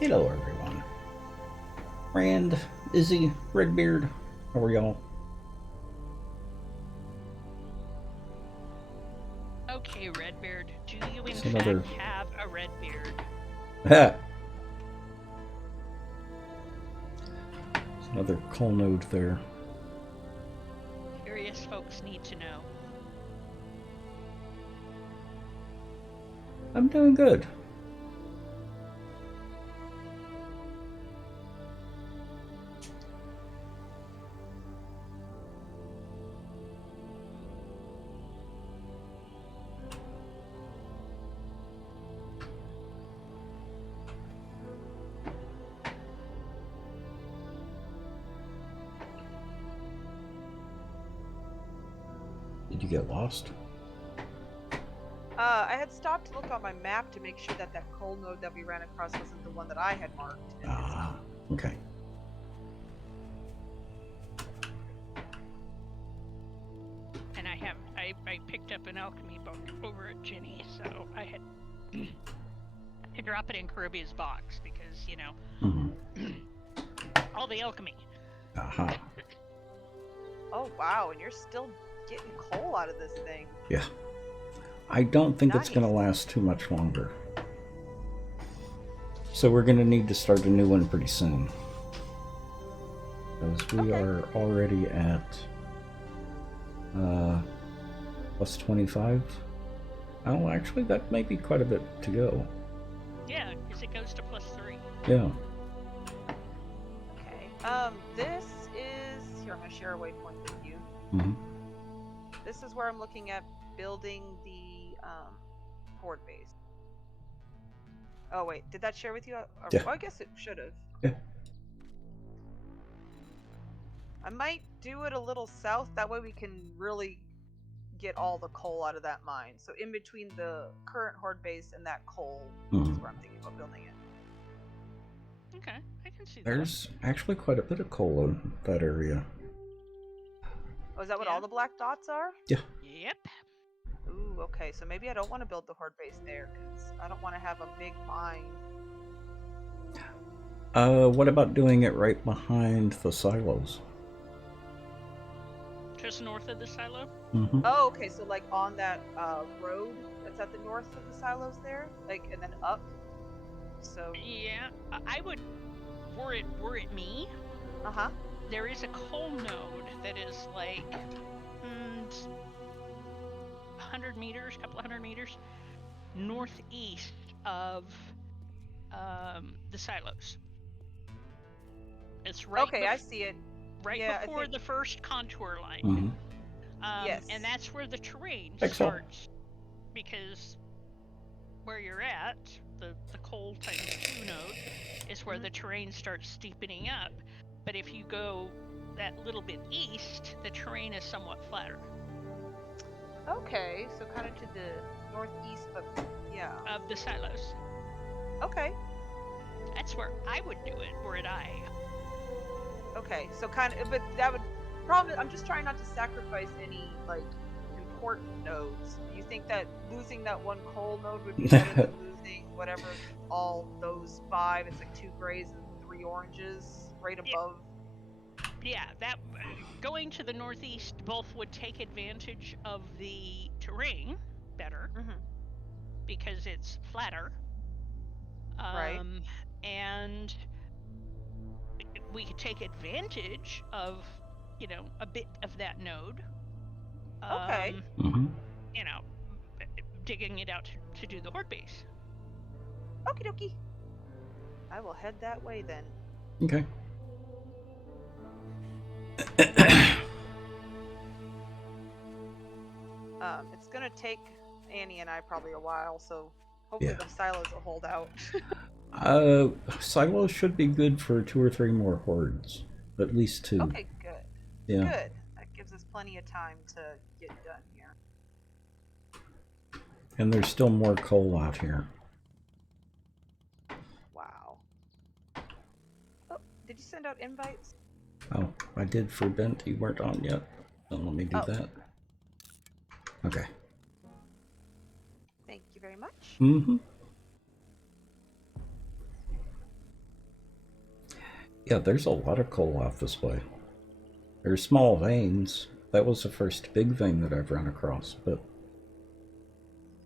Hello, everyone. Rand, Izzy, Redbeard, how are y'all? Okay, Redbeard, do you in It's fact another. have a red beard? It's another coal node there. Curious folks need to know. I'm doing good. Did you get lost? I had stopped to look on my map to make sure that that coal node that we ran across wasn't the one that I had marked. And it's Ah, not. okay. And I picked up an alchemy book over at Ginny, so I had to drop it in Caribbea's box because, you know, all the alchemy. Aha. Oh wow, and you're still getting coal out of this thing. Yeah. I don't think it's Nice. going to last too much longer. So we're going to need to start a new one pretty soon. Because we Okay. are already at plus 25. Oh, actually, that might be quite a bit to go. Yeah, because it goes to +3. Yeah. Okay. This is here. I'm gonna share a waypoint with you. Mm-hmm. This is where I'm looking at building the horde base. Oh wait, did that share with you? Yeah. Well, I guess it should have. Yeah. I might do it a little south. That way we can really get all the coal out of that mine. So in between the current horde base and that coal is where I'm thinking about building it. Okay, I can see There's actually quite a bit of coal in that area. Oh, is that what Yeah. all the black dots are? Yeah. that. Yep. Ooh, okay. So maybe I don't want to build the horde base there because I don't want to have a big mine. What about doing it right behind the silos? Just north of the silo? Mm-hmm. Oh, okay. So like on that road that's at the north of the silos there, like, and then up. So. Yeah, I would, were it me, Uh huh. there is a coal node that is like 100 meters, couple of 100 meters northeast of the silos. It's right. Okay, I see it. Right Yeah, before think... the first contour line. Mm-hmm. Yes. And that's where the terrain Excellent. starts, because where you're at, the coal times 2 node, is where the terrain starts steepening up. But if you go that little bit east, the terrain is somewhat flatter. Okay, so kind of to the northeast, but yeah. Of the silos. Okay. That's where I would do it, were it I. Okay, so kind of, but that would probably. I'm just trying not to sacrifice any like important nodes. Do you think that losing that one coal node would be better than losing whatever all those 5? It's like 2 grays and 3 oranges right above. Yeah, that going to the northeast both would take advantage of the terrain better because it's flatter. Right. And we could take advantage of, a bit of that node. Okay. Mm-hmm. Digging it out to do the horde base. Okie dokie. I will head that way then. Okay. It's gonna take Annie and I probably a while, so hopefully the silos will hold out. Silos should be good for 2 or 3 more hordes. At least 2. Okay, good. Yeah. Good. That gives us plenty of time to get done here. And there's still more coal out here. Wow. Oh, did you send out invites? Oh, I did for Bent. You weren't on yet. So let me do that. Okay. Thank you very much. Mm-hmm. Yeah, there's a lot of coal out this way. There's small veins. That was the first big vein that I've run across, but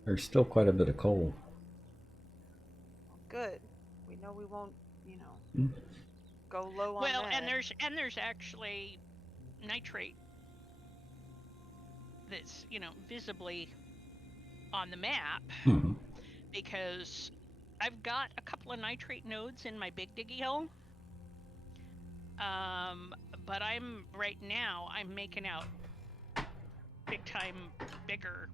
there's still quite a bit of coal. Good. We know we won't, you know, Mm. go low on Well, that. and there's actually nitrate that's, you know, visibly on the map, Mhm. because I've got a couple of nitrate nodes in my big diggy hole. But I'm making out big time bigger,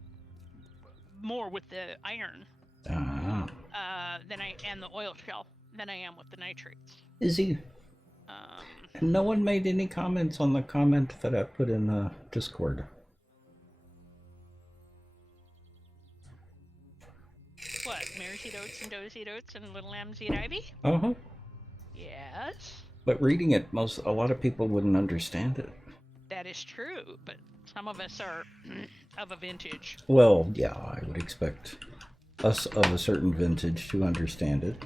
more with the iron Ah. and the oil shell than I am with the nitrates. Is he? No one made any comments on the comment that I put in the Discord. What? Mares eat oats and does eat oats and little lambs eat ivy? Uh-huh. Yes. But reading it, a lot of people wouldn't understand it. That is true, but some of us are of a vintage. Well, yeah, I would expect us of a certain vintage to understand it.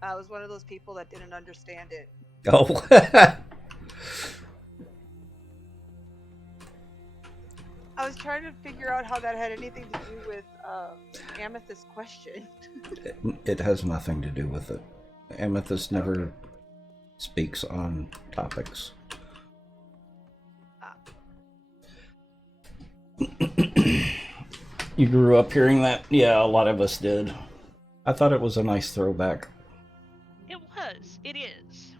I was one of those people that didn't understand it. Oh. I was trying to figure out how that had anything to do with Amethyst's question. It has nothing to do with it. Amethyst never speaks on topics. You grew up hearing that? Yeah, a lot of us did. I thought it was a nice throwback. It was. It is.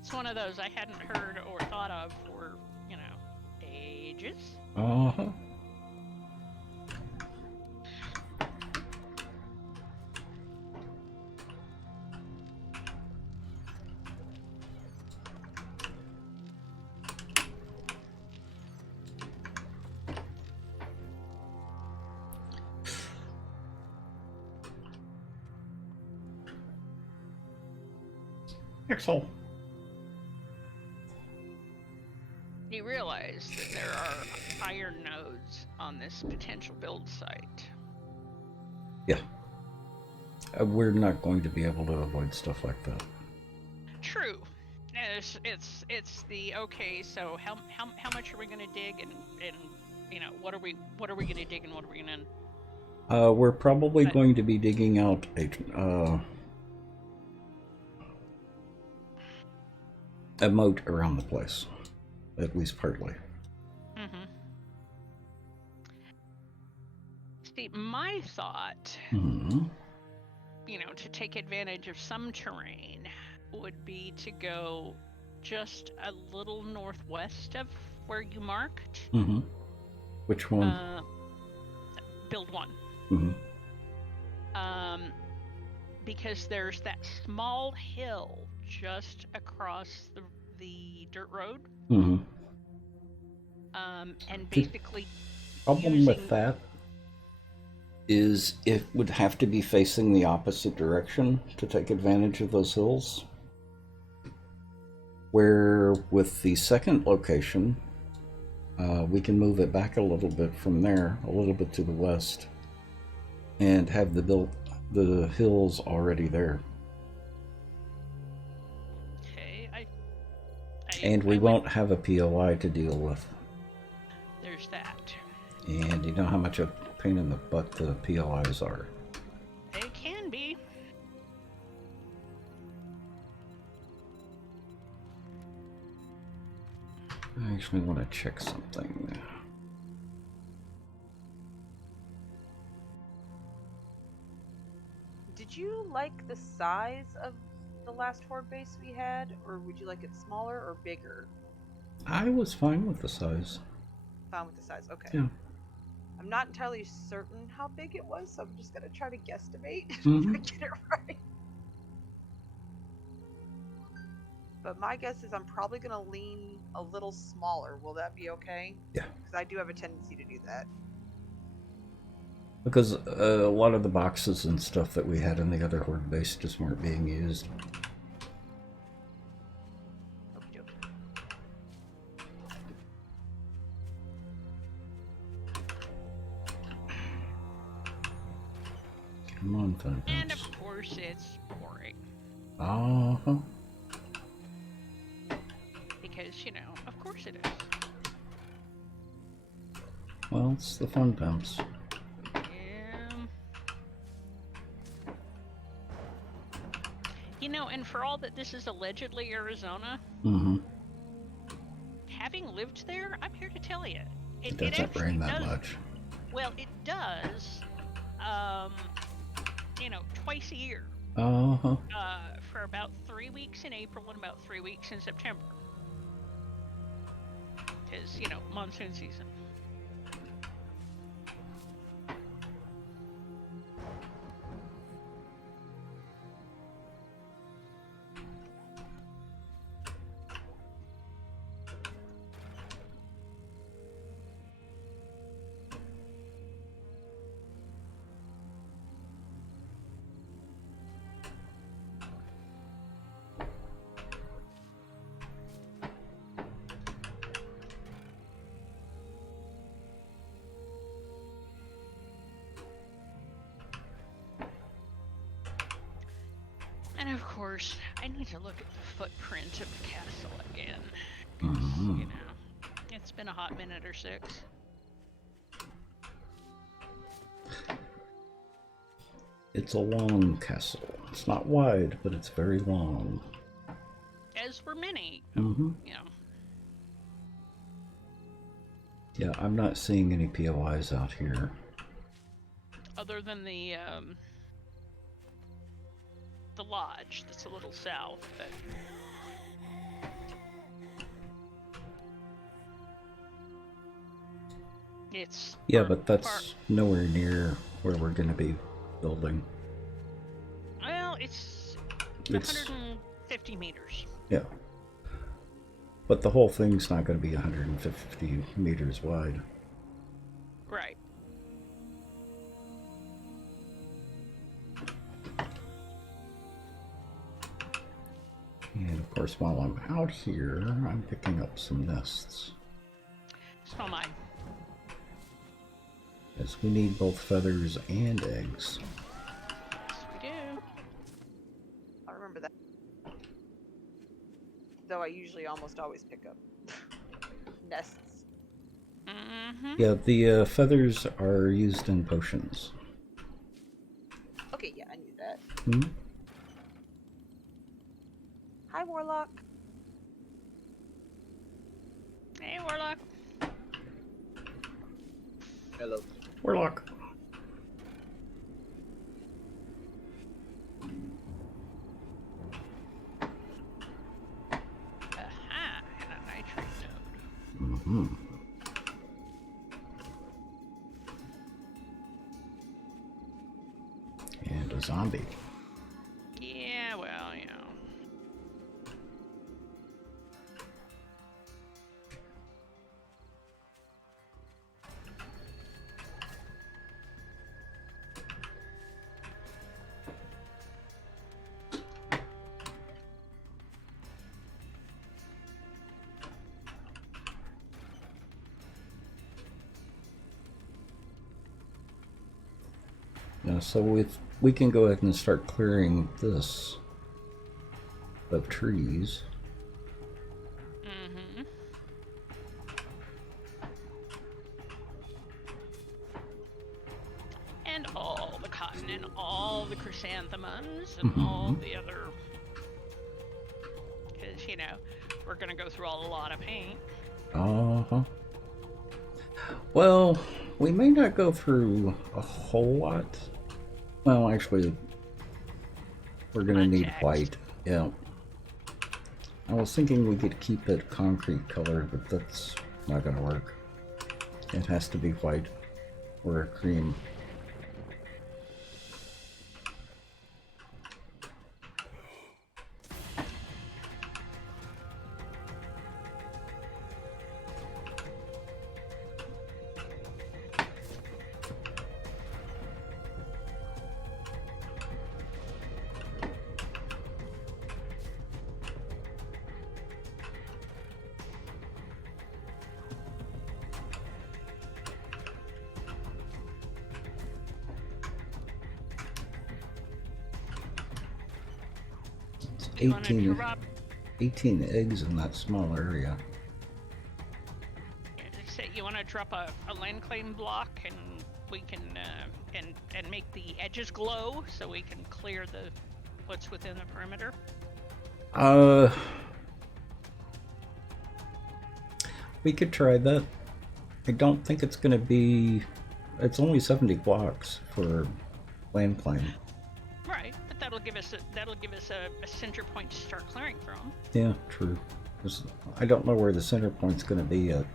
It's one of those I hadn't heard or thought of for, you know, ages. Uh-huh. Excellent. You realize that there are iron nodes on this potential build site. Yeah. We're not going to be able to avoid stuff like that. True. It's the okay. So how much are we going to dig and you know what are we going to dig and what are we going to? We're probably going to be digging out a moat around the place, at least partly. Mm-hmm. See, my thought, Mm-hmm. you know, to take advantage of some terrain would be to go just a little northwest of where you marked. Mm-hmm. Which one? Build one. Mm-hmm. Because there's that small hill just across the dirt road. Mm-hmm. And basically Problem with that is it would have to be facing the opposite direction to take advantage of those hills. Where with the second location, we can move it back a little bit from there, a little bit to the west, and have the hills already there. Okay, and we won't have a POI to deal with. There's that. And you know how much of a pain in the butt the POIs are. It can be. I actually want to check something. Did you like the size of the last horde base we had, or would you like it smaller or bigger? I was fine with the size. Fine with the size, okay. Yeah. I'm not entirely certain how big it was, so I'm just gonna try to guesstimate Mhm. if I get it right. But my guess is I'm probably gonna lean a little smaller. Will that be okay? Yeah. Because I do have a tendency to do that. Because a lot of the boxes and stuff that we had in the other horde base just weren't being used. Okey dokey. Come on, fun And bumps. of course, it's boring. Uh-huh. Because, of course it is. Well, it's the fun bumps. And for all that this is allegedly Arizona, Mm-hmm. having lived there, I'm here to tell you, It it doesn't actually rain that does. much. Well, it does. Twice a year. Uh-huh. For about 3 weeks in April and about 3 weeks in September. Because, monsoon season. And of course, I need to look at the footprint of the castle again. 'Cause, Mhm. It's been a hot minute or six. It's a long castle. It's not wide, but it's very long. As were many, Mm-hmm. Yeah, I'm not seeing any POIs out here. other than the lodge that's a little south, but it's Yeah, far- but that's nowhere near where we're going to be building. well, it's It's 150 meters. yeah, but the whole thing's not going to be 150 meters wide. Right. And of course, while I'm out here, I'm picking up some nests, Smell mine. as we need both feathers and eggs. Yes, we do. I remember that. Though I usually almost always pick up nests. Mm-hmm. Yeah, the feathers are used in potions. Okay, yeah, I knew that. Hmm? Hi, Warlock. Hey, Warlock. Hello. Warlock. Aha, and a nitrate node. Mm-hmm. And a zombie. Yeah, well, Yeah, so we can go ahead and start clearing this of trees. Mm-hmm. And all the cotton and all the chrysanthemums and all the other... Because, we're going to go through a lot of paint. Uh-huh. Well, we may not go through a whole lot. Well, actually, we're gonna need Context. white. Yeah. I was thinking we could keep it concrete color, but that's not gonna work. It has to be white or a cream. You want to 18, drop 18 eggs in that small area. you want to drop a land claim block, and we can and make the edges glow so we can clear the what's within the perimeter. We could try that. I don't think it's going to be. It's only 70 blocks for land claim. Right, but that'll give us a center point to start clearing from. Yeah, true. 'Cause I don't know where the center point's going to be yet.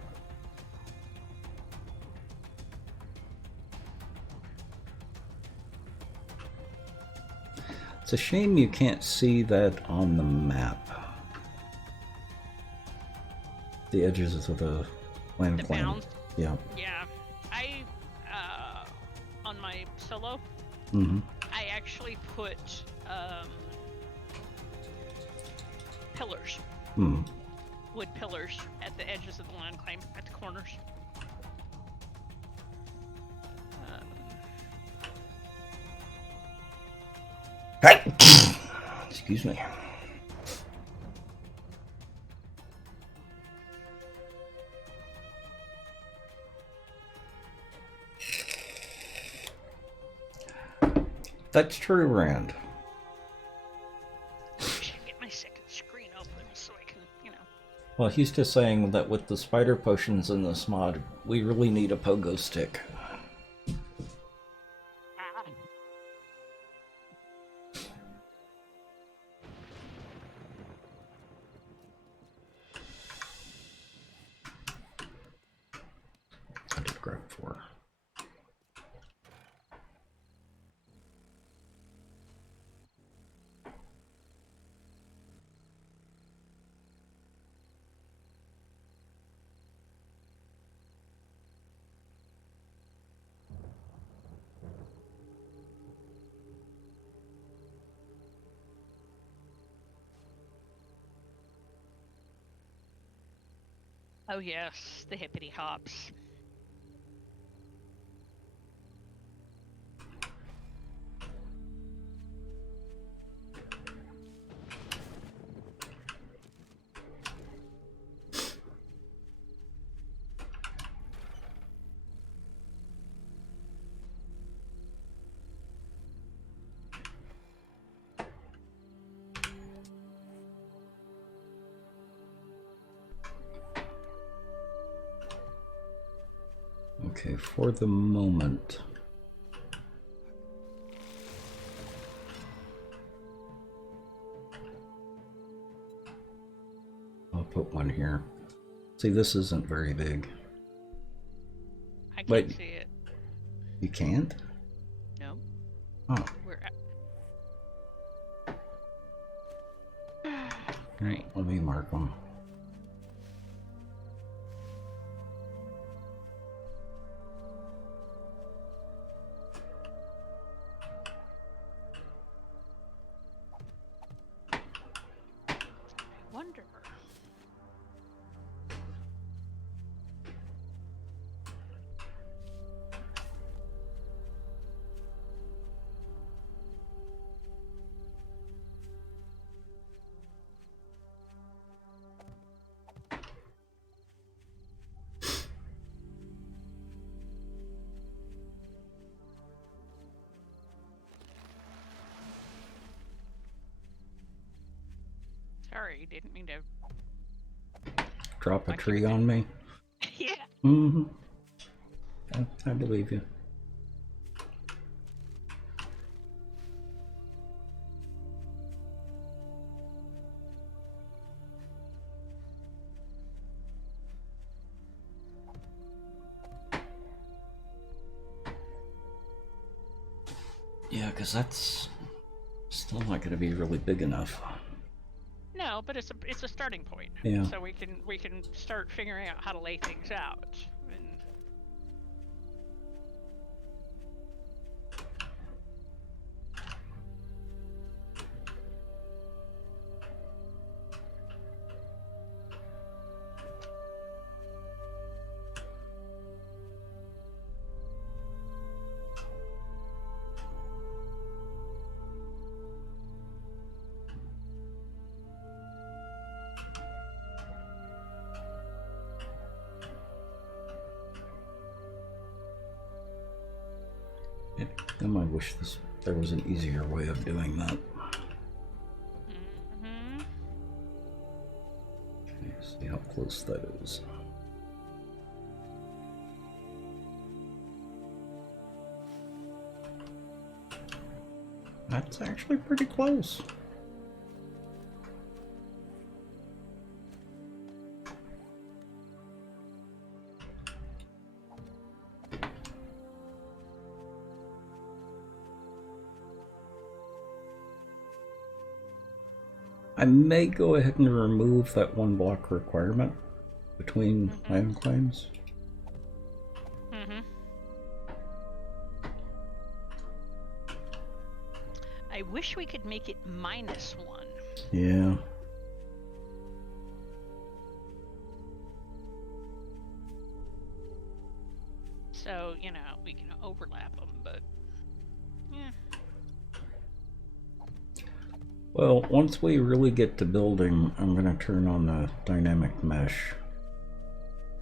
It's a shame you can't see that on the map. The edges of the land The claim. bounds. Yeah. Yeah, I on my solo, Mm-hmm. I actually put pillars, Hmm. wood pillars at the edges of the land claim, at the corners. Hey! Excuse me. That's true, Rand. I should get my second screen open so I can, Well, he's just saying that with the spider potions in this mod, we really need a pogo stick. I did grab 4. Oh yes, the hippity hops. Okay, for the moment. I'll put one here. See, this isn't very big. I can't Wait. see it. You can't? No. Oh. We're at... Great. Let me mark them. Wonder. Sorry, didn't mean to. Drop a Like tree you- on me? Yeah. Mm-hmm. I believe you. Yeah, because that's still not going to be really big enough. No, but it's a starting point. Yeah. So we can start figuring out how to lay things out. And I might wish there was an easier way of doing that. Mm-hmm. Okay, see how close that is. That's actually pretty close. I may go ahead and remove that 1 block requirement between land claims. Mm-hmm. I wish we could make it -1. Yeah. So, you know, we can overlap them, but yeah. Well, once we really get to building, I'm going to turn on the dynamic mesh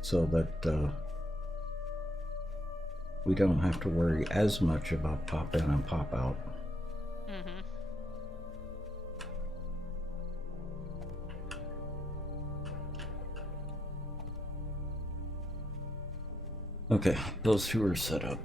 so that we don't have to worry as much about pop in and pop out. Mm-hmm. Okay, those two are set up.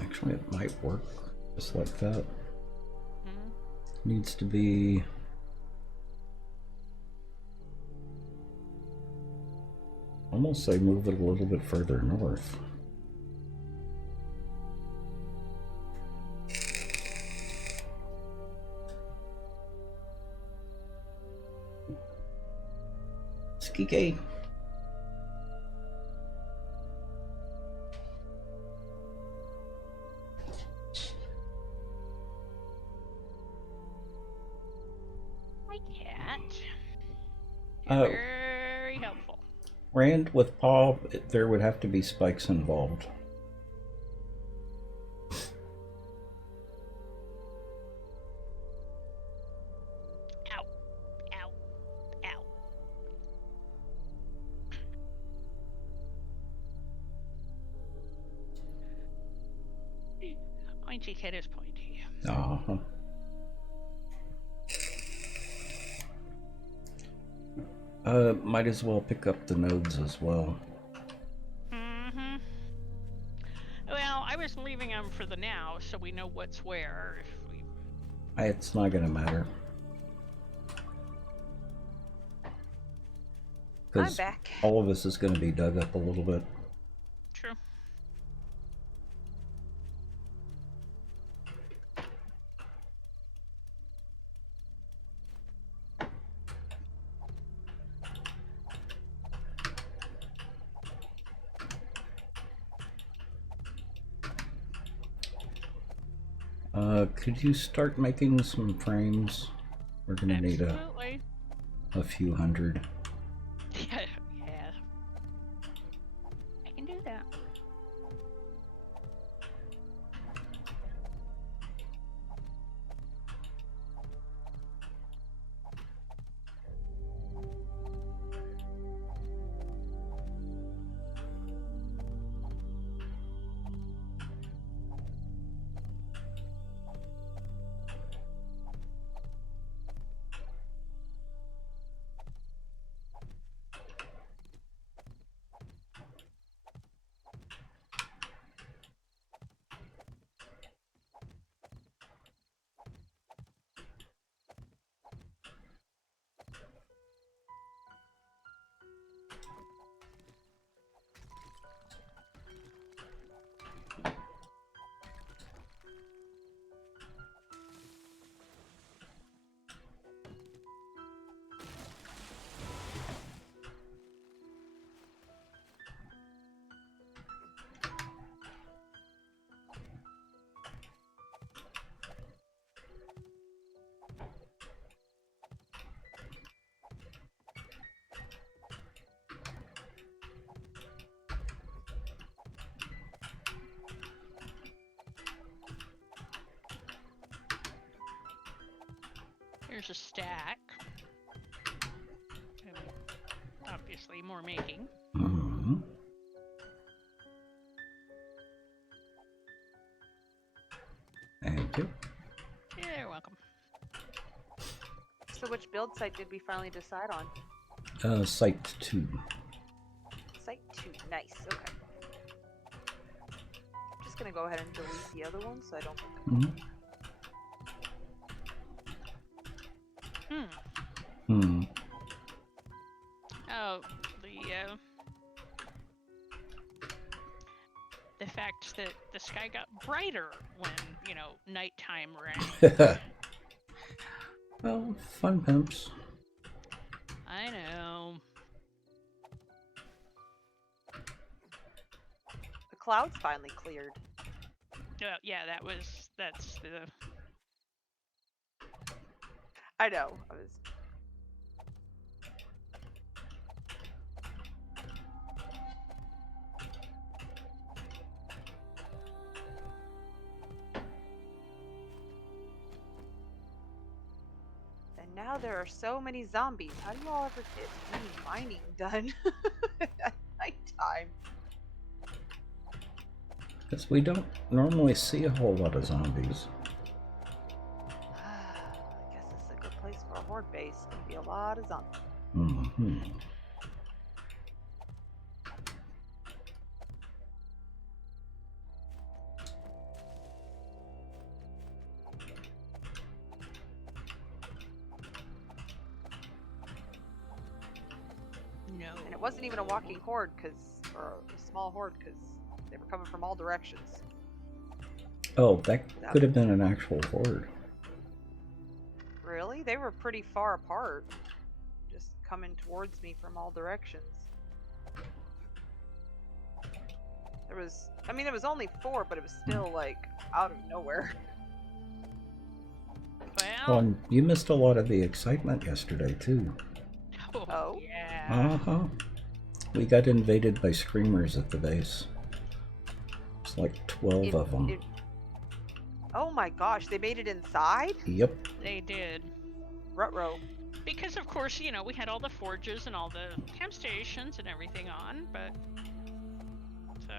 Actually, it might work just like that. Mm-hmm. Needs to be... almost say move it a little bit further north. Skike. Hi, cat. Uh, Very helpful. Rand, with paw, there would have to be spikes involved. Ow. Ow. Ow. Pointy cat is pointy. Uh-huh. Might as well pick up the nodes as well. Mm-hmm. Well, I was leaving them for the now, so we know what's where. If we... It's not gonna matter. I'm 'Cause back. all of this is gonna be dug up a little bit. True. Could you start making some frames? We're gonna need Absolutely. a few hundred. Yeah. Yeah. I can do that. Here's a stack. And obviously more making. Mm-hmm. Thank you. Yeah, you're welcome. So which build site did we finally decide on? Site 2. Site 2. Nice. Okay. Just gonna go ahead and delete the other one so I don't think. Hmm. Oh, the fact that the sky got brighter when, nighttime rang. Well, fun pimps. I know. The clouds finally cleared. Yeah, that's the... I know. I was. And now there are so many zombies. How do you all ever get any mining done at nighttime? Because we don't normally see a whole lot of zombies. I guess this is a good place for a horde base. Gonna be a lot of zombies. Mm-hmm. No. And it wasn't even a walking horde, or a small horde, because they were coming from all directions. Oh, that could have been an actual horde. Really? They were pretty far apart. Just coming towards me from all directions. There was only 4, but it was still, like, out of nowhere. Well... and you missed a lot of the excitement yesterday, too. Oh? Yeah. Uh-huh. We got invaded by screamers at the base. It's like 12 of them. Oh my gosh, they made it inside? Yep. They did. Ruh-roh. Because, of course, we had all the forges and all the camp stations and everything on, but... So...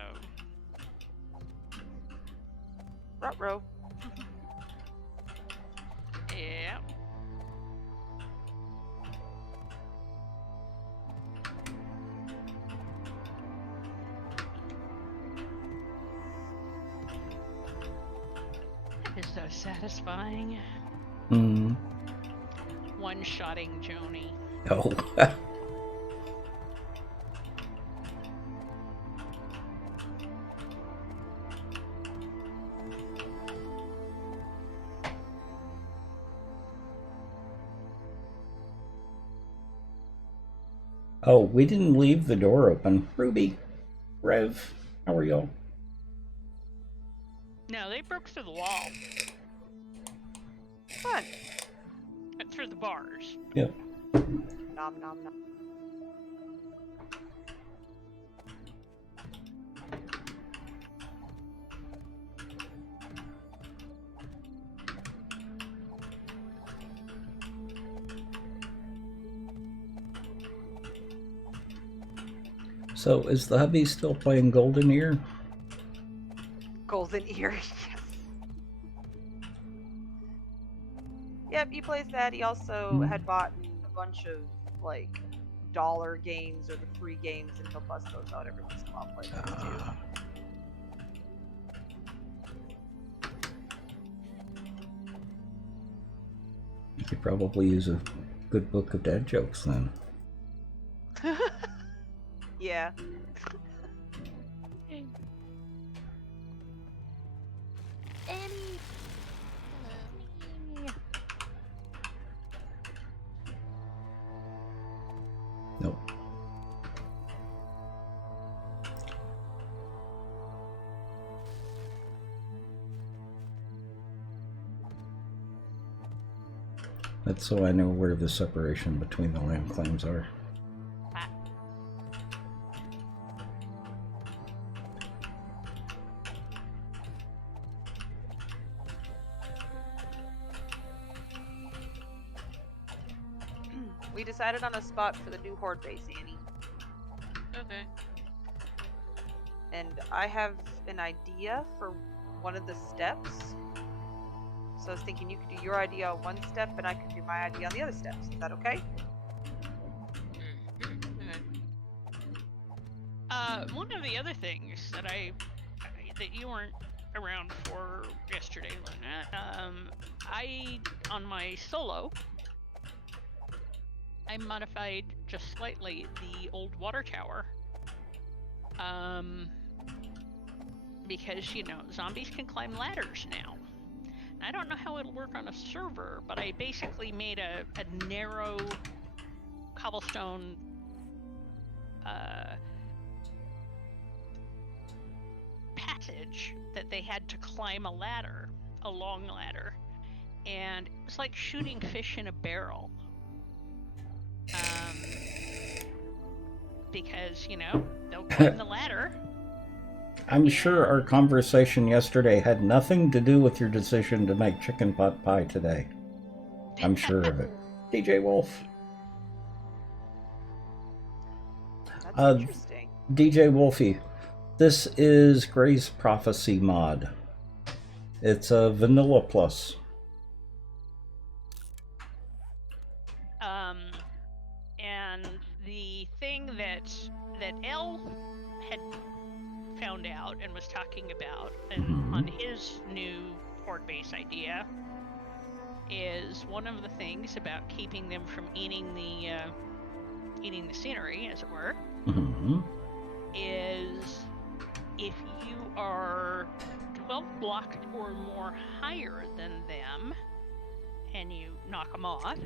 Ruh-roh. Yeah. It is so satisfying. Mm. One-shotting Joni. Oh. Oh, we didn't leave the door open. Ruby, Rev, how are y'all? No, they broke through the wall. Fun. Through the bars. Yep. Nom nom nom. So, is the hubby still playing Golden Ear? Golden Ear, yes. Yep, he plays that. He also had bought a bunch of, like, dollar games or the free games, and he'll bust those out every once in a while and play those too. You could probably use a good book of dad jokes then. Yeah. Nope. That's so I know where the separation between the land claims are. We decided on a spot for the new horde base, Annie. Okay. And I have an idea for one of the steps. So I was thinking you could do your idea on one step and I could do my idea on the other steps. Is that okay? Okay. One of the other things that that you weren't around for yesterday, Luna, I, on my solo, I modified just slightly the old water tower. Because, zombies can climb ladders now. I don't know how it'll work on a server, but I basically made a narrow cobblestone passage that they had to climb a long ladder, and it's like shooting fish in a barrel. Because, they'll climb the ladder. I'm sure our conversation yesterday had nothing to do with your decision to make chicken pot pie today. I'm sure of it. DJ Wolf. That's interesting. DJ Wolfie, this is Gray's Prophecy mod. It's a vanilla plus. And the thing that Elle had found out and was talking about on his new horde base idea is one of the things about keeping them from eating the scenery, as it were, is if you are 12 blocks or more higher than them and you knock them off,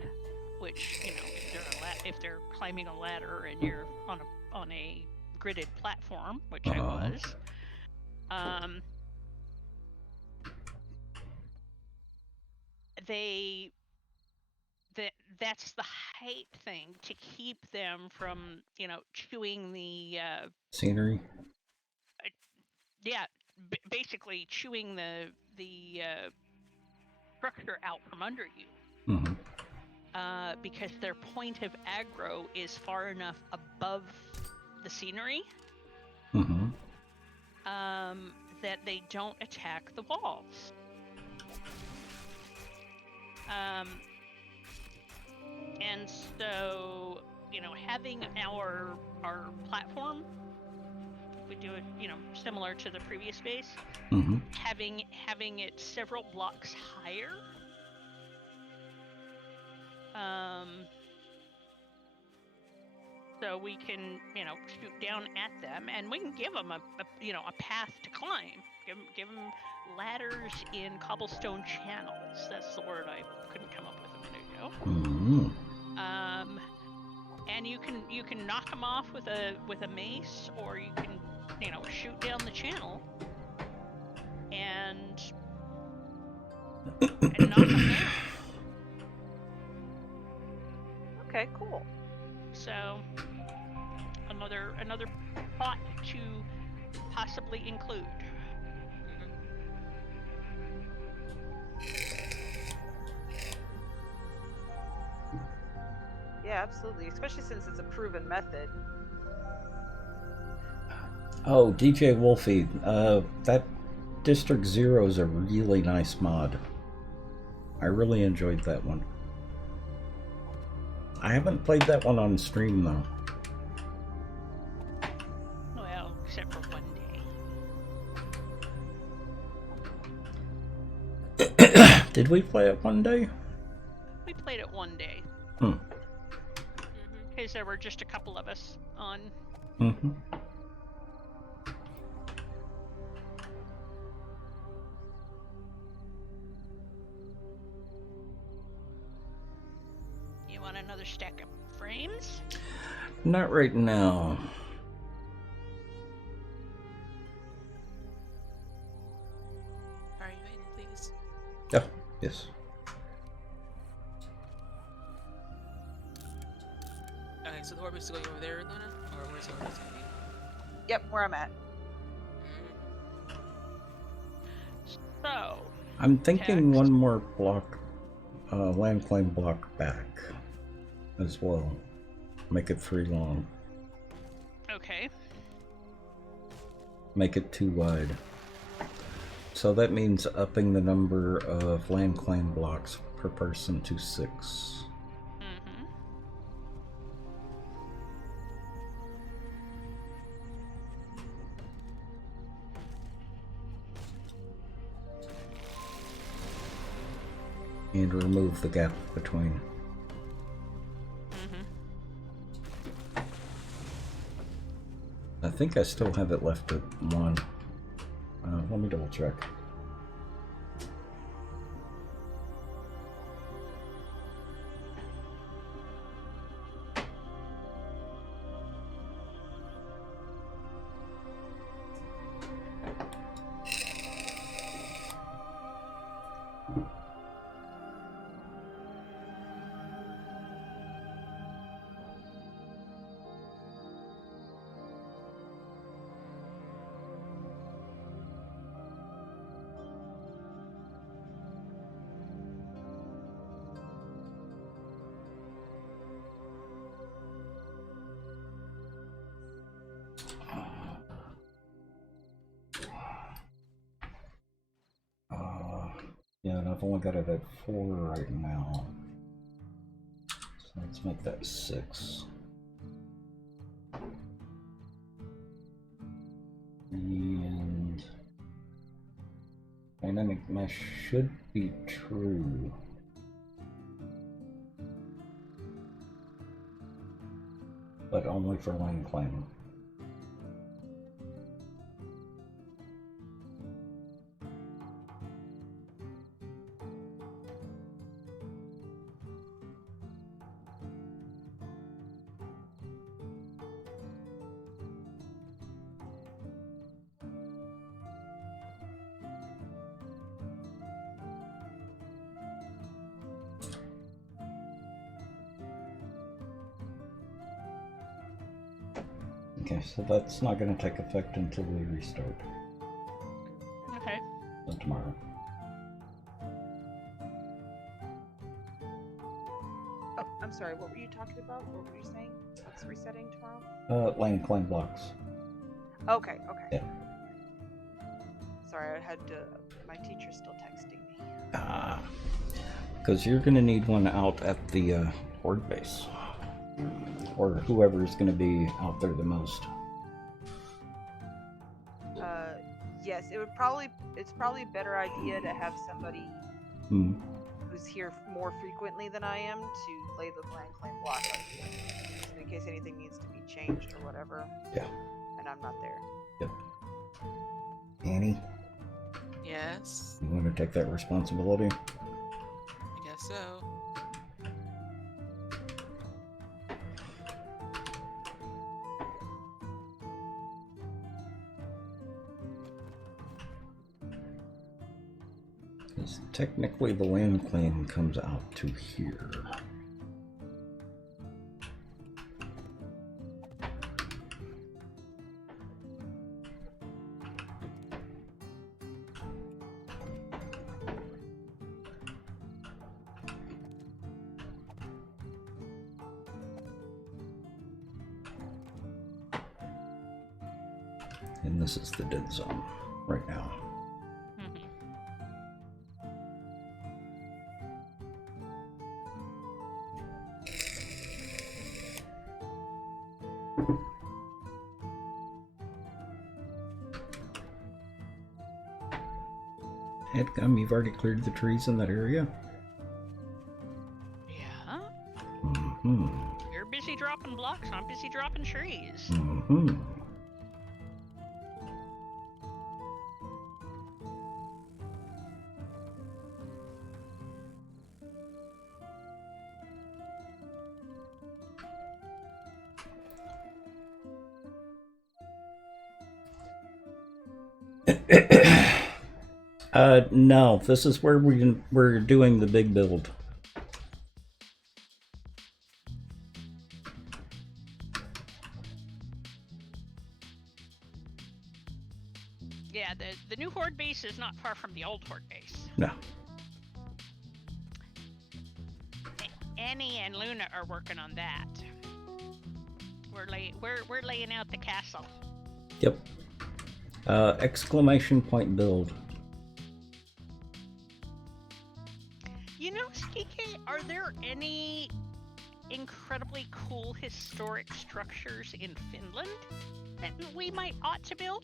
which, if they're climbing a ladder and you're on a gridded platform, which I was, that's the height thing to keep them from, chewing the scenery. Basically chewing the structure out from under you. Because their point of aggro is far enough above the scenery that they don't attack the walls. And so, having our platform, we do it, similar to the previous base, having it several blocks higher. So we can, shoot down at them, and we can give them a path to climb. Give them ladders in cobblestone channels. That's the word I couldn't come up with a minute ago. And you can knock them off with a mace, or you can, shoot down the channel and knock them down. Okay, cool. So another thought to possibly include. Yeah, absolutely. Especially since it's a proven method. Oh, DJ Wolfie, that District Zero is a really nice mod. I really enjoyed that one. I haven't played that one on stream, though. Well, except for one day. Did we play it one day? We played it one day. Because there were just a couple of us on. You want another stack of frames? Not right now. Are you waiting, please? Oh, yes. Okay, so the horde is going over there, Luna? Or where's the horde going to be? Yep, where I'm at. So. I'm thinking one more block, land claim block back. as well. Make it 3 long. Okay. Make it 2 wide. So that means upping the number of land claim blocks per person to 6. Mm-hmm. And remove the gap between. Mm-hmm. I think I still have it left at 1. Let me double check. Yeah, and I've only got it at 4 right now. So let's make that 6. And dynamic mesh should be true. But only for land claim. Okay, so that's not going to take effect until we restart. Okay. So tomorrow. Oh, I'm sorry. What were you talking about? What were you saying? What's resetting tomorrow? Land claim blocks. Okay. Okay. Yeah. Sorry, I had my teacher's still texting me. Ah. Because you're going to need one out at the horde base. Or whoever is going to be out there the most. Yes, it's probably a better idea to have somebody who's here more frequently than I am to lay the land claim block out here, just in case anything needs to be changed or whatever. Yeah. And I'm not there. Yep. Annie, Yes, you want to take that responsibility? I guess so. Because technically the land claim comes out to here. And this is the dead zone right now. Mm-hmm. Headgum, you've already cleared the trees in that area? Yeah. Mm-hmm. You're busy dropping blocks. I'm busy dropping trees. Mm-hmm. No, this is where we're doing the big build. Yeah, the new horde base is not far from the old horde base. No. Annie and Luna are working on that. We're laying out the castle. Yep. Exclamation point build. You know, Skike, are there any incredibly cool historic structures in Finland that we might ought to build?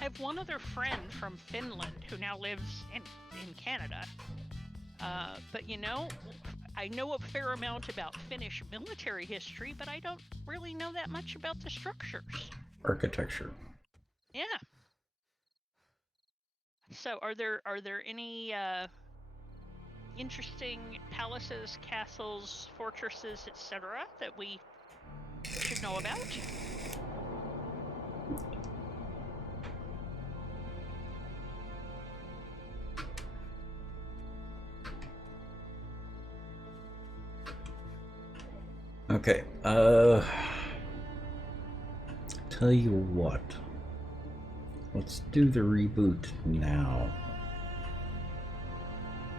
I have one other friend from Finland who now lives in Canada. But you know, I know a fair amount about Finnish military history, but I don't really know that much about the structures. Architecture. Yeah. So are there any interesting palaces, castles, fortresses, etc. that we should know about? Okay, tell you what. Let's do the reboot now.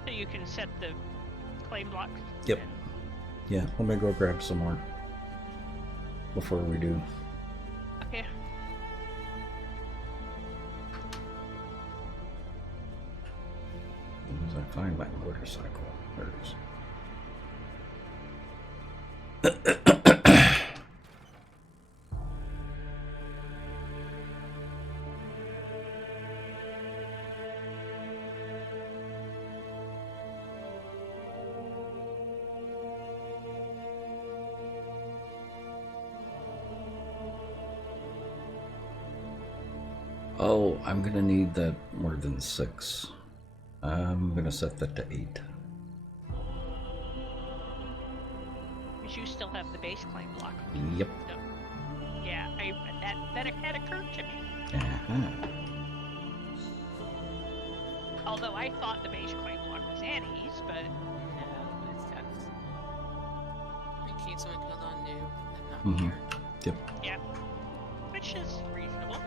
So you can set the claim blocks? Yep. and- Yeah, let me go grab some more before we do. Okay. As I find my motorcycle. There it is. Oh, I'm gonna need that more than 6. I'm gonna set that to 8. Because you still have the base claim block. Yep. So, yeah, that had occurred to me. Uh-huh. Although I thought the base claim block was Annie's, but No, it's that's. In case someone comes on new and not Mhm. here. Yep. yeah, which is reasonable.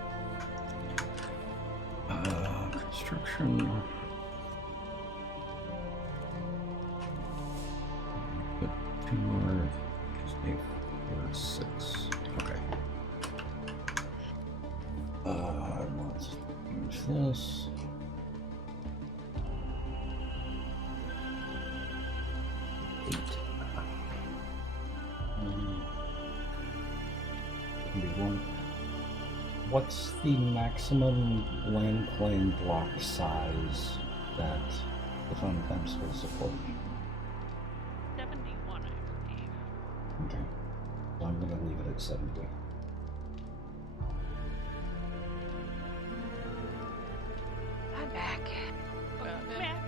Construction. Put 2 more. Just need 4, 6. Okay. Let's use this. What's the maximum land claim block size that the fund camps will support? 71, I believe. Okay. So I'm going to leave it at 70. I'm back. Yeah.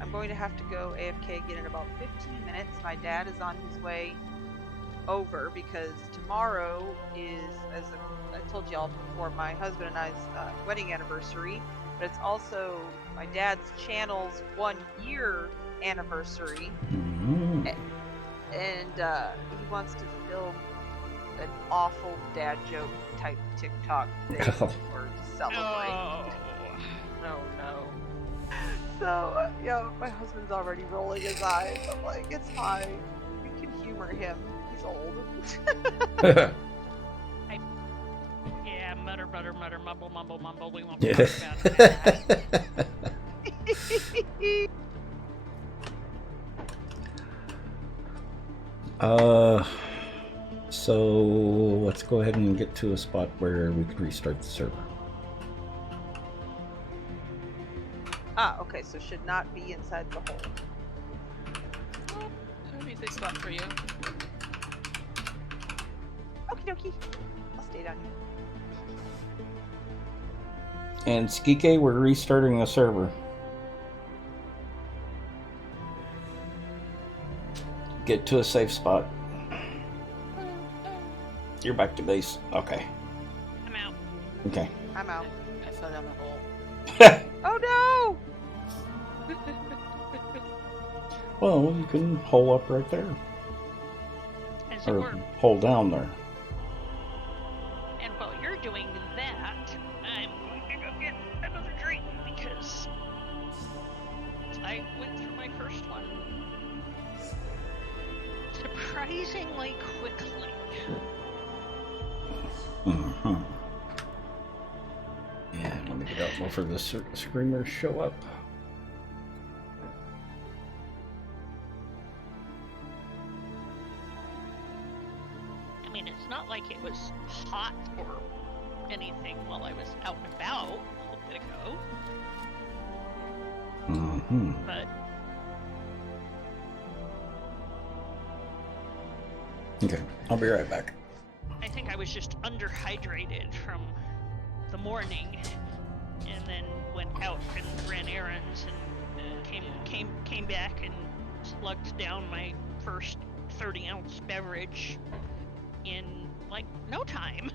I'm going to have to go AFK again in about 15 minutes. My dad is on his way over because tomorrow is, as I told y'all before, my husband and I's wedding anniversary, but it's also my dad's channel's 1-year anniversary, Mm-hmm. and he wants to film an awful dad joke type TikTok thing Oh. or to celebrate. Oh. No. So, my husband's already rolling his eyes. I'm like, it's fine. We can humor him. He's old. Yeah, mutter, mumble, mumble. We won't Yeah. talk about that. So let's go ahead and get to a spot where we can restart the server. Okay, so should not be inside the hole. That would be a safe spot for you. Okie dokie. I'll stay down here. And Skike, we're restarting the server. Get to a safe spot. You're back to base. Okay. I'm out. Okay. I'm out. I fell down the hole. Oh Well, you can hole up right there. As it Or were. hole down there. And while you're doing that, I'm going to go get another drink because I went through my first one surprisingly quickly. Mm-hmm. Yeah, let me get out before the screamers show up. I mean, it's not like it was hot or anything while I was out and about a little bit ago, Mm-hmm. but Okay, I'll be right back. I think I was just underhydrated from the morning, and then went out and ran errands, and came back and slugged down my first 30-ounce beverage in like no time.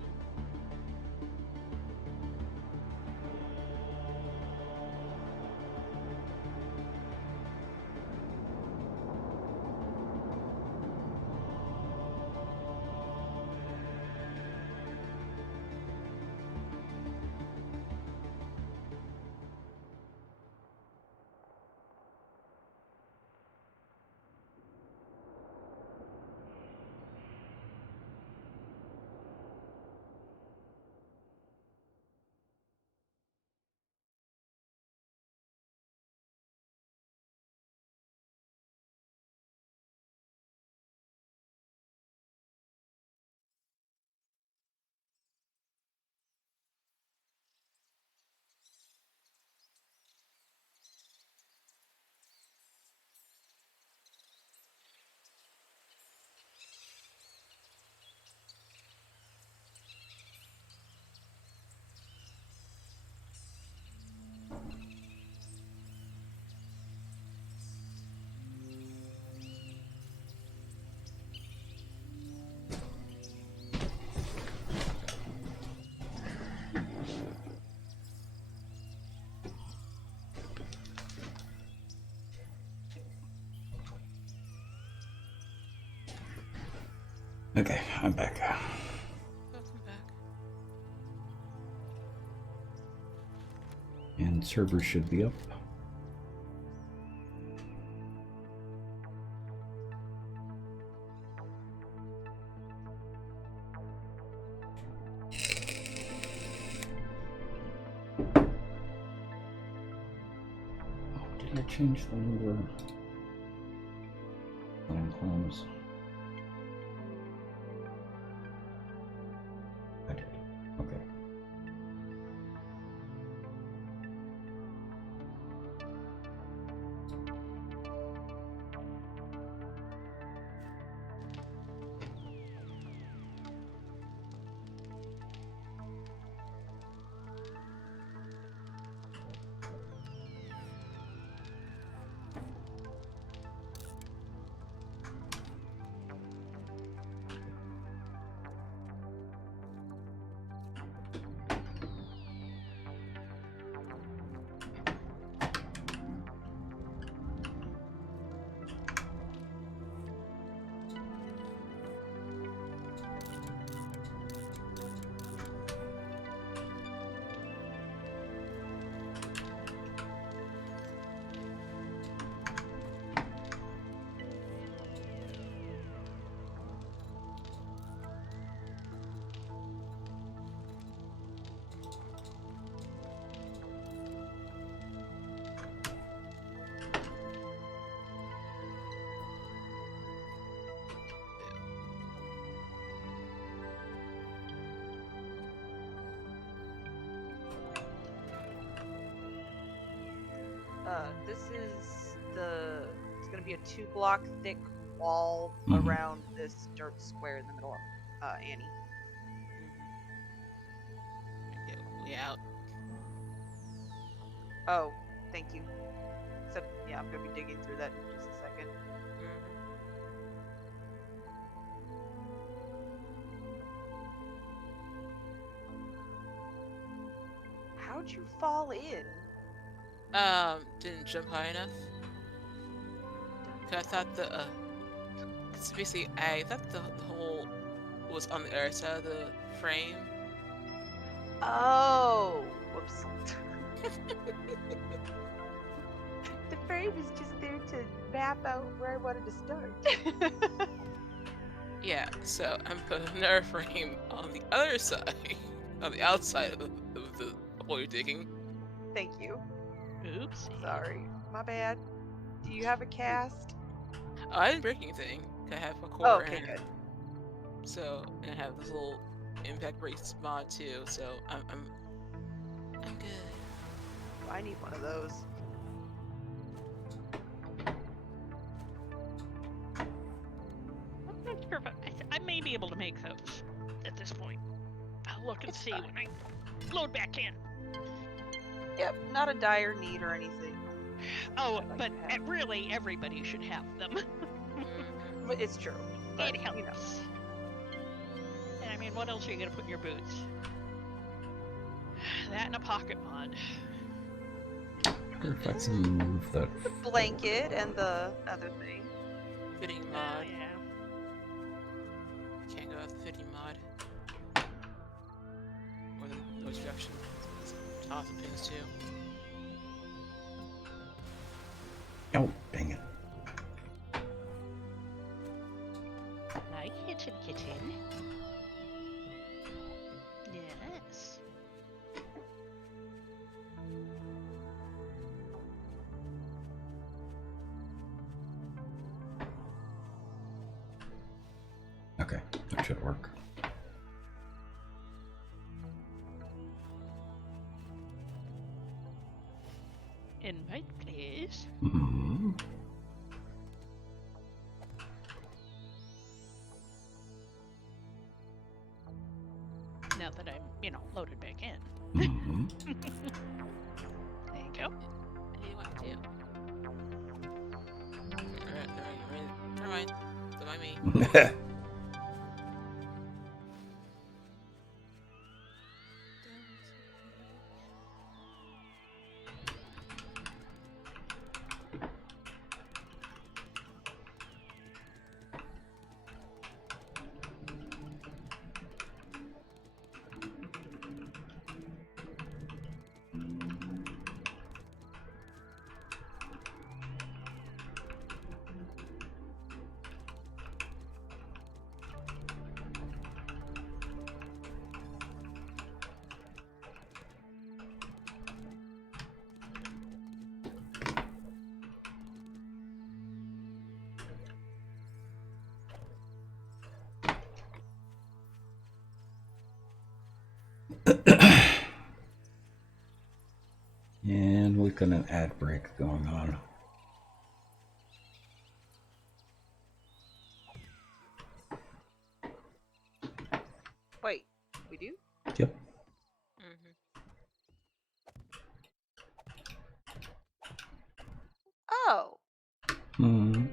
Okay, I'm back. Welcome back. And server should be up. Oh, did I change the number of clones? I did. Okay. This is the. It's gonna be a 2-block thick wall Mhm. around this dirt square in the middle of Annie. Get Lee out. Oh, thank you. Except, yeah, I'm gonna be digging through that in just a second. How'd you fall in? Didn't jump high enough. 'Cause I thought cause basically I thought the hole was on the other side of the frame. Oh, whoops. The frame is just there to map out where I wanted to start. Yeah, so I'm putting another frame on the other side, on the outside of the hole you're digging. Thank you. Oops. Sorry, my bad. Do you have a cast? I didn't break anything. I have a Oh, core okay, and good. so and I have this little impact brakes mod too. So I'm good. I need one of those. I'm not sure if I may be able to make those at this point. I'll look and It's see fine. when I load back in. Yep, not a dire need or anything. Oh, I'd like but to have. really, everybody should have them. Mhm. But it's true. But, It helps. you know. And I mean, what else are you gonna put in your boots? That and a pocket mod. Wonder if I can move that. The blanket and the other thing. Fitting Oh mod. yeah. Can't go with fitting mod. Or the noise reduction. Toss the pins too. Oh, dang it. Hi, kitten, kitten. Yes. Okay, that should work. Invite, please. Hmm. Now that I'm, loaded back in. Hmm. There you go. Hey, what do? Never mind. Don't mind me. And we've got an ad break going on. Wait, we do? Yep. Mm-hmm. Oh, Hmm.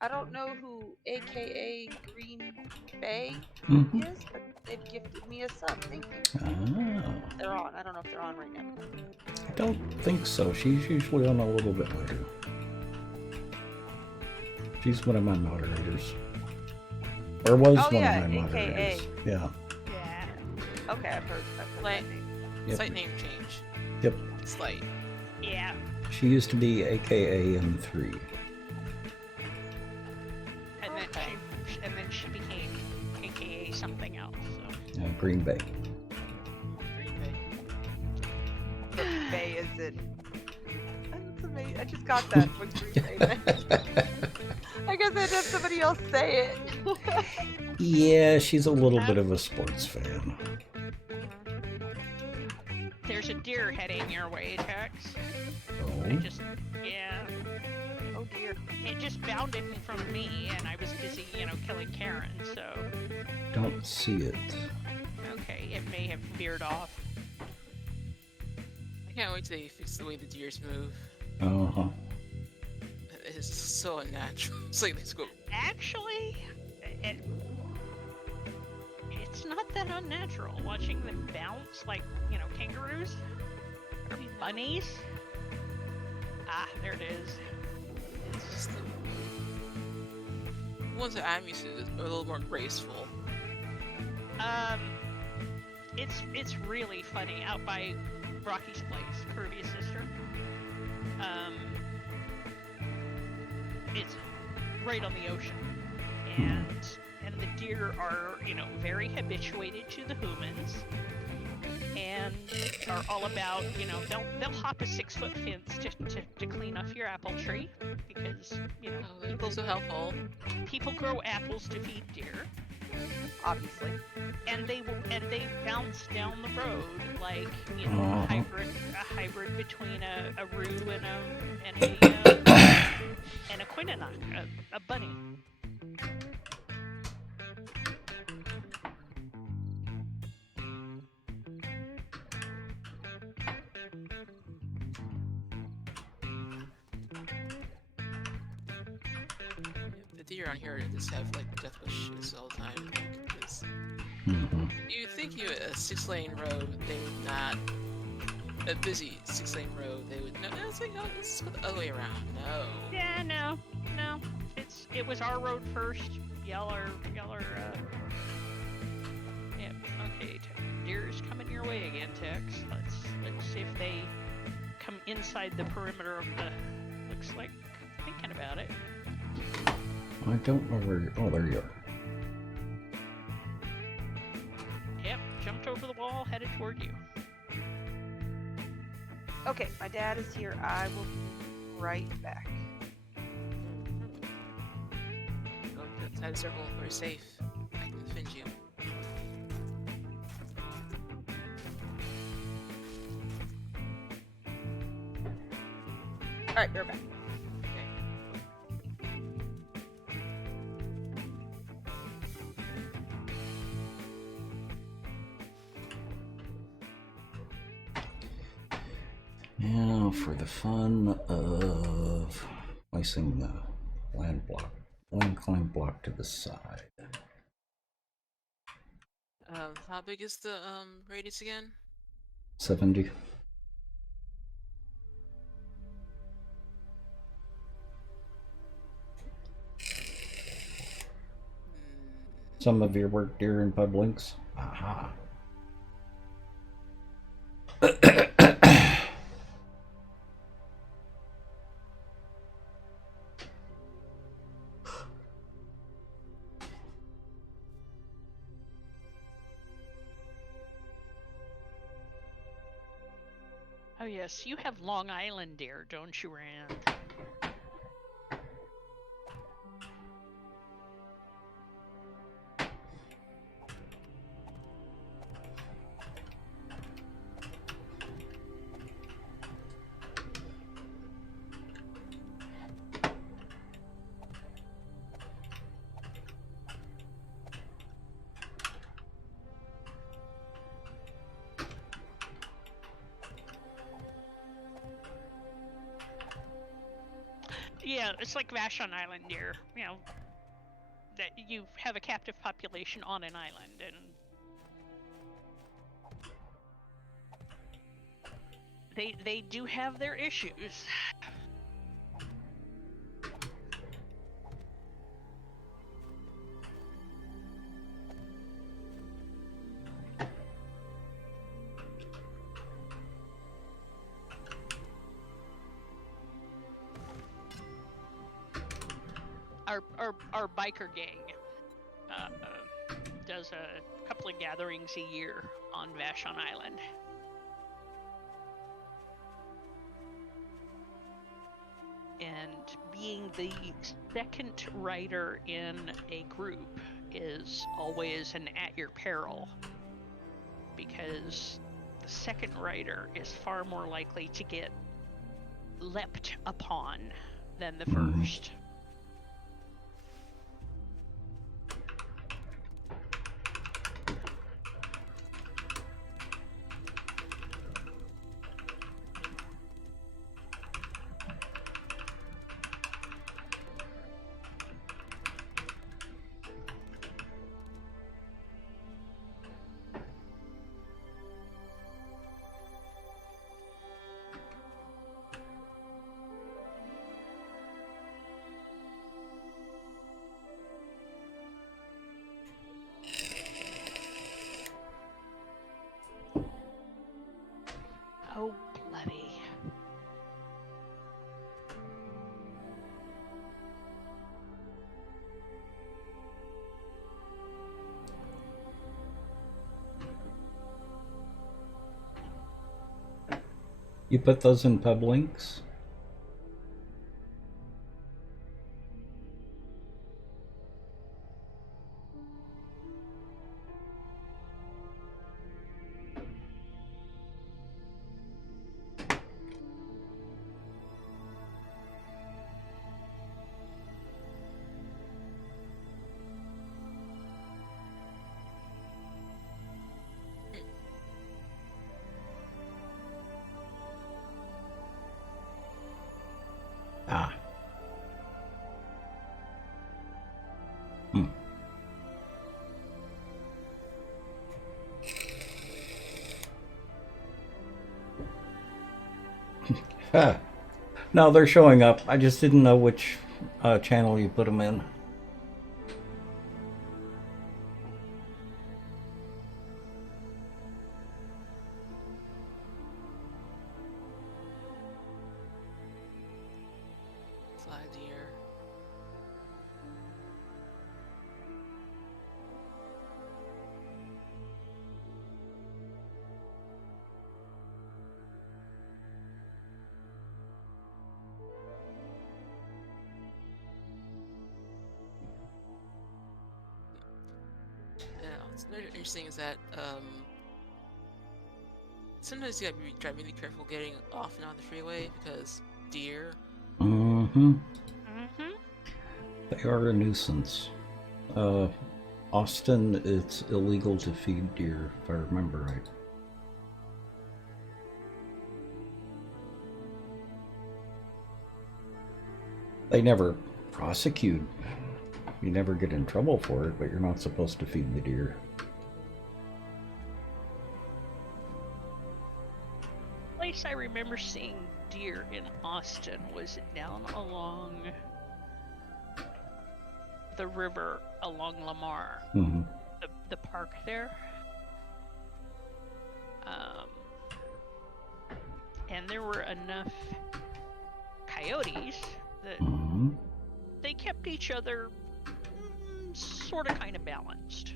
I don't know who AKA Green Bay Hmm. is, but they've gifted me a sub. Thank you. Ah, They're on. I don't know if they're on right now. I don't think so. She's usually on a little bit later. She's one of my moderators. Or was Oh, one yeah, of my AKA. moderators. Yeah. Yeah. Okay, I've heard Like- that name. Yep. Slight name change. Yep. Slight. Yeah. She used to be AKA M3. And then Okay. she became AKA something else. So. Green Bay. Green Bay. But Bay is it? That's amazing. I just got that from Green Bay. I guess I'd have somebody else say it. Yeah, she's a little bit of a sports fan. There's a deer heading your way, Tex. Oh. Yeah. Oh dear. It just bounded from me, and I was busy, killing Karen, so. Don't see it. Okay, it may have veered off. I can't wait till they fix the way the deers move. Uh-huh. It is so unnatural. It's like they just go. Actually, it's it's not that unnatural watching them bounce like, you know, kangaroos or bunnies. Ah, there it is. It's the ones that I'm used to are a little more graceful. It's really funny out by Rocky's place, Kirby's sister. It's right on the ocean, and the deer are, you know, very habituated to the humans, and are all about, you know, they'll hop a 6-foot fence to clean off your apple tree because, you know, Oh, they're also helpful. people grow apples to feed deer, Obviously. and they bounce down the road like, you know, a hybrid between a roo and a quinnonock, a bunny. The deer on here just have like death wishes all the time. Because Mm-hmm. you think a 6-lane road, they would not. A busy 6-lane road, they would. No, it's like, oh, let's go the other way around. No. Yeah, no. It was our road first. Y'all are. Yeah. Okay. Deer's coming your way again, Tex. Let's see if they come inside the perimeter of the. Looks like thinking about it. I don't know where you... Oh, there you are. Yep. Jumped over the wall, headed toward you. Okay, my dad is here. I will be right back. Go to the side of the circle. We're safe. I can defend you. All right, you're back. Now for the fun of placing the land climb block to the side. How big is the radius again? 70. Some of your work deer in pub links. Aha. Oh yes, you have Long Island deer, don't you, Rand? Yeah, it's like Vashon Island deer. You know, that you have a captive population on an island, and they do have their issues. Our biker gang does a couple of gatherings a year on Vashon Island. And being the second rider in a group is always an at your peril, because the second rider is far more likely to get leapt upon than the first. You put those in pub links? Ah. Hmm. Ah. No, they're showing up. I just didn't know which channel you put them in. Fly deer. Yeah, what's very interesting is that sometimes you gotta try really careful getting off and on the freeway because deer. Mm-hmm. Mm-hmm. They are a nuisance. Austin, it's illegal to feed deer, if I remember right. They never prosecute. You never get in trouble for it, but you're not supposed to feed the deer. Place I remember seeing deer in Austin was down along the river along Lamar, Mm-hmm. the park there. And there were enough coyotes that Mm-hmm. they kept each other sort of kind of balanced.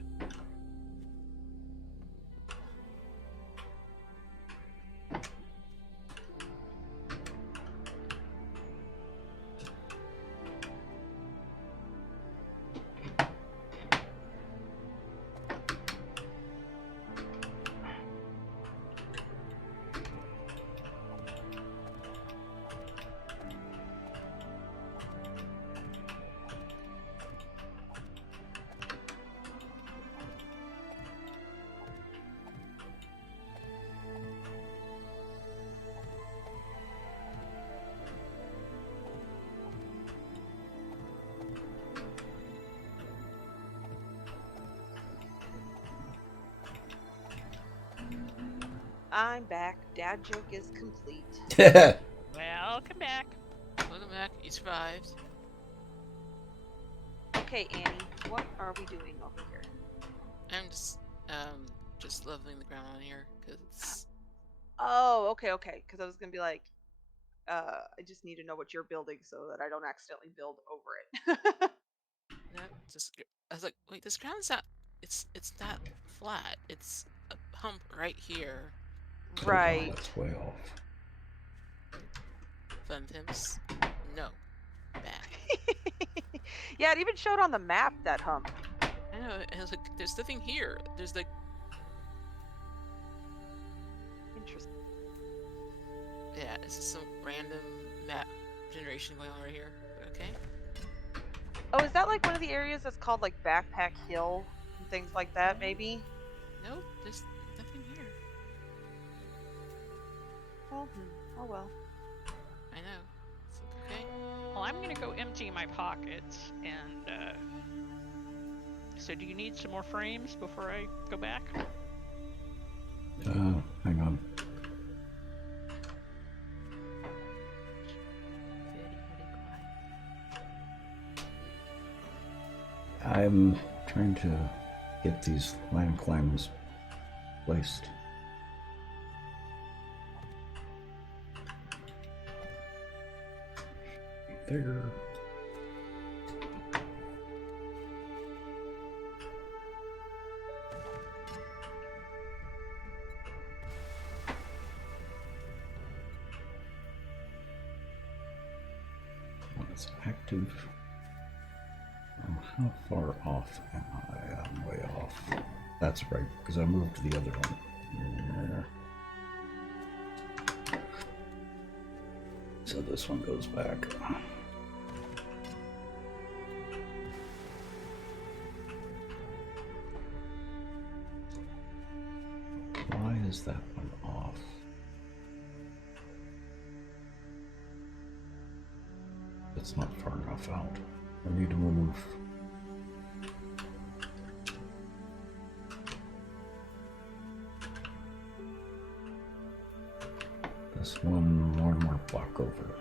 I'm back. Dad joke is complete. Welcome back. Welcome back. You survived. Okay, Annie, what are we doing over here? I'm just leveling the ground on here because it's Oh, okay. Because I was gonna be like, I just need to know what you're building so that I don't accidentally build over it. no, just. I was like, wait, this ground's not. It's not flat. It's a hump right here. Right. That's way off. Fun pimps. No. Bad. Yeah, it even showed on the map that hump. I know. And I was like, there's nothing here. There's like, Interesting. yeah, it's just some random map generation going on right here. Okay. Oh, is that like one of the areas that's called like Backpack Hill and things like that? Maybe. No, there's nothing here. Oh, oh well. I know. It's like, okay. Well, I'm gonna go empty my pockets and so do you need some more frames before I go back? Hang on. I'm trying to get these land climbs placed. There. It's active. How far off am I? I'm way off. That's right, because I moved to the other one. Yeah. So this one goes back. Why is that one off? It's not far enough out. I need to move. This one more block over.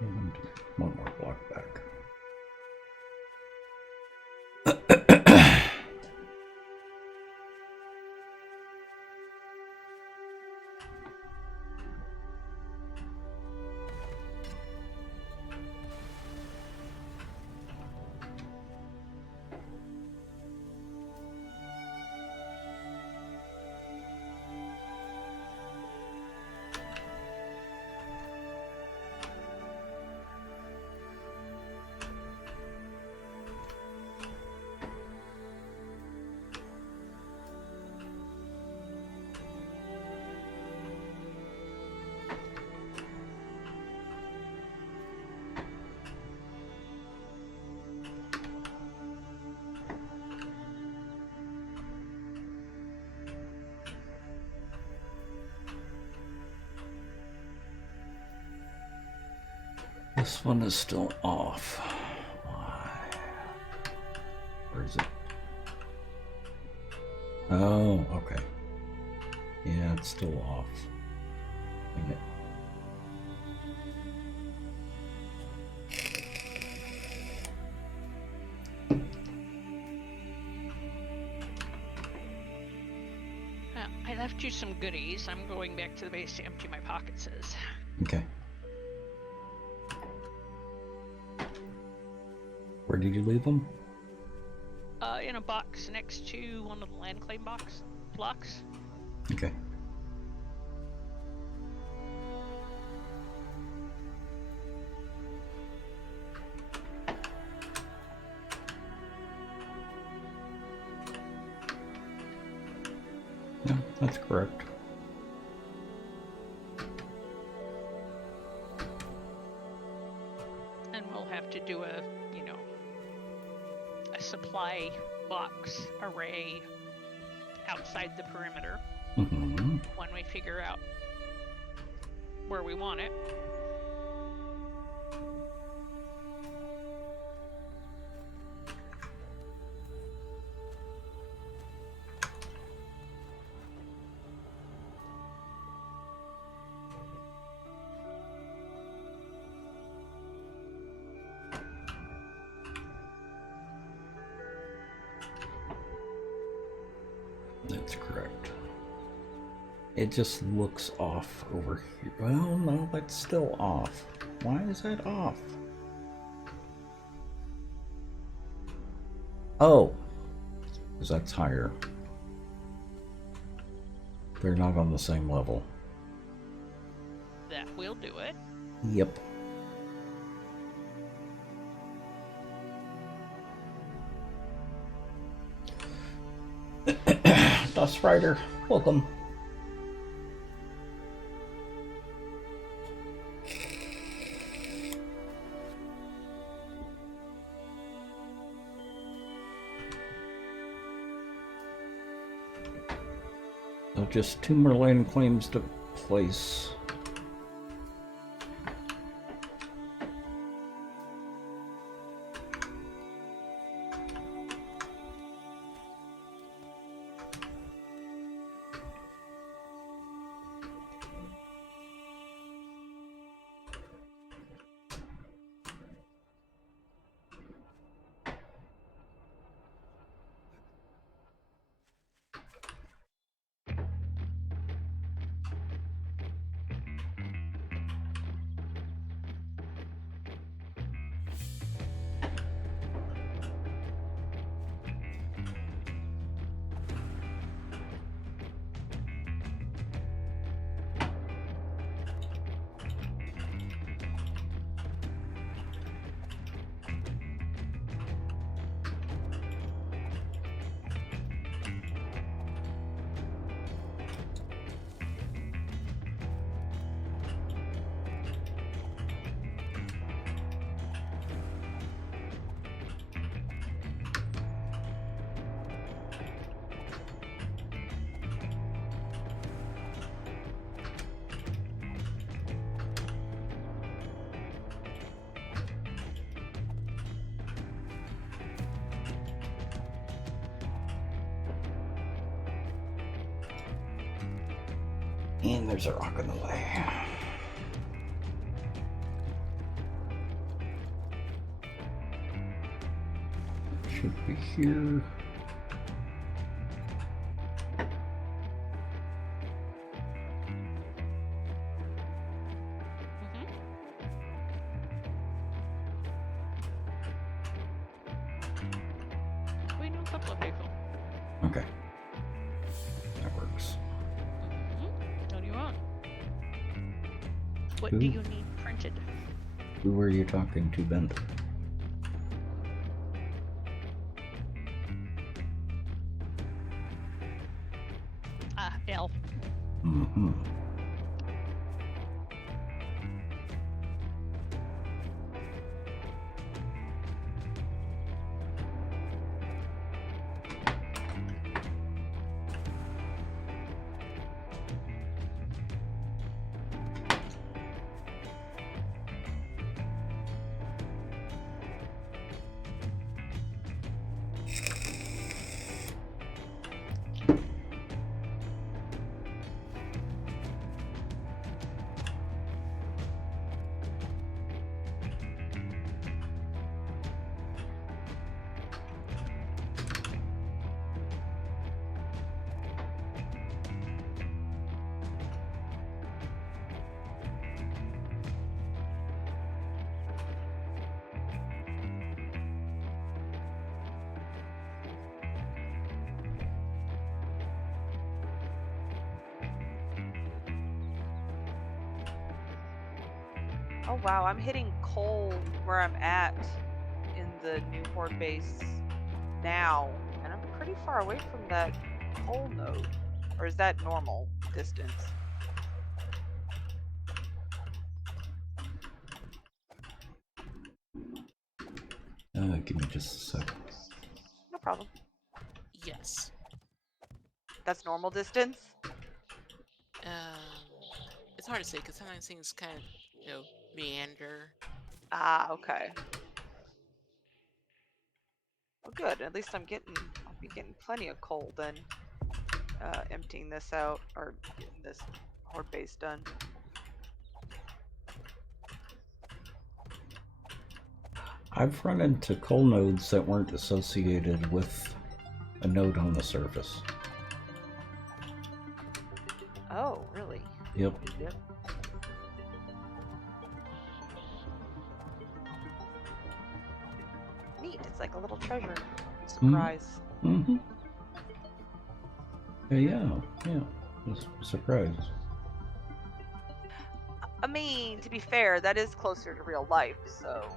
And one more block back. This one is still off. Why? Where is it? Oh, okay. Yeah, it's still off. Dang it. I left you some goodies. I'm going back to the base to empty my pockets. Okay. Where did you leave them? In a box next to one of the land claim blocks. Okay. Yeah, that's correct. And we'll have to do a supply box array outside the perimeter Mm-hmm. when we figure out where we want it. That's correct. It just looks off over here. Well, no, that's still off. Why is that off? Oh, because that's higher. They're not on the same level. That will do it. Yep. Dust Rider, welcome. So just 2 more land claims to place. And there's a rock in the way. Should be here. We know a couple of people. Okay. That works. What do you want? What Who? do you need printed? Who were you talking to, Bent? L. Mm-hmm. Oh wow, I'm hitting coal where I'm at in the new horde base now, and I'm pretty far away from that coal node. Or is that normal distance? Give me just a sec. No problem. Yes. That's normal distance? It's hard to say because sometimes things kind of, meander. Ah, okay. Well, good. At least I'll be getting plenty of coal then. Emptying this out, or getting this horde base done. I've run into coal nodes that weren't associated with a node on the surface. Oh, really? Yep. Yep. Neat. It's like a little treasure. Surprise. Mm-hmm. Yeah. It's a surprise. I mean, to be fair, that is closer to real life, so.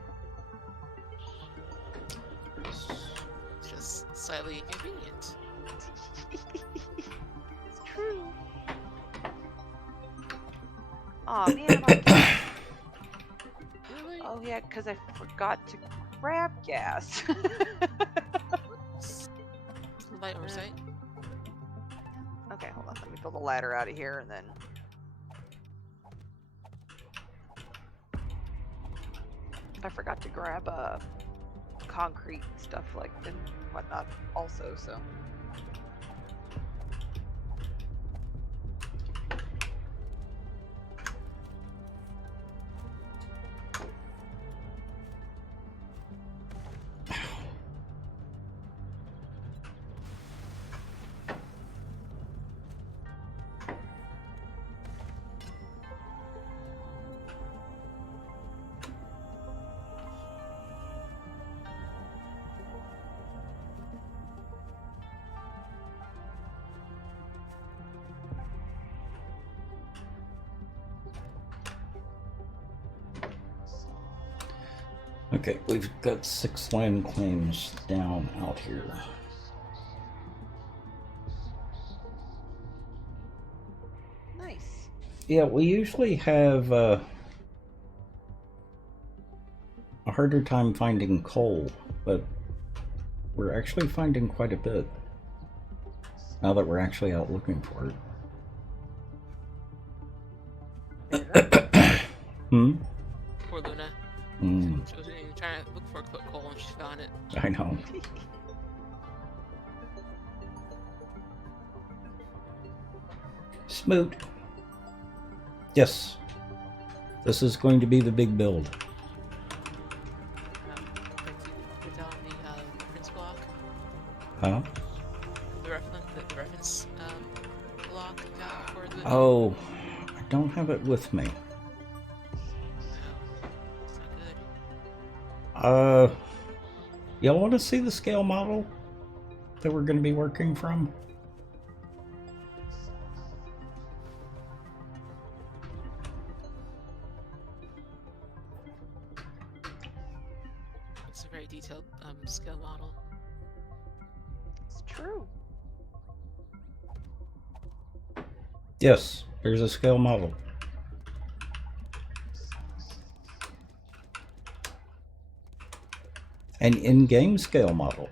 It's just slightly inconvenient. It's true. Aw, man, I'm on Really? Oh, yeah, because I forgot to grab gas. Light oversight. Okay, hold on. Let me build a ladder out of here and then. I forgot to grab concrete stuff like and whatnot also. So Okay, we've got 6 land claims down out here. nice. Yeah, we usually have a harder time finding coal, but we're actually finding quite a bit now that we're actually out looking for it. Hmm? Poor Luna. Mm, She wasn't even trying to look for coal and she found it. I know. Smoot. Yes. This is going to be the big build. Put down the reference block. Huh? The reference block for the. Oh, I don't have it with me. No, it's not good. Y'all want to see the scale model that we're going to be working from? It's a very detailed scale model. It's true. Yes, there's a scale model. An in-game scale model.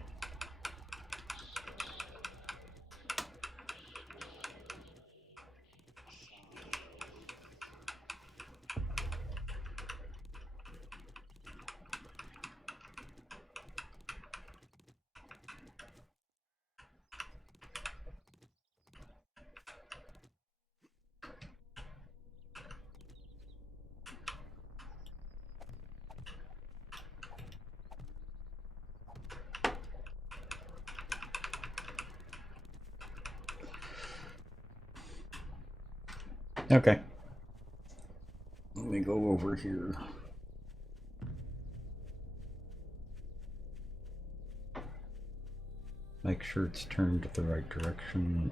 Okay. Let me go over here. Make sure it's turned the right direction.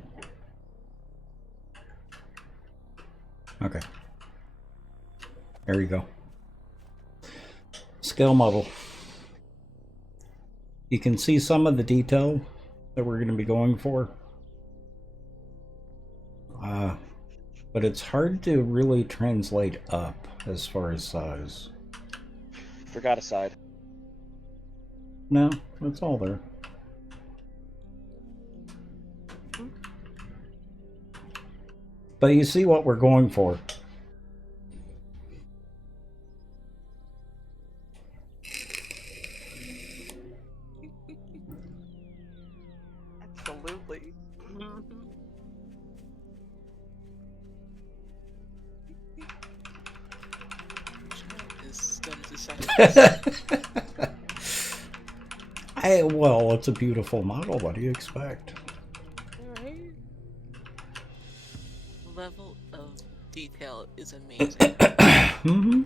Okay. There you go. Scale model. You can see some of the detail that we're going to be going for. But it's hard to really translate up as far as size. Forgot a side. No, it's all there. But you see what we're going for. Absolutely. Is done to second. Well, it's a beautiful model. What do you expect? Right. Level of detail is amazing. Mm-hmm.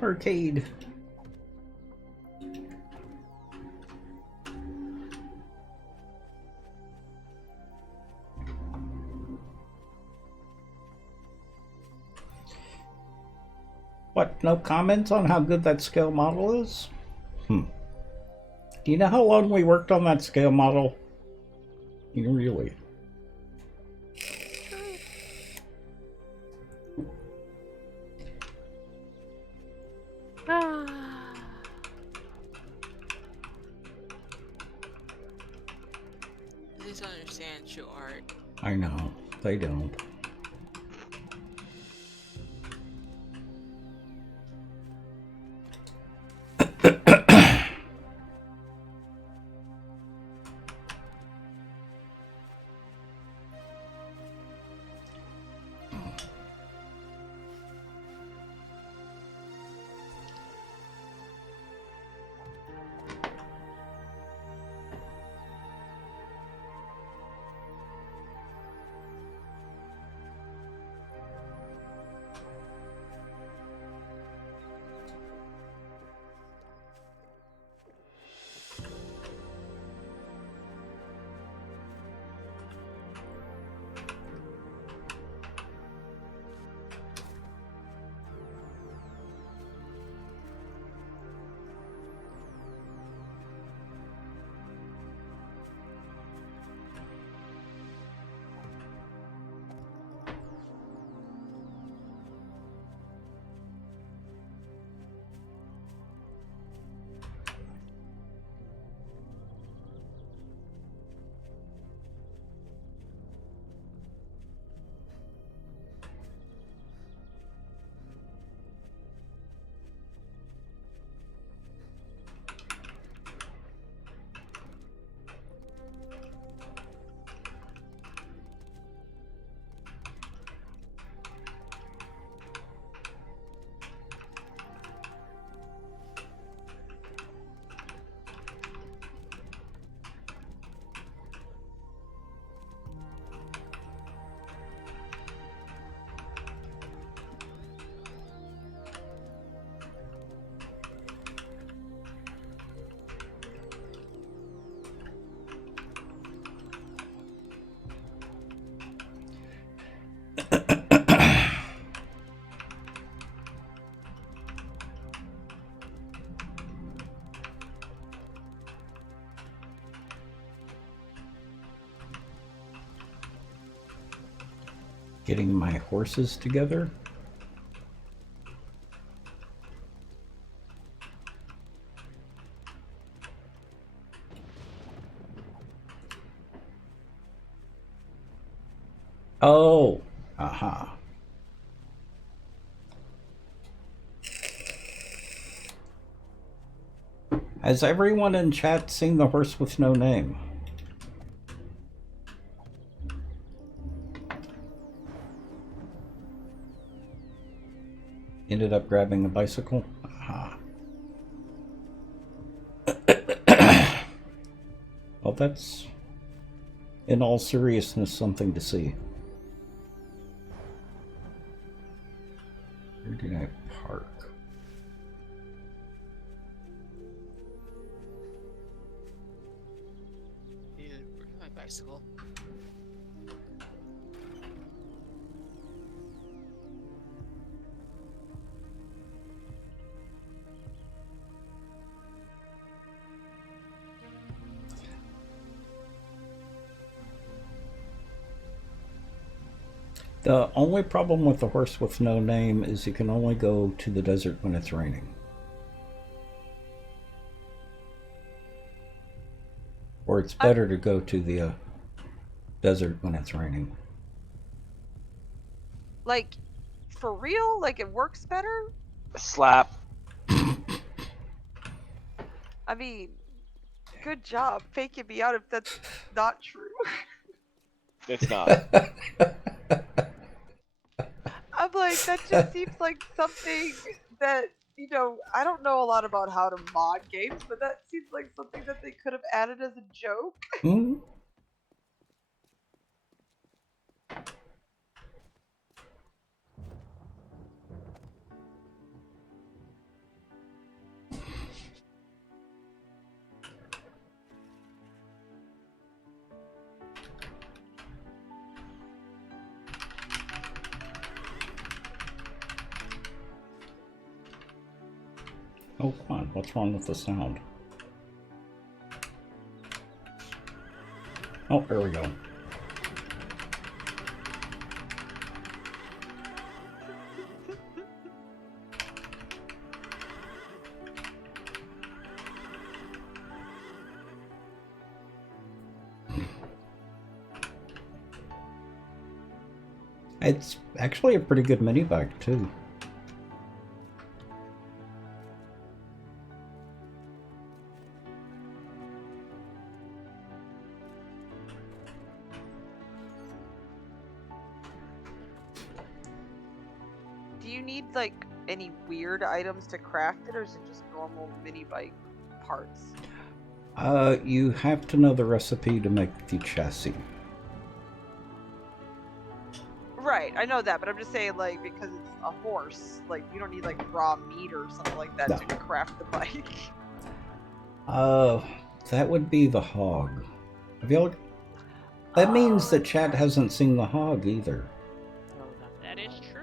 Arcade. What, no comments on how good that scale model is? Do you know how long we worked on that scale model? You really? They don't understand true art. I know, they don't. Getting my horses together. Oh, aha. Has everyone in chat seen The Horse with No Name? Ended up grabbing a bicycle? Aha. Well, that's, in all seriousness, something to see. Where did I park? Dude, where's my bicycle? The only problem with The Horse with No Name is you can only go to the desert when it's raining. Or it's better to go to the desert when it's raining. Like, for real? Like, it works better? Slap. I mean, good job faking me out if that's not true. It's not. I'm like, that just seems like something that, you know, I don't know a lot about how to mod games, but that seems like something that they could have added as a joke. Hmm? Oh, come on. What's wrong with the sound? Oh, there we go. It's actually a pretty good mini bike, too. Do you need like any weird items to craft it, or is it just normal mini bike parts? You have to know the recipe to make the chassis. Right, I know that, but I'm just saying, like, because it's a horse, like, you don't need like raw meat or something like that No. to craft the bike. That would be the hog. Have y'all... That means that Chad hasn't seen the hog either. That is true.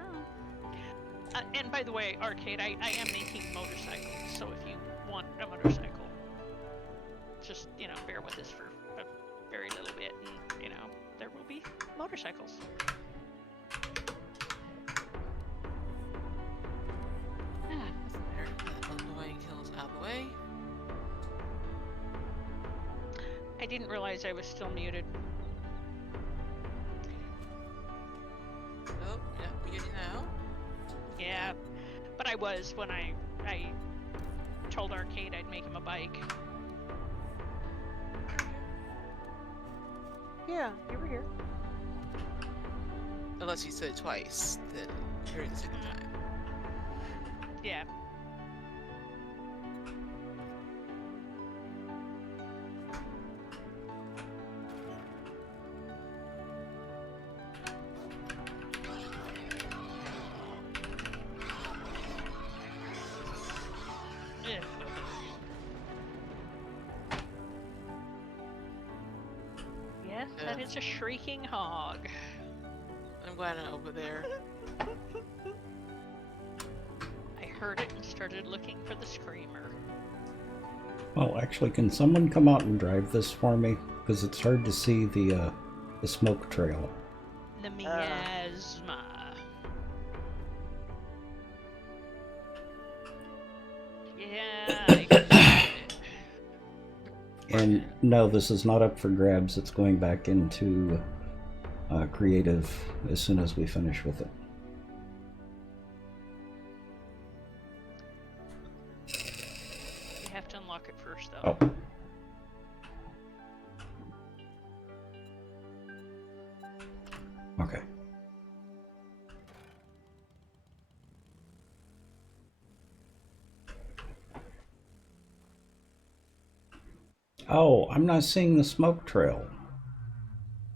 And by the way, Arcade, I am making motorcycles, so if you want a motorcycle, just, you know, bear with us for a very little bit, and, you know, there will be motorcycles. Annoying hills out of the way. I didn't realize I was still muted. Oh, yeah, muted now. Yeah, but I was when I told Arcade I'd make him a bike. Yeah, you were here. Unless you said it twice, then you heard it the second time. Yeah. Ugh. Yes, that Yeah. is a shrieking hog. I'm glad I'm over there. I heard it and started looking for the screamer. Well, actually, can someone come out and drive this for me? Because it's hard to see the smoke trail. The miasma. Yeah, I can see it. And no, this is not up for grabs. It's going back into creative as soon as we finish with it. You have to unlock it first, though. Oh. Okay. Oh, I'm not seeing the smoke trail.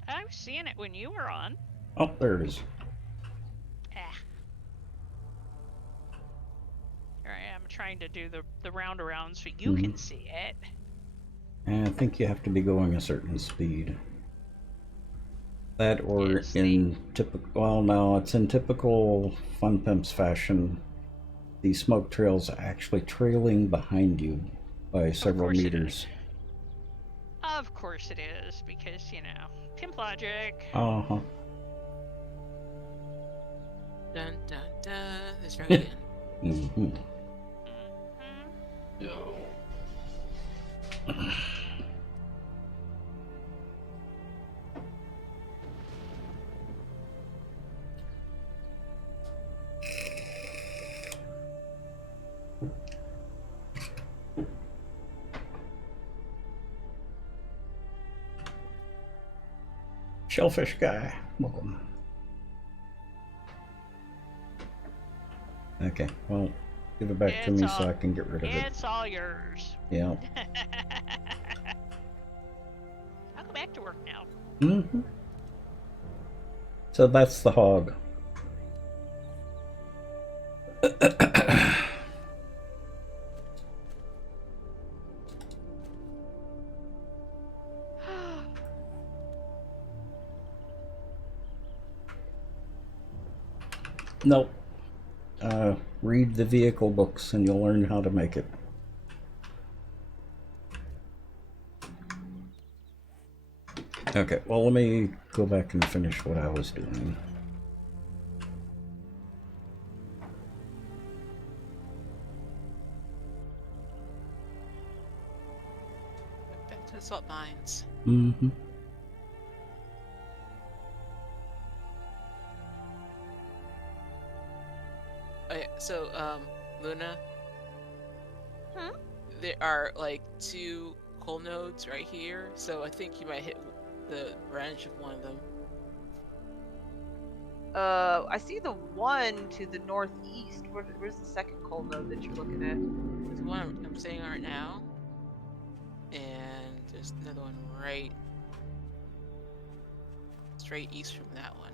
I was seeing it when you were on. Oh, there it is. Ah. Here I am trying to do the round around so you can see it. And I think you have to be going a certain speed. That or Yes, in typical, well, no, it's in typical Fun Pimps fashion. The smoke trail's actually trailing behind you by several course it meters. Of course it is, because, you know, pimp logic. Uh-huh. Dun dun dun. There's Dragon. Mm-hmm. Mhm. Shellfish guy, welcome. Okay, well, give it back to It's me all- so I can get rid of it. It's all yours. Yeah. I'll go back to work now. Mm-hmm. So that's the hog. Nope. Read the vehicle books and you'll learn how to make it. Okay, well, let me go back and finish what I was doing. Back to the salt mines. Mm-hmm. Oh, yeah. So, Luna, Hmm? there are like 2 coal nodes right here, so I think you might hit the branch of one of them. I see the one to the northeast. Where's the second coal node that you're looking at? There's the one I'm staying on right now, and there's another one right straight east from that one,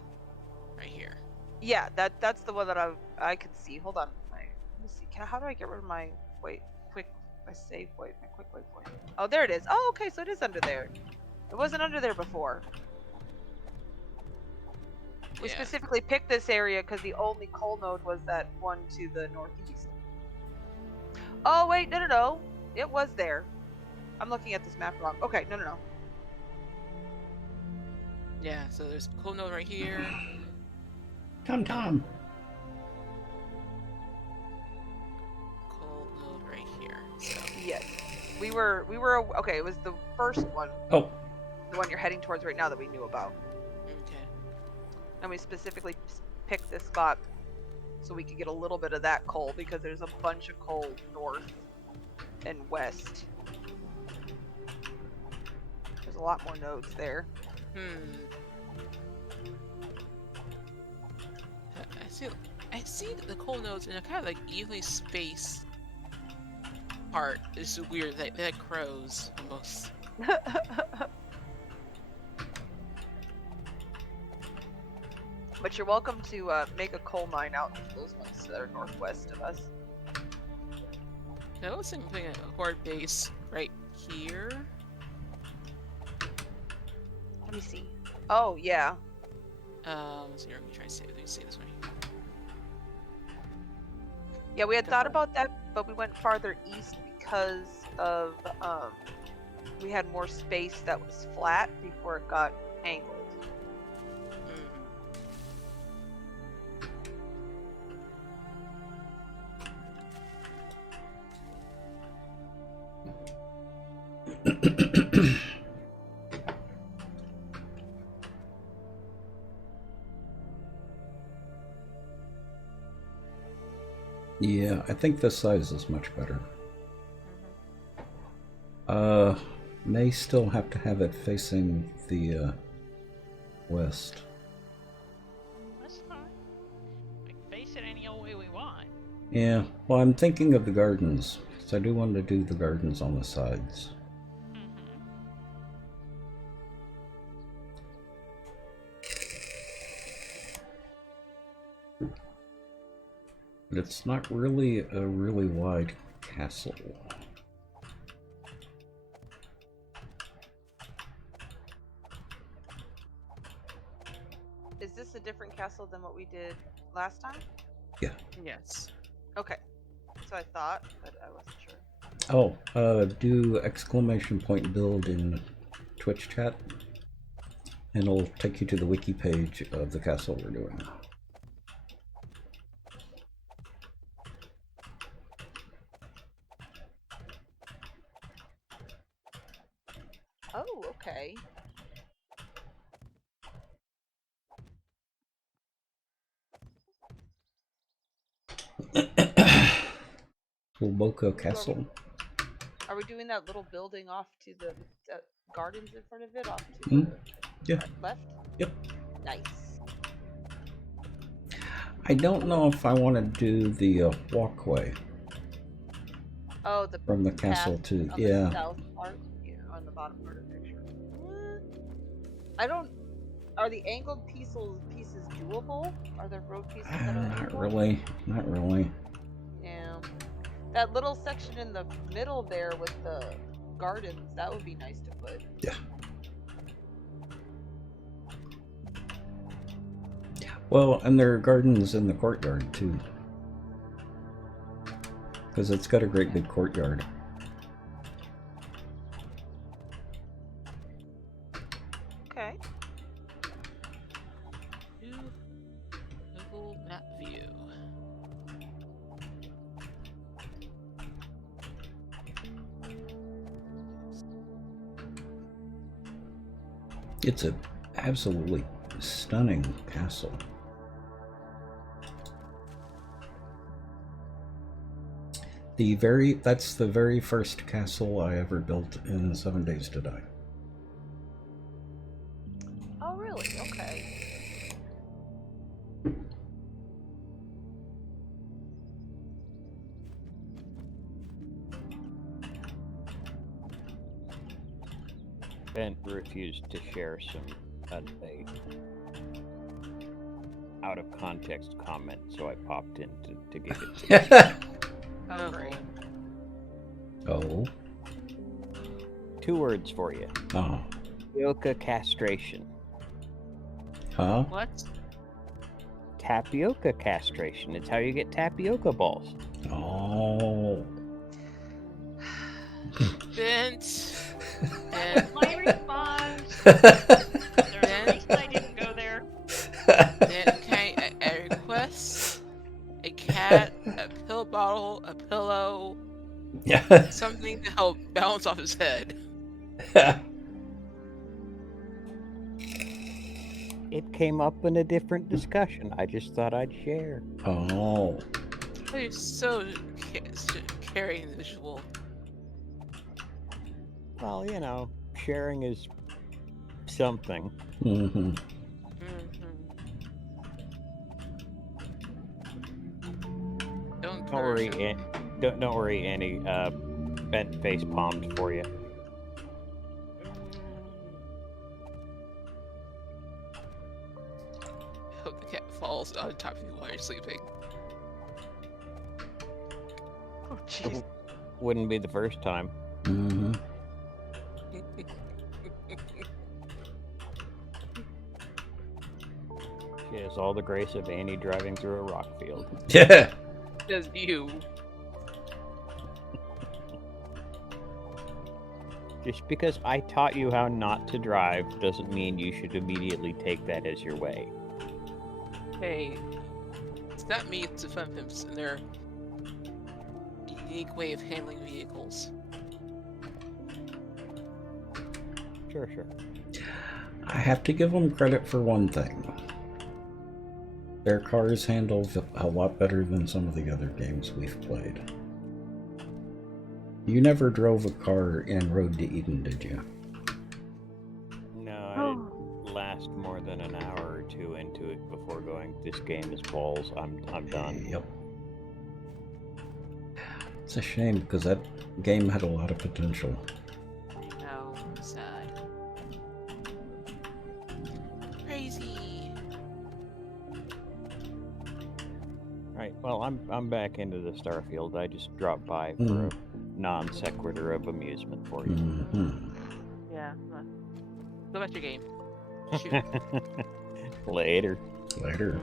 right here. Yeah, that's the one that I could see. Hold on, let me see. How do I get rid of my my save my quick waypoint? Oh, there it is. Oh, okay, so it is under there. It wasn't under there before. We Yeah. specifically picked this area because the only coal node was that one to the northeast. Oh wait, no, it was there. I'm looking at this map wrong. Okay, no. Yeah, so there's a coal node right here. Tom. Coal node right here. So Yes, we were okay. It was the first one, Oh, the one you're heading towards right now that we knew about. okay. And we specifically picked this spot so we could get a little bit of that coal because there's a bunch of coal north and west. There's a lot more nodes there. I see the coal nodes in a kind of like evenly spaced part. It's weird. They're like crows almost. But you're welcome to make a coal mine out of those ones that are northwest of us. I was thinking putting a horde base right here. Let me see. Oh yeah. So here, let me try to say this one. Yeah, we had thought about that, but we went farther east because of we had more space that was flat before it got angled. yeah, I think this size is much better. May still have to have it facing the west. That's fine. We can face it any old way we want. Yeah, well, I'm thinking of the gardens, because I do want to do the gardens on the sides. But it's not really a really wide castle. Is this a different castle than what we did last time? Yeah. Yes. Okay. So I thought, but I wasn't sure. Oh, do exclamation point build in Twitch chat, and it'll take you to the wiki page of the castle we're doing. Oh, okay. Boca Castle. Are we doing that little building off to the gardens in front of it? Off to Hmm? the Yeah. left? Yep. Nice. I don't know if I want to do the walkway Oh, the from the castle path to on the yeah. south part? Yeah, on the bottom part of the picture. I don't. Are the angled pieces doable? Are there road pieces that are Not angled? really. Not really. Yeah. That little section in the middle there with the gardens, that would be nice to put. Yeah. Well, and there are gardens in the courtyard too. because it's got a great big courtyard. Okay. New Google Map view. It's a absolutely stunning castle. That's the very first castle I ever built in 7 Days to Die. Oh, really? Okay. Ben refused to share a out of context comment, so I popped in to give it to you. Oh, great. Oh. 2 words for you. Oh. Tapioca castration. Huh? What? Tapioca castration. It's how you get tapioca balls. Oh. Bent. And My response. There's a reason I didn't go there. then okay, I request a cat, a pill bottle, a pillow, Yeah. something to help bounce off his head. It came up in a different discussion. I just thought I'd share. Oh. Oh, you're so carrying the visual. Well, you know, sharing is something. Mm-hmm. Don't Don't worry, encourage don't worry, Annie. Bent face palmed for you. hope the cat falls on top of you while you're sleeping. Oh, jeez. Wouldn't be the first time. Mm-hmm. She has all the grace of Annie driving through a rock field. Yeah. Does you? Just because I taught you how not to drive doesn't mean you should immediately take that as your way. Hey, it's not me, it's the fun pimps and their unique way of handling vehicles. Sure. I have to give them credit for one thing. Their cars handle a lot better than some of the other games we've played. You never drove a car in Road to Eden, did you? No, I didn't last more than an hour or two into it before going, this game is balls, I'm done. Yep. It's a shame because that game had a lot of potential. No, sad. Crazy. Right, well, I'm back into the Starfield. I just dropped by for a non sequitur of amusement for you. Mm-hmm. Yeah. Go back to your game. Shoot. Later. Later.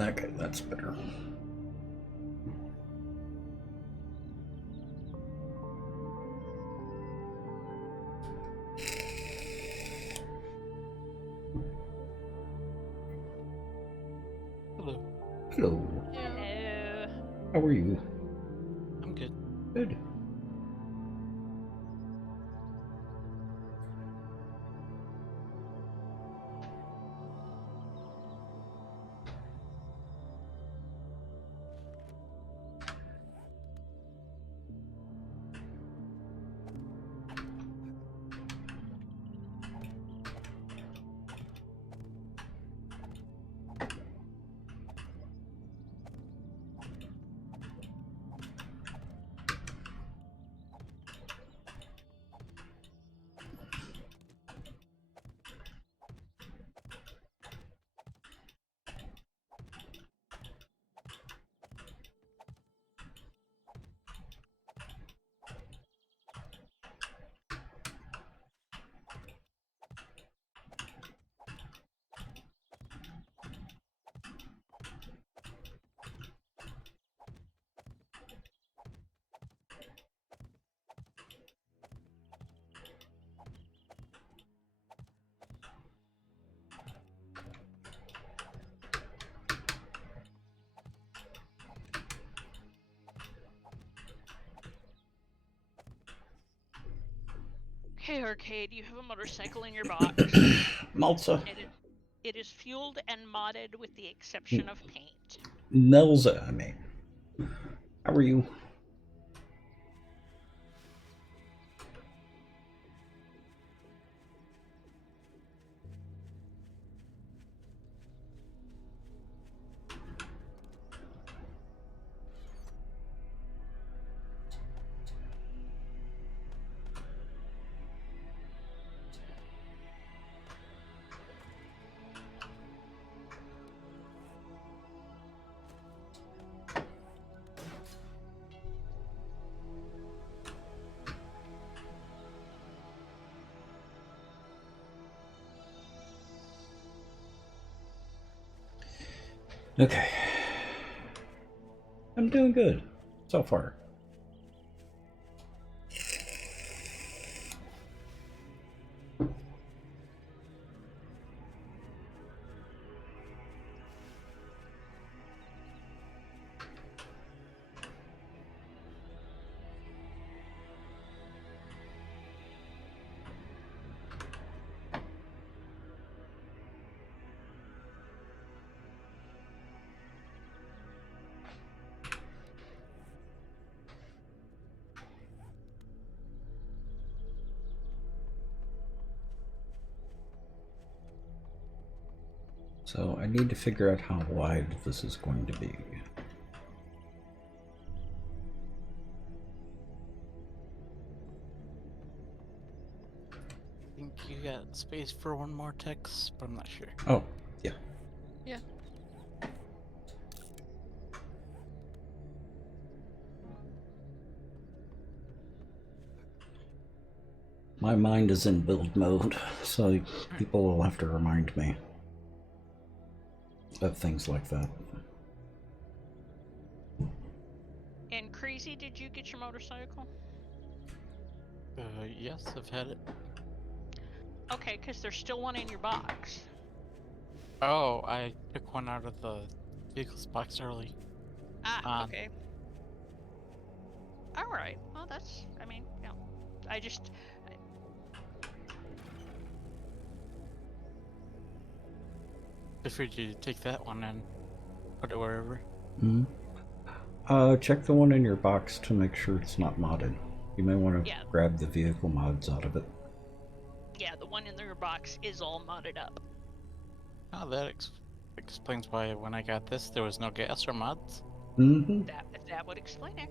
Okay, that's better. Hello. Hello. How are you? I'm good. Good. Okay, Arcade, you have a motorcycle in your box. Malta. It is fueled and modded with the exception of paint. Melza, I mean. How are you? Okay. I'm doing good so far. So I need to figure out how wide this is going to be. I think you got space for one more text, but I'm not sure. Oh, yeah. Yeah. My mind is in build mode, so people will have to remind me of things like that. And Crazy, did you get your motorcycle? Yes, I've had it. Okay, because there's still one in your box. Oh, I took one out of the vehicles box early. Ah, okay. Alright, well that's, I mean, yeah. I just, Figured you take that one and put it wherever. Mm-hmm. Check the one in your box to make sure it's not modded. You may want to Yeah. grab the vehicle mods out of it. yeah, the one in your box is all modded up. Oh, that explains why when I got this, there was no gas or mods. Mm-hmm. That would explain it.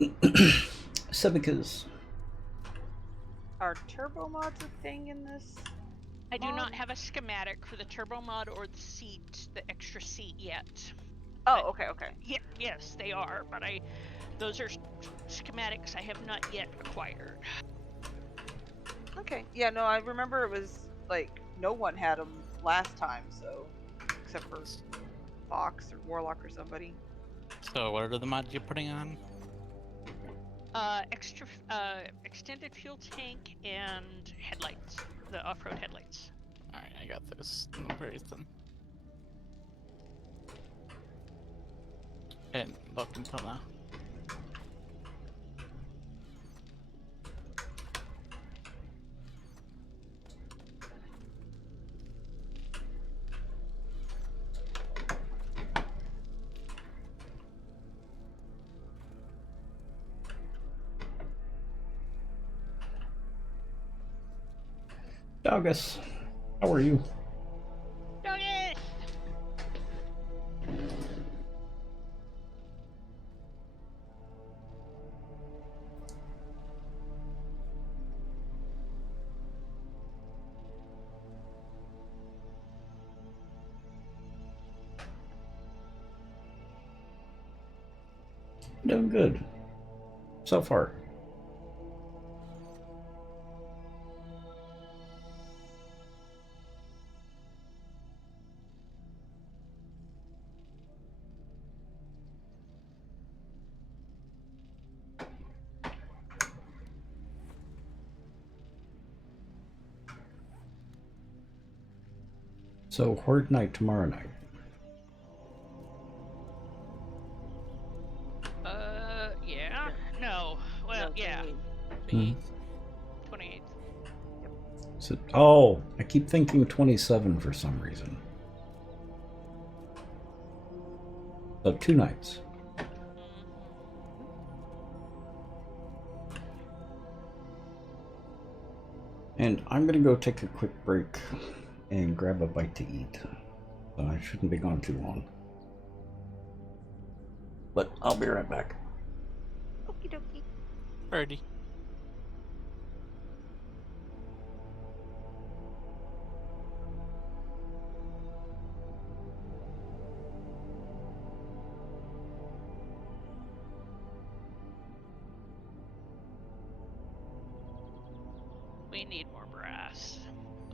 Mm-hmm. Sebicas. Are turbo mods a thing in this? I do mod? not have a schematic for the turbo mod or the seat, the extra seat yet. Oh, okay, okay. Yes, they are, but those are schematics I have not yet acquired. Okay. Yeah, no, I remember it was like no one had them last time, so except for Fox or Warlock or somebody. So what are the mods you're putting on? Extended fuel tank and headlights. The off-road headlights. Alright, I got this. No worries then. And look until now. Dogus, how are you? Doggy! Doing good. So far. So, Horde Night tomorrow night. Yeah. No. Well, No, yeah. 28th. 28th. Is it, oh, I keep thinking 27 for some reason. So, 2 nights. And I'm gonna go take a quick break and grab a bite to eat. So I shouldn't be gone too long. But I'll be right back. Okie dokie. Birdie. We need more brass.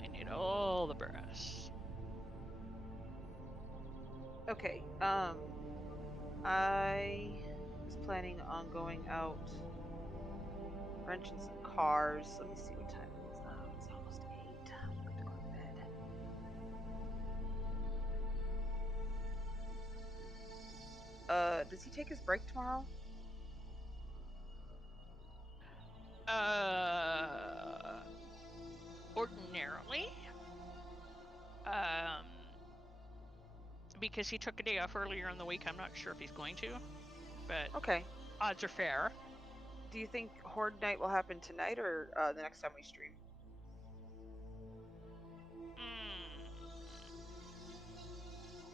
We need all the brass. Okay. I was planning on going out, wrenching some cars. Let me see what time it is now. It's almost 8. I'm going to go to bed. Does he take his break tomorrow? Ordinarily, um, because he took a day off earlier in the week, I'm not sure if he's going to, but Okay. odds are fair. Do you think Horde Night will happen tonight or the next time we stream?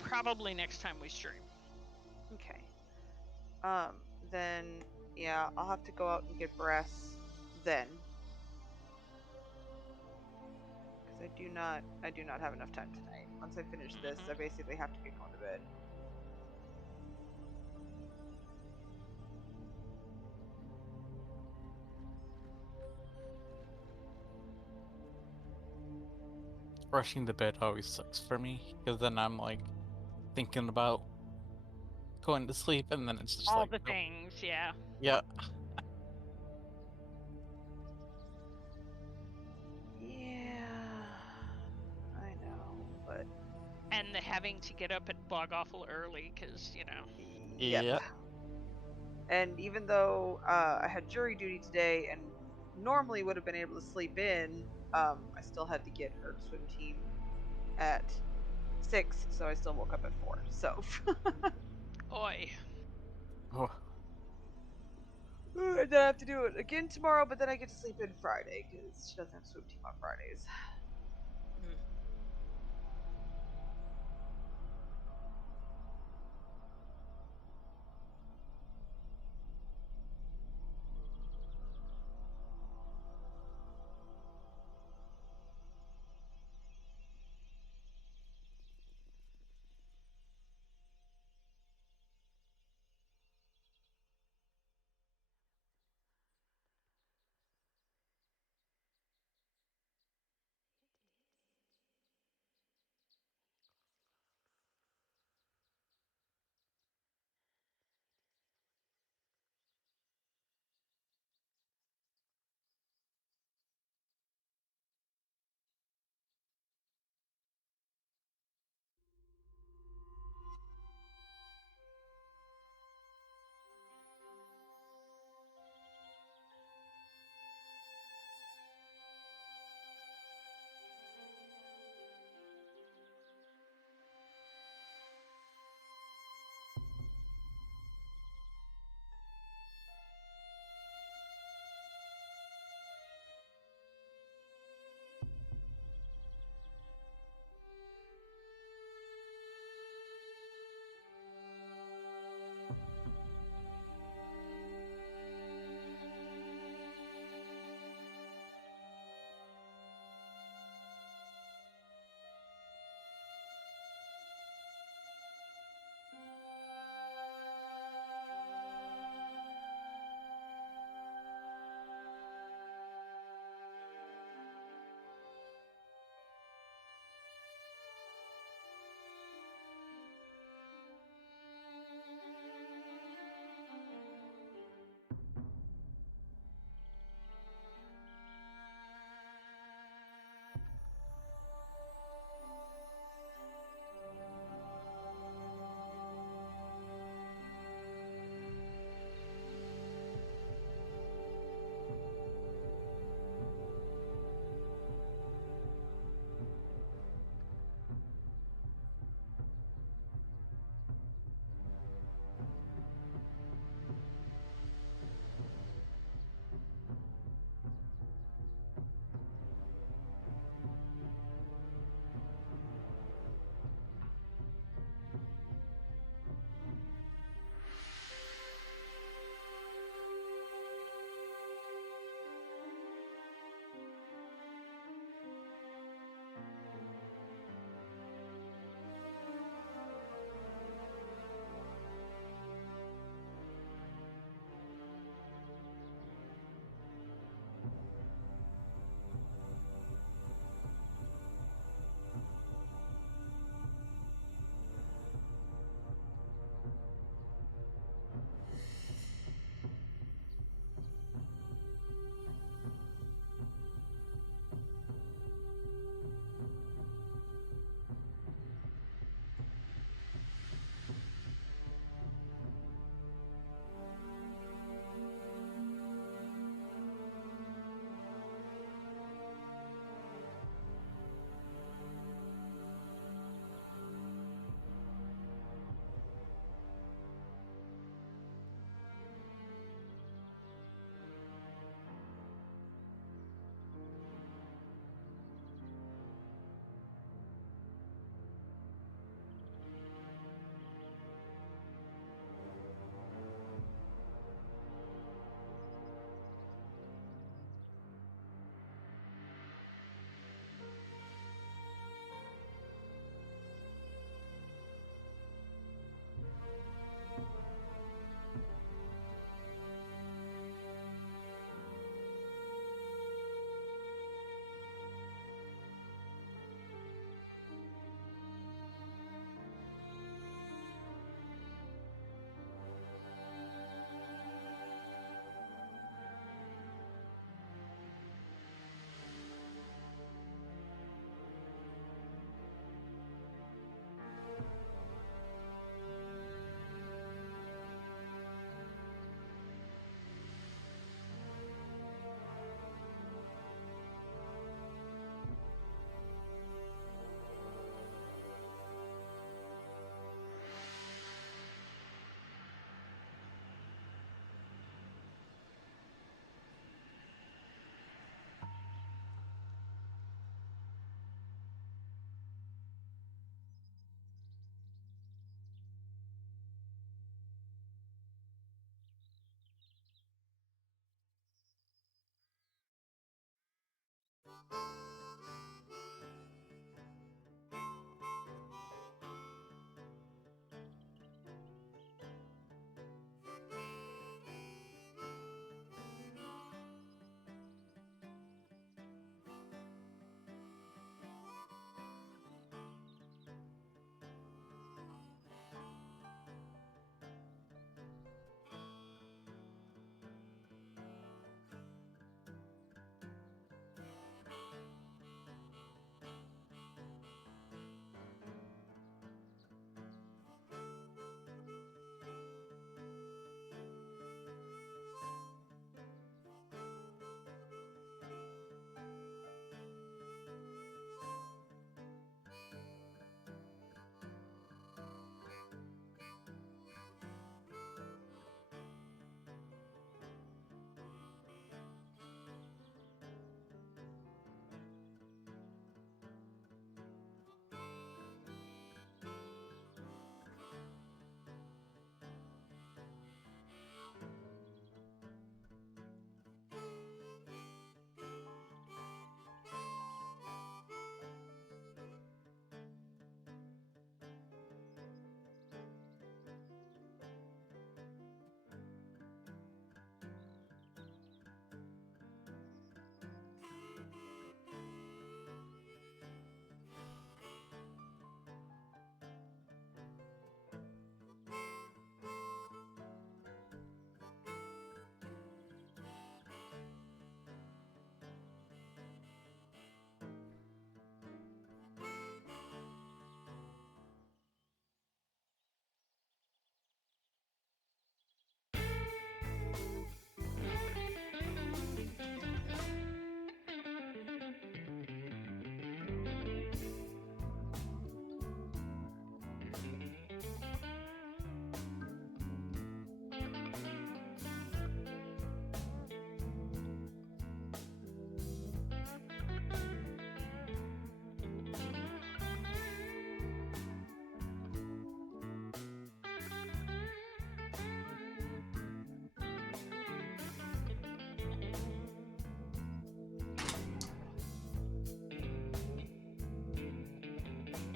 Probably next time we stream. Okay. Then yeah, I'll have to go out and get brass then. Because I do not have enough time tonight. Once I finish this, I basically have to get going to bed. Rushing to bed always sucks for me, because then I'm like thinking about going to sleep, and then it's just All like the nope. things, yeah. Yeah. Yeah, I know, but And the having to get up at bog awful early, because, you know. yep. Yep. And even though I had jury duty today and normally would have been able to sleep in, I still had to get her swim team at 6, so I still woke up at 4. So Oi. Oh, and then I have to do it again tomorrow, but then I get to sleep in Friday because she doesn't have swim team on Fridays.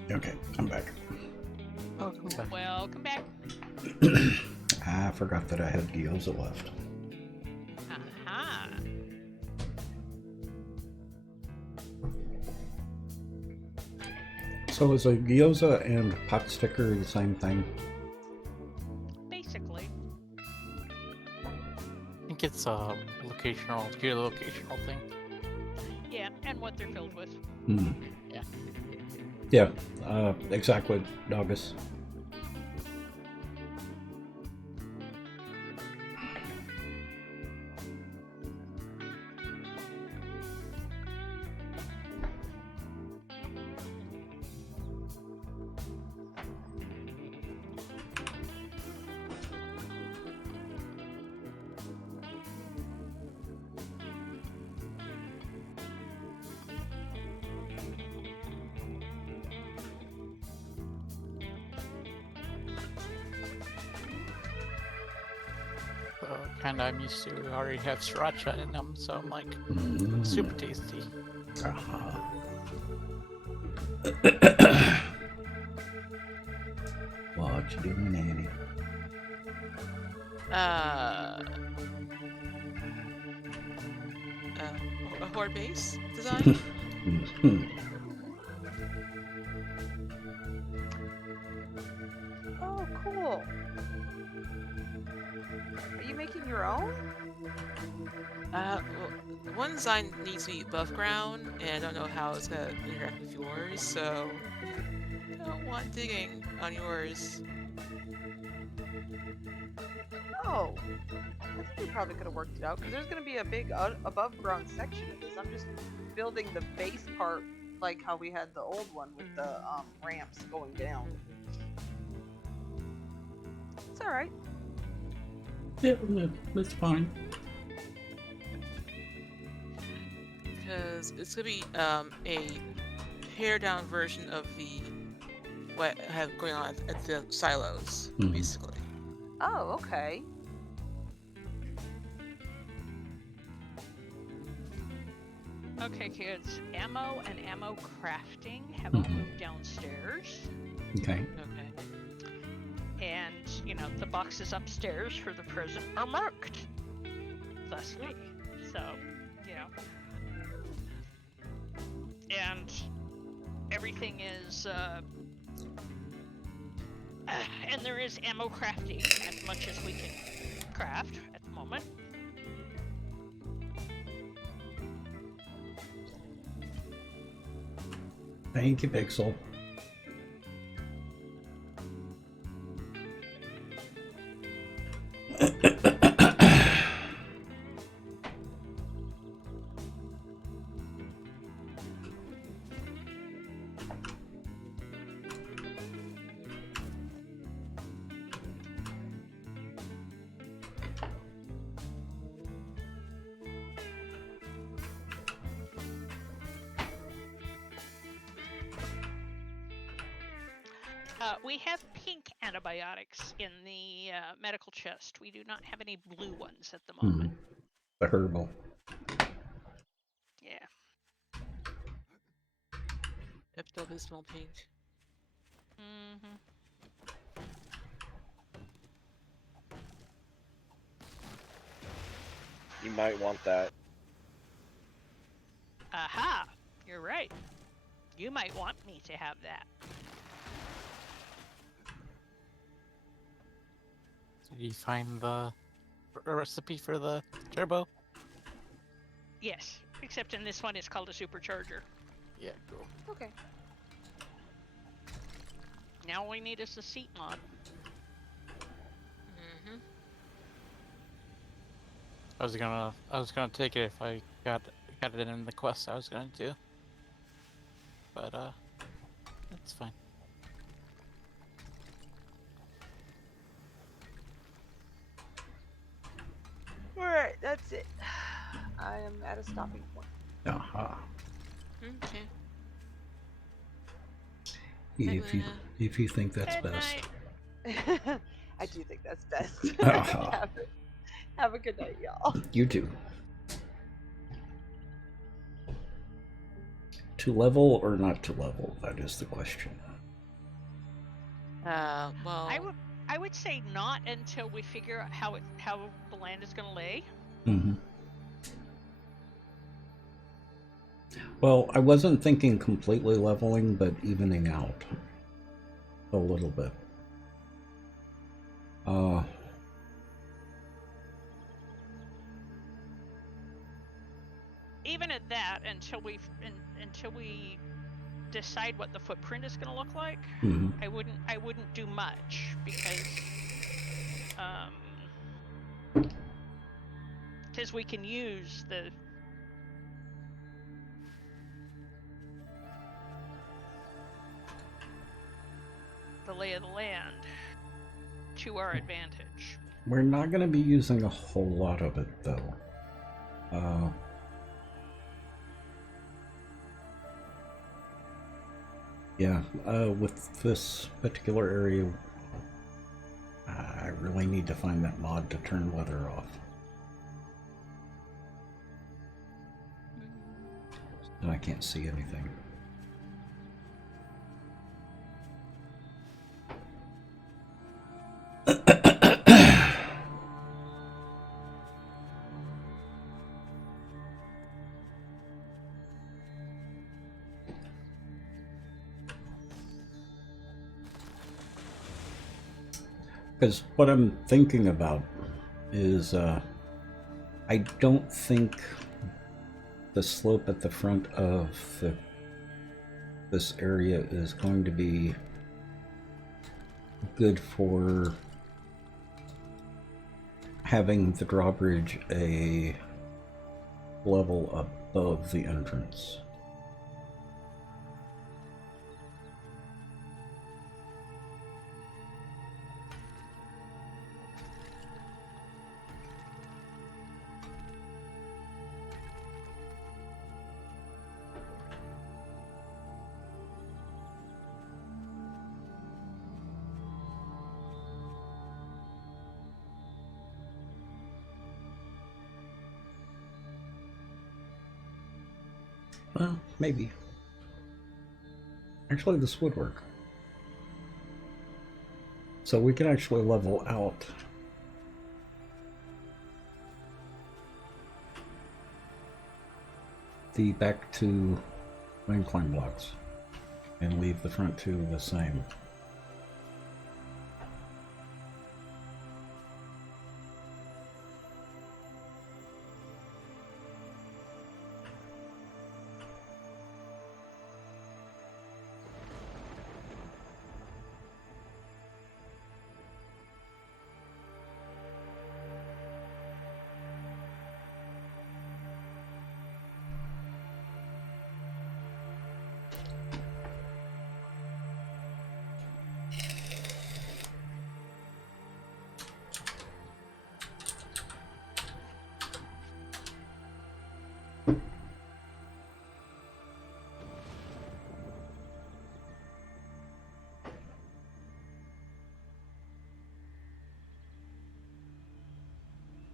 Okay, I'm back. Welcome back. Welcome back. I forgot that I had gyoza left. Aha. So is a gyoza and pot sticker the same thing? Basically. I think it's a geolocational thing. Yeah, and what they're filled with. Hmm. Yeah. Yeah, exactly, Doggus. Kinda I'm used to already have sriracha in them, so I'm like, super tasty. Uh-huh. What you doing, Annie? A horde base design? Mhm. Oh, cool. Are you making your own? Well, one design needs to be above ground, and I don't know how it's gonna interact with yours, so I don't want digging on yours. Oh, I think we probably could have worked it out because there's going to be a big above ground section of this. I'm just building the base part like how we had the old one with the ramps going down. It's all right. Yeah, that's fine. Because it's gonna be a pared down version of the what I have going on at the silos, Mhm. basically. Oh, okay. Okay, kids. Ammo and ammo crafting have all moved downstairs. Okay. Okay. And, you know, the boxes upstairs for the prison are marked. Thusly. So, you know. And everything is, and there is ammo crafting as much as we can craft at the moment. Thank you, Pixel. We have pink antibiotics in the medical chest. We do not have any blue ones at the moment. The herbal. Yeah. Pepto-Bismol pink. Mm-hmm. You might want that. Aha! You're right. You might want me to have that. Did you find the recipe for the turbo? Yes, except in this one it's called a supercharger. Yeah, cool. Okay. Now all we need is the seat mod. Mm-hmm. I was gonna take it if I got it in the quest I was gonna do. But that's fine. Alright, that's it. I am at a stopping point. Aha. Okay. If you think that's Good best. night. I do think that's best. Uh-huh. Have a good night, y'all. You too. To level or not to level? That is the question. Well, I would say not until we figure out how the land is going to lay. Mm-hmm. Well, I wasn't thinking completely leveling, but evening out a little bit. Even at that, until we decide what the footprint is going to look like, Mhm. I wouldn't do much because we can use the lay of the land to our advantage. We're not going to be using a whole lot of it, though. Yeah, with this particular area, I really need to find that mod to turn weather off. So I can't see anything. Because what I'm thinking about is I don't think the slope at the front of this area is going to be good for having the drawbridge a level above the entrance. Well, maybe. Actually, this would work. So we can actually level out the back two main climb blocks and leave the front two the same.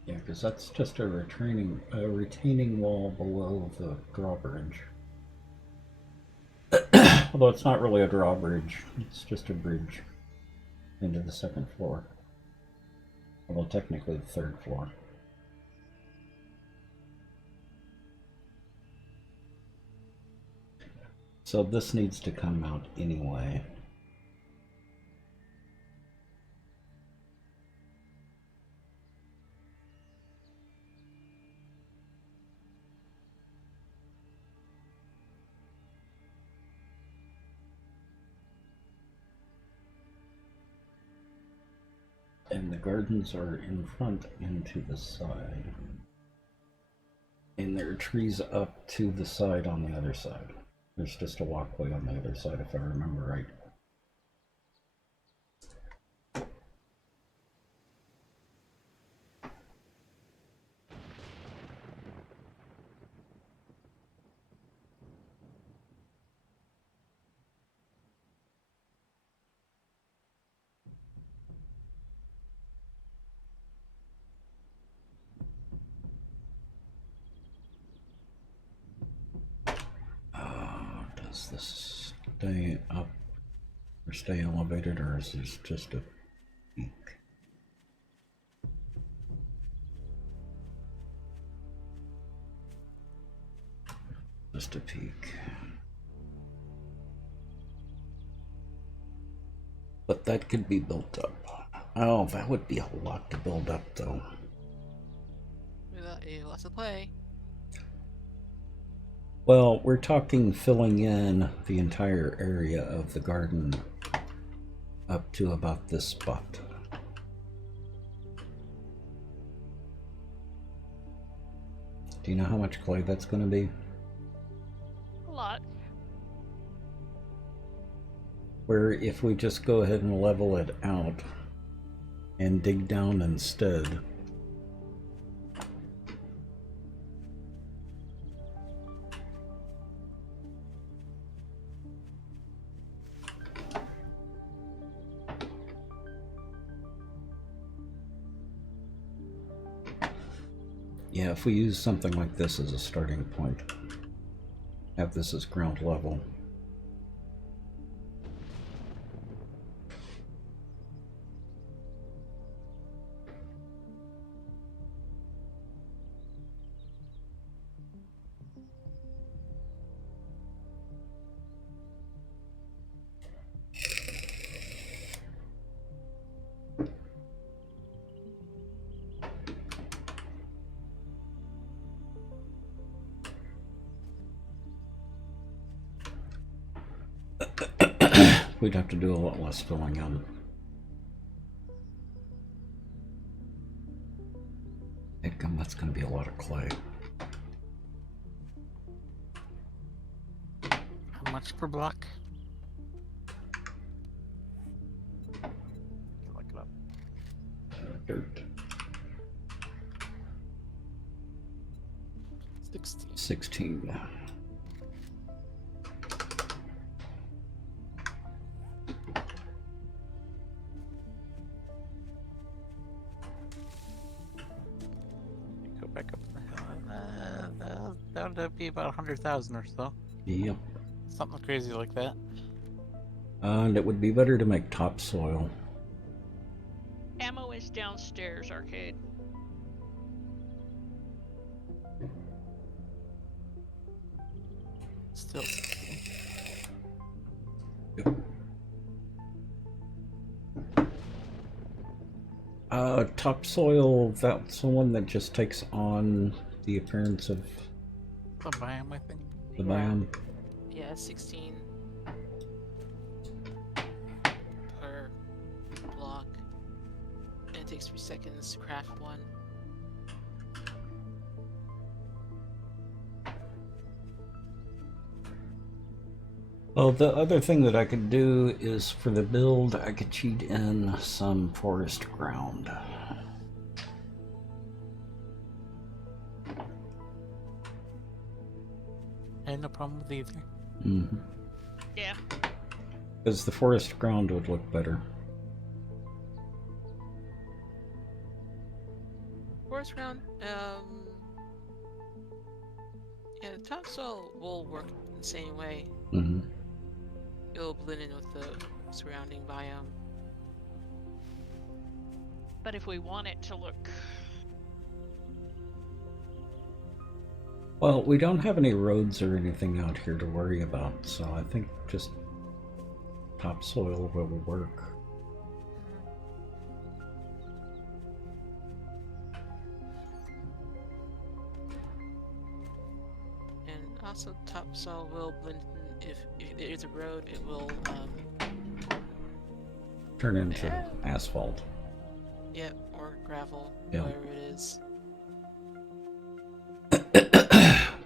Yeah, because that's just a retaining wall below the drawbridge. Although it's not really a drawbridge, it's just a bridge into the second floor. Although technically the third floor. So this needs to come out anyway. And the gardens are in front and to the side. And there are trees up to the side on the other side. There's just a walkway on the other side, if I remember right. Does this stay up Or stay elevated, or is this just a peak? Just a peak. But that could be built up. Oh, that would be a lot to build up, though. We got a lot to play. Well, we're talking filling in the entire area of the garden up to about this spot. Do you know how much clay that's going to be? A lot. Where if we just go ahead and level it out and dig down instead. Yeah, if we use something like this as a starting point, have this as ground level. We'd have to do a lot less filling in. That's going to be a lot of clay. How much per block? Look it up. Dirt. 16. 16. Go back up the hill. That would be about 100,000 or so. Yep. Something crazy like that. And it would be better to make topsoil. Ammo is downstairs, Arcade. Still 16. Topsoil, that's the one that just takes on the appearance of The biome, I think. the biome. Yeah, 16 per block. And it takes 3 seconds to craft one. Well, the other thing that I could do is for the build, I could cheat in some forest ground. I had no problem with either. Mm-hmm. Yeah. Because the forest ground would look better. Forest ground, yeah, the topsoil will work the same way. Mm-hmm. It'll blend in with the surrounding biome. But if we want it to look... Well, we don't have any roads or anything out here to worry about, so I think just topsoil will work. And also topsoil will blend in. If there is a road, it will, Turn into asphalt. yep, or gravel, Yeah. wherever it is.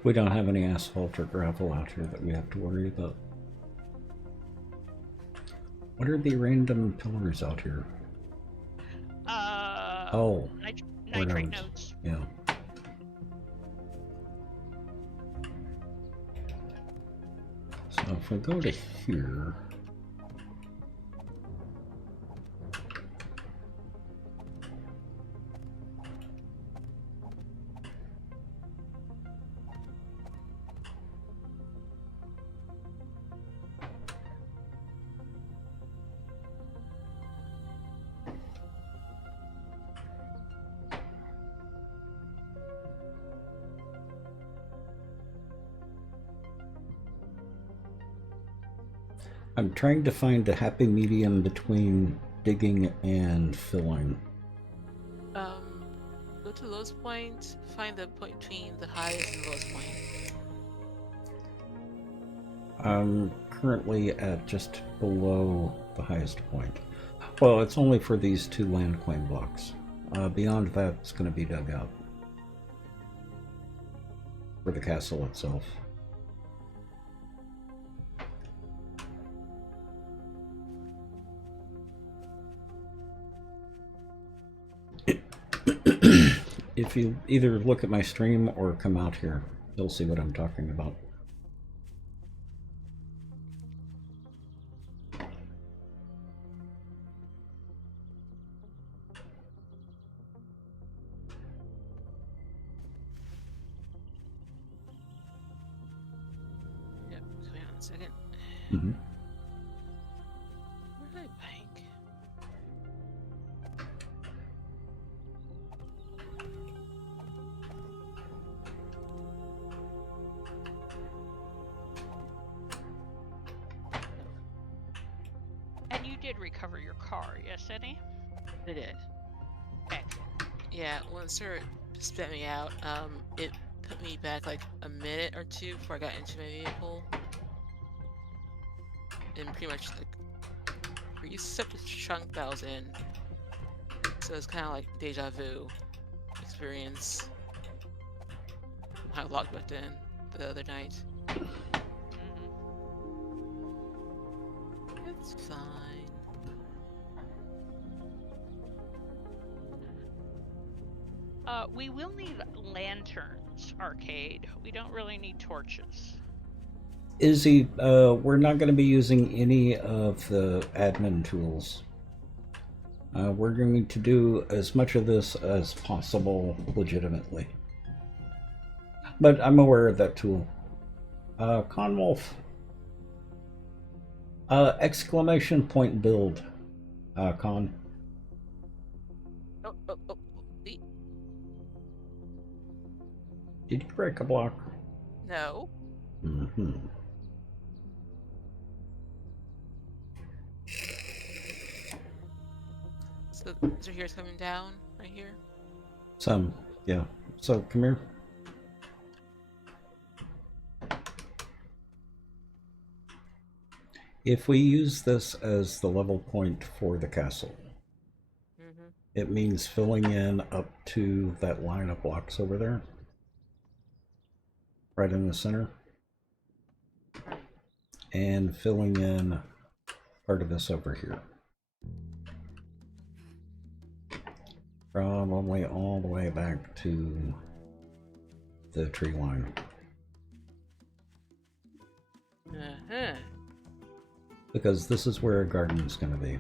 We don't have any asphalt or gravel out here that we have to worry about. What are the random pillars out here? Oh, Nitrate nodes. nodes. yeah. So if we go to here, I'm trying to find a happy medium between digging and filling. Go to lowest point, find the point between the highest and lowest point. I'm currently at just below the highest point. Well, it's only for these 2 land claim blocks. Beyond that, it's going to be dug out. For the castle itself. If you either look at my stream or come out here, you'll see what I'm talking about. Yep, wait on a second. Mm-hmm. Where did I bank? And you did recover your car, yes, Eddie? I did. Excellent. Yeah, when Sir spit me out, it put me back like a minute or 2 before I got into my vehicle. And pretty much like reset the chunk that I was in. So it's kind of like deja vu experience. I logged back in the other night. Mhm. It's fine. We will need lanterns, Arcade. We don't really need torches. Izzy, we're not going to be using any of the admin tools. We're going to do as much of this as possible legitimately. But I'm aware of that tool. Conwolf. Exclamation point build. Con. Oh, wait. Did you break a block? No. Mm-hmm. So here's coming down right here. Some, yeah. So come here. If we use this as the level point for the castle, Mm-hmm. it means filling in up to that line of blocks over there. Right in the center. And filling in part of this over here. Probably all the way back to the tree line. Uh-huh. Because this is where a garden is going to be.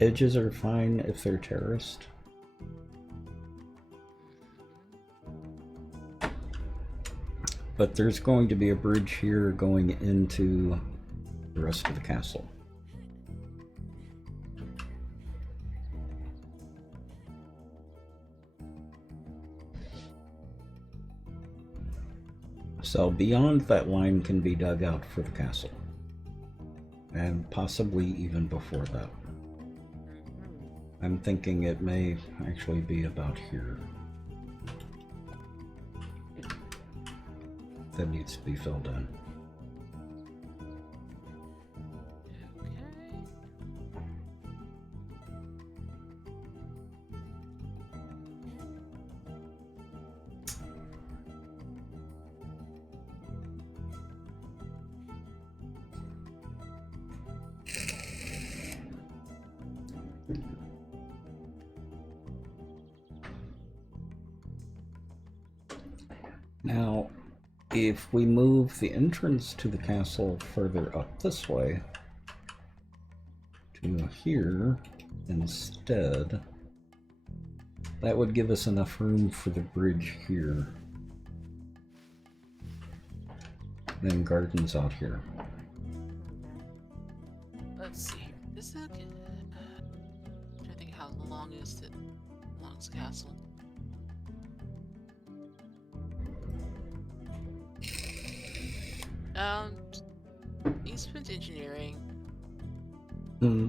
Edges are fine if they're terraced. But there's going to be a bridge here going into the rest of the castle. So beyond that line can be dug out for the castle. And possibly even before that. I'm thinking it may actually be about here. That needs to be filled in. Okay. Now, if we move the entrance to the castle further up this way to here instead, that would give us enough room for the bridge here. Then gardens out here. Let's see. Is that good? I'm trying to think how long is the castle? Eastman's engineering. Hmm.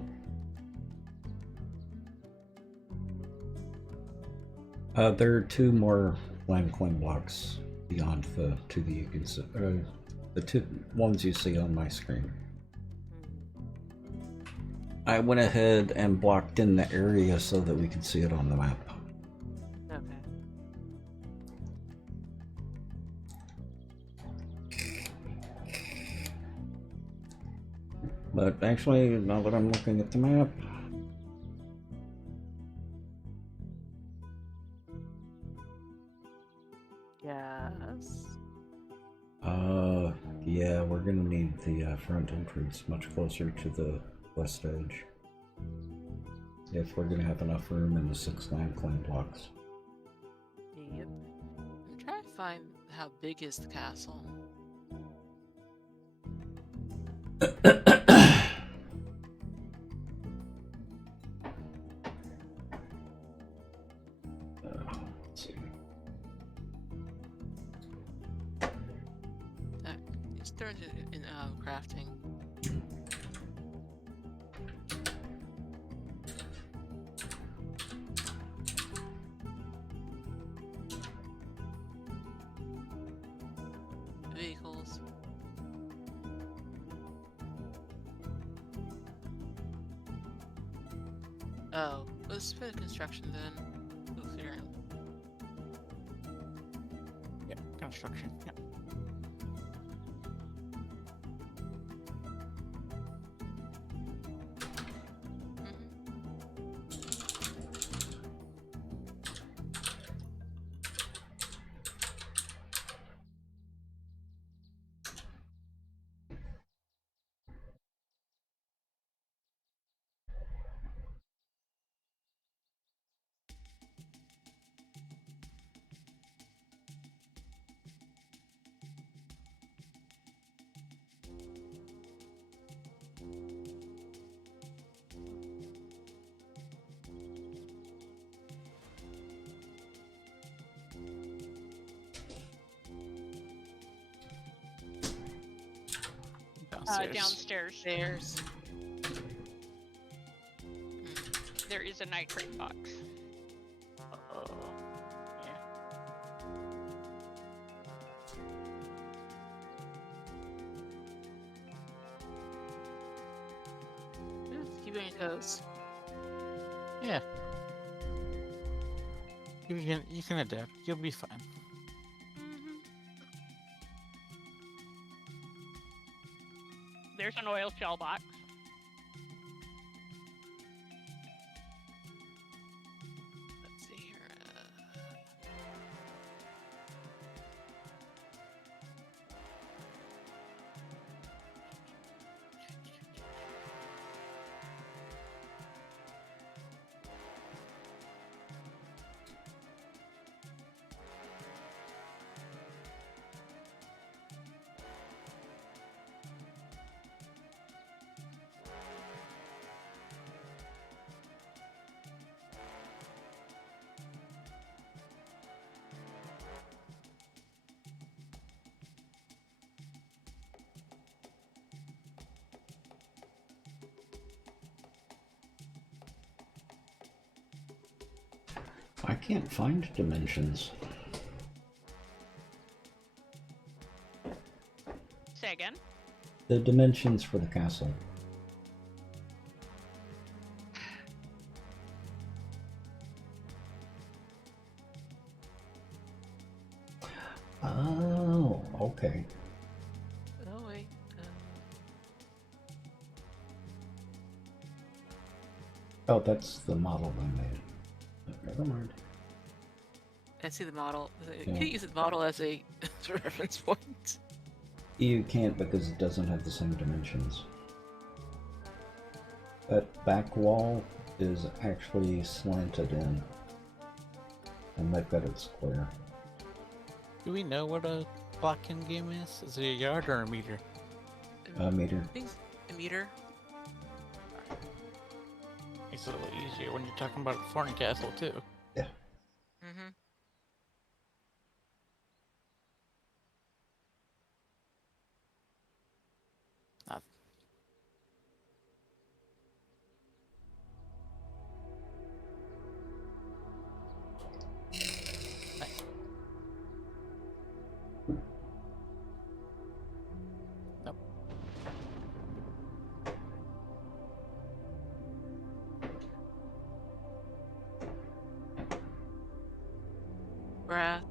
There are 2 more land coin blocks beyond the 2 that you can see. The 2 ones you see on my screen. I went ahead and blocked in the area so that we could see it on the map. Okay. But actually, now that I'm looking at the map, Yes. yeah, we're gonna need the front entrance much closer to the west edge if we're gonna have enough room in the 6 land coin blocks. Yep. I'm trying to find how big is the castle. Let's see. That it's turned in crafting. Vehicles. Oh, let's put a construction then. We'll figure it out. Yeah, construction. Yeah. Downstairs. Stairs. There is a nitrate box. Yeah. Keep on your toes. Yeah. You can adapt. You'll be fine. There's an oil shell box. Let's see here. I can't find dimensions. Say again. The dimensions for the castle. Oh, okay. Oh wait. Oh, that's the model I made. Never mind. I see the model. You Yeah. can't use the model as a reference point. You can't because it doesn't have the same dimensions. That back wall is actually slanted in, and they've got it square. Do we know what a block in game is? Is it a yard or a meter? A meter. I think it's a meter. Makes it a little easier when you're talking about a foreign castle too. Mm-hmm. Wrath.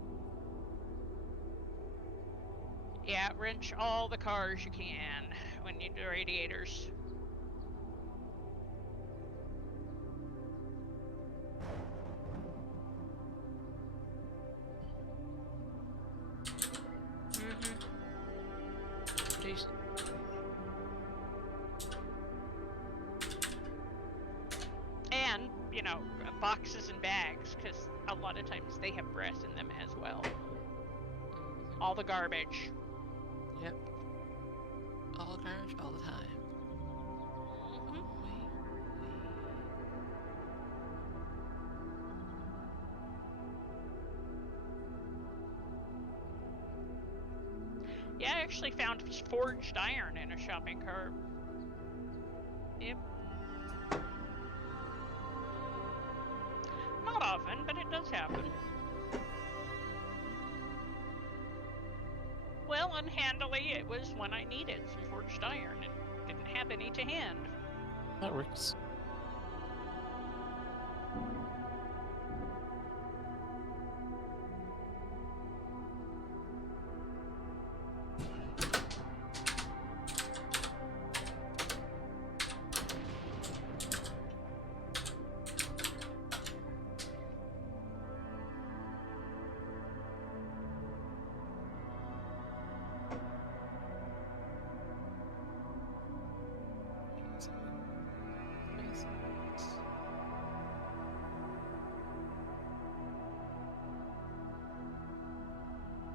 Yeah, wrench all the cars you can when you do radiators. Jeez. And, you know, boxes and bags, because a lot of times they have breath in them as well. All the garbage. Yep. All garbage all the time. Mhm. Wait. Yeah, I actually found forged iron in a shopping cart. Yep. Not often, but it does happen. Well, unhandily, it was when I needed some forged iron and didn't have any to hand. That works.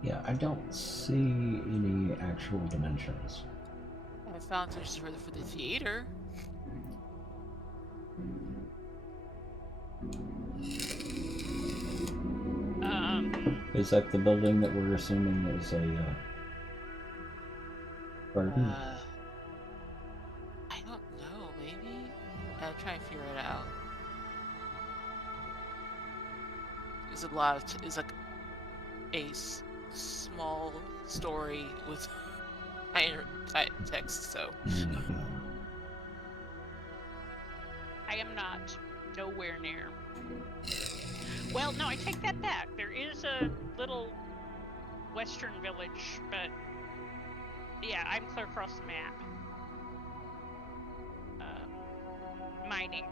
Yeah, I don't see any actual dimensions. I found searches for the theater. Is that the building that we're assuming is a garden? I don't know, maybe? I'm trying to figure it out. There's a lot of, it's like a small story with iron type text, so. I am not nowhere near. Well, no, I take that back. There is a little western village, but yeah, I'm clear across the map. Mining.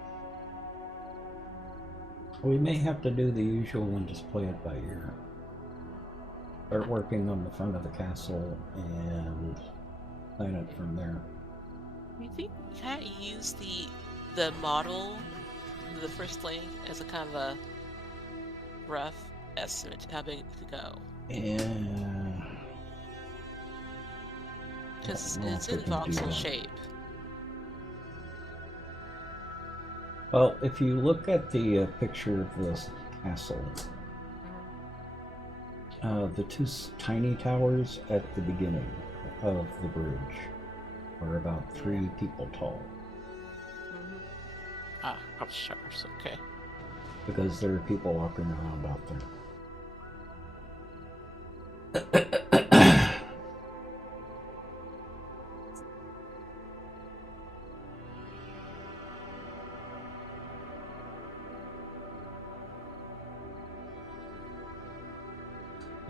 We may have to do the usual and just play it by ear. Start working on the front of the castle and plan it from there. I think we kind of use the model, the first link, as a kind of a rough estimate to how big it could go. And Because Well, it's we in can do voxel that. shape. well, if you look at the picture of this castle, the two tiny towers at the beginning of the bridge are about 3 people tall, Ah, upstairs. Okay. because there are people walking around out there.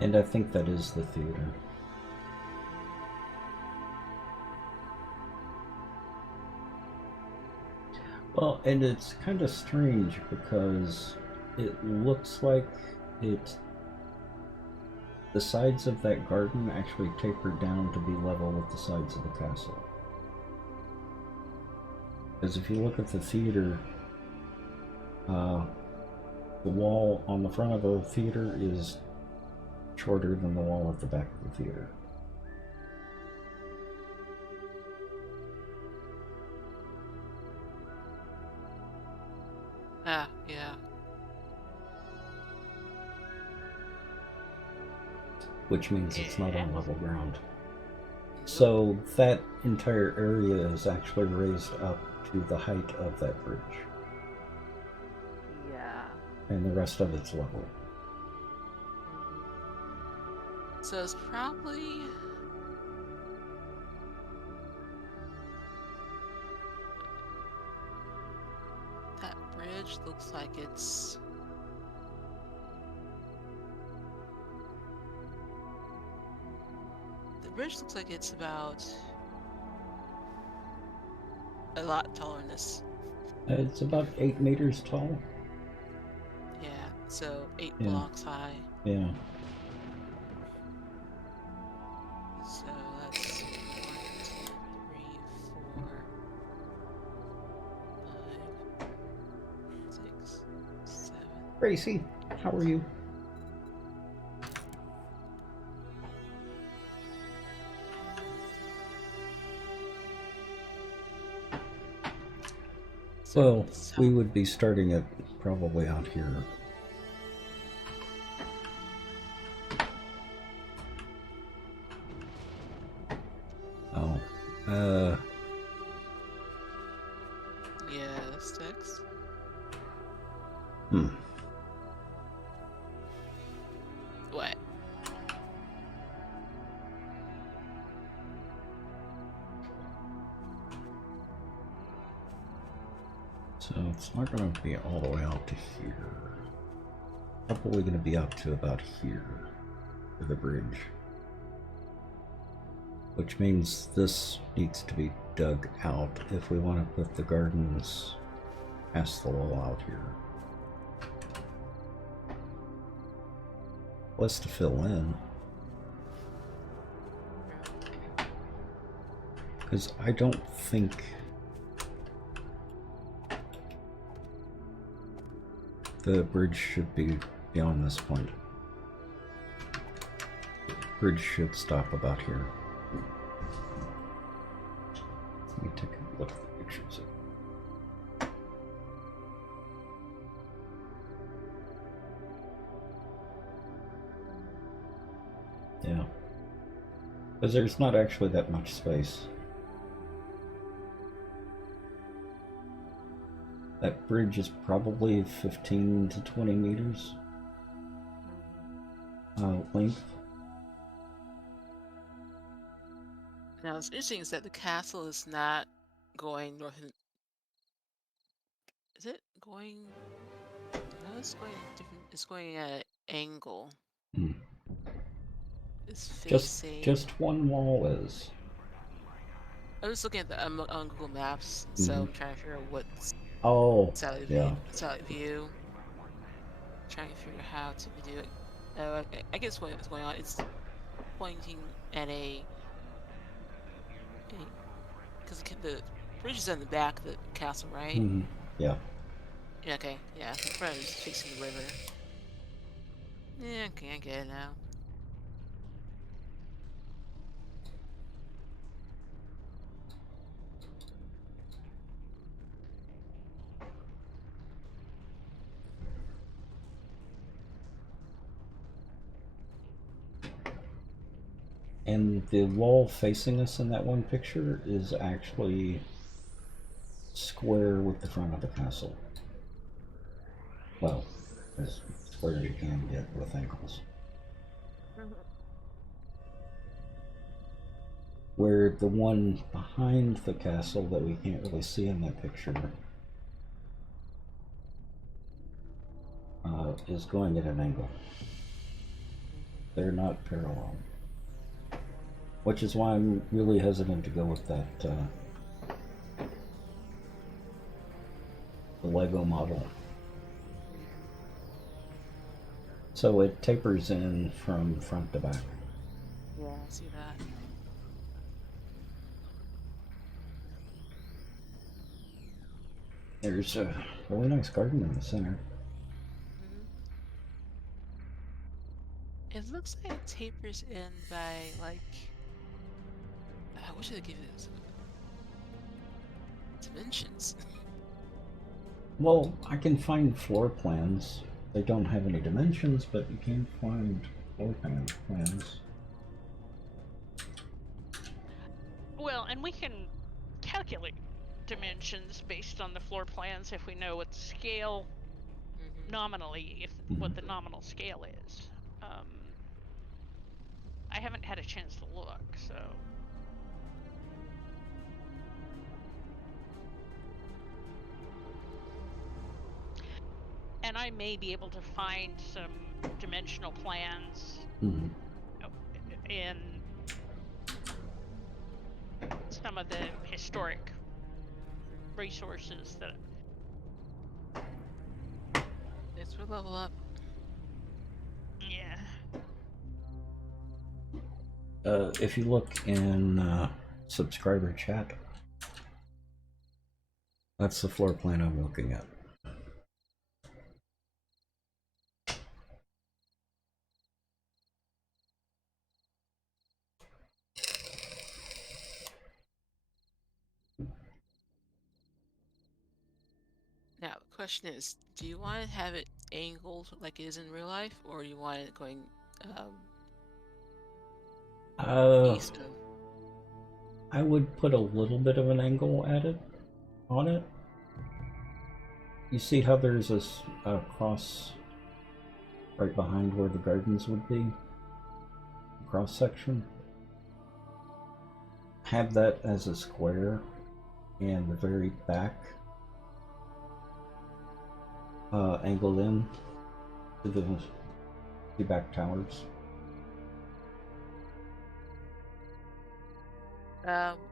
And I think that is the theater. Well, and it's kind of strange because it looks like the sides of that garden actually taper down to be level with the sides of the castle. Because if you look at the theater, the wall on the front of the theater is shorter than the wall at the back of the theater. Ah, yeah. Which means it's not on Yeah. level ground. So that entire area is actually raised up to the height of that bridge, Yeah. and the rest of it's level. So it's probably that bridge looks like it's bridge looks like it's about a lot taller than this. It's about 8 meters tall. Yeah, so 8 Yeah. blocks high. Yeah. So that's 1, 2, 3, 4, 5, 6, 7. Gracie, how are you? So Well, this is how- we would be starting it probably out here. Oh. Yeah, sticks. Hmm. What? So it's not going to be all the way out to here. Probably going to be out to about here for the bridge. Which means this needs to be dug out if we want to put the gardens past the wall out here. Less to fill in. Because I don't think the bridge should be beyond this point. The bridge should stop about here. Let me take a look at the pictures. Yeah. Because there's not actually that much space. That bridge is probably 15 to 20 meters length. Now, what's interesting is that the castle is not going north and... Is it going... No, it's going different... It's going at an angle. Hmm. It's facing... Just one wall is. I was looking at the on Google Maps, so I'm trying to figure out what's Oh, satellite yeah. view. Satellite view. Trying to figure out how to do it. I guess what's going on. It's pointing at a because the bridge is on the back of the castle, right? Mhm. Yeah. Yeah, okay, yeah. The front is facing the river. Yeah, okay, I get it now. And the wall facing us in that one picture is actually square with the front of the castle. Well, as square as you can get with angles. Where the one behind the castle that we can't really see in that picture is going at an angle. They're not parallel. Which is why I'm really hesitant to go with that the Lego model. So it tapers in from front to back. Yeah, I see that. There's a really nice garden in the center. It looks like it tapers in by like. What should I give it? Dimensions. Well, I can find floor plans. They don't have any dimensions, but you can find floor plans. Well, and we can calculate dimensions based on the floor plans if we know what the scale nominally, what the nominal scale is. I haven't had a chance to look, so. And I may be able to find some dimensional plans in some of the historic resources that. It's for level up. Yeah. If you look in subscriber chat, that's the floor plan I'm looking at. Now, the question is, do you want to have it angled like it is in real life, or do you want it going east of? I would put a little bit of an angle at it, on it. You see how there's this cross right behind where the gardens would be? Cross section. Have that as a square, and the very back angled in to the back towers.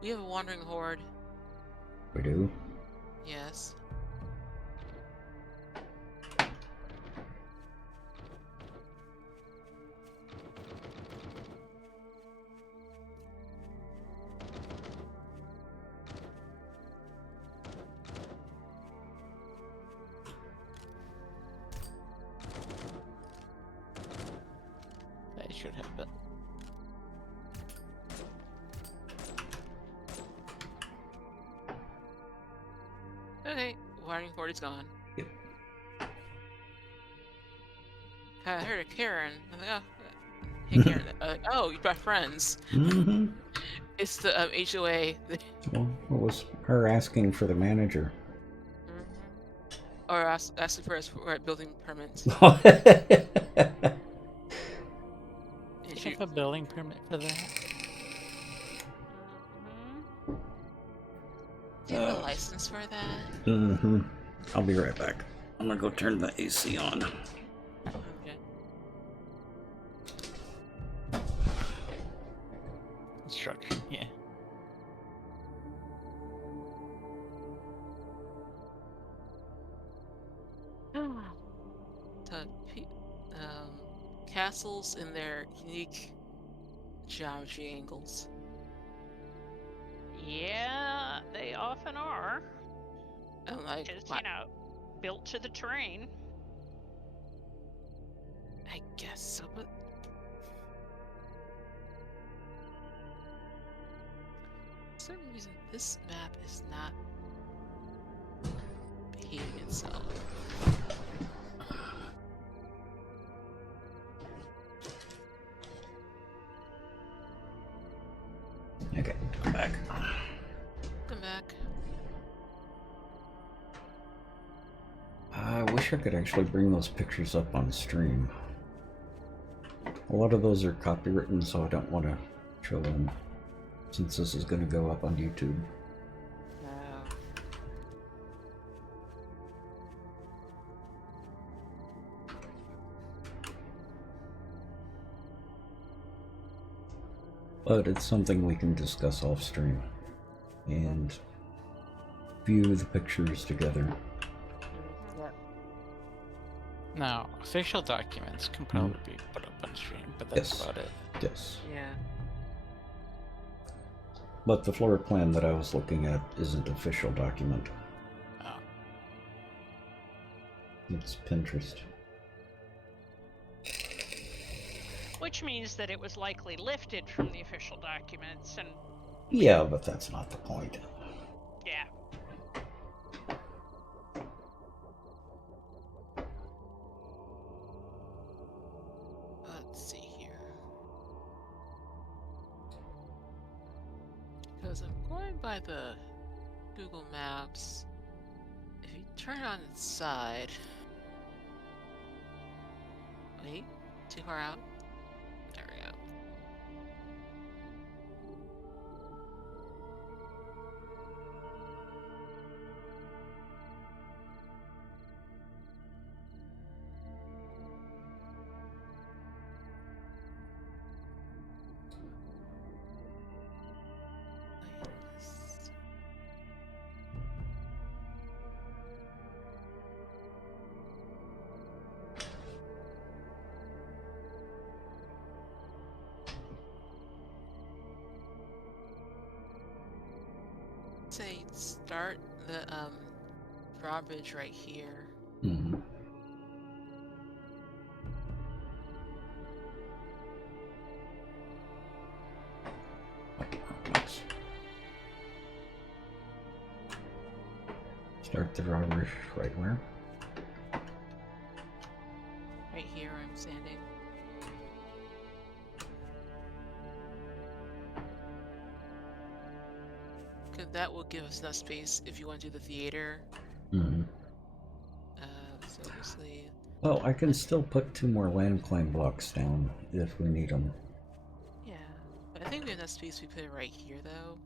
We have a wandering horde. We do. Yes. They should have been. Okay, wandering horde is gone. Yep. I heard a Karen. I'm like, oh, hey Karen. Oh, you brought friends. Mm-hmm. It's the HOA. Well, it was her asking for the manager. Or asking for us for building permits. Do And you she, have a building permit for that? do you have a license for that? Mm-hmm. I'll be right back. I'm gonna go turn the AC on. Okay. Construction, yeah. So, castles in their unique geometry angles. Yeah, they often are. I'm like, Because, what? you know, built to the terrain. I guess so, but for some reason this map is not behaving itself. Okay, I'm back. Come back. I wish I could actually bring those pictures up on stream. A lot of those are copywritten, so I don't want to show them since this is going to go up on YouTube. But it's something we can discuss off stream and view the pictures together. Now, official documents can probably be put up on stream, but that's Yes. about it. Yes. Yeah. But the floor plan that I was looking at isn't official document. Oh. It's Pinterest. Which means that it was likely lifted from the official documents, and Yeah, but that's not the point. yeah. Let's see here. Because I'm going by the Google Maps. If you turn on its side. Wait, too far out? There we go. say start the drawbridge right here. Mhm. Let's start the drawbridge right where? Right here where I'm standing. Cause that will give us enough space if you want to do the theater. Mhm. So obviously, Well, I can still put 2 more land claim blocks down if we need them. yeah. But I think we have enough space. We put it right here though.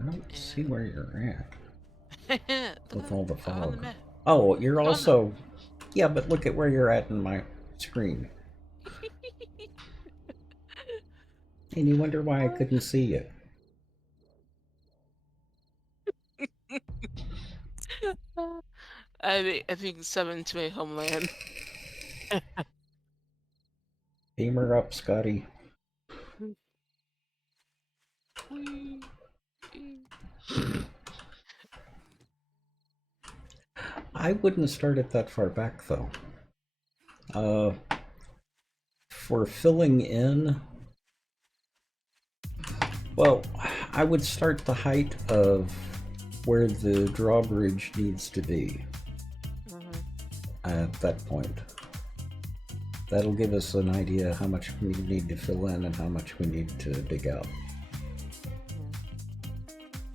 I don't see where you're at Look with at all the on the fog. map. Oh, you're On the- also. Yeah, but look at where you're at in my screen. And you wonder why I couldn't see you. I think summoned to my homeland. Beamer up, Scotty. I wouldn't start it that far back though. For filling in, well, I would start the height of where the drawbridge needs to be at that point. That'll give us an idea how much we need to fill in and how much we need to dig out.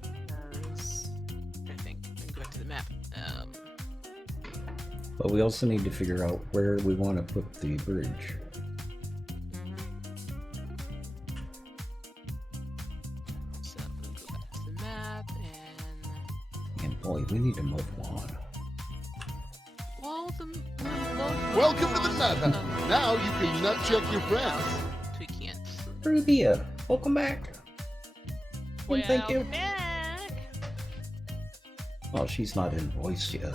I think I can go back to the map. But we also need to figure out where we want to put the bridge. So I'm gonna go back to the map and And boy, we need to mow the lawn. well, Welcome to the Madhouse. Now you can nut check your friends. We can't. Rubia, welcome back. And thank you. Welcome back. Well, she's not invoiced yet.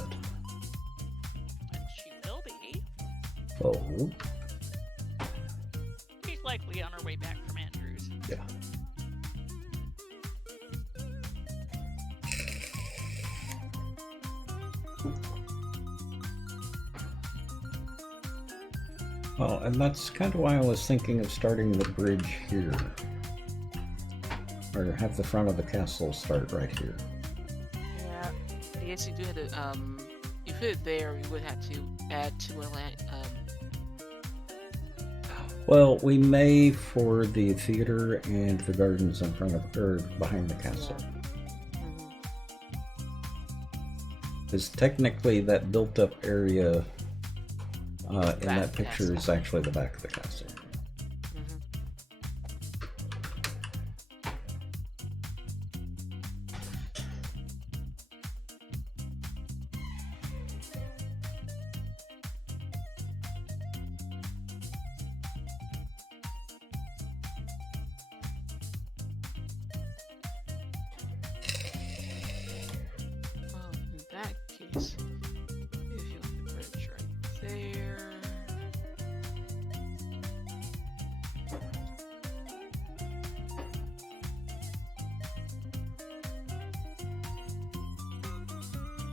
And she will be. Oh, She's likely on her way back from Andrews. yeah. Well, and that's kind of why I was thinking of starting the bridge here. Or have the front of the castle start right here. Yeah. I guess you do have to you put it there, you would have to add 2 more land Well, we may for the theater and the gardens in front of, or behind the castle. Because technically that built up area in Back that of the picture castle. is actually the back of the castle. Well, in that case, if you want the bridge right there.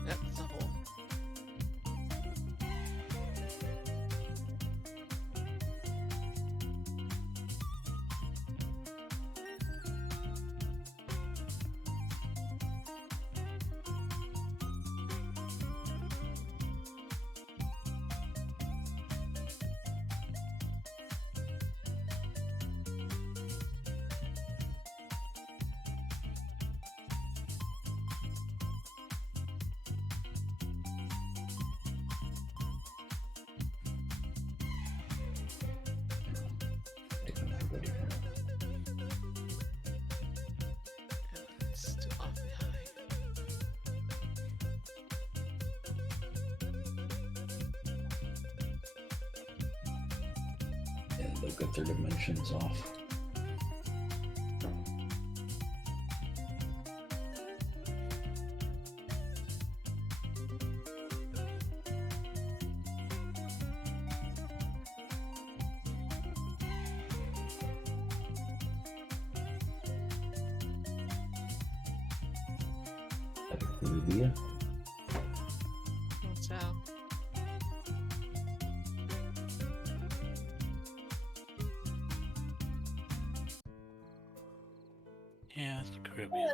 That's the hole. It's too awfully high. And they'll get their dimensions off. Rubia. So, Yeah, it's the Caribbean.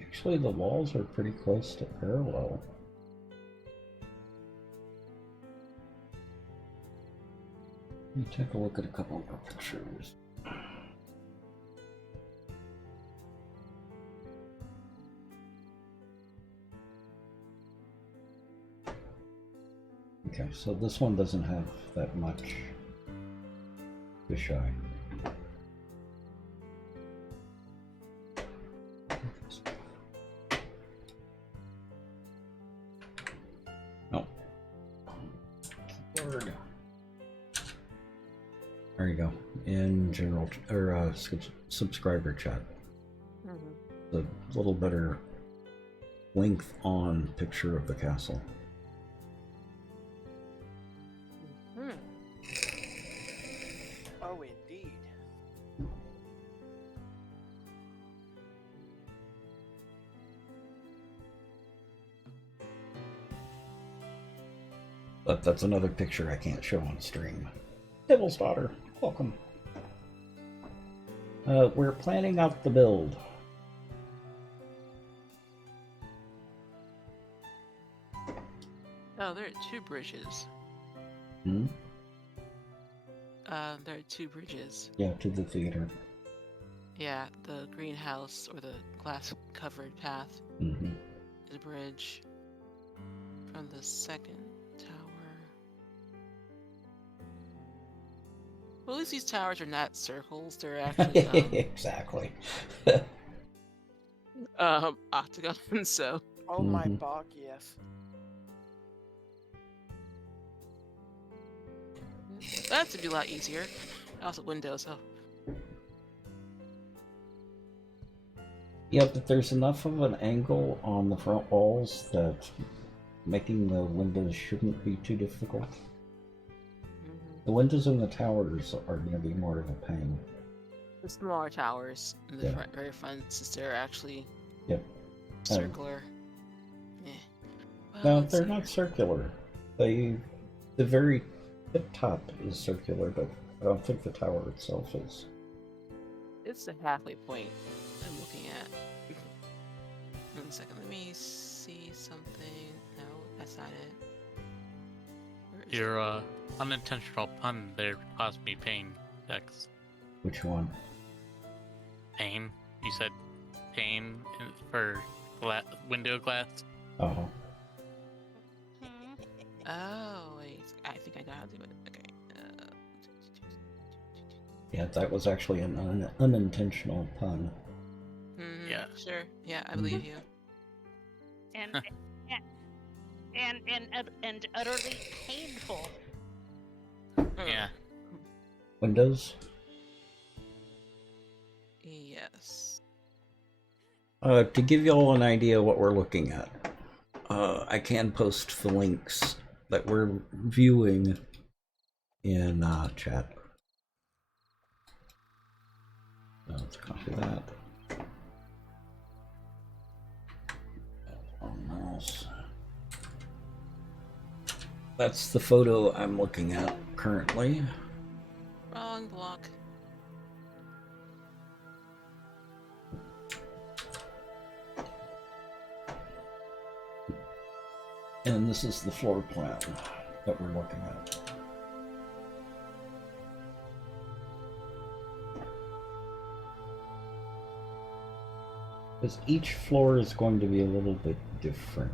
Actually, the walls are pretty close to parallel. Let me take a look at a couple more pictures. Okay, so this one doesn't have that much fisheye. Oh. Word. There you go. In general, or subscriber chat. A little better length on picture of the castle. Oh, indeed. But that's another picture I can't show on stream. Devil's Daughter, welcome. We're planning out the build. oh, there are 2 bridges. Hmm? There are 2 bridges. Yeah, to the theater. Yeah, the greenhouse or the glass-covered path Mm-hmm. is a bridge from the 2nd tower. Well, at least these towers are not circles; they're actually Exactly. octagons. So Oh my Mhm. bog, yes. that's to be a lot easier. Also, windows. So Yeah, but there's enough of an angle on the front walls that making the windows shouldn't be too difficult. The windows in the towers are going to be more of a pain. the smaller towers in the Yeah. very front, since they're actually Yep. circular. Yeah. Well, No, let's they're see not here. circular. The very tip top is circular, but I don't think the tower itself is. It's the halfway point I'm looking at. 1 second, let me see something. No, that's not it. Where is Your it? unintentional pun there caused me pain, Dex. Which one? Pain? You said pain for window glass? Oh, Oh, wait. I think I know how to do it. Okay. yeah, that was actually an unintentional pun. Yeah. Sure. Yeah, I believe you. And and utterly painful. Yeah. Windows? Yes. To give you all an idea what we're looking at, I can post the links that we're viewing in chat. Let's copy that. On mouse. That's the photo I'm looking at currently. Wrong block. And this is the floor plan that we're looking at. Because each floor is going to be a little bit different.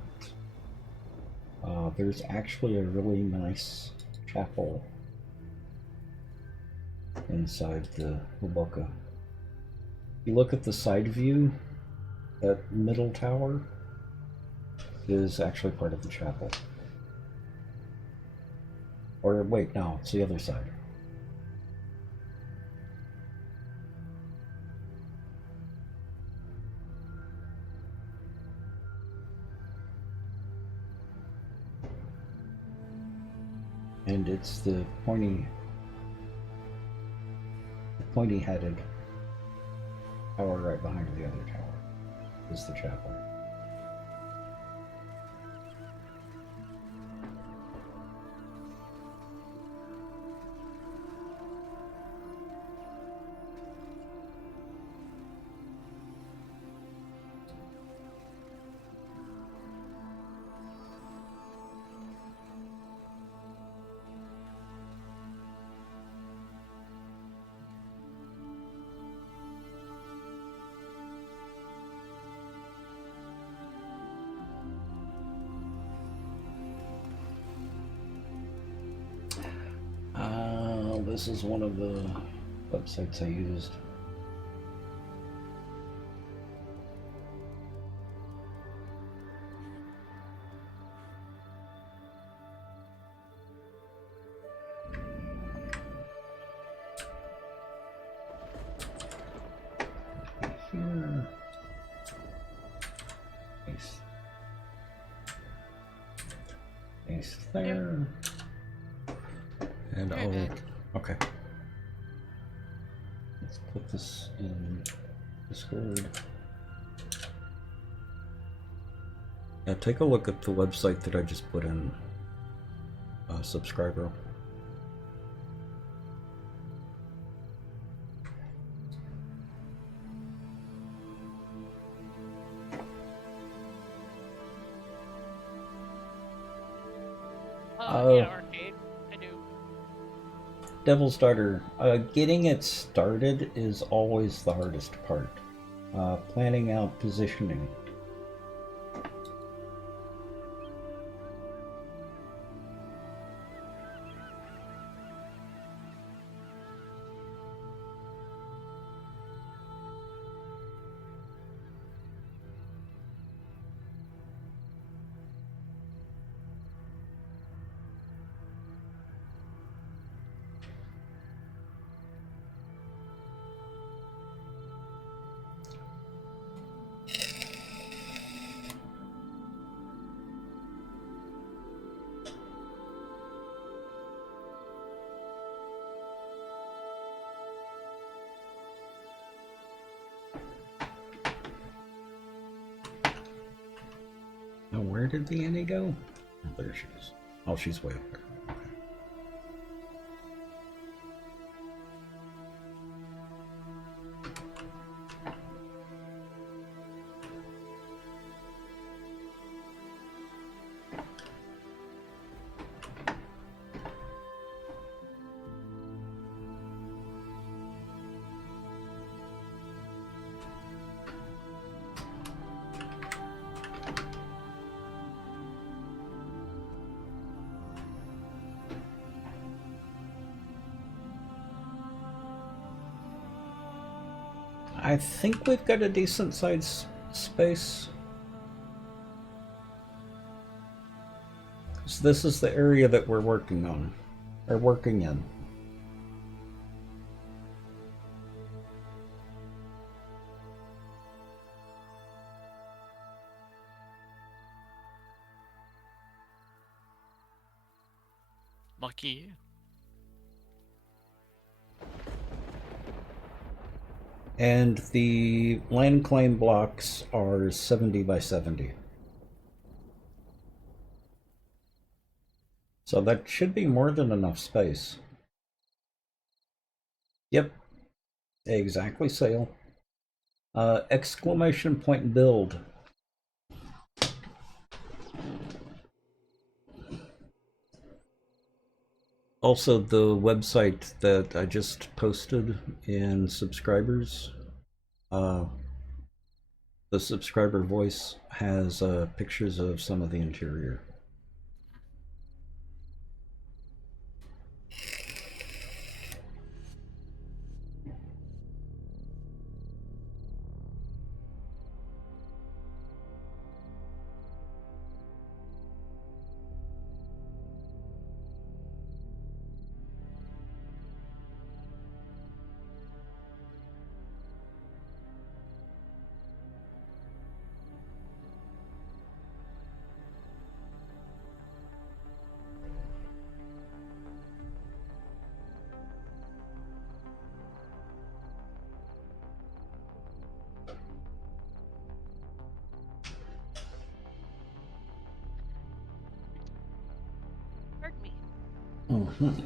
There's actually a really nice chapel inside the Huboka. You look at the side view, that middle tower is actually part of the chapel. Or wait, no, it's the other side. And it's the pointy-headed tower right behind the other tower is the chapel. This is one of the websites I used. Here. Paste there. And Right back. okay. Let's put this in Discord. Yeah, take a look at the website that I just put in subscriber. Yeah, arcade. I do. Devil's Daughter, getting it started is always the hardest part. Planning out positioning. Now, where did the Annie go? Oh, there she is. Oh, she's way up there. Okay. I think we've got a decent sized space. So this is the area that we're working on, or working in. Lucky you. And the land claim blocks are 70 by 70. So that should be more than enough space. Yep. Exactly, Sale. Exclamation point build. Also, the website that I just posted in subscribers, the subscriber voice has pictures of some of the interior. Text.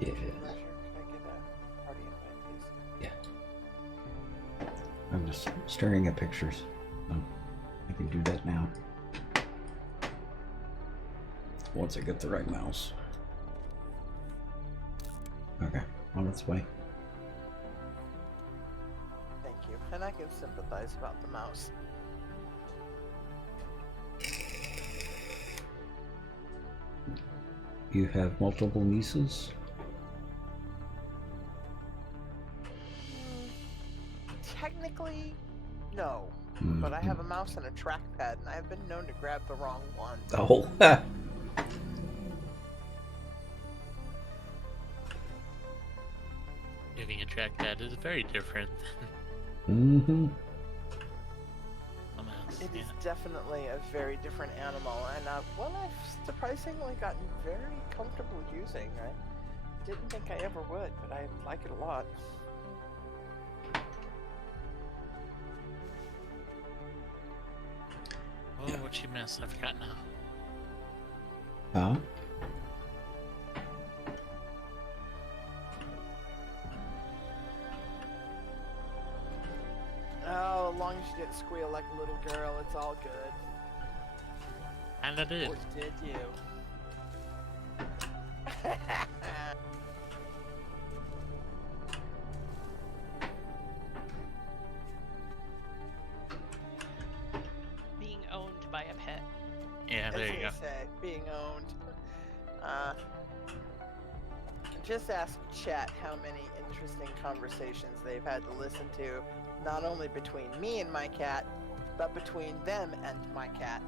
Yeah. Pleasure. Can I get a party invite, please? I'm just staring at pictures. I can do that now. Once I get the right mouse. Okay, on its way. Thank you. And I can sympathize about the mouse. You have multiple nieces? Technically, no. But I have a mouse and a trackpad, and I have been known to grab the wrong one. Oh. Getting a trackpad is very different Mm-hmm. than a mouse. It Yeah. is definitely a very different animal, and one I've surprisingly gotten very comfortable using. I didn't think I ever would, but I like it a lot. Oh, what you miss? I forgot now. Huh? Oh, as long as you didn't squeal like a little girl, it's all good. And I did. Or did you? Being owned by a pet. Yeah, I was there you go. gonna say, being owned. Just ask chat how many interesting conversations they've had to listen to, not only between me and my cat, but between them and my cat.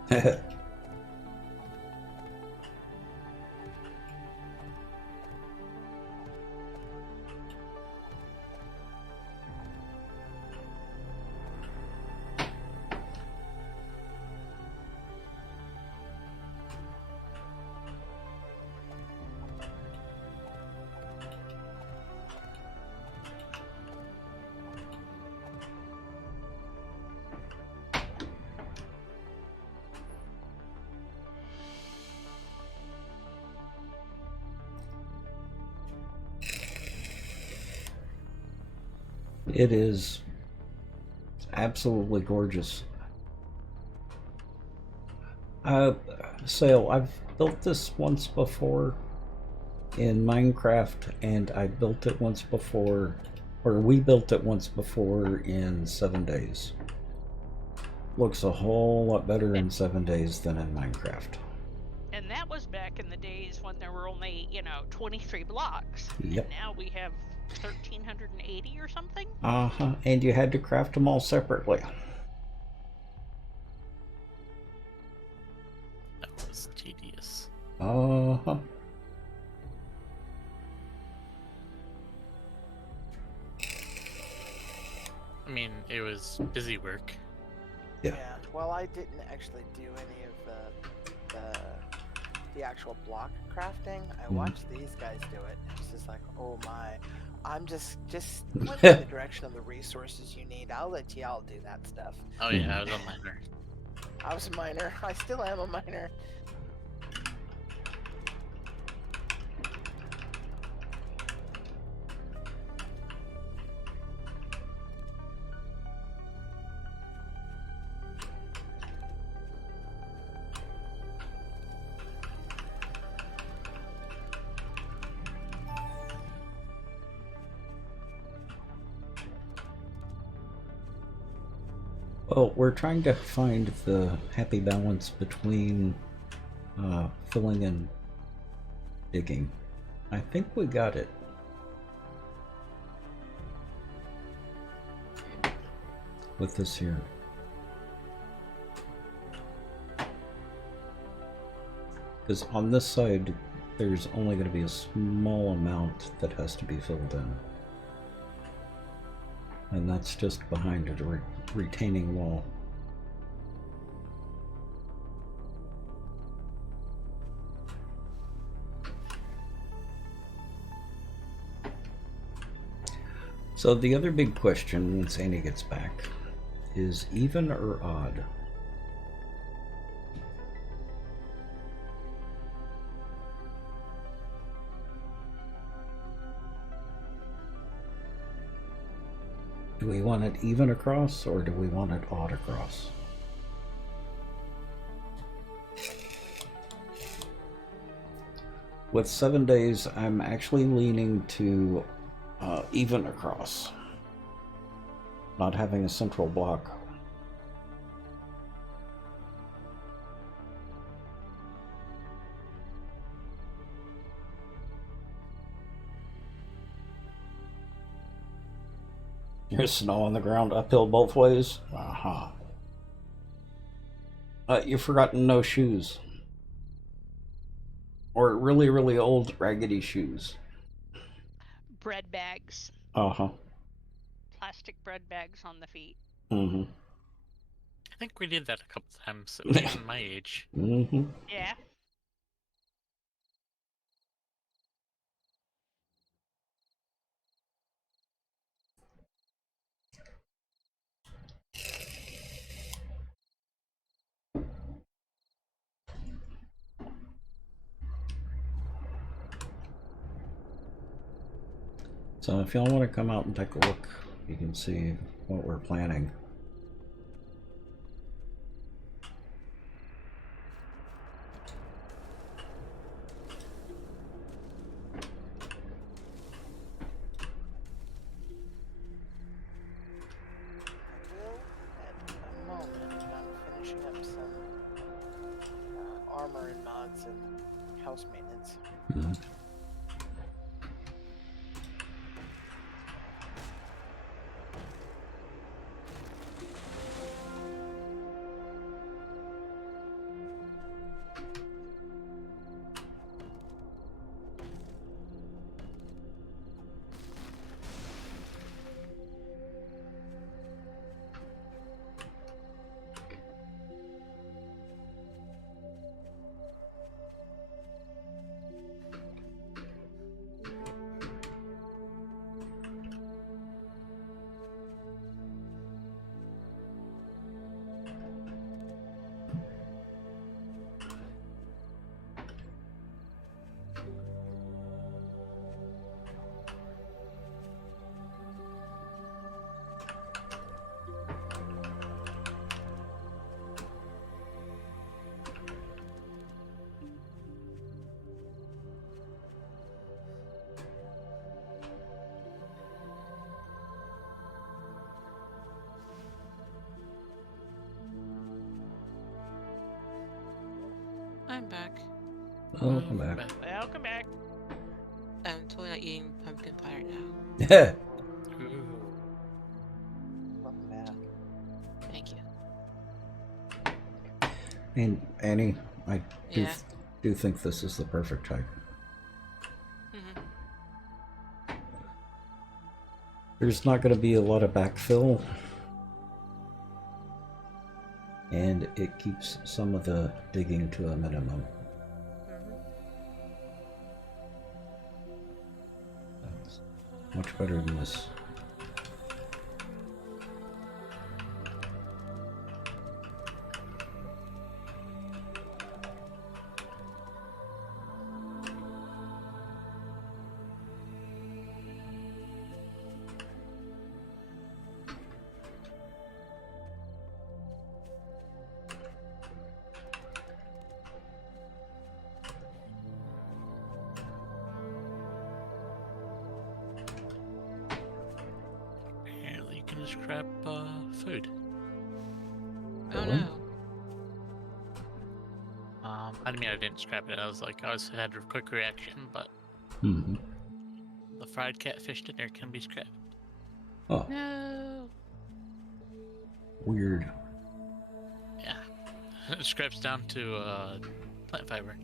It is absolutely gorgeous. Sale, I've built this once before in Minecraft, and I built it once before, or we built it once before in 7 days. Looks a whole lot better in 7 days than in Minecraft. And that was back in the days when there were only, 23 blocks. Yep. And now we have 1,380 or something? Uh-huh, and you had to craft them all separately. That was tedious. Uh-huh. I mean, it was busy work. Yeah. Well, I didn't actually do any of the actual block crafting. I watched these guys do it. It's just like, oh my. I'm just point me in the direction of the resources you need. I'll let y'all do that stuff. Oh yeah, I was a miner. I was a miner. I still am a miner. Well, we're trying to find the happy balance between filling in digging. I think we got it. With this here. Because on this side, there's only going to be a small amount that has to be filled in. And that's just behind a retaining wall. So the other big question when Sandy gets back is even or odd? Do we want it even across or do we want it odd across? With 7 days, I'm actually leaning to even across. Not having a central block. There's snow on the ground, uphill both ways? Aha. You've forgotten no shoes. Or really, really old, raggedy shoes. Bread bags. Uh-huh. Plastic bread bags on the feet. Mm-hmm. I think we did that a couple times, at least in my age. Mm-hmm. Yeah. So if y'all want to come out and take a look, you can see what we're planning. I will at a moment. I'm finishing up some armor and mods and house maintenance. Mm-hmm. I'm back. Welcome back. Welcome back. I'm totally not eating pumpkin pie right now. Yeah. Ooh. Welcome back. Thank you. And Annie, I Yeah. do think this is the perfect type. Mm-hmm. There's not going to be a lot of backfill. And it keeps some of the digging to a minimum. That's much better than this. Apparently you can just grab food. Oh Really? no. I I mean, I didn't scrap it. I had a quick reaction, but Hmm. the fried catfish dinner can be scrapped. Oh, No. weird. Yeah. It scraps down to plant fiber.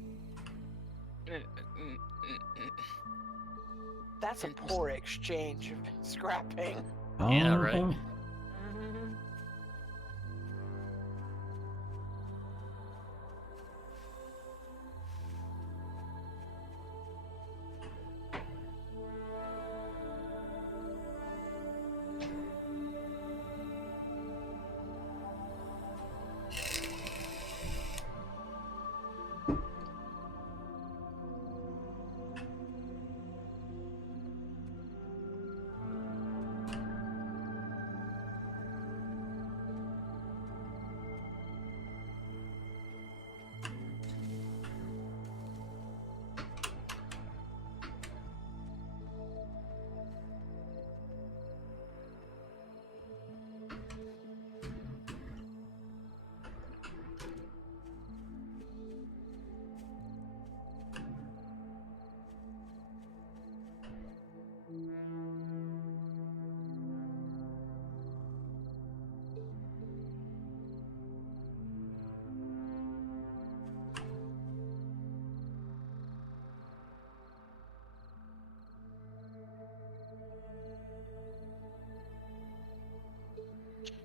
That's a poor exchange of scrapping. Yeah, right. Uh-huh.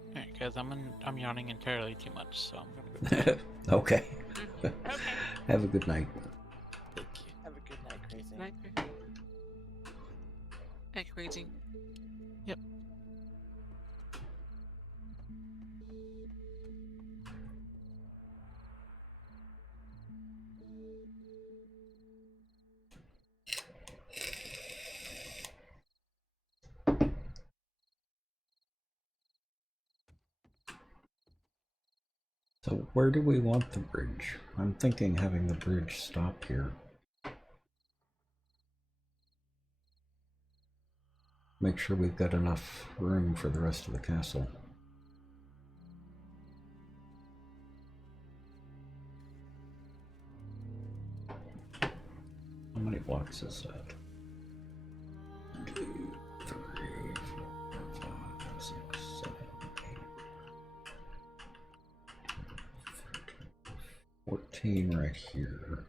Alright, guys, I'm yawning entirely too much, so I'm gonna go. Okay. Okay. Have a good night. Thank you. Have a good night, Crazy. Night, Crazy. Yep. So where do we want the bridge? I'm thinking having the bridge stop here. Make sure we've got enough room for the rest of the castle. How many blocks is that? 2, 3, 4, 5, 6, 7, 8. 14 right here.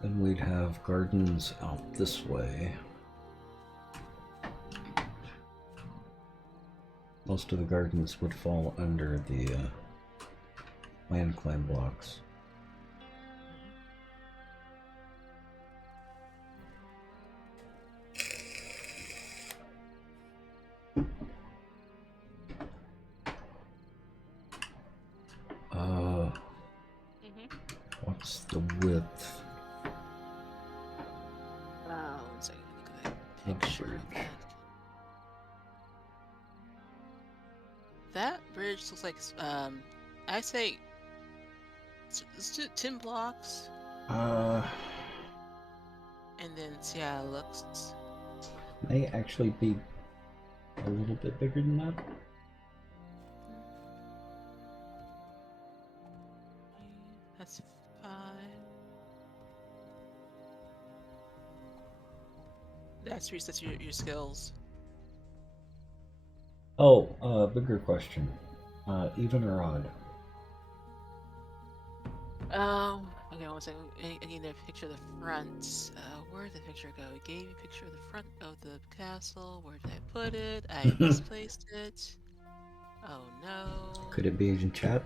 Then we'd have gardens out this way. Most of the gardens would fall under the land claim blocks. What's the width? One second. Look at The that picture. bridge. That bridge looks like I say let's do 10 blocks Uh, and then see how it looks. may actually be a little bit bigger than that. That's 5. That's your skills. Oh, bigger question. Even or odd? Okay, one second. I need a picture of the front. Where did the picture go? It gave me a picture of the front of the castle. Where did I put it? I misplaced it. Oh no. Could it be in chat?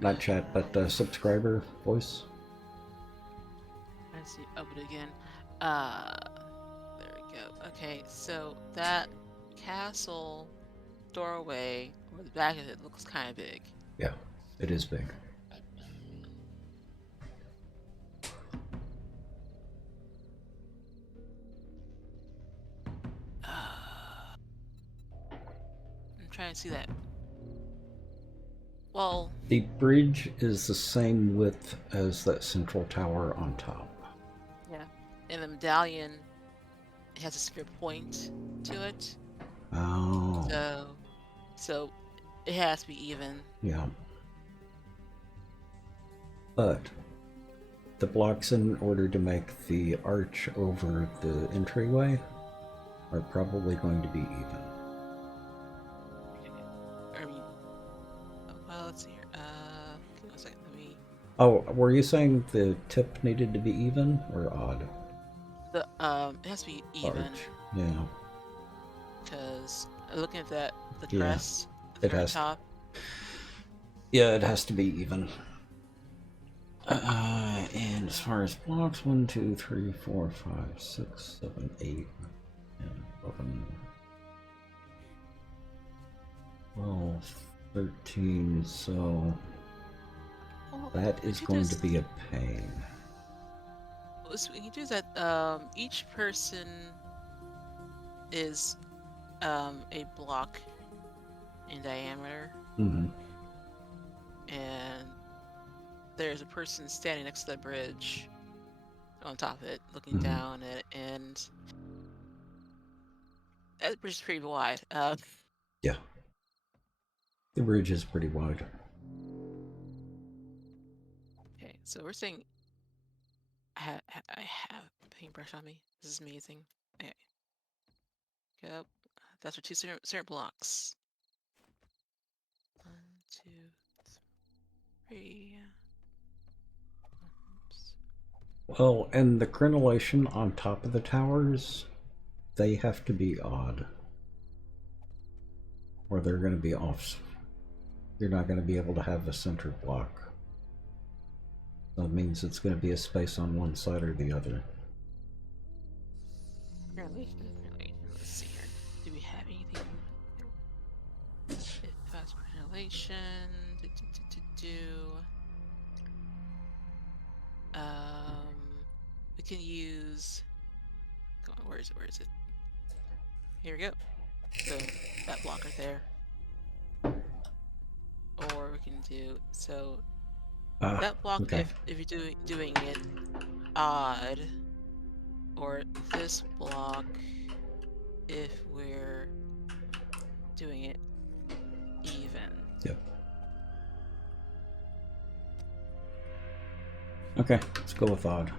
Not chat, but subscriber voice. Let's see. Open it again. There we go. Okay, so that castle doorway, or the back of it, looks kind of big. Yeah, it is big. I'm trying to see that. Well, The bridge is the same width as that central tower on top. yeah. And the medallion has a spear point to it. Oh. So It has to be even. Yeah. But the blocks in order to make the arch over the entryway are probably going to be even. Well, let's see here. Give me a second. Let me. Oh, were you saying the tip needed to be even or odd? It has to be even. Arch. Yeah. Because looking at the Yeah, crest, the it very has- top. Yeah, it has to be even. And as far as blocks, 1, 2, 3, 4, 5, 6, 7, 8, and 11, 12, 13, so Well, that is what going you to be a pain. What you do is that each person is a block in diameter, Mm-hmm. and there's a person standing next to the bridge on top of it, looking Mhm. down at it, and that bridge is pretty wide. Yeah. The bridge is pretty wide. Okay, so we're saying I have a paintbrush on me. This is amazing. Okay. Yep. That's for two certain blocks. 1, 2, 3. Oops. Well, and the crenellation on top of the towers, they have to be odd. Or they're going to be off. You're not going to be able to have a center block. That means it's going to be a space on one side or the other. Crenellation. Let's see here. Do we have anything? It has crenellation. We can use. Come on, where is it? Where is it? Here we go. So that block right there. Or we can do so. That block, okay. if you're doing it odd, or this block if we're doing it even. Yep. Okay, let's go with odd.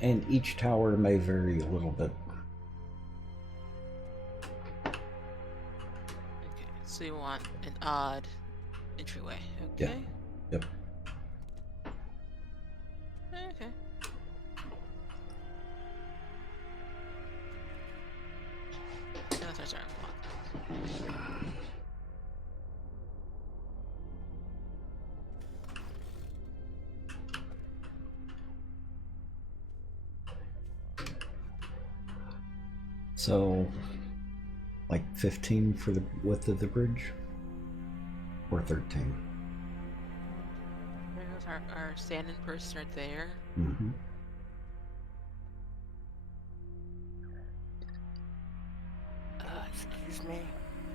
And each tower may vary a little bit. Okay, so you want an odd entryway, okay? Yeah. Yep. Okay. That's our starting block. So, like 15 for the width of the bridge? Or 13? There goes our standing person right there. Mm-hmm. Excuse me.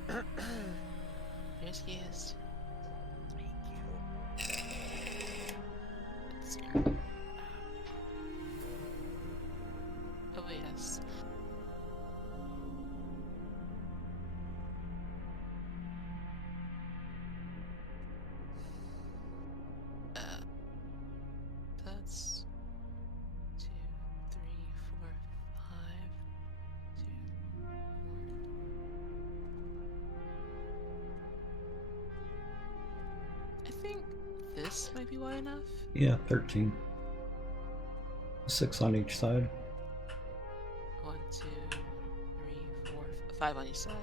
There she is. Thank you. Let's see here. Oh yes. That's 2, 3, 4, 5, 2, 1. I think this might be wide enough. Yeah, 13. 6 on each side. 1, 2, 3, 4, 5 on each side.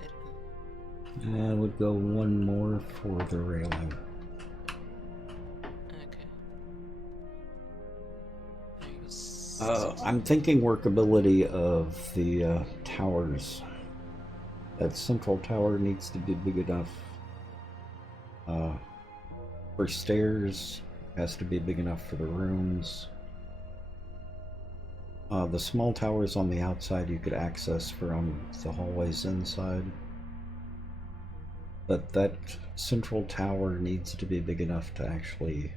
I would go one more for the railing. Okay. There goes. I'm thinking workability of the towers. That central tower needs to be big enough. For stairs, has to be big enough for the rooms. The small towers on the outside you could access from the hallways inside. But that central tower needs to be big enough to actually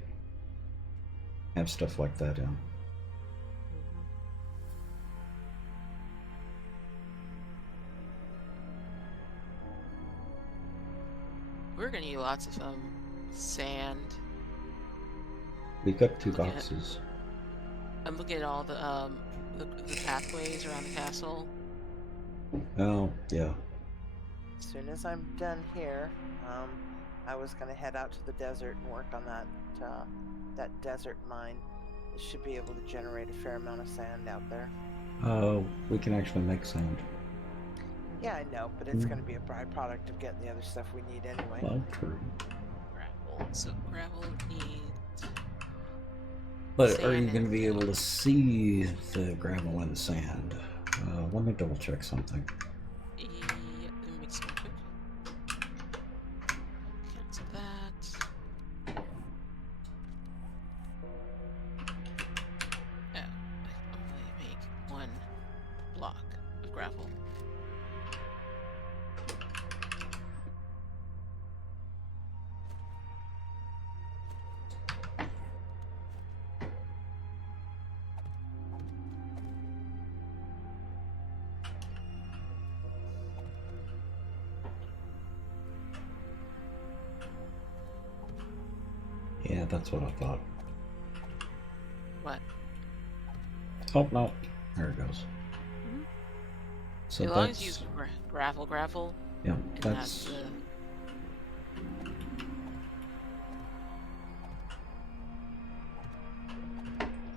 have stuff like that in. We're gonna need lots of sand. We've got 2 Look at- boxes. I'm looking at all the pathways around the castle. Oh, yeah. As soon as I'm done here, I was gonna head out to the desert and work on that desert mine. It should be able to generate a fair amount of sand out there. We can actually make sand. Yeah, I know, but it's gonna be a byproduct of getting the other stuff we need anyway. Well, true. Gravel. So gravel needs. But are you Sand going to and be able to see the gravel and sand? Let me double check something. Yeah, let me make some quick. Cancel that. Oh, I only make 1 block of gravel. Yeah, that's what I thought. What? Oh, no. There it goes. Mhm. So As long that's... as you use gravel, yeah, and that's... the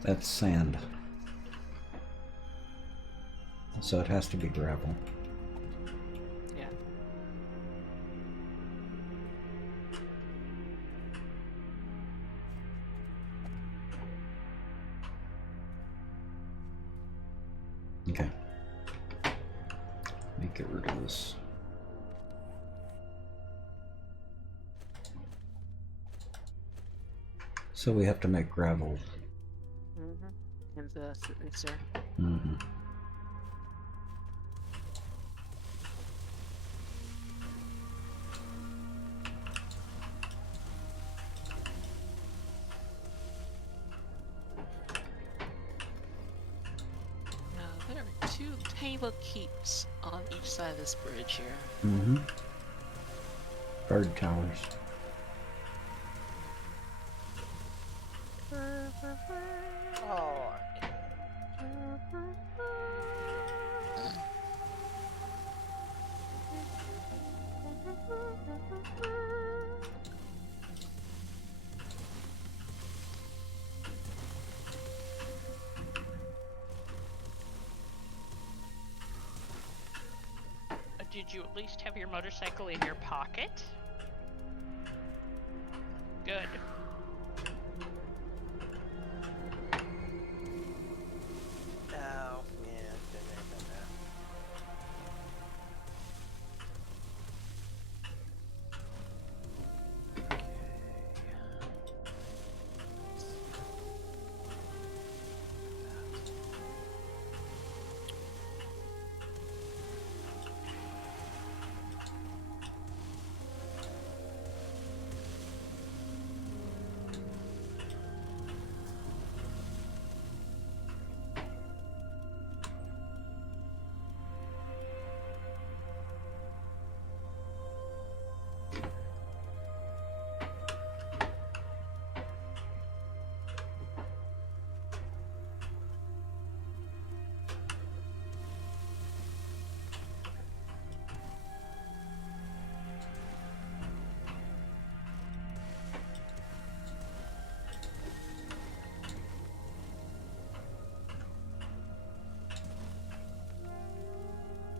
That's sand. So it has to be gravel. yeah. Okay. Let me get rid of this. So we have to make gravel. And the mixer. Mm-hmm. Now there are 2 tiny little keeps on each side of this bridge here. Mm-hmm. Guard towers. Oh, Did you at least have your motorcycle in your pocket? Good. oh, yeah, been there, done that.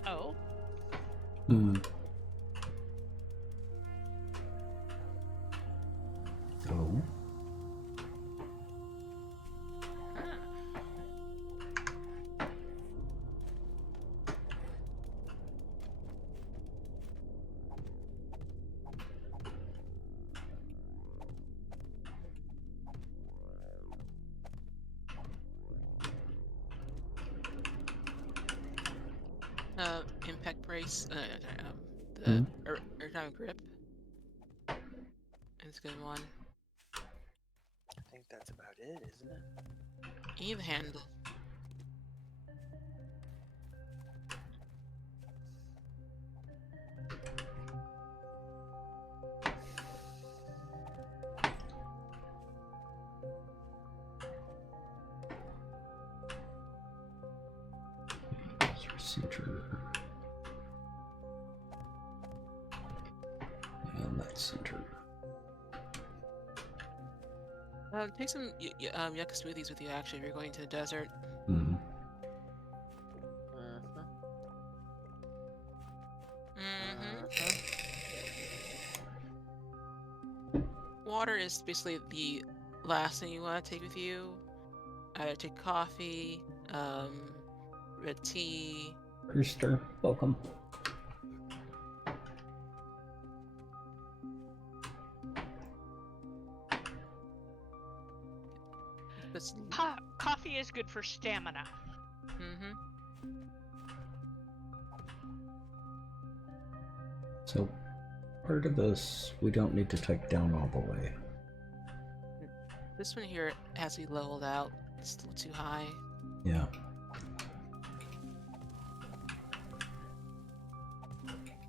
Oh, Hmm. Oh. Impact brace. The Hmm. aerodynamic grip. It's a good one. I think that's about it, isn't it? Even handle. center. And that's center. Take some yucca smoothies with you. Actually, if you're going to the desert. Mm-hmm. Water is basically the last thing you want to take with you. Either take coffee, red tea. Rooster, welcome. Coffee is good for stamina. Mm-hmm. So, part of this we don't need to take down all the way. This one here has to be leveled out. It's still too high. Yeah.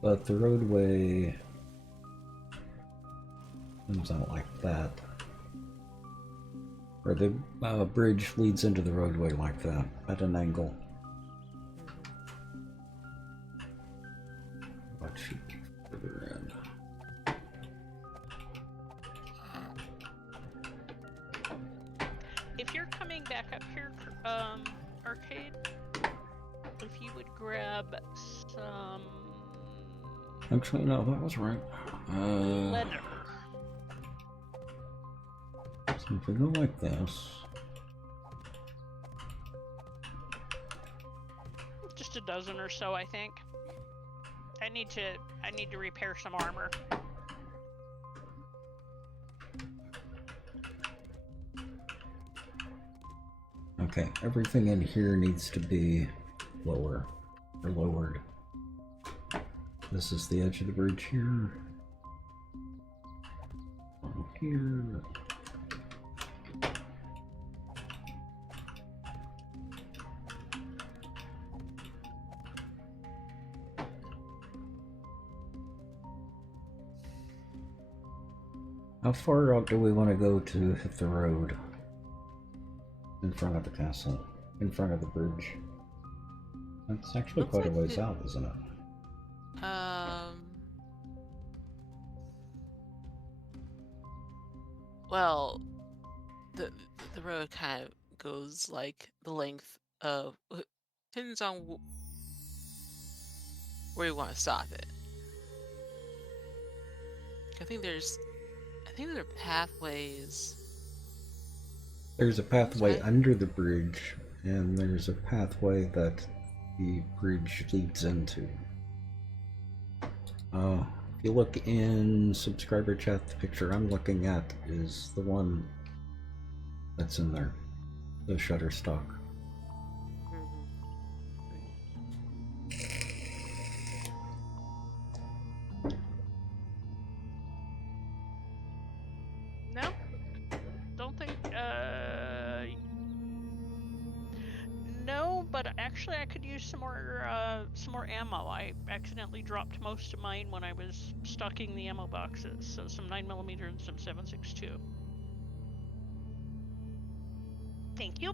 But the roadway comes out like that. Or the bridge leads into the roadway like that, at an angle. What should be further in? If you're coming back up here, Arcade, if you would grab some Actually, no, that was right. leather. So if we go like this, Just a dozen or so, I think. I need to repair some armor. okay, everything in here needs to be lower, or lowered. This is the edge of the bridge here. On here. How far out do we want to go to hit the road? In front of the castle. In front of the bridge. That's actually Looks quite a like ways out, isn't it? Well, the road kind of goes like the length of depends on where you want to stop it. I think there are pathways. There's a pathway Okay. under the bridge, and there's a pathway that the bridge leads into. If you look in subscriber chat, the picture I'm looking at is the one that's in there, the Shutterstock. No, don't think. No, but actually, I could use some more ammo. I accidentally dropped most of mine when I was stocking the ammo boxes. So some 9mm and some 7.62. Thank you.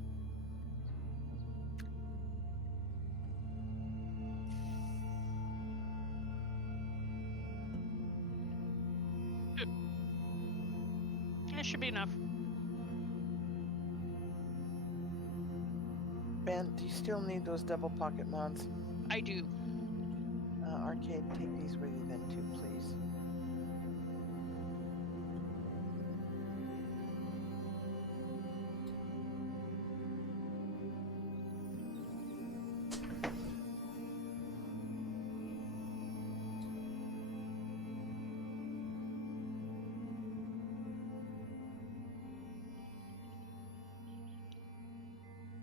That should be enough. Ben, do you still need those double pocket mods? I do. Arcade, take these with you then too, please.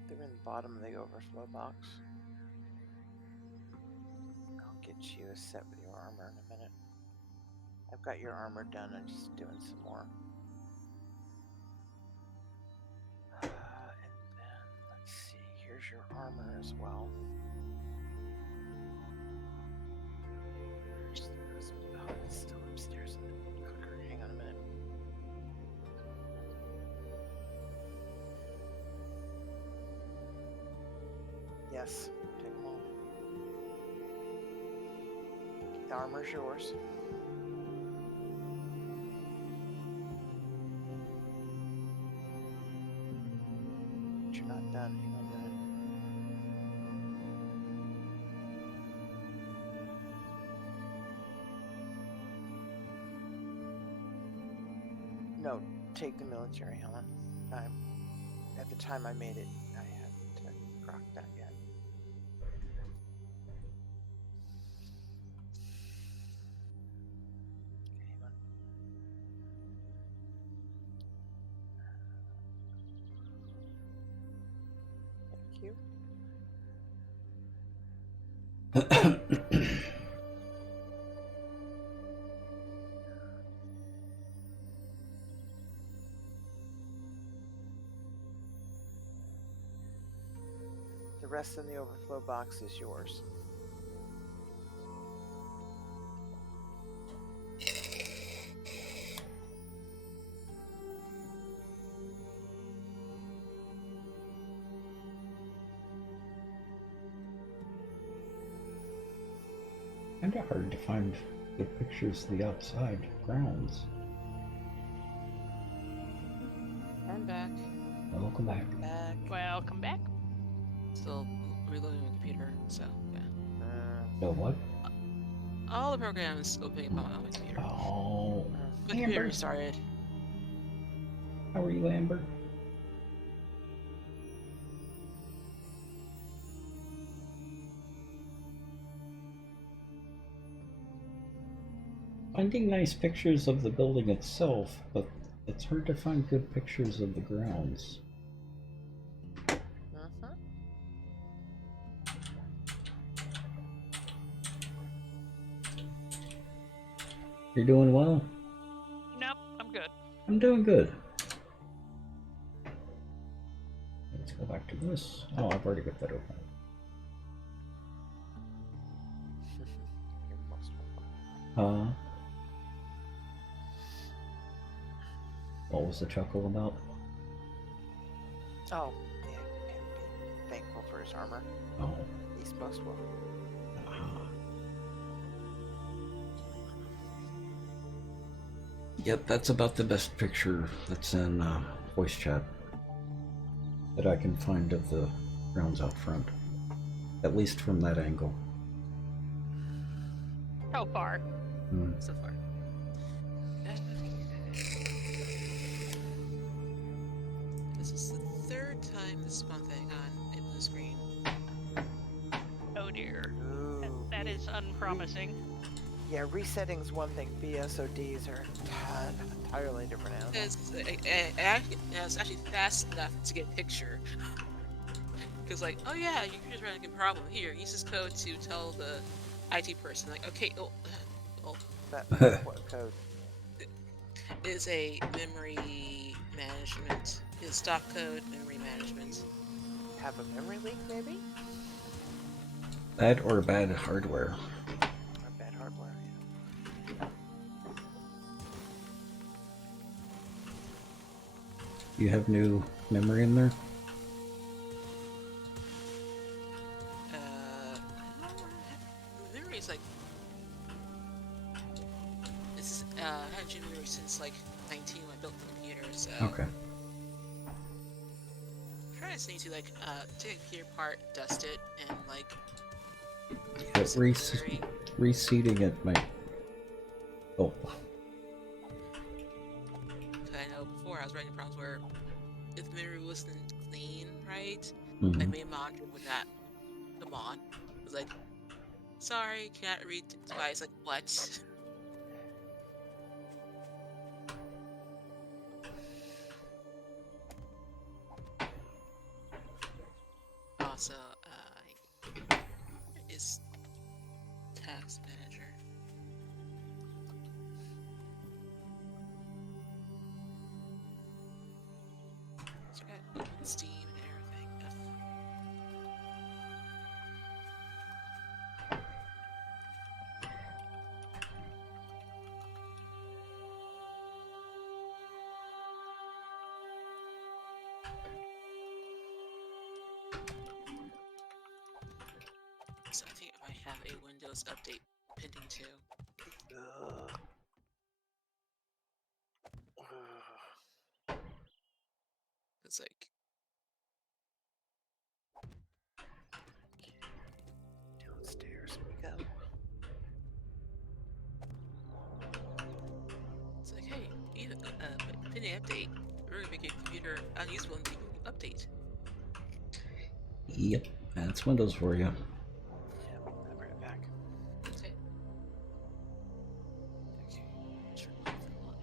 They're in the bottom of the overflow box. I'll get you a set with your armor in a minute. I've got your armor done, I'm just doing some more. And then, let's see, here's your armor as well. Oh, it's still upstairs in the cooker. Hang on a minute. Yes, take them all. armor's yours. But you're not done. Hang on a minute. No, take the military helmet. At the time I made it, I hadn't crocked that yet. Hang on. Thank you. The rest in the overflow box is yours. Kinda hard to find good pictures of the outside grounds. I'm back. Welcome back. Back. Welcome back. Still reloading my computer, so yeah. So what? All the programs opening up on my computer. Oh, My computer Amber. restarted. How are you, Amber? Finding nice pictures of the building itself, but it's hard to find good pictures of the grounds. You're doing well? Nope, I'm good. I'm doing good. Let's go back to this. Oh, I've already got that open. What was the chuckle about? Oh, yeah, can be thankful for his armor. Oh. He's most welcome. Yep, that's about the best picture that's in voice chat that I can find of the grounds out front. At least from that angle. How far? So far. This is the third time this month I got a blue screen. Oh dear. Ooh. That is unpromising. Yeah, resetting's one thing. BSODs are an entirely different animal. It's actually fast enough to get a picture. Because like, oh yeah, your computer's running a problem. Here, use this code to tell the IT person. Like, okay, What code? Is a memory management. Is stock code memory management. Have a memory leak, maybe? That or bad hardware. Or bad hardware, yeah. You have new memory in there? Memory is like this. I had Jim memory since like 19 when I built the computer. So Okay. I'm trying to need to like take a computer apart, dust it, and like. But reseating it might. Oh. I know before I was running problems where if the memory wasn't clean, right, Mhm. like my monitor would not come on. It was like, sorry, cannot read twice. Like what? Also, is tax manager. So I got Steam and everything. So I think I might have a Windows update pending too. It's like Downstairs we go. it's like, hey, pending update. We're gonna make your computer unusable until you update. Yep, that's Windows for you. Yeah, I'll be right back. Okay. Okay. Turn off the light.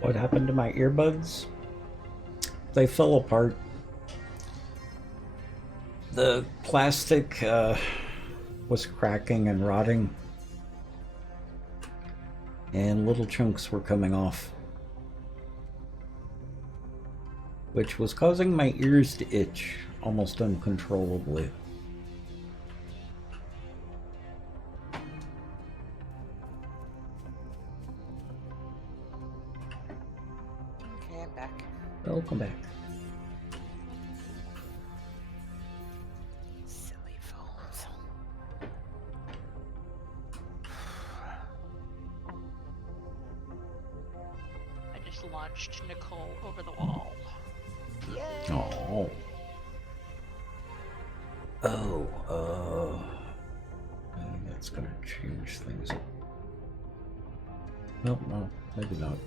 What happened to my earbuds? They fell apart. The plastic was cracking and rotting, and little chunks were coming off, which was causing my ears to itch almost uncontrollably. Okay, I'm back. Welcome back. Silly phones. I just launched Nicole over the wall. Yay! Oh. That's gonna change things. Nope, no, maybe not.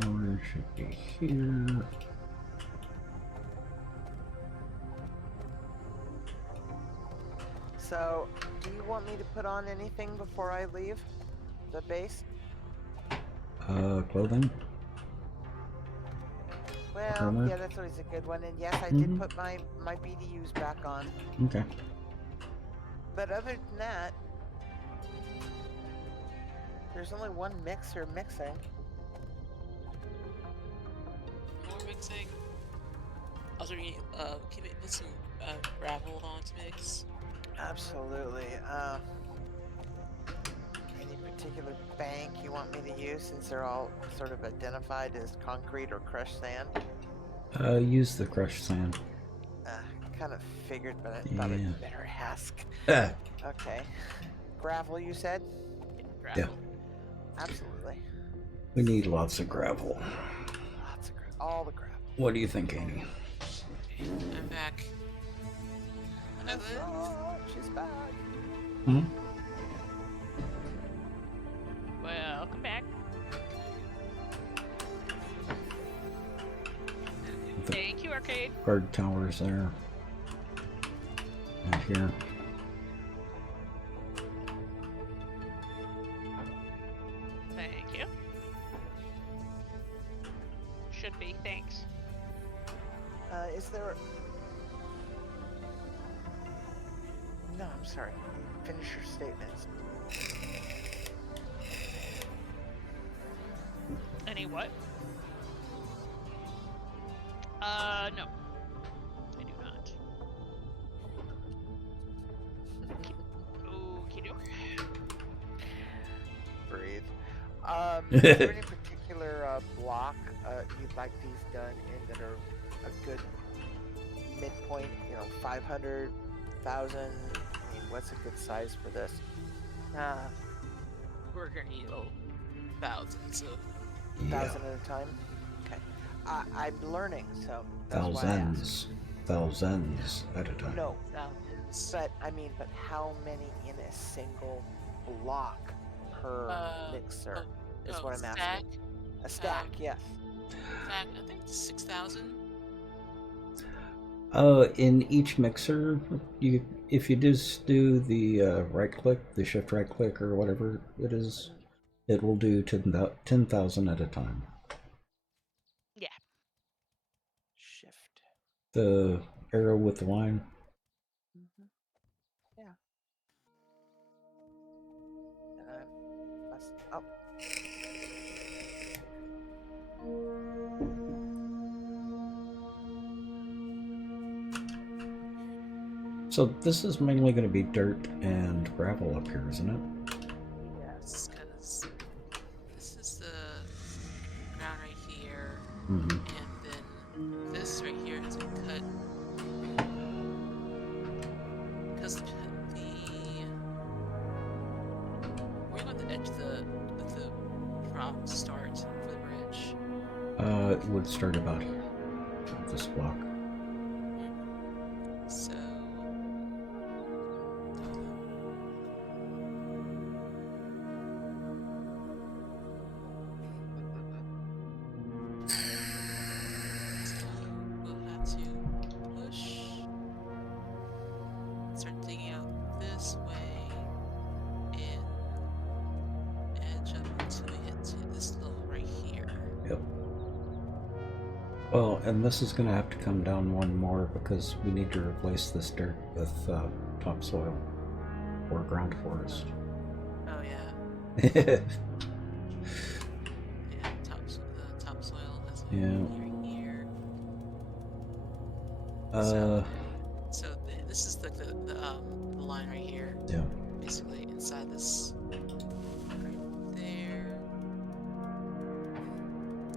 Tower should be here. So, do you want me to put on anything before I leave the base? Clothing? Well, Armor? yeah, that's always a good one. And yes, I Mhm. did put my BDUs back on. Okay. But other than that, there's only one mixer mixing. More mixing. Also, can you put some gravel on to mix? Absolutely. Any particular bank you want me to use, since they're all sort of identified as concrete or crushed sand? Use the crushed sand. Kind of figured, but I thought Yeah. I'd better ask. Ah, Okay. Gravel, you said? Gravel. Absolutely. we need lots of gravel. Lots of gravel. All the gravel. What do you think, Amy? I'm back. Another. Oh, she's back. Hmm? Welcome back. The Thank you, Arcade. guard towers there. And here. Thank you. Should be, thanks. Is there... No, I'm sorry. Finish your statements. Any what? No. I do not. Okie doke. Breathe. Is there any particular block you'd like these done in that are a good midpoint? 500, 1,000? I mean, what's a good size for this? We're gonna need thousands of. 1,000 at a time? Okay. I'm learning, so that's why I asked. Thousands at a time. No, Thousands. but how many in a single block per mixer is what I'm stack? asking. A stack, yes. Stack, I think 6,000. In each mixer, if you just do the right click, the shift right click or whatever it is, it will do 10,000 at a time. Yeah. Shift. The arrow with the line. Yeah. And I must. Oh. So this is mainly going to be dirt and gravel up here, isn't it? Yes, because this is the ground right here, Mm-hmm. and then this right here has been cut. Because the where you want the edge of the drop start for the bridge. It would start about this block. So we'll have to push, start digging out this way, and edge up until we hit to this level right here. Yep. Well, and this is going to have to come down one more because we need to replace this dirt with topsoil or ground forest. Oh yeah, Yeah. yeah. The topsoil has Yeah. here. So this is the line right here. Yeah. Basically inside this right there.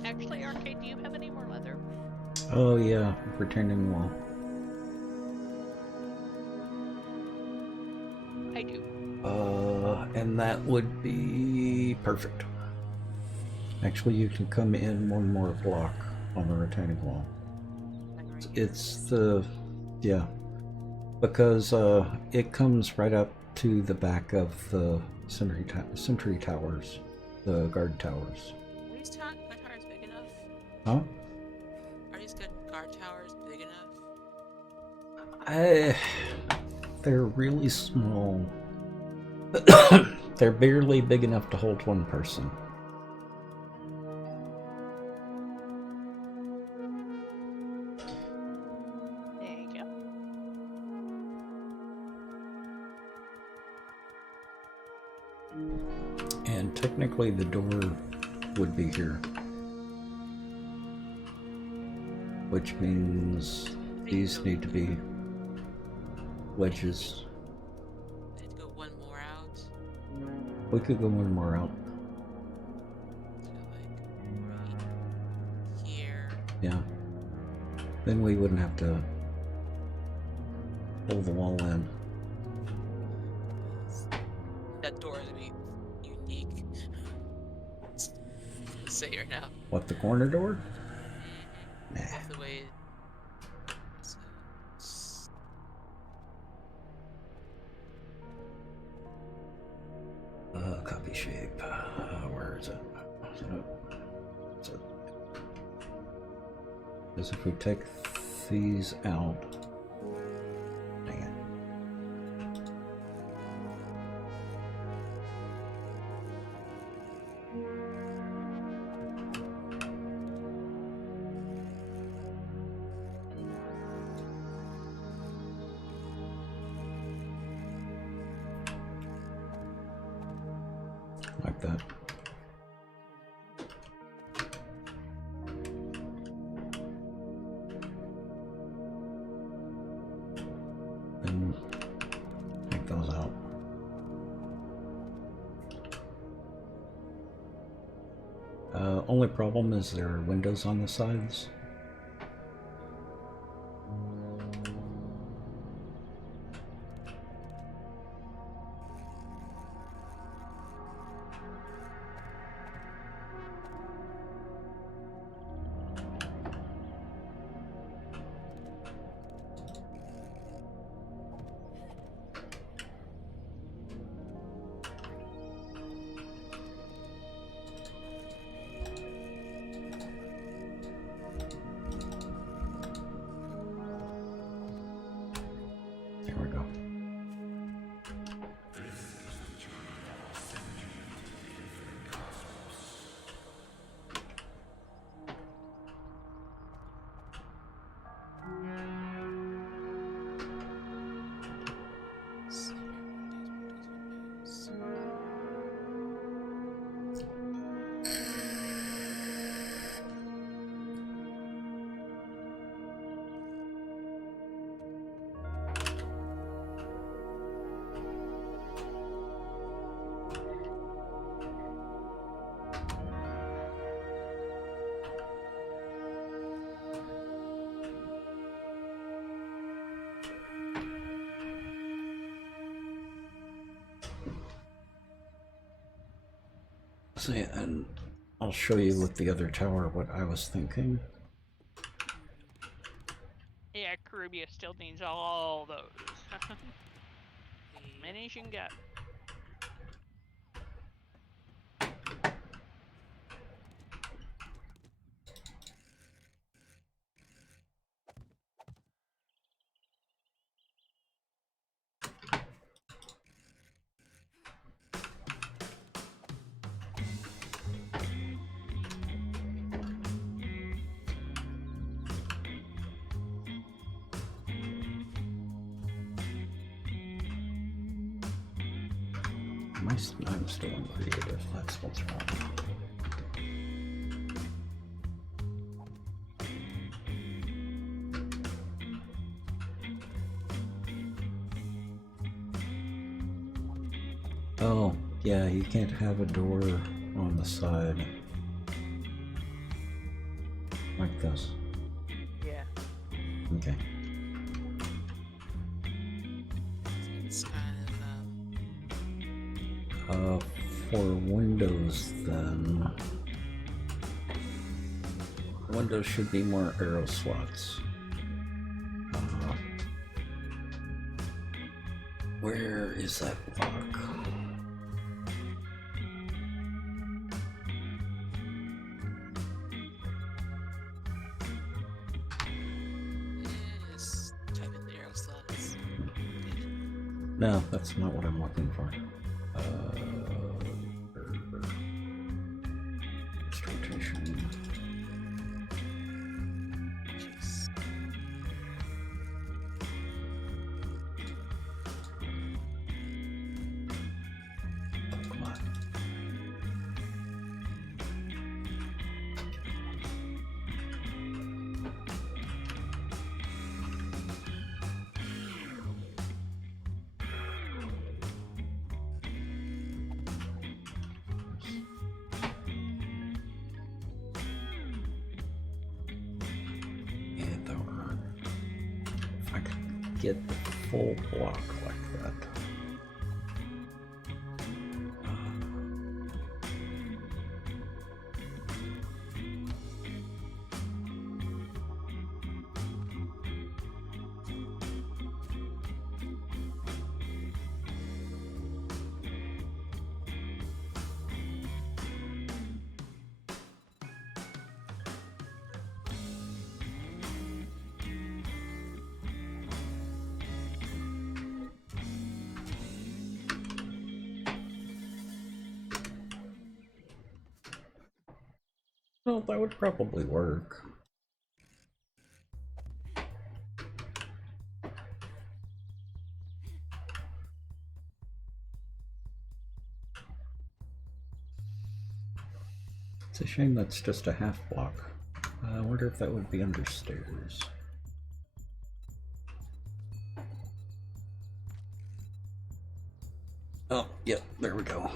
Actually, Arcade, do you have any more leather? Oh yeah, retaining wall. And that would be perfect. Actually, you can come in one more block on the retaining wall. It's the, yeah, because it comes right up to the back of the sentry towers, the guard towers. Are these guard towers big enough? Huh? Are these guard towers big enough? They're really small. They're barely big enough to hold one person. There you go. And technically the door would be here. Which means these need to be wedges. Let's go one more out. We could go one more out. So like right here. Yeah. Then we wouldn't have to pull the wall in. That door is gonna be unique. Say it right now. What, the corner door? Nah. Of the way. Copy shape. Where is it? Because if we take these out, dang it. Like that. Then take those out. Only problem is there are windows on the sides. There we go. See, and I'll show you with the other tower what I was thinking. Yeah, Caribbean still needs all those. Many as you can get. I'm still in creative, that's what's wrong. Oh, yeah, you can't have a door on the side. Like this. Yeah. Okay. It's kind of For Windows, then. Windows should be more arrow slots. Where is that block? Yes. Type in the arrow slots. No, that's not what I'm looking for. Rotation. Jeez. Come on. And if I could get the full block like that. Well, that would probably work. It's a shame that's just a half block. I wonder if that would be under stairs. Oh, yep, there we go.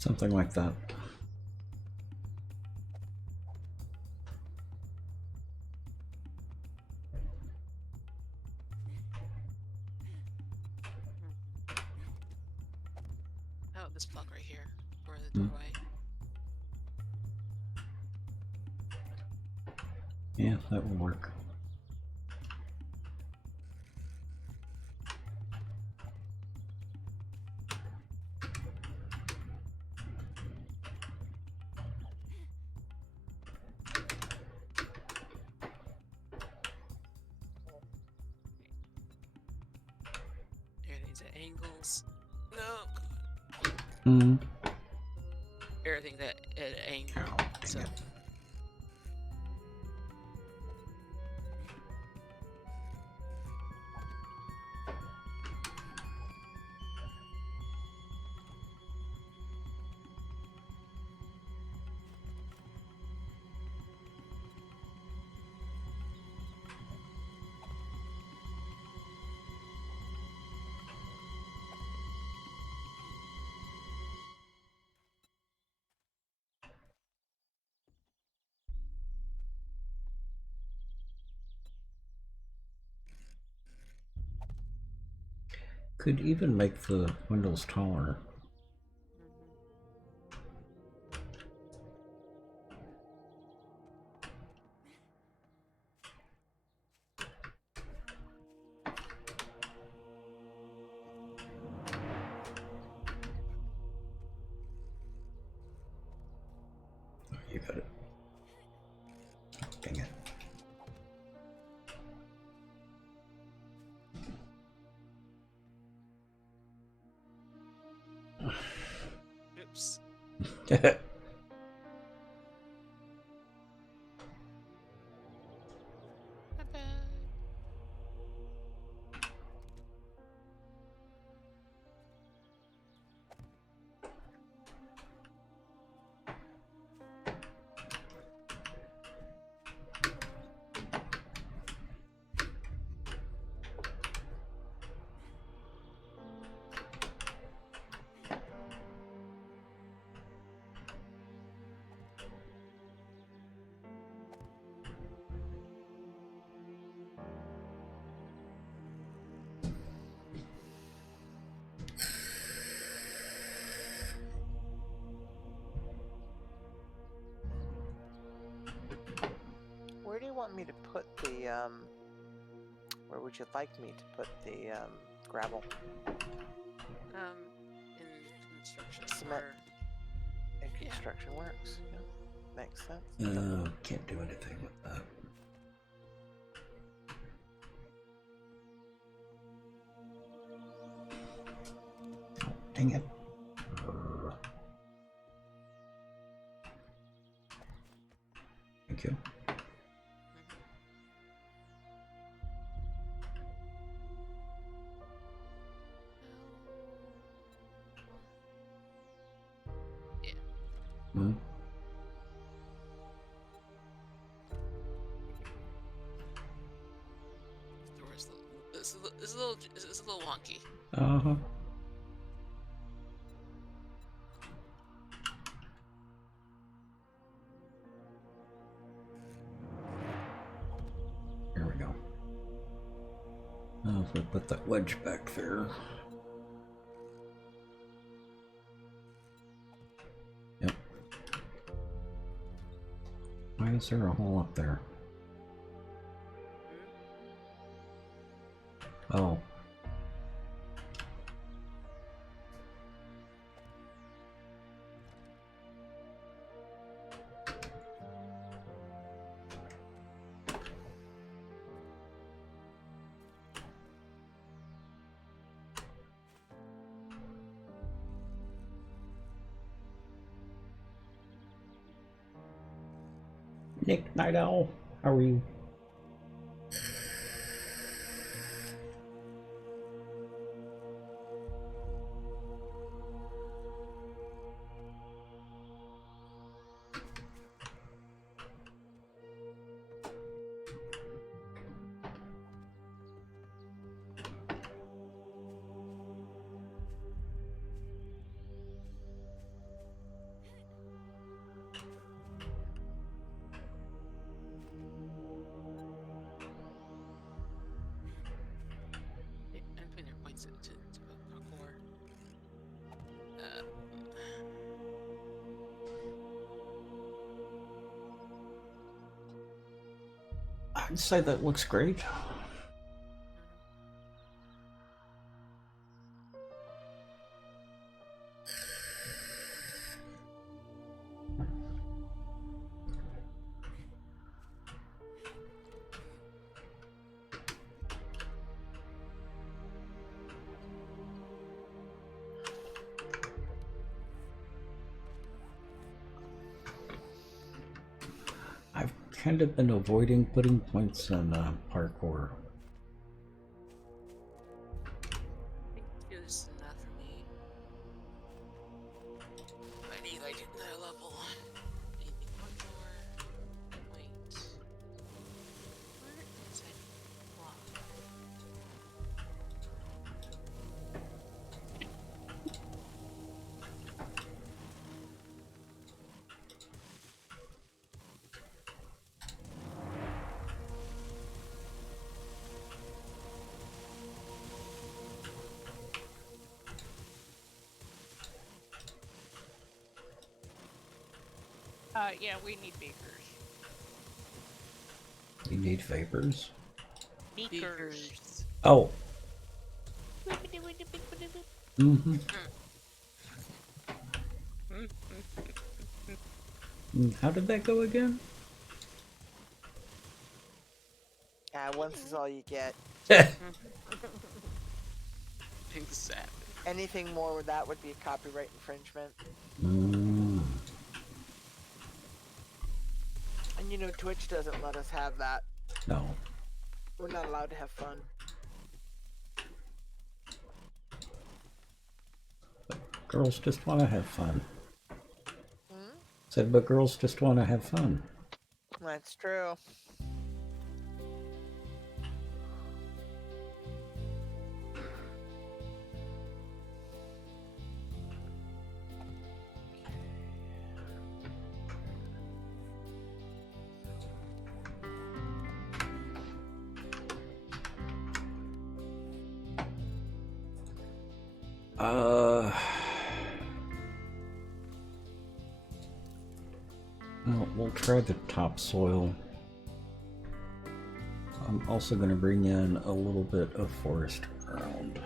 Something like that. Oh, this block right here, or the doorway. Yeah, that will work. Everything's at angles. No. Hmm. Everything's at an angle. So. Could even make the windows taller. Oh, you got it. Dang it. Oops. want me to put the where would you like me to put the gravel? In construction Cement. or And Yeah. construction works. Yeah. Makes sense. Can't do anything with that. Dang it. Thank you. Hmm? This is a little wonky. Uh-huh. Here we go. Now if we put that wedge back there. Yep. Why is there a hole up there? Oh. Nick Night Owl, how are you? I'm putting their points into parkour. I'd say that looks great. I've kind of been avoiding putting points in parkour. I think 2 is enough for me. I need another level. Anything one more point. Where is it? Block. Yeah, we need beakers. You need vapors? Beakers. Oh. Mm-hmm. How did that go again? Once is all you get. Exactly. Anything more with that would be a copyright infringement. Mm. And you know, Twitch doesn't let us have that. No. We're not allowed to have fun. Girls just want to have fun. Hmm? Said, but girls just want to have fun. That's true. Well, we'll try the topsoil. I'm also going to bring in a little bit of forest ground.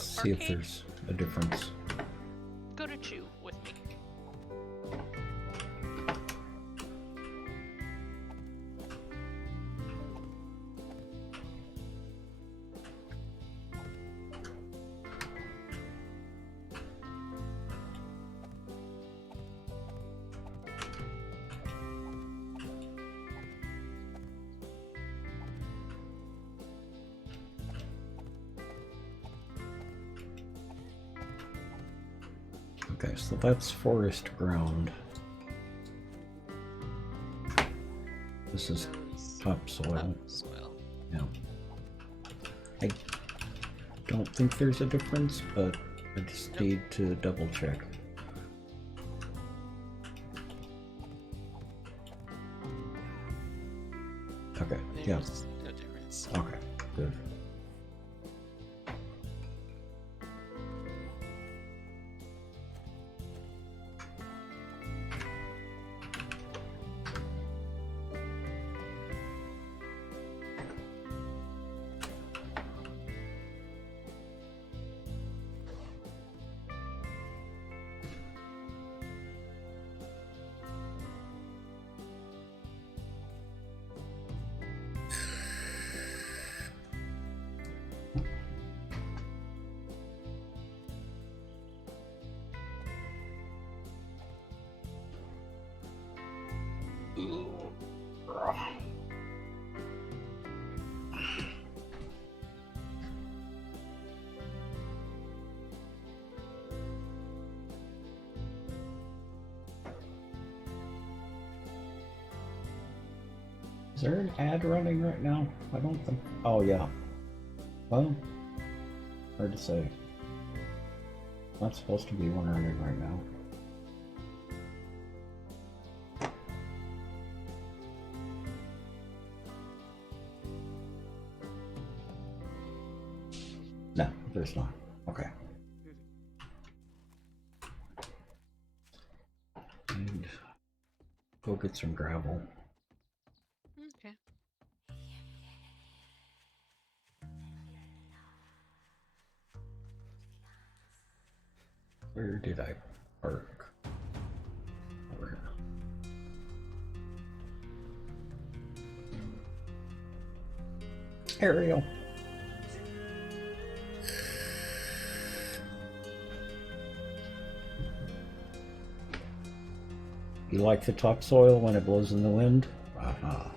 See if Arcade, there's a difference. go to 2 with me. Okay, so that's forest ground. This is topsoil. Soil. Yeah. I don't think there's a difference, but I just need to double check. Okay, yeah. There's no difference. Okay, good. Is there an ad running right now? I don't think. Oh, yeah. Well, hard to say. Not supposed to be one running right now. No, there's not. Okay. And go get some gravel. Okay. Where did I park? Over here. Ariel. You like the topsoil when it blows in the wind? Uh-huh.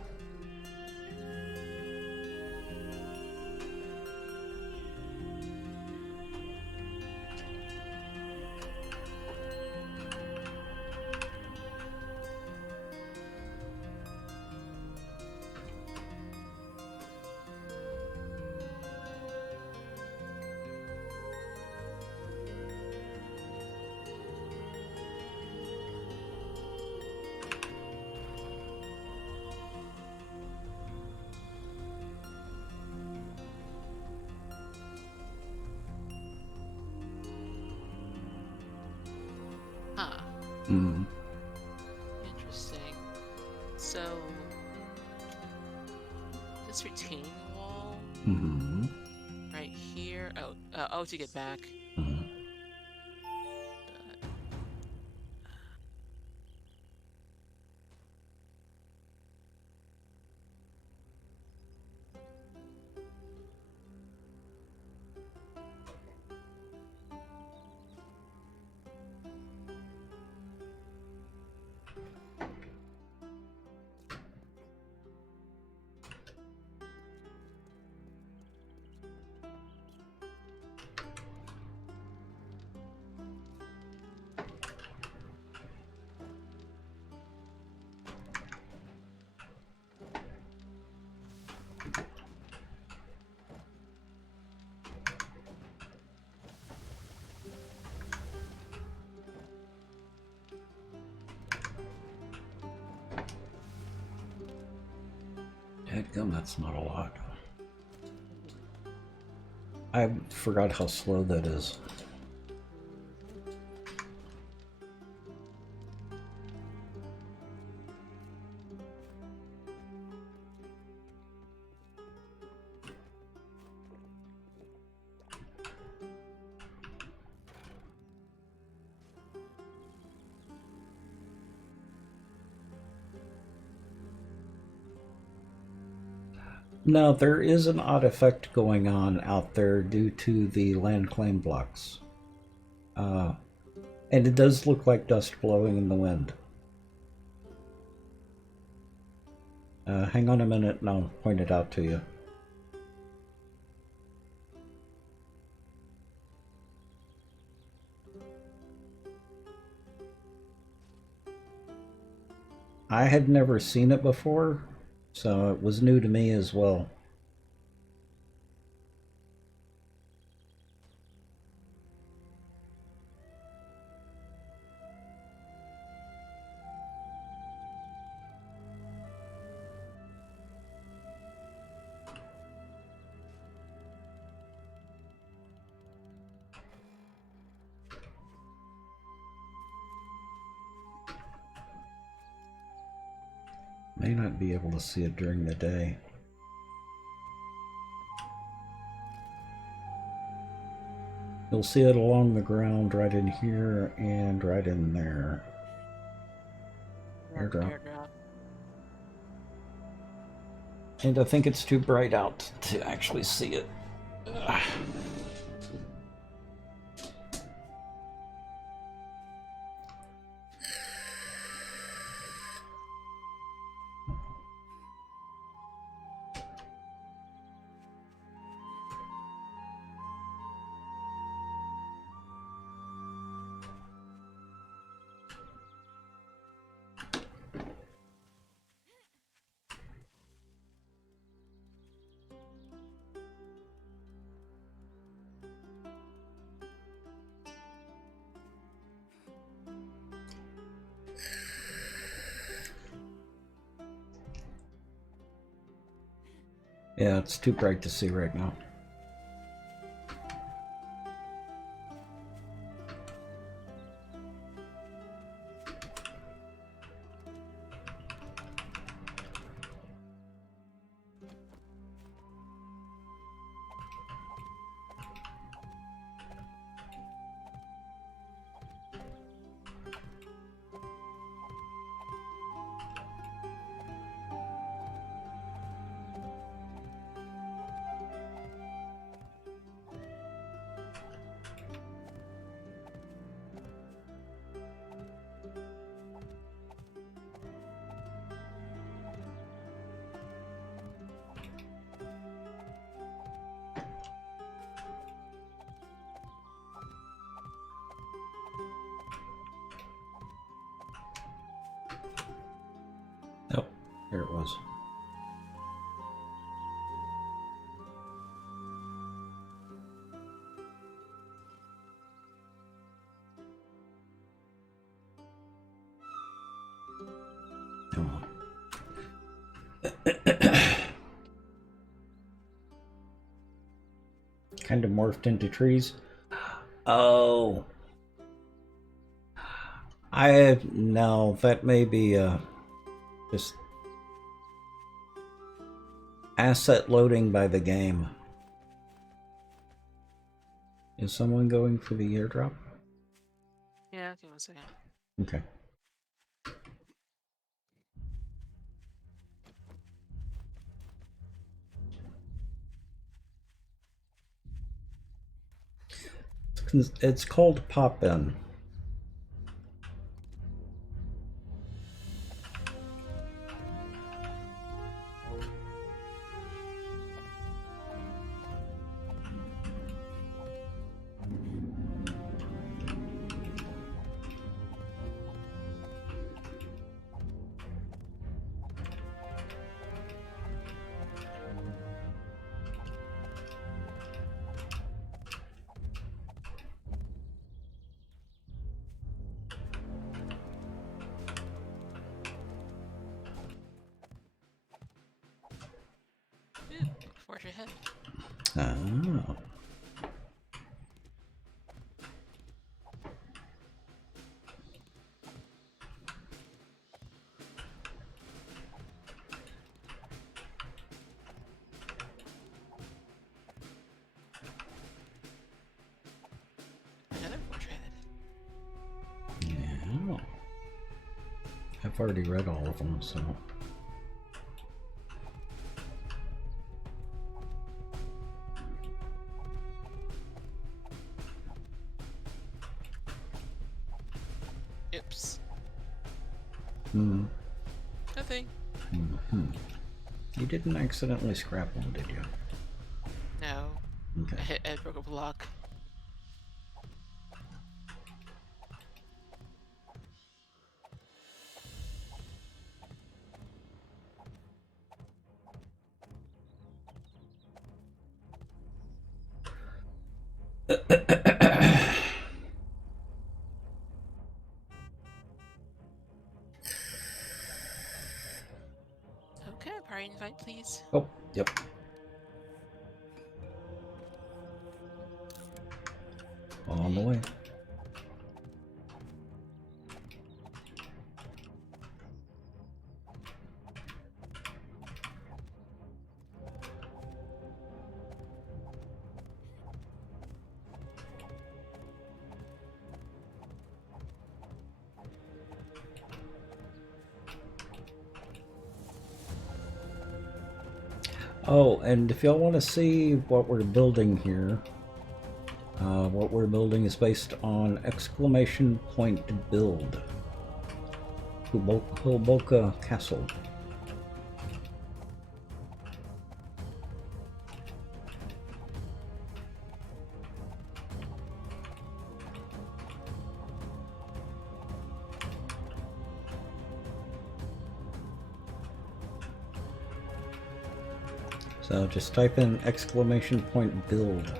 Huh. Mm. Interesting. So this retaining wall Mm-hmm. right here. Oh, to get back. Mm-hmm. Headgum, that's not a lot. I forgot how slow that is. No, there is an odd effect going on out there due to the land claim blocks. And it does look like dust blowing in the wind. Hang on a minute and I'll point it out to you. I had never seen it before, so it was new to me as well. May not be able to see it during the day. You'll see it along the ground right in here and right in there. Airdrop. And I think it's too bright out to actually see it. Ugh. Yeah, it's too bright to see right now. Oh, here it was. Come on. Kind of morphed into trees. Oh. No, that may be just asset loading by the game. Is someone going for the airdrop? Yeah, give me 1 second. Okay. It's called Pop-In. Forge ahead. Oh. Another forge ahead. Yeah. I've already read all of them, so. Oops. Hmm. Nothing. Hmm. You didn't accidentally scrap one, did you? No. Okay. I broke a block. Okay, party invite, please. Oh, yep. On the way. Oh, and if y'all want to see what we're building here, what we're building is based on exclamation point build. Hulboka Castle. So just type in exclamation point build.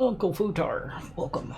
Uncle Futar, welcome.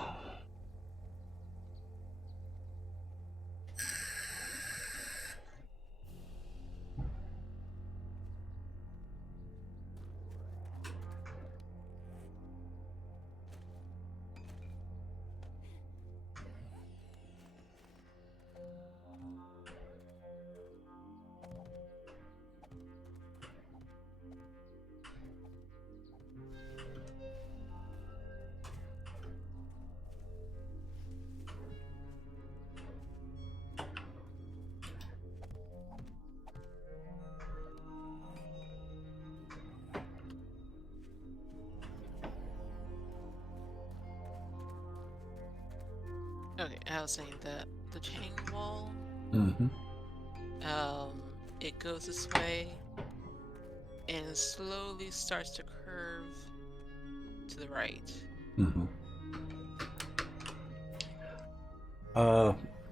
Okay, I was saying that the chain wall, Mm-hmm. it goes this way and slowly starts to curve to the right. Mm-hmm.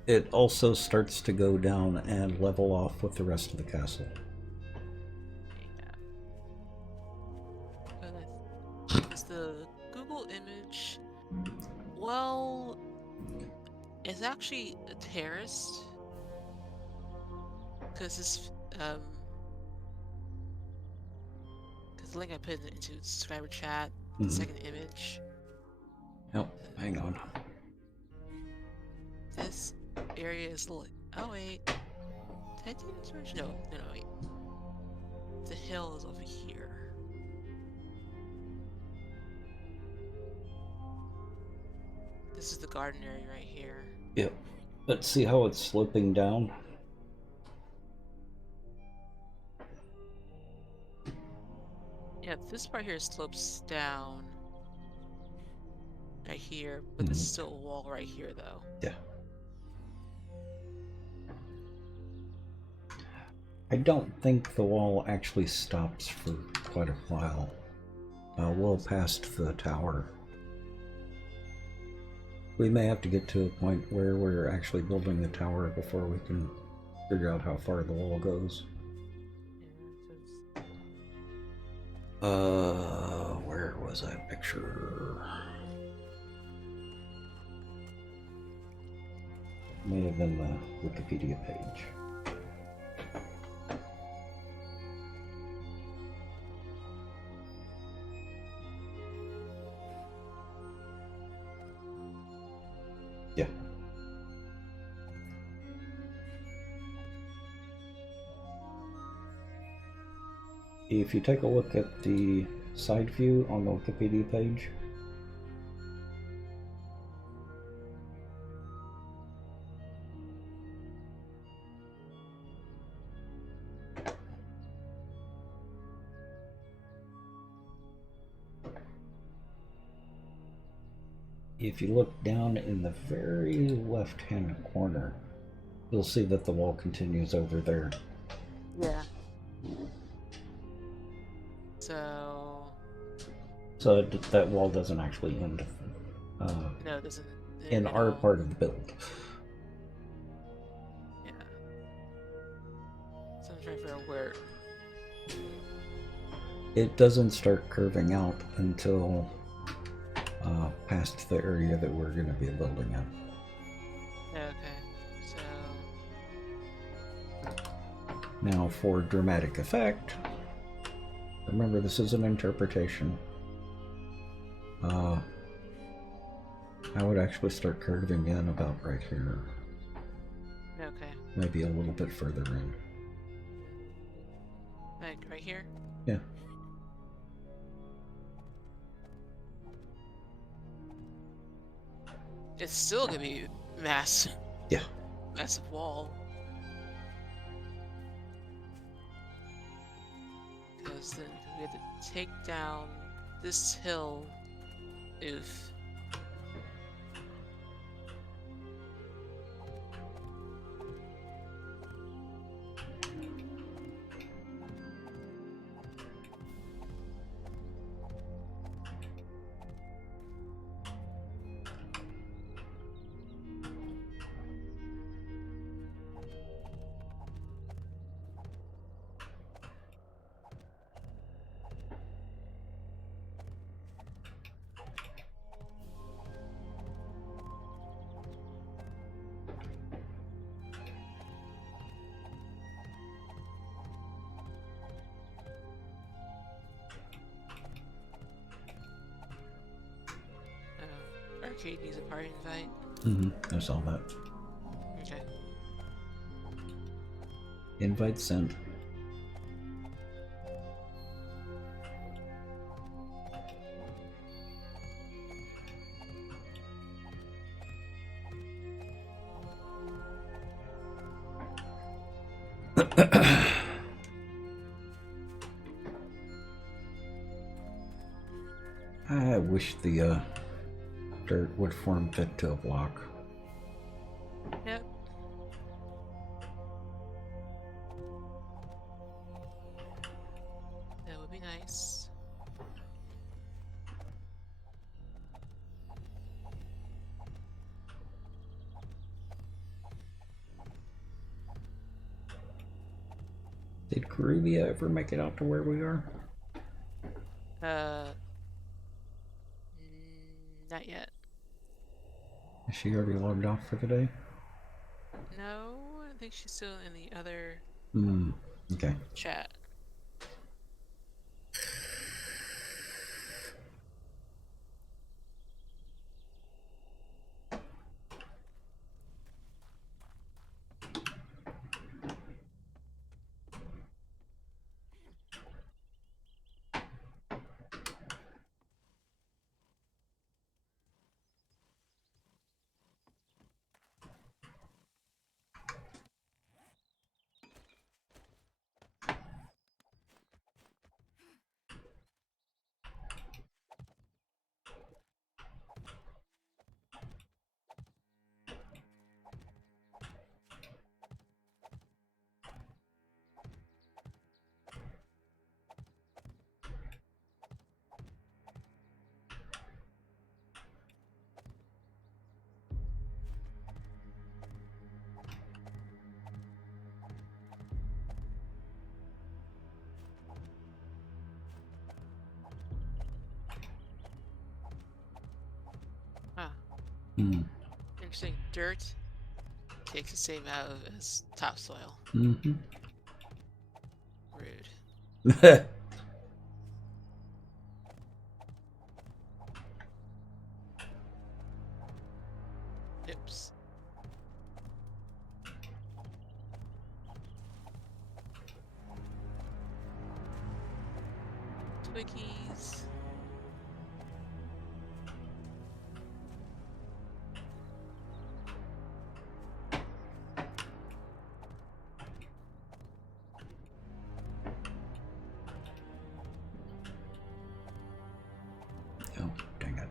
It also starts to go down and level off with the rest of the castle. Yeah. Is the Google image, well, it's actually a terrace. Because this, because the link I put into subscriber chat, the second image. Yep, hang on. This area is like, oh wait, did I do this version? No, wait. The hill is over here. This is the garden area right here. Yep. But see how it's sloping down? Yeah, this part here slopes down right here, but there's still a wall right here though. Yeah. I don't think the wall actually stops for quite a while. Well past the tower. We may have to get to a point where we're actually building the tower before we can figure out how far the wall goes. Where was that picture? May have been the Wikipedia page. Yeah. if you take a look at the side view on the Wikipedia page, if you look down in the very left-hand corner, you'll see that the wall continues over there. Yeah. So That wall doesn't actually end no, it doesn't. in at our all. part of the build. Yeah. So I'm trying to figure out where. It doesn't start curving out until past the area that we're going to be building in. Okay. So. Now, for dramatic effect, remember this is an interpretation. I would actually start curving in about right here, Okay. maybe a little bit further in. Like right here. Yeah. It's still gonna be massive. Yeah. Massive wall. Because then we have to take down this hill. Oof. Arcade needs a party invite. I saw that. Okay. Invite sent. I wish the dirt would form fit to a block. Yep. That would be nice. Did Caribia ever make it out to where we are? Not yet. Is she already logged off for the day? No, I think she's still in the other Okay. chat. Interesting. Dirt takes the same out as topsoil. Rude. Oops. Twiggies. Oh, dang it.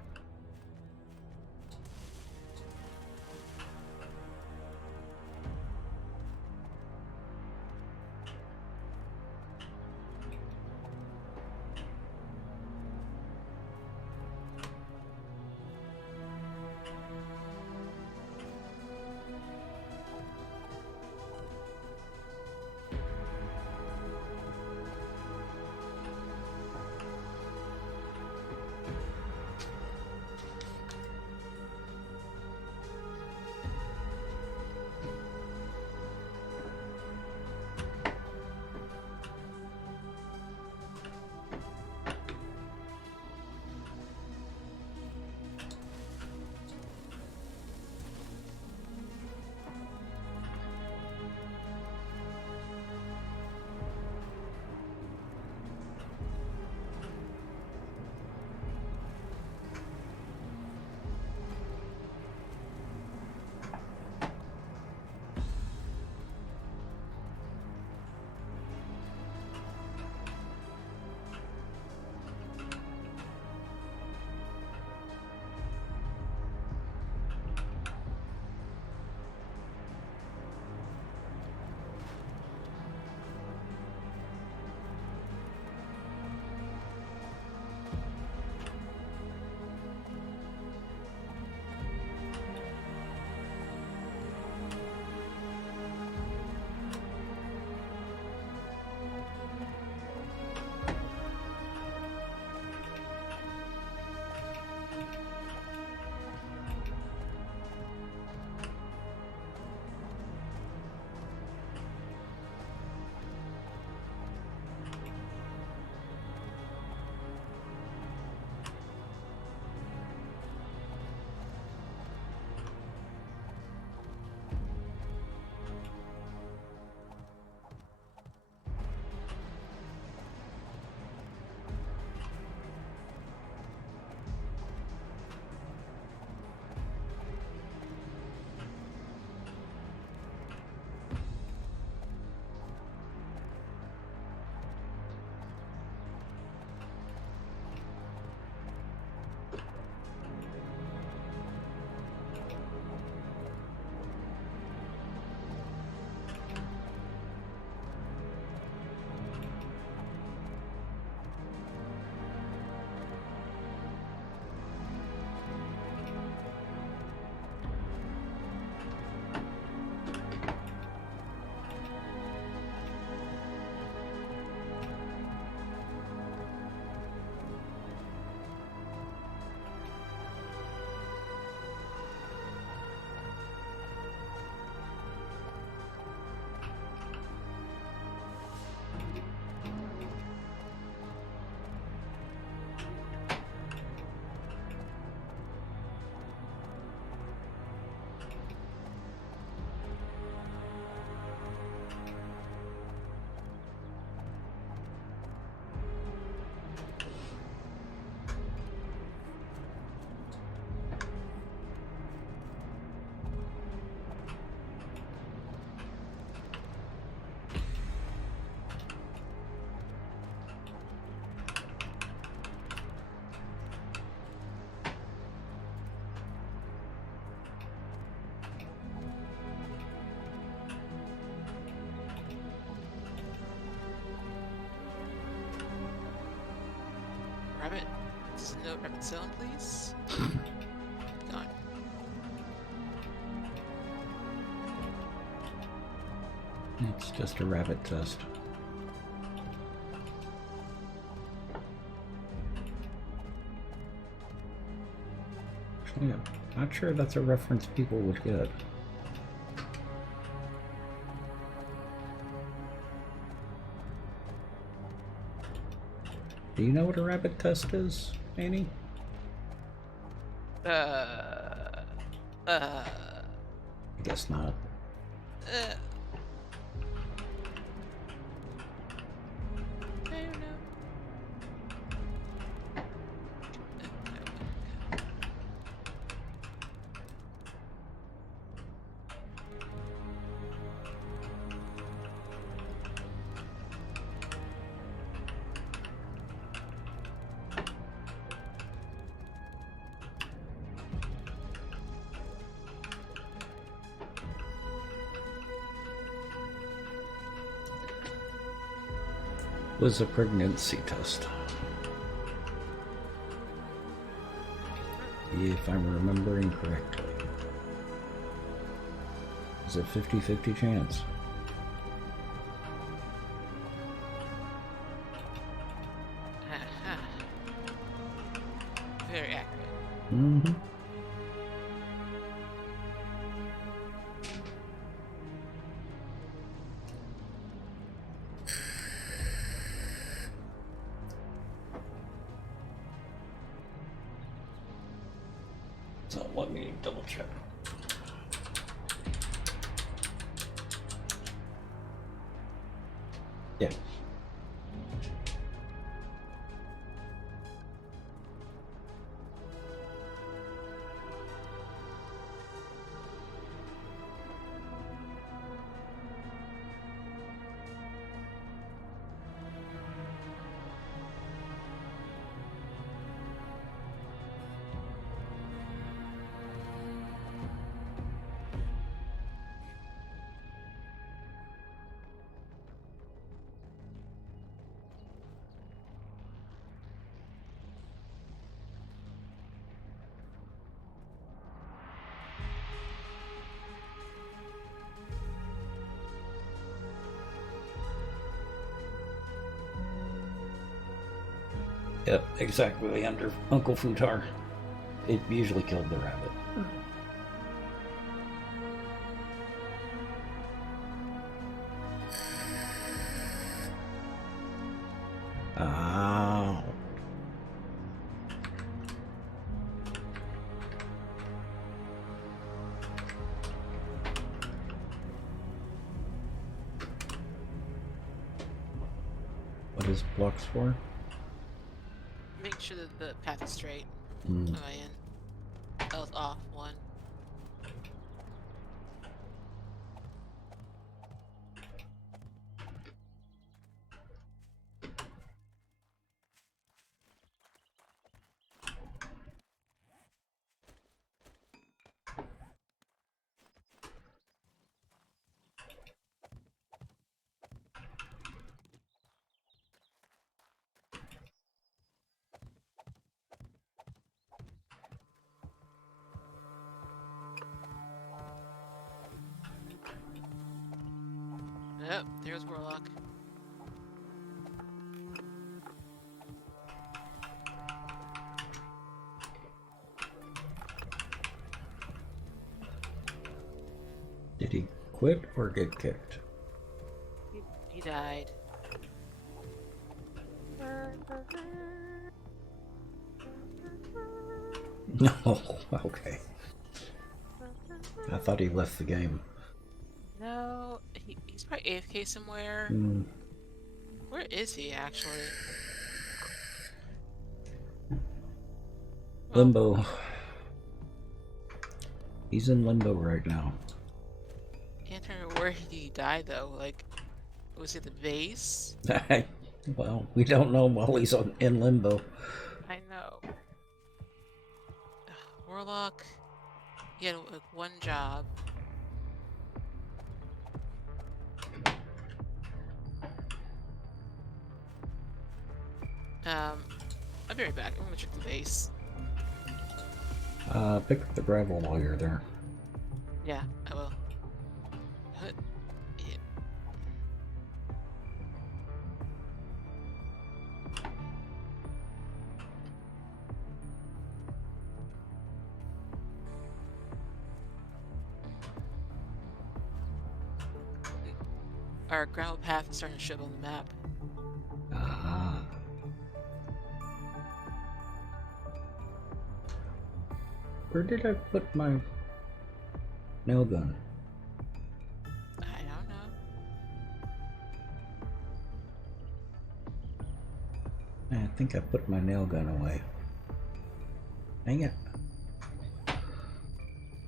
Rabbit, does no rabbit zone, please? Gone. It's just a rabbit test. Yeah, not sure that's a reference people would get. Do you know what a rabbit test is, Annie? I guess not. I don't know. was a pregnancy test. If I'm remembering correctly. It's a 50-50 chance. Very accurate. Mm-hmm. So let me double check. Yeah. Yep, exactly under Uncle Futar. It usually killed the rabbit. Ow. What is blocks for? Make sure that the path is straight. Mm. Am I in? That was off one. Yep, there's Warlock. Did he quit or get kicked? He died. No, okay. I thought he left the game. No, he's probably AFK somewhere. Mm. Where is he actually? Well, Limbo. He's in limbo right now. can't remember where he died though. Like, was it the base? Well, we don't know while he's in limbo. I know. Warlock. He had like one job. I'll be right back. I'm gonna check the base. Pick up the gravel while you're there. Yeah, I will. Yeah. Our gravel path is starting to show up on the map. Ah. Where did I put my nail gun? I don't know. I think I put my nail gun away. Dang it.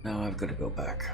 Now I've got to go back.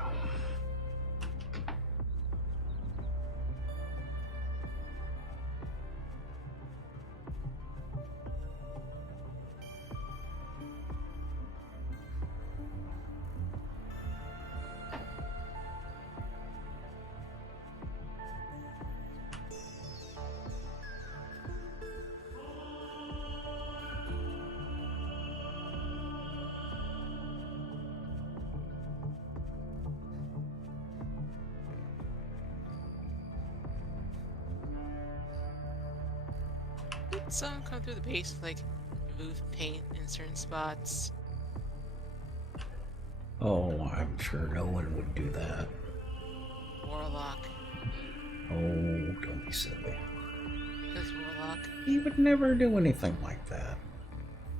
some come through the base, like remove paint in certain spots. Oh, I'm sure no one would do that. Warlock. Oh, don't be silly. Is Warlock. He would never do anything like that.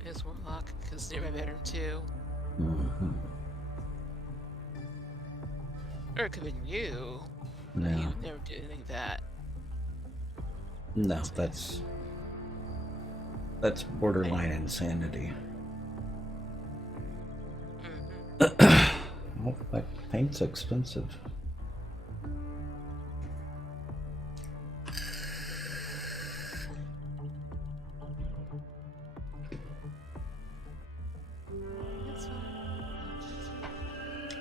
Is Warlock, because near my bedroom too. Mm-hmm. Or it could have been you. No. You would never do anything like that. No, that's borderline insanity. Mm-hmm. Well, that paint's expensive. That's fine.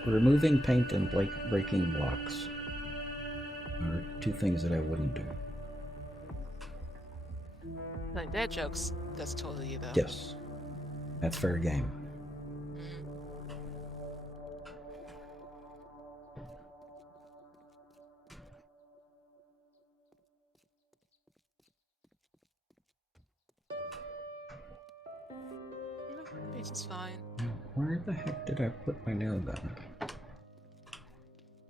Removing paint and breaking blocks are two things that I wouldn't do. Like that jokes, that's totally you though. Yes, that's fair game. Mhm. No, base is fine. Where the heck did I put my nail gun?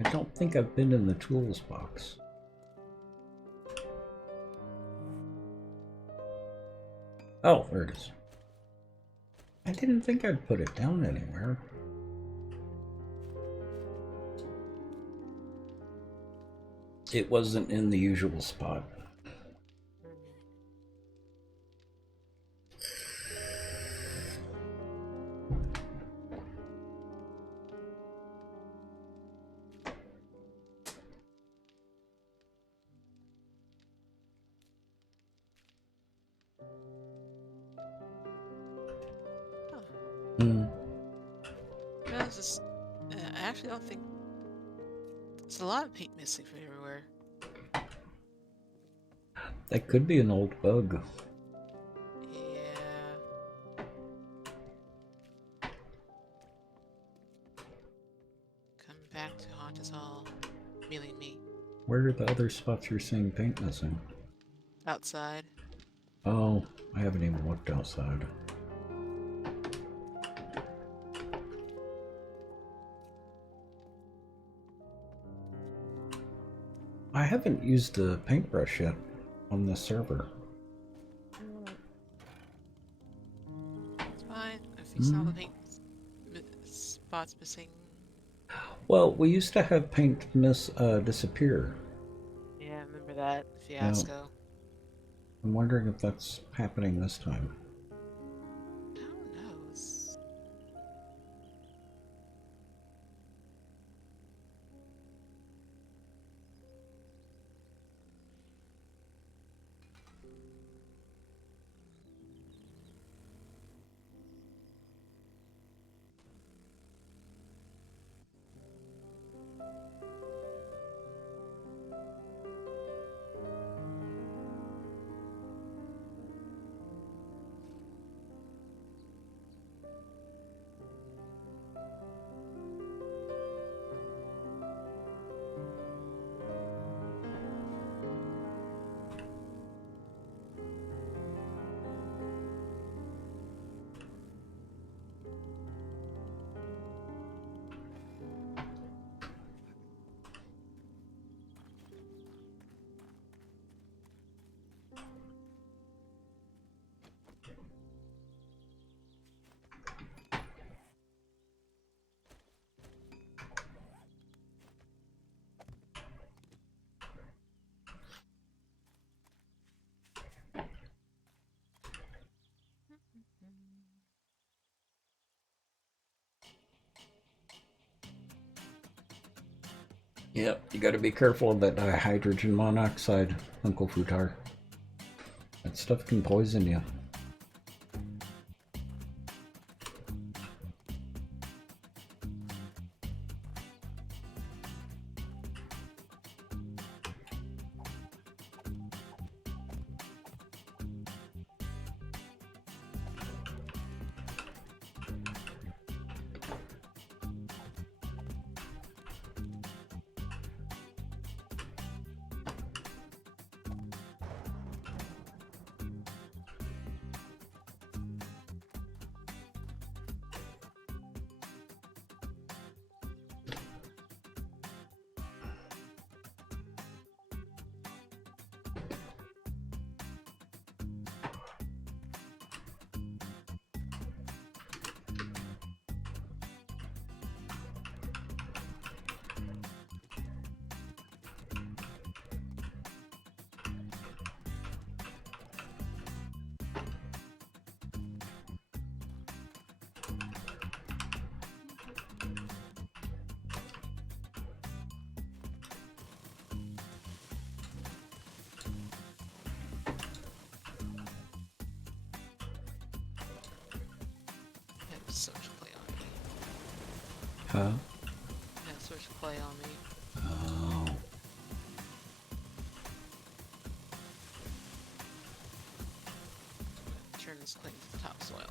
I don't think I've been in the tools box. Oh, there it is. I didn't think I'd put it down anywhere. It wasn't in the usual spot. Hmm. No, it's just, I actually don't think there's a lot of paint missing from everywhere. That could be an old bug. Yeah. Come back to haunt us all. Meaning me. Where are the other spots you're seeing paint missing? Outside. Oh, I haven't even looked outside. I haven't used the paintbrush yet on this server. It's fine. If you saw the paint spots missing. Well, we used to have paint disappear. Yeah, I remember that fiasco. I'm wondering if that's happening this time. Who knows? Yep, you gotta be careful of that dihydrogen monoxide, Uncle Futar. That stuff can poison you. so much clay on me. Huh? I have so much clay on me. Oh. Turn this clay into topsoil.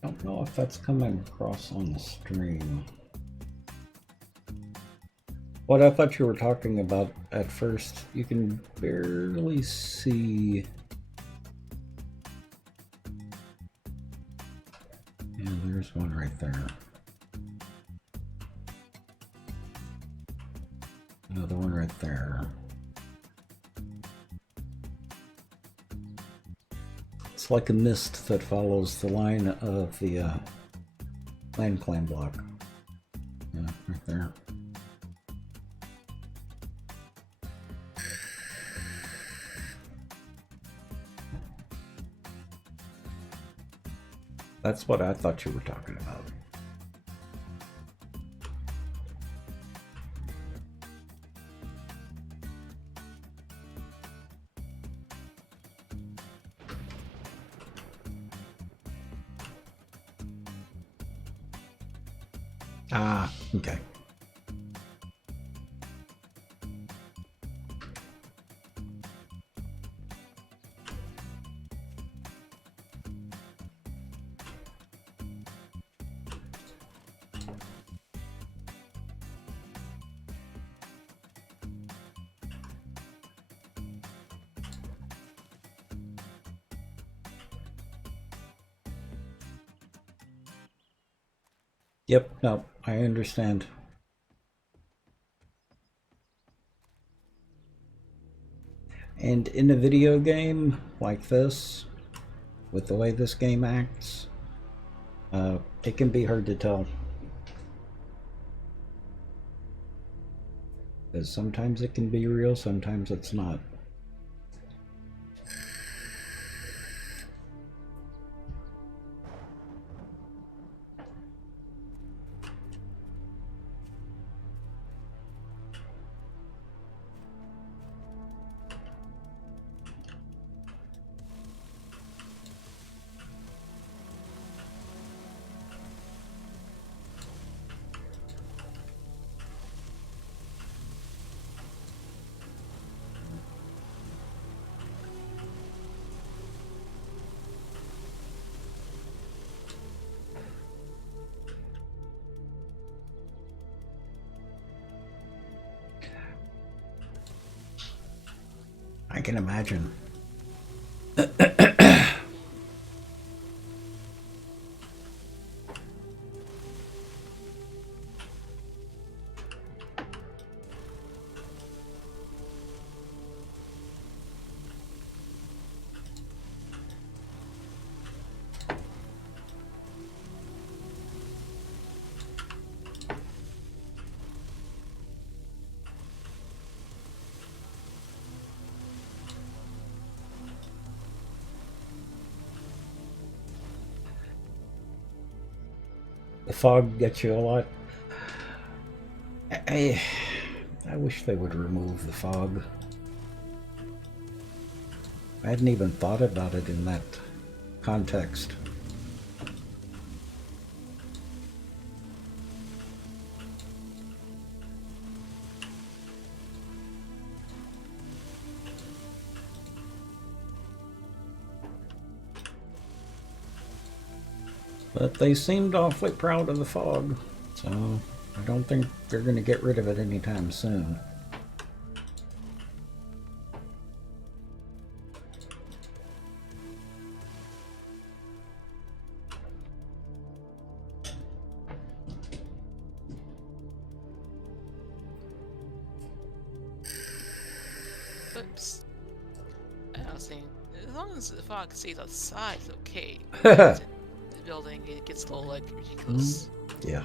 I don't know if that's coming across on the stream. What I thought you were talking about at first, you can barely see. Yeah, there's one right there. Another one right there. It's like a mist that follows the line of the land clan block. Yeah, right there. That's what I thought you were talking about. Ah, okay. Yep, no, I understand. And in a video game like this, with the way this game acts, it can be hard to tell. Because sometimes it can be real, sometimes it's not. I can imagine. The fog gets you a lot. I wish they would remove the fog. I hadn't even thought about it in that context. But they seemed awfully proud of the fog, so I don't think they're going to get rid of it anytime soon. Oops. I was saying, as long as the fog stays outside, it's okay. The building, it gets a little like ridiculous. Yeah.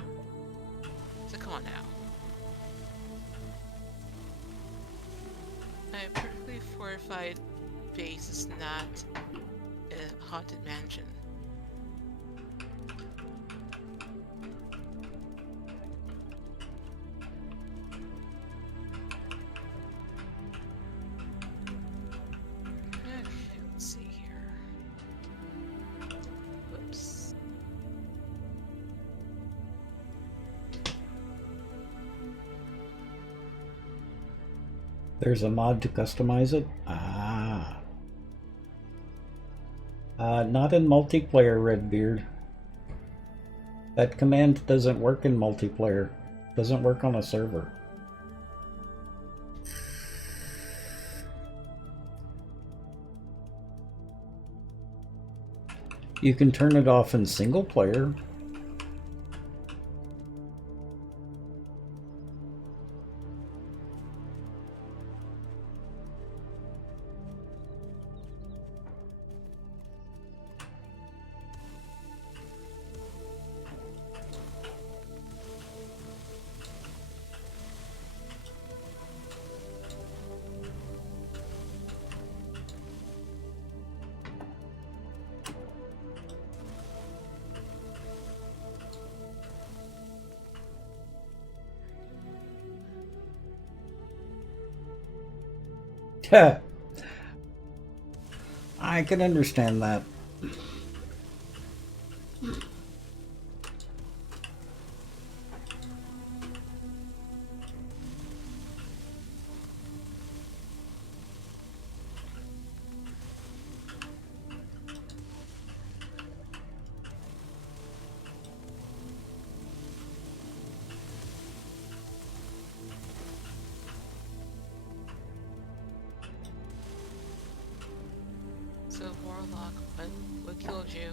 So come on now. A perfectly fortified base is not a haunted mansion. Okay, let's see here. Whoops. There's a mod to customize it? Not in multiplayer, Redbeard. That command doesn't work in multiplayer. Doesn't work on a server. You can turn it off in single player. I can understand that. So, Warlock, what killed you?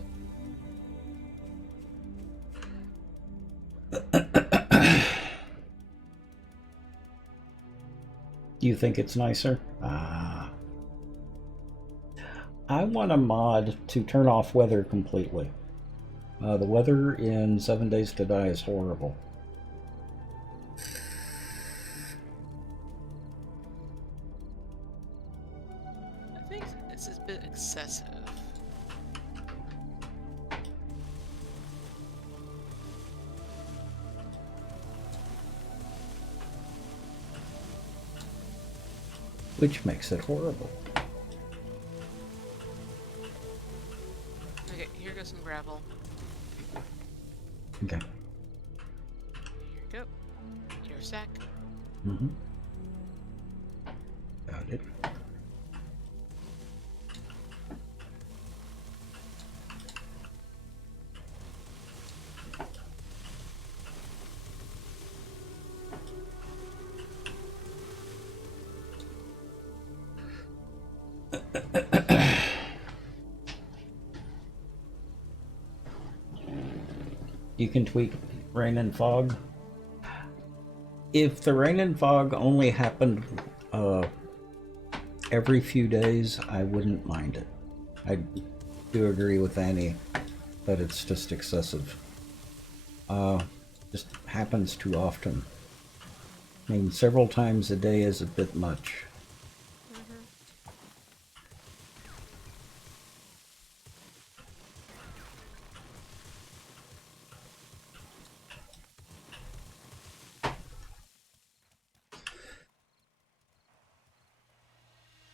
You think it's nicer? I want a mod to turn off weather completely. The weather in 7 Days to Die is horrible. I think this is a bit excessive. Which makes it horrible. Okay, here goes some gravel. Okay. Here you go. Your sack. Mm-hmm. Got it. You can tweak rain and fog. If the rain and fog only happened every few days, I wouldn't mind it. I do agree with Annie that it's just excessive. Just happens too often. I mean, several times a day is a bit much.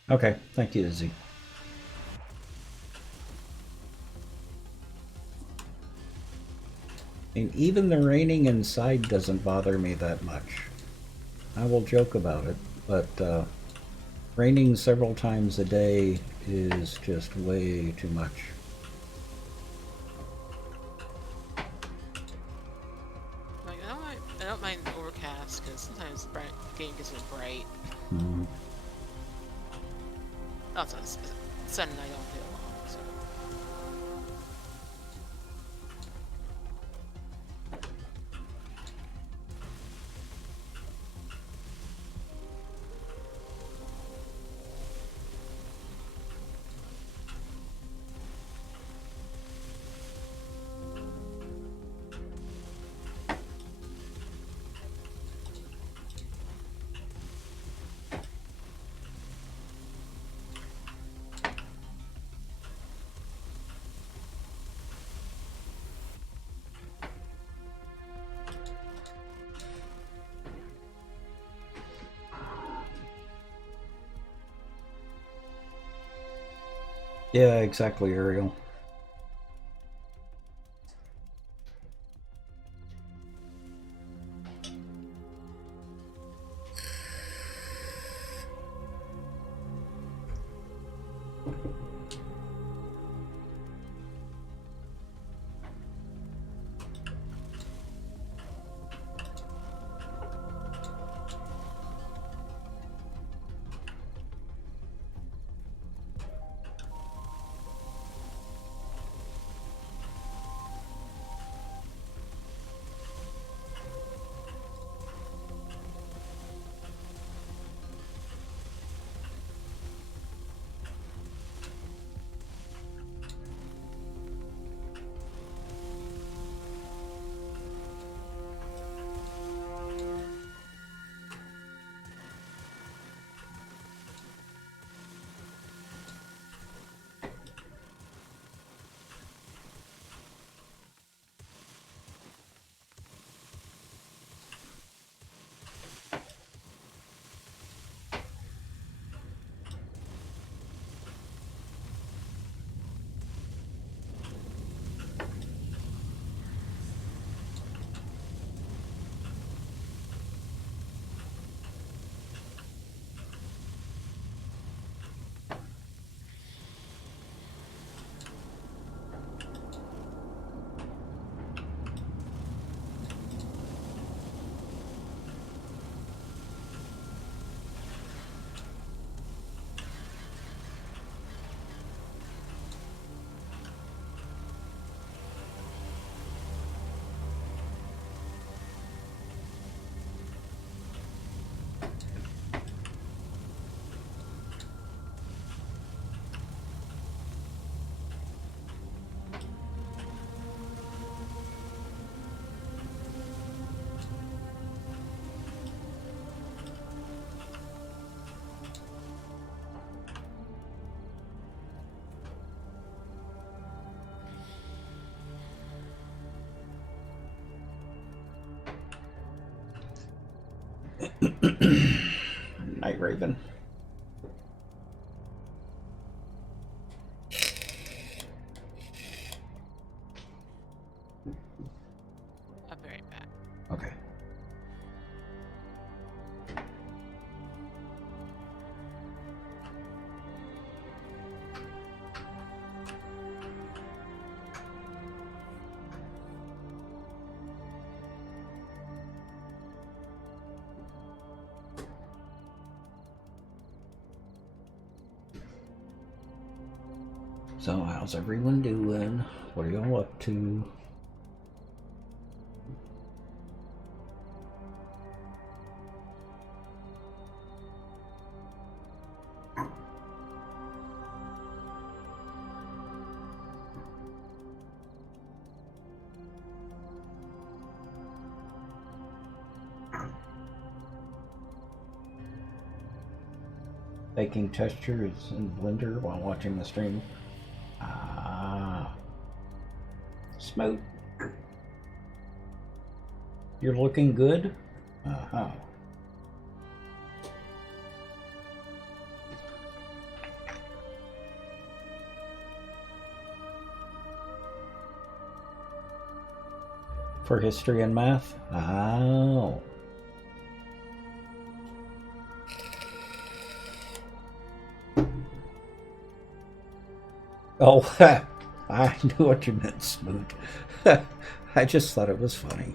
Okay, thank you, Izzy. And even the raining inside doesn't bother me that much. I will joke about it, but raining several times a day is just way too much. Like, I don't mind overcast because sometimes the game gets really bright. Mm. Also, sun and I don't get along, so. Yeah, exactly, Ariel. Night Raven. I'll be right back. Okay. So, how's everyone doing? What are y'all up to? Baking textures in Blender while watching the stream. Ah. Smoot. You're looking good? Uh-huh. For history and math? Oh. Oh, I knew what you meant, Smoot. I just thought it was funny.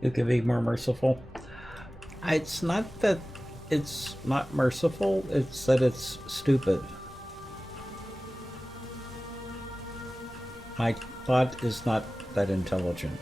You could be more merciful. It's not that it's not merciful, it's that it's stupid. My thought is not that intelligent.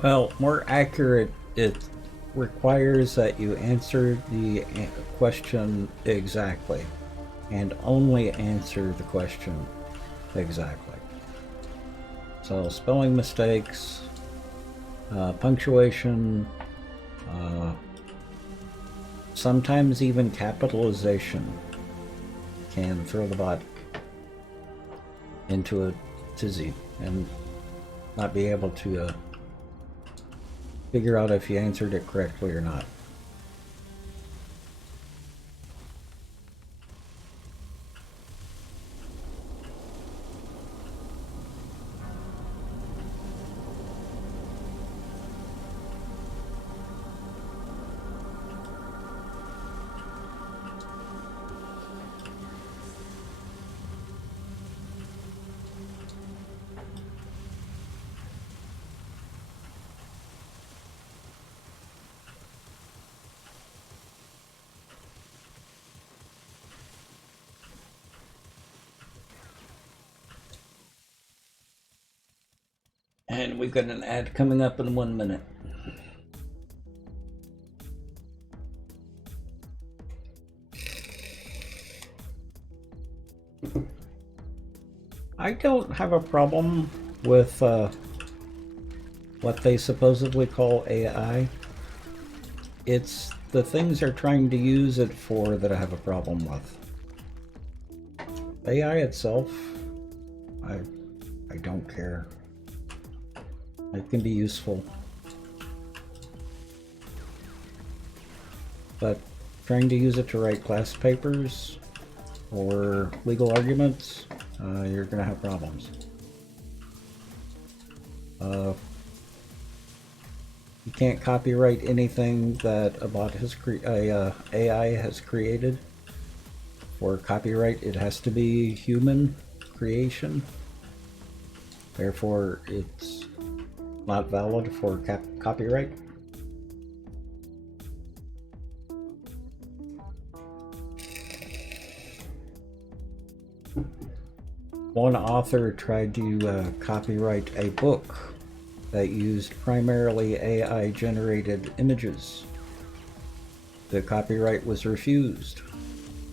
Well, more accurate, it requires that you answer the question exactly, and only answer the question exactly. So spelling mistakes, punctuation, sometimes even capitalization can throw the bot into a tizzy and not be able to figure out if you answered it correctly or not. And we've got an ad coming up in 1 minute. I don't have a problem with what they supposedly call AI. It's the things they're trying to use it for that I have a problem with. AI itself, I don't care. It can be useful. But trying to use it to write class papers or legal arguments, you're going to have problems. You can't copyright anything that a bot has AI has created. For copyright, it has to be human creation. Therefore, it's not valid for copyright. One author tried to copyright a book that used primarily AI generated images. The copyright was refused.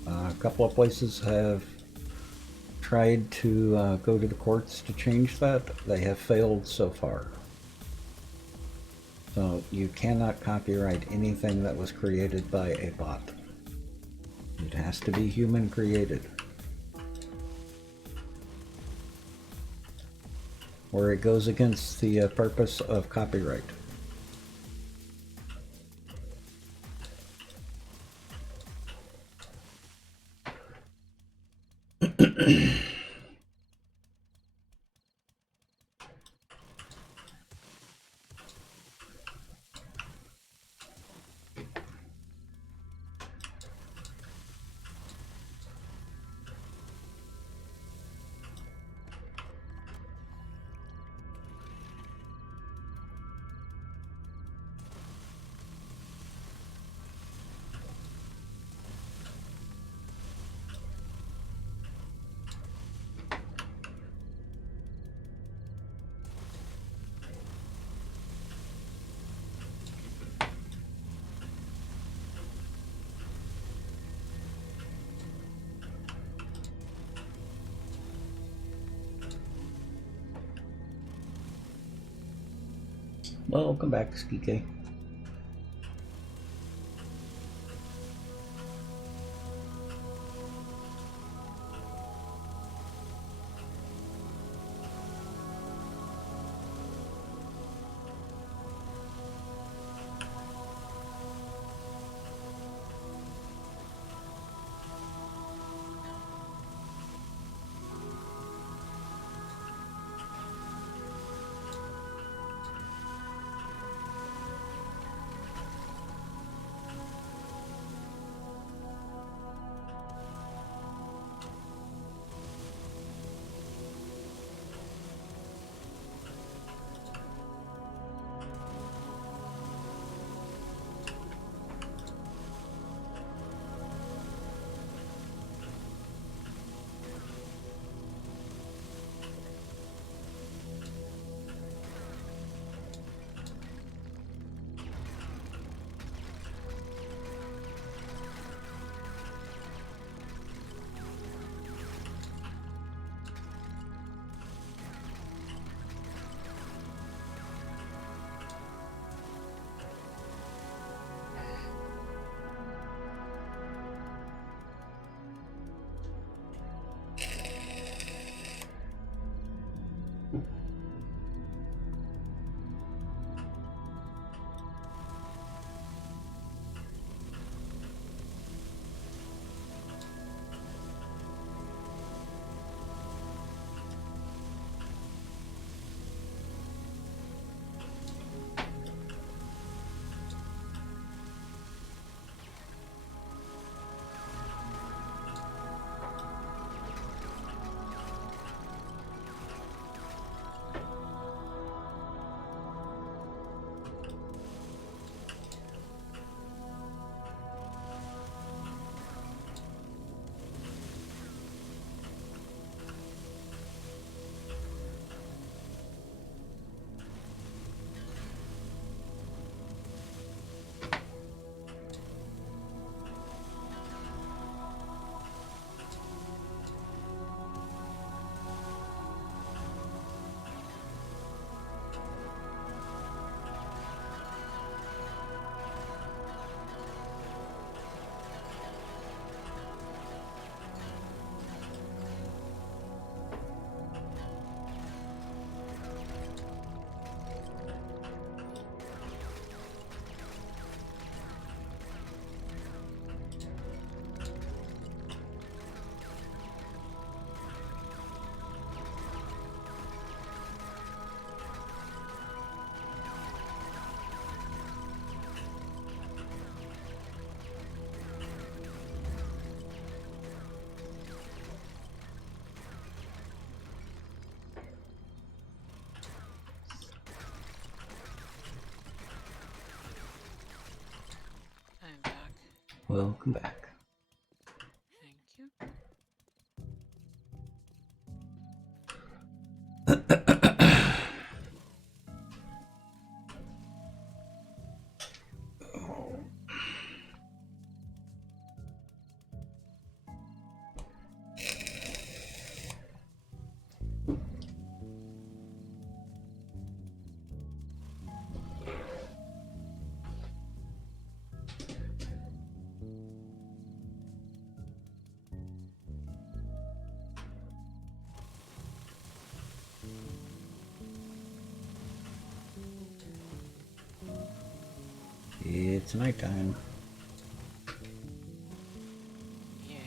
A couple of places have tried to go to the courts to change that. They have failed so far. So you cannot copyright anything that was created by a bot. It has to be human created. Or it goes against the purpose of copyright. Welcome back, Skike. I'm back. Welcome back. Thank you. It's nighttime. Yay.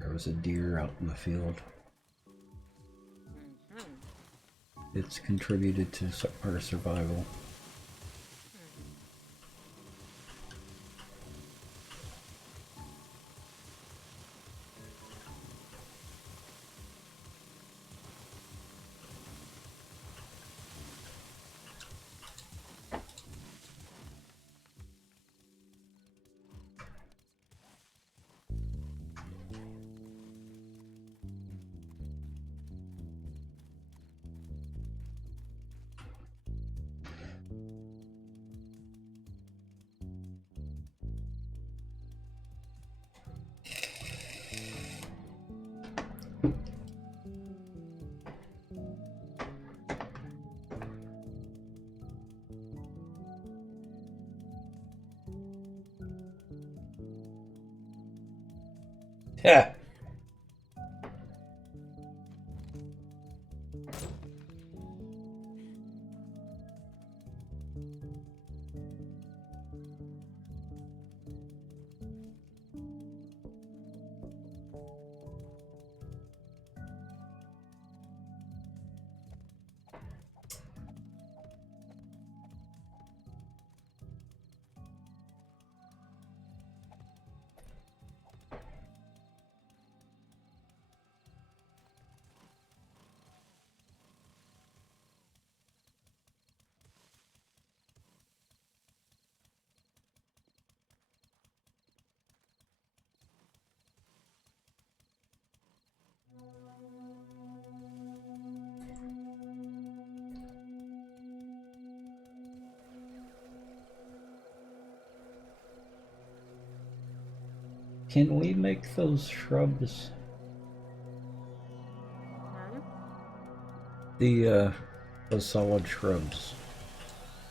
There was a deer out in the field. It's contributed to our survival. Yeah. Can we make those shrubs? Those solid shrubs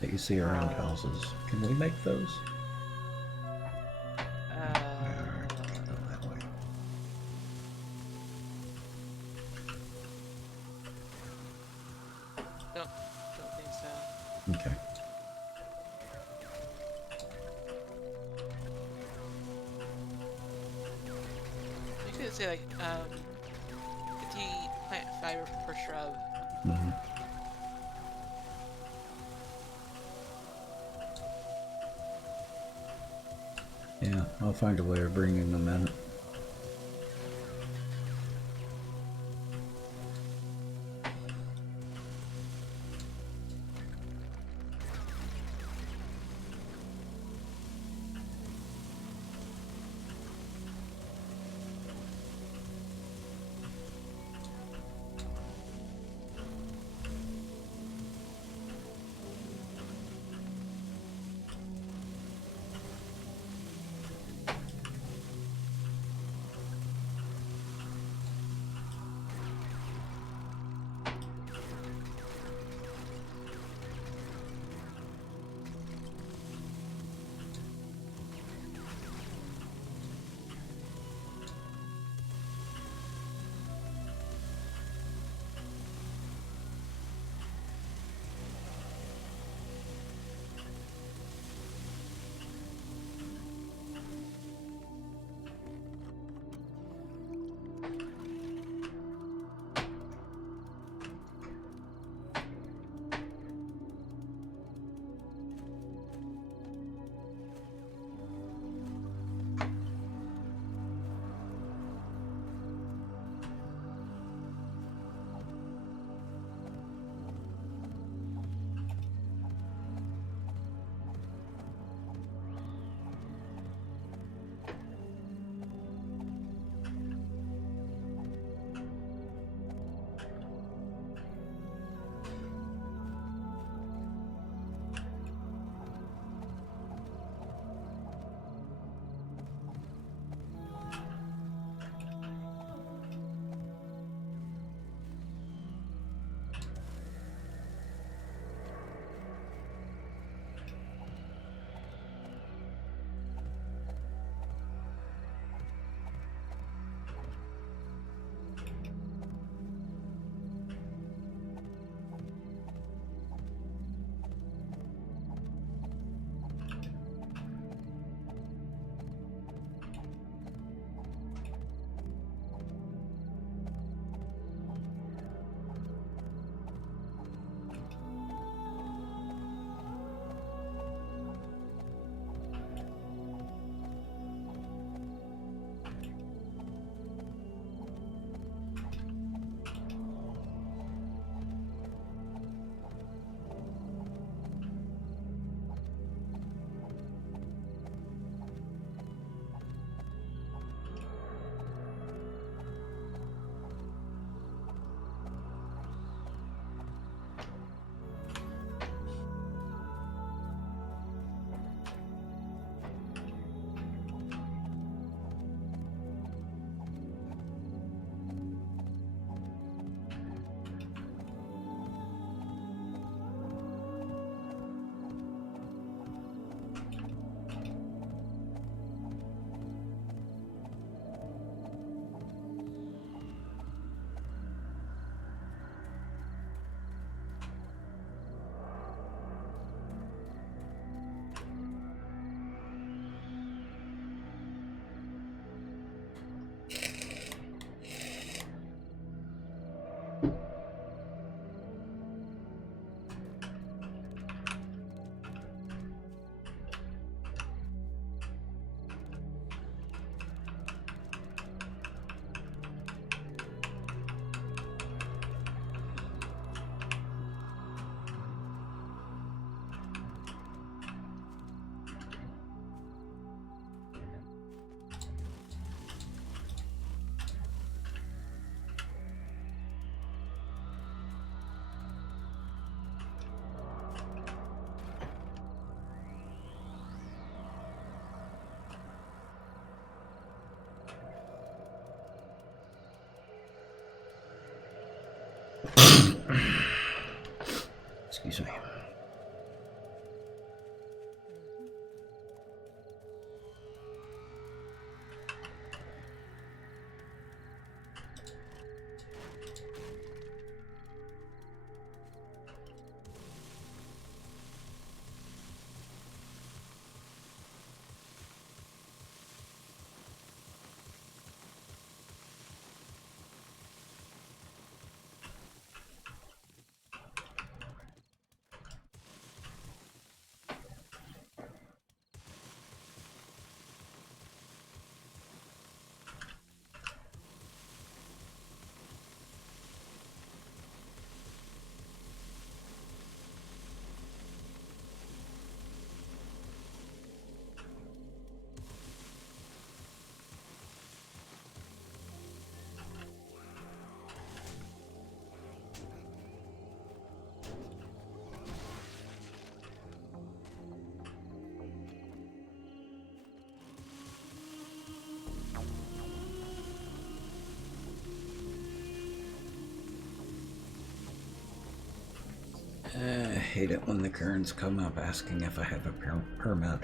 that you see around houses. Can we make those? Don't think so. Okay. You could say like 50 plant fiber per shrub. Mm-hmm. Yeah, I'll find a way of bringing them in. Excuse me. I hate it when the Kerns come up asking if I have a permit.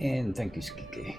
And thank you, Skiki.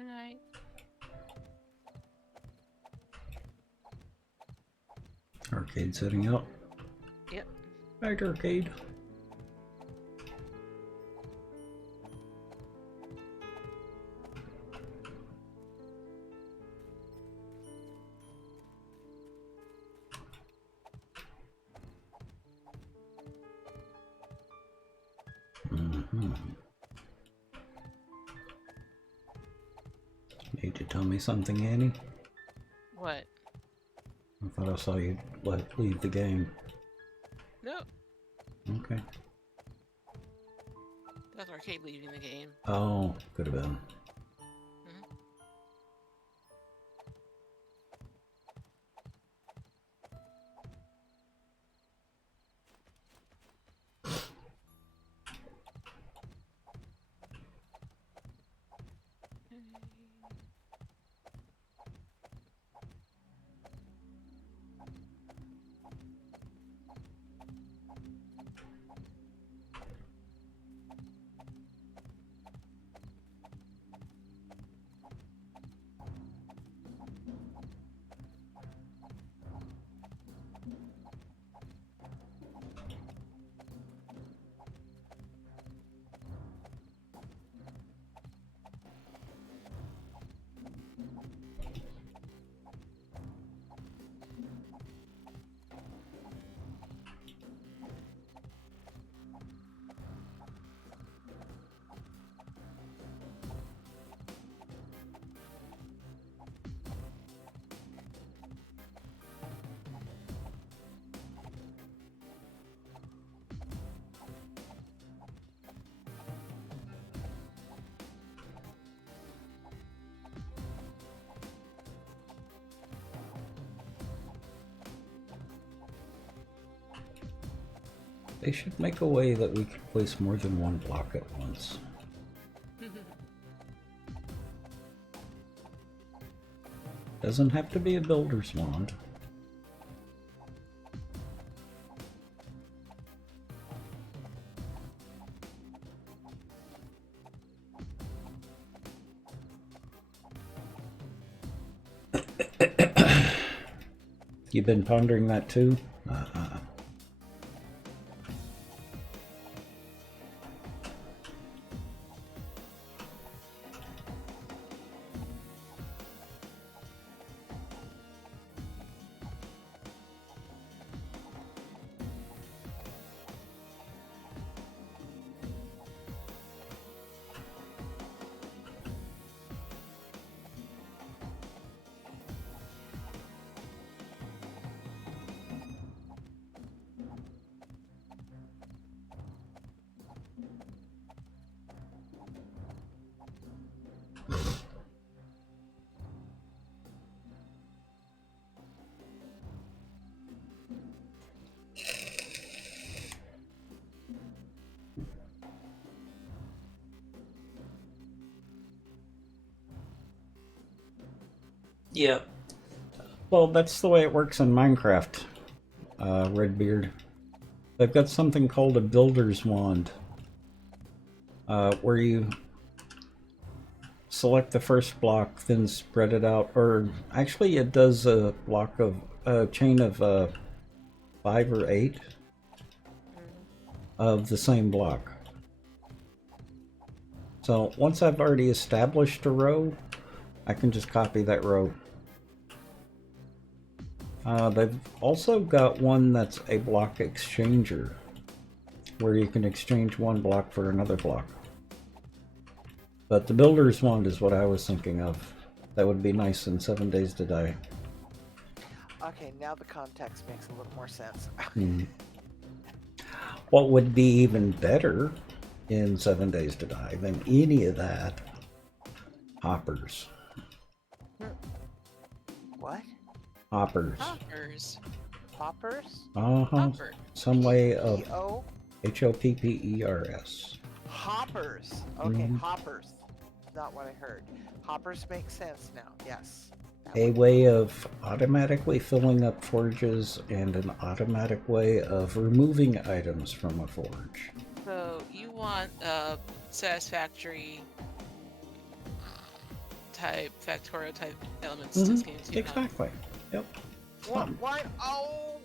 Good night. Arcade setting out. Yep. Back arcade. Need to tell me something, Annie? What? I thought I saw you leave the game. Nope. Okay. That's Arcade leaving the game. Oh, could have been. They should make a way that we can place more than one block at once. Doesn't have to be a builder's wand. You've been pondering that too? Yeah. Well, that's the way it works in Minecraft, Redbeard. They've got something called a builder's wand, where you select the first block, then spread it out, or actually it does a chain of 5 or 8 of the same block. So once I've already established a row, I can just copy that row. They've also got one that's a block exchanger, where you can exchange one block for another block. But the builder's wand is what I was thinking of. That would be nice in 7 Days to Die. Okay, now the context makes a little more sense. What would be even better in 7 Days to Die than any of that? Hoppers. What? Hoppers. Hoppers. Hoppers? Hopper. Some way of P-O? Hoppers. Hoppers. Okay, hoppers. Not what I heard. Hoppers make sense now. Yes. A way of automatically filling up forges and an automatic way of removing items from a forge. So you want a satisfactory type, Factorio type elements to this game too. huh? Exactly. Yep. What? Fun. Why? Oh,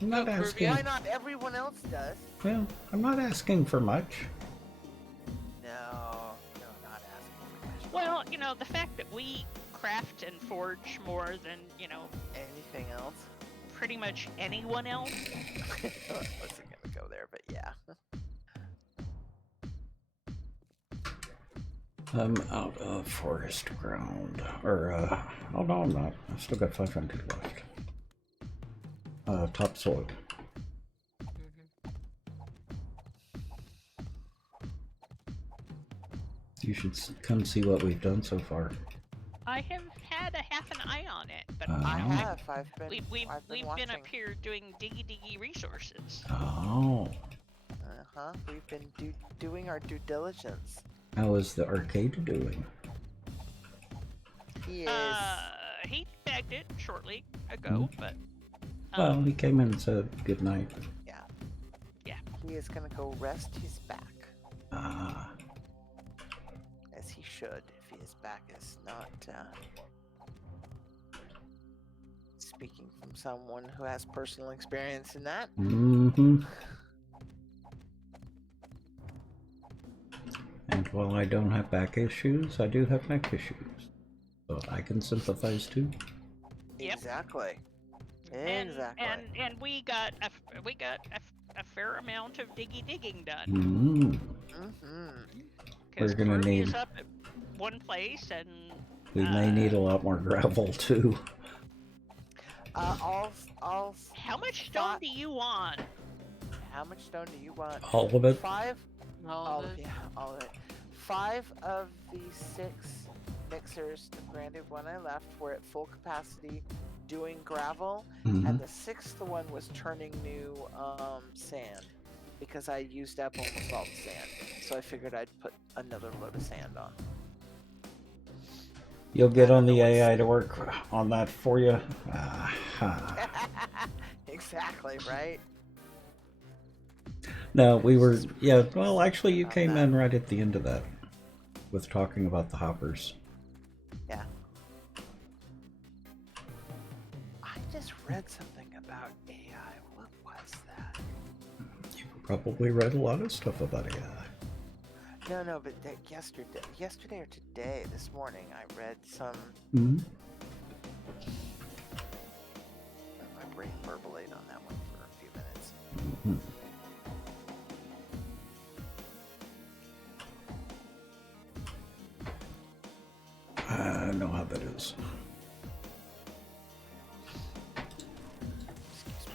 I'm not No, Kirby, asking. why not everyone else does? Well, I'm not asking for much. No, not asking for much. Well, you know, the fact that we craft and forge more than, you know, Anything else? pretty much anyone else. I wasn't gonna go there, but yeah. I'm out of forest ground. Or, oh no, I'm not. I've still got 500 left. Topsoil. Mhm. You should come see what we've done so far. I have had a half an eye on it, but Oh. I have. I've been. we've I've been been watching. up here doing diggy resources. Oh. We've been doing our due diligence. How is the arcade doing? He is. He bagged it shortly ago, but Well, he came in and said good night. He is gonna go rest his back, Ah. as he should, if his back is not. Speaking from someone who has personal experience in that. Mm-hmm. And while I don't have back issues, I do have neck issues. So I can sympathize too. Yep. Exactly. and Exactly. we got a fair amount of digging done. Mm. Mm-hmm. Because We're gonna Kirby is need- up at one place, and We may need a lot more gravel too. All. how much stone do you want? How much stone do you want? All of it? 5. All All of of it. yeah, all of it. 5 of the 6 mixers, granted when I left, were at full capacity doing gravel, Mhm. and the 6th one was turning new sand because I used up almost all the sand. So I figured I'd put another load of sand on. You'll get I on don't the know what's- AI to work on that for you. Aha. Exactly, right? No, we were, yeah, well, actually, you About came that. in right at the end of that with talking about the hoppers. Yeah. I just read something about AI. What was that? You probably read a lot of stuff about AI. No, but yesterday or today, this morning, I read some. Mm-hmm. My brain burbulated on that one for a few minutes. I know how that is. Excuse me.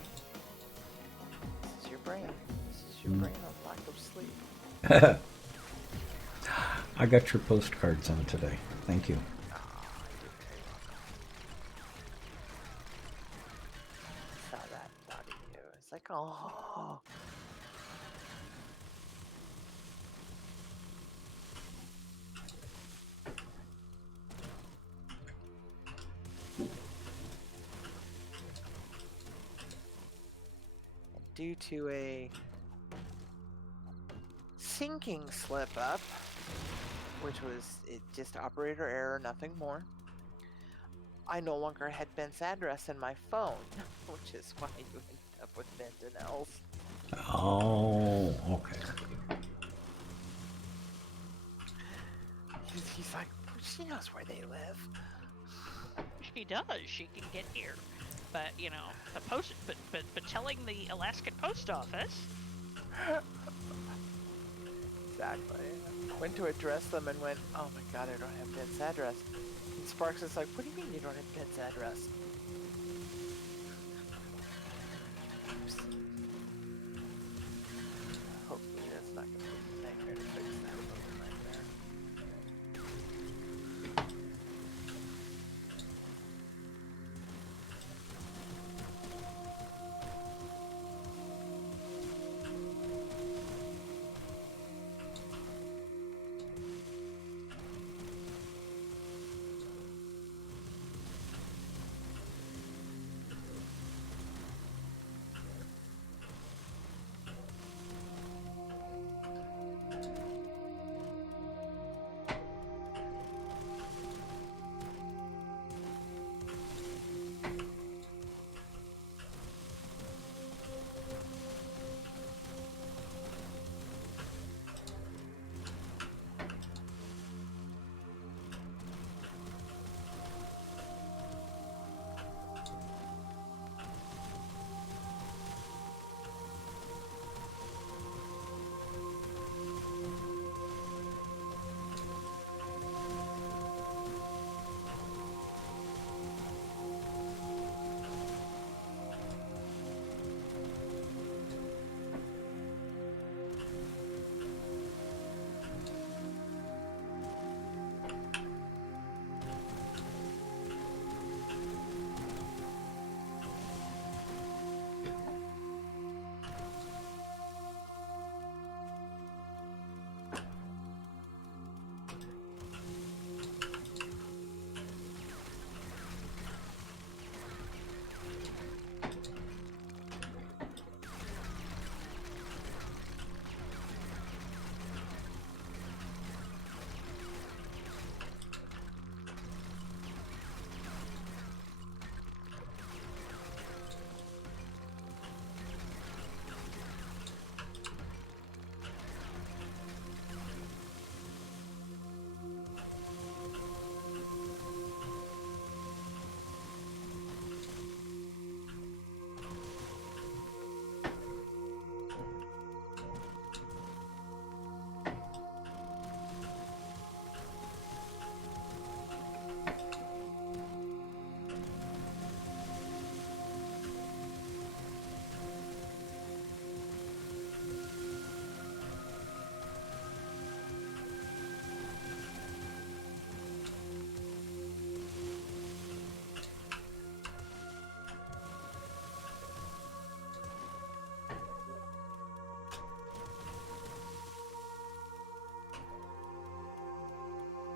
This is your brain. This is your brain on lack of sleep. I got your postcards on today. Thank you. Ah, I did very well. Saw that, thought of you. It's like, oh. Due to a syncing slip up, which was just operator error, nothing more, I no longer had Ben's address in my phone, which is why you ended up with Benton Else. Oh, okay. He's like, she knows where they live. She does. She can get here, but you know, the post, but telling the Alaskan post office. Exactly. Went to address them and went, oh my god, I don't have Ben's address. And Sparks is like, what do you mean you don't have Ben's address? Oops. Hopefully that's not going to be a nightmare to fix that little nightmare.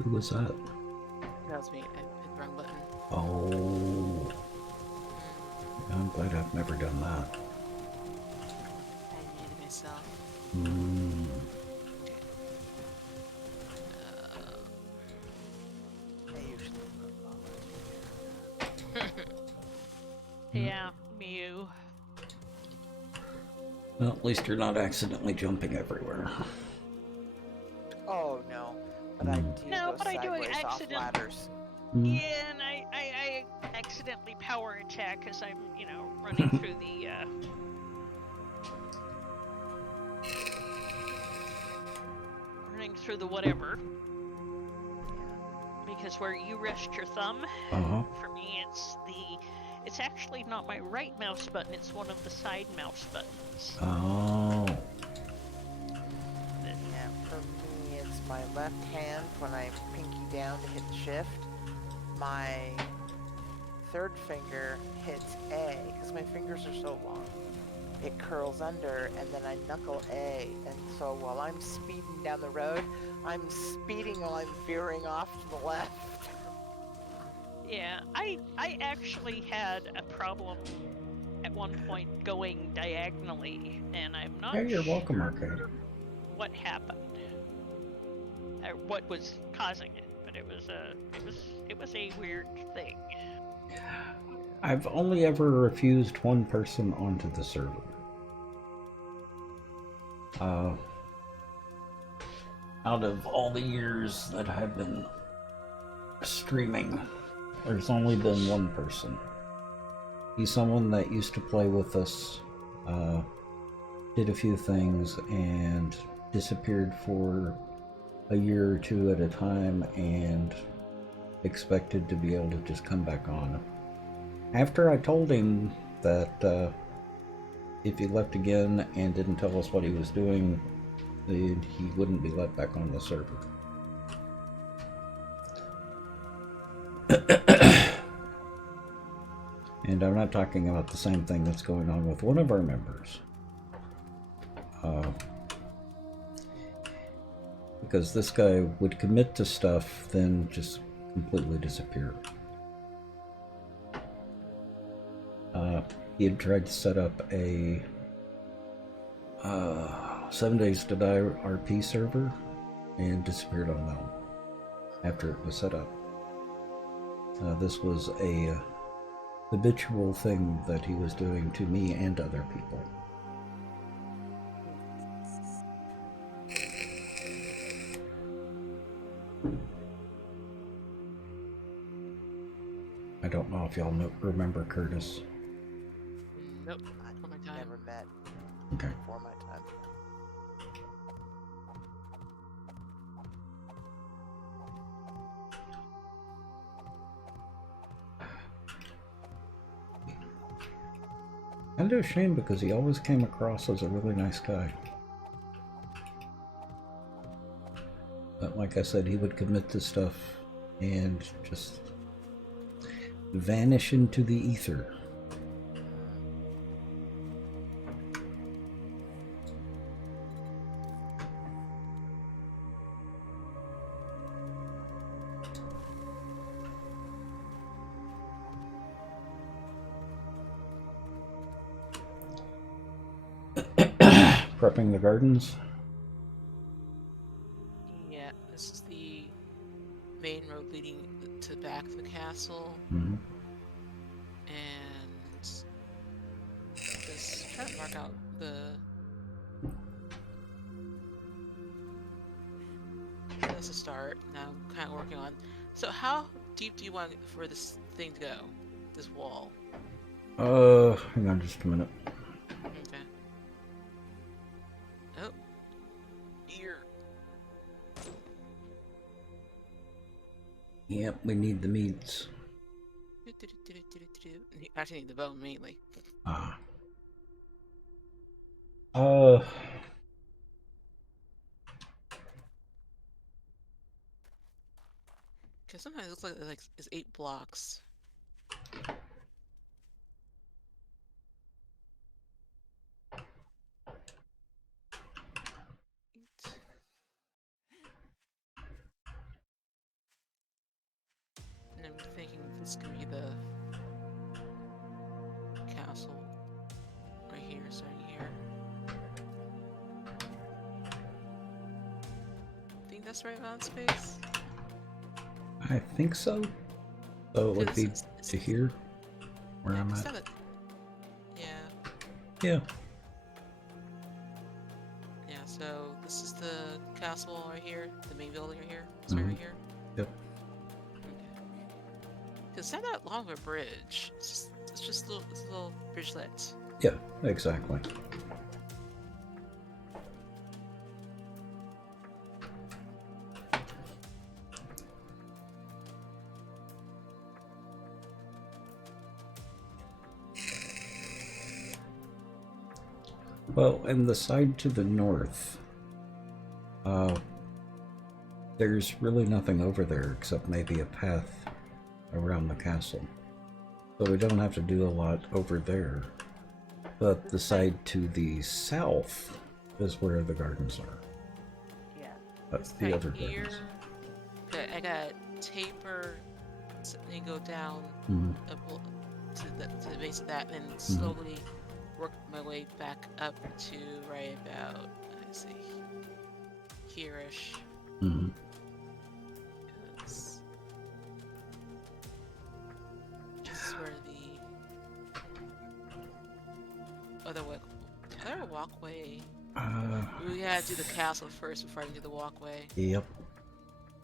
Who was that? That was me. I hit the wrong button. Oh, I'm glad I've never done that. I muted myself. Mm. I usually Yeah, Mew. Well, at least you're not accidentally jumping everywhere. Oh no, but I do No, go but I do sideways off accident- ladders. Mm. Yeah, and I accidentally power attack as I'm, running through the, running through the whatever. Because where you rest your thumb, Uh-huh. for me it's actually not my right mouse button, it's one of the side mouse buttons. Oh. Yeah, for me it's my left hand when I pinky down to hit shift. My third finger hits A, because my fingers are so long. It curls under, and then I knuckle A, and so while I'm speeding down the road, I'm speeding while I'm veering off to the left. Yeah, I actually had a problem at one point going diagonally, and I'm not Hey, you're sure welcome, Arcade. what happened, or what was causing it, but it was a weird thing. I've only ever refused one person onto the server. Out of all the years that I've been streaming, there's only been one person. He's someone that used to play with us, did a few things, and disappeared for a year or two at a time, and expected to be able to just come back on. After I told him that if he left again and didn't tell us what he was doing, then he wouldn't be let back on the server. And I'm not talking about the same thing that's going on with one of our members. Because this guy would commit to stuff, then just completely disappear. He had tried to set up a 7 Days to Die RP server and disappeared on that one after it was set up. This was a habitual thing that he was doing to me and other people. I don't know if y'all remember Curtis. Nope. For my time. Never met Okay. before my time. Kind of a shame because he always came across as a really nice guy. But like I said, he would commit to stuff and just vanish into the ether. Prepping the gardens. Yeah, this is the main road leading to the back of the castle. Mm-hmm. And just try to mark out the. That's a start. Now I'm kind of working on. So how deep do you want for this thing to go? This wall. Hang on just a minute. Okay. Oh. Ear. Yep, we need the meats. Actually, need the bone mainly. Ah. Because sometimes it looks like it's 8 blocks. thinking this could be the castle right here, starting here. Think that's the right amount of space? I think so. So it would be to here, where I'm it's at. not a- yeah. Yeah. Yeah, so this is the castle right here, the main building right here. It's right here. Yep. It's not that long of a bridge. It's just a little bridgelet. Yeah, exactly. Well, and the side to the north, there's really nothing over there except maybe a path around the castle. So we don't have to do a lot over there. But the side to the south is where the gardens are. Yeah. That's the Right other here. gardens. Okay, I got taper, and then go down Mhm. to the base of that, and then slowly work my way back up to right about, let's see, here-ish. Mhm. This is where the other walkway. We gotta do the castle first before I can do the walkway. Yep.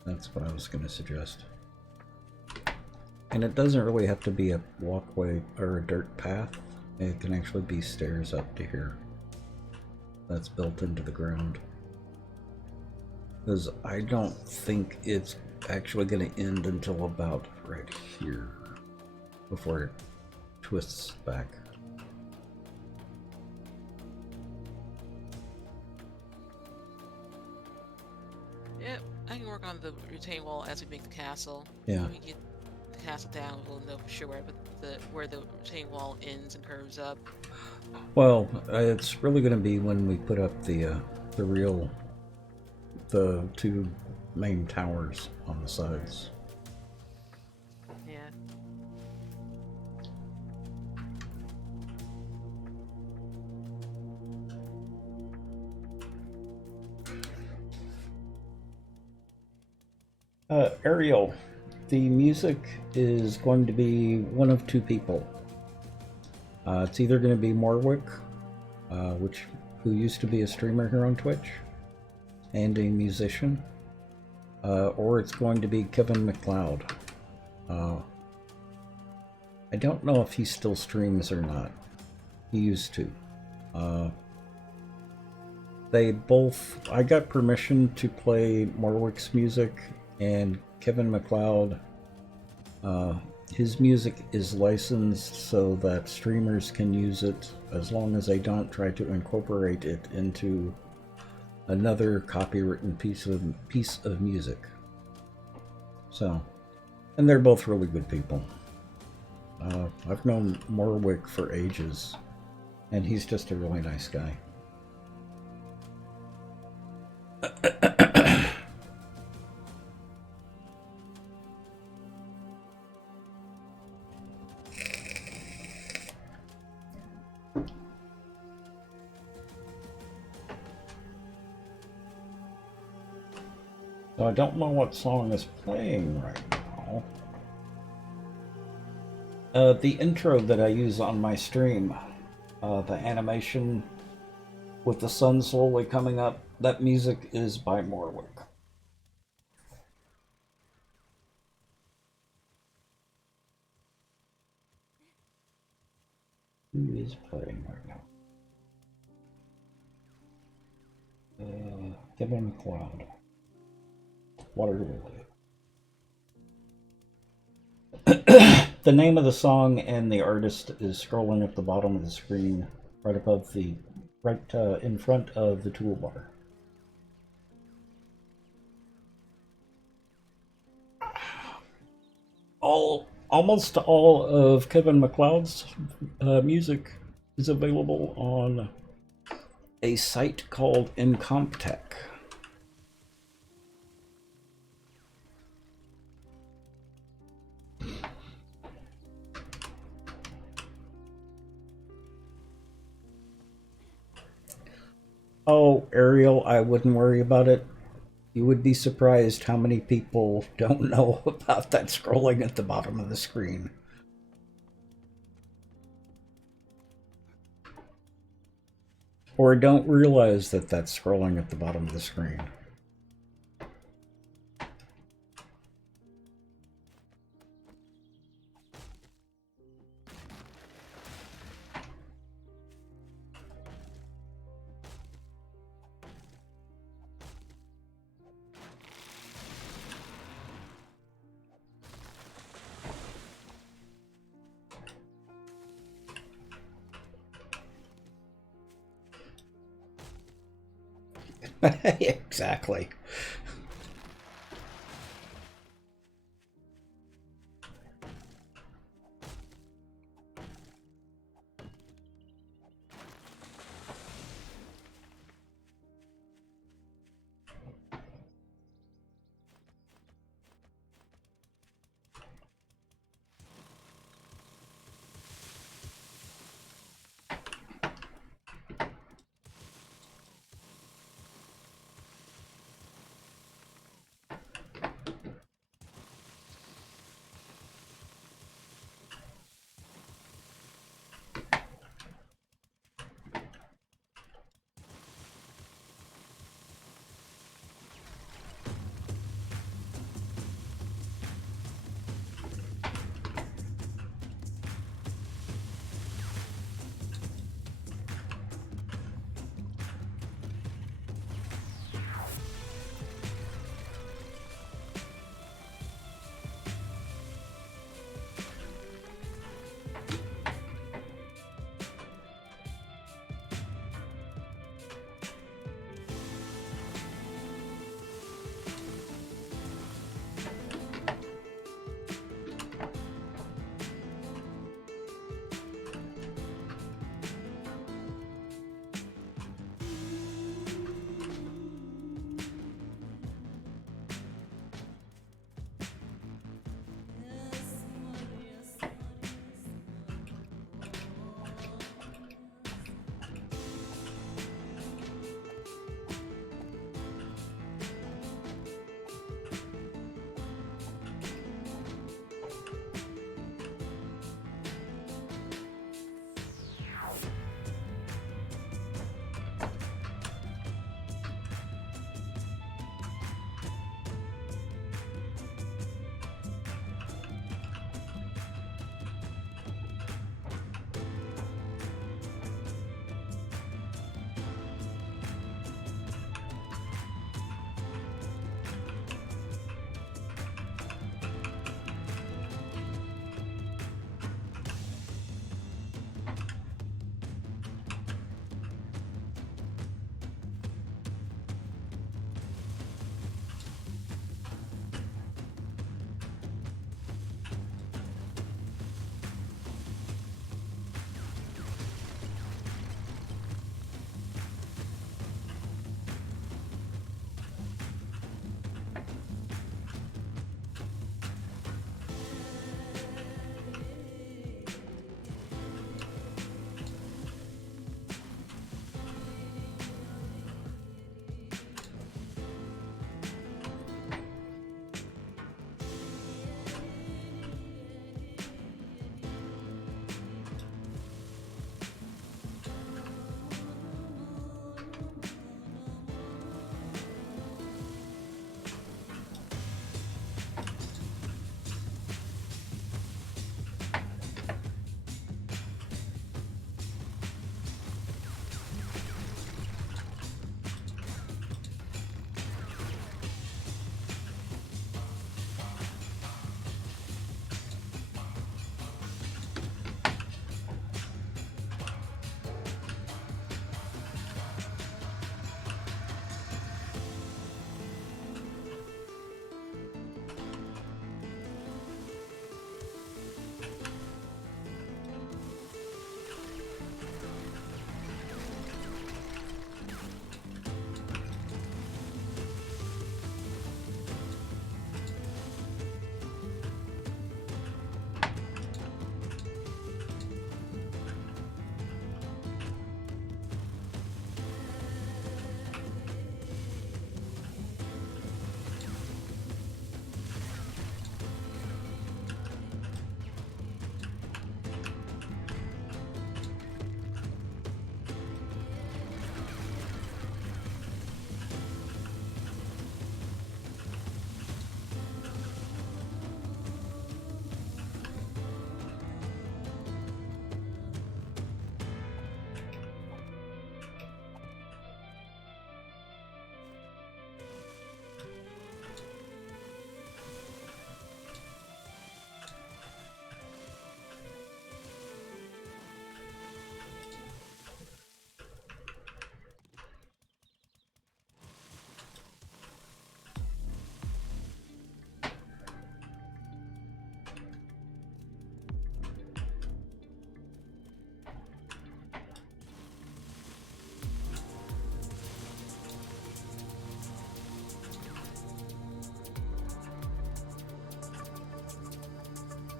That's what I was going to suggest. And it doesn't really have to be a walkway or a dirt path. It can actually be stairs up to here. That's built into the ground. Because I don't think it's actually going to end until about right here. Before it twists back. Yep, I can work on the retaining wall as we make the castle. Yeah. When we get the castle down, we'll know for sure where the retaining wall ends and curves up. Well, it's really going to be when we put up the two main towers on the sides. Yeah. Ariel, the music is going to be one of two people. It's either going to be Morwick, who used to be a streamer here on Twitch, and a musician, or it's going to be Kevin MacLeod. I don't know if he still streams or not. He used to. I got permission to play Morwick's music, and Kevin MacLeod, his music is licensed so that streamers can use it as long as they don't try to incorporate it into another copywritten piece of music. So, and they're both really good people. I've known Morwick for ages, and he's just a really nice guy. So I don't know what song is playing right now. The intro that I use on my stream, the animation with the sun slowly coming up, that music is by Morwick. Who is playing right now? Kevin MacLeod. Water Lily. The name of the song and the artist is scrolling at the bottom of the screen, right above in front of the toolbar. Almost all of Kevin MacLeod's music is available on a site called Incomptech. Oh, Ariel, I wouldn't worry about it. You would be surprised how many people don't know about that scrolling at the bottom of the screen. Or don't realize that that's scrolling at the bottom of the screen. Exactly.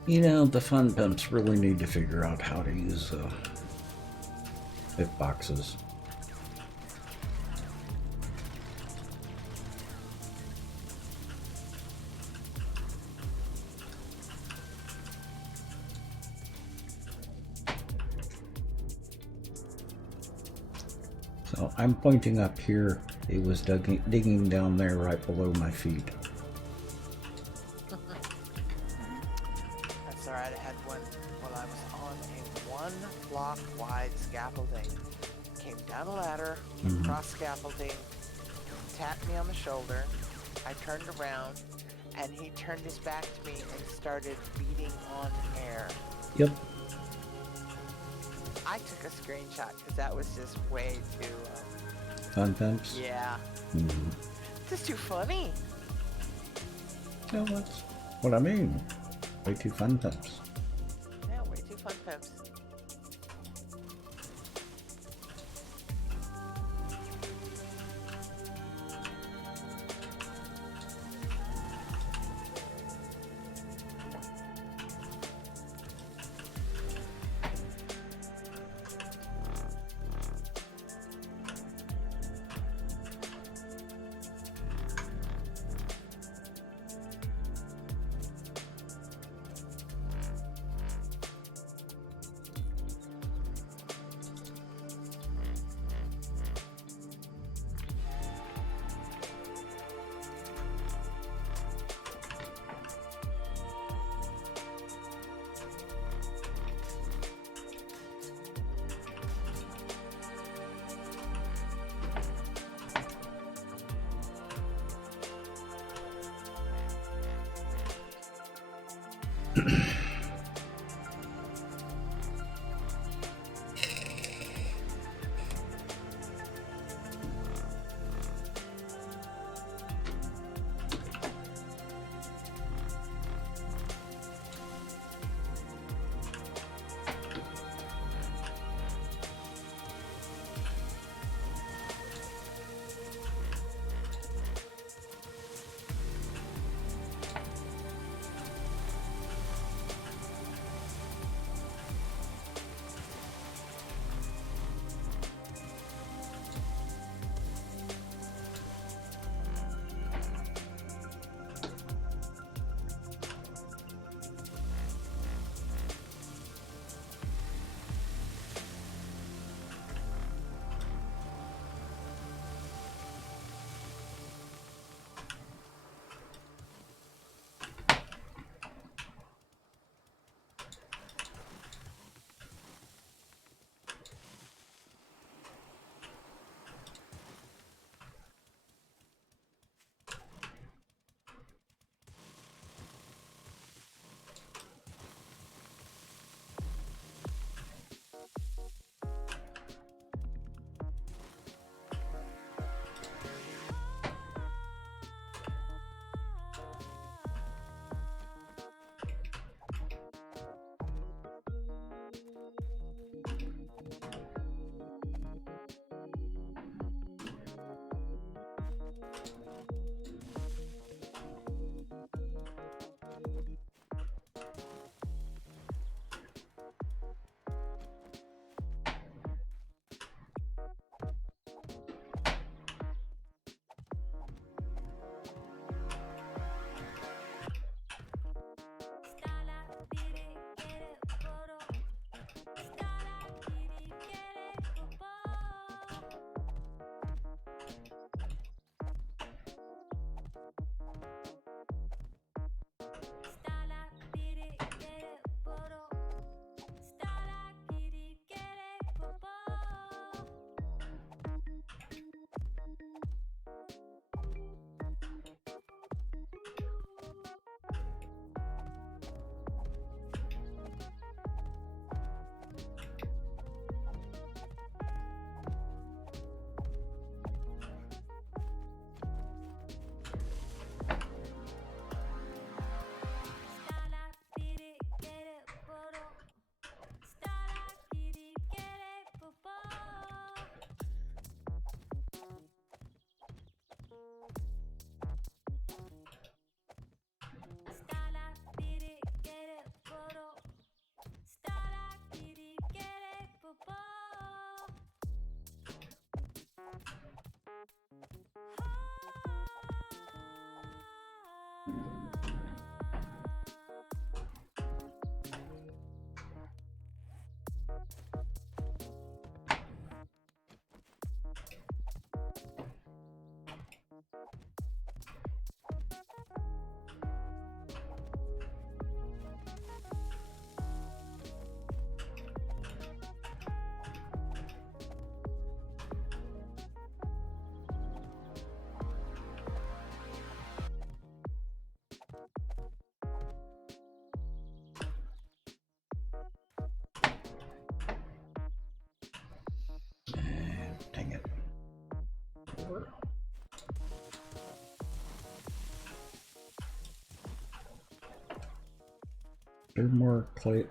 You know, the fun pimps really need to figure out how to use hitboxes. So I'm pointing up here. It was digging down there right below my feet. That's alright, I had one while I was on a 1 block wide scaffolding. Came down a ladder, across scaffolding, tapped me on the shoulder. I turned around, and he turned his back to me and started beating on air. Yep. I took a screenshot because that was just way too. Fun pimps? Yeah. Mm-hmm. This is too funny. No, that's what I mean. Way too fun pimps. Yeah, way too fun pimps. there more clay,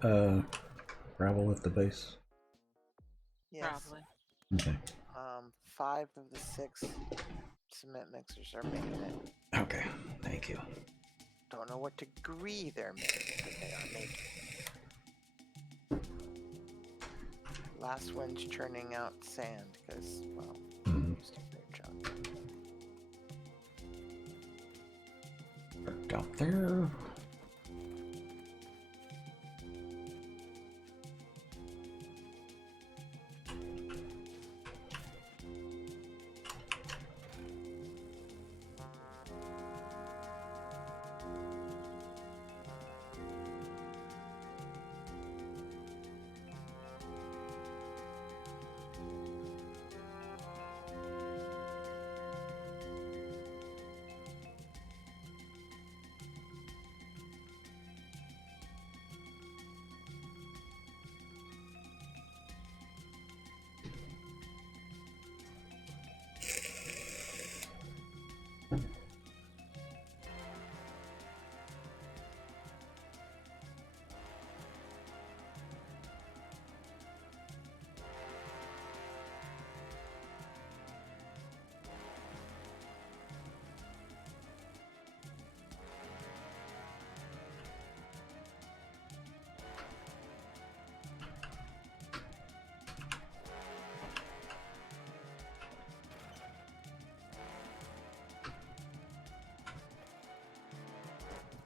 gravel at the base? Yes. Probably. Okay. 5 of the 6 cement mixers are making it. Okay. Thank you. Don't know what degree they're making, but they are making. Last one's churning out sand because, well, Mhm. used a great job. Parked out there.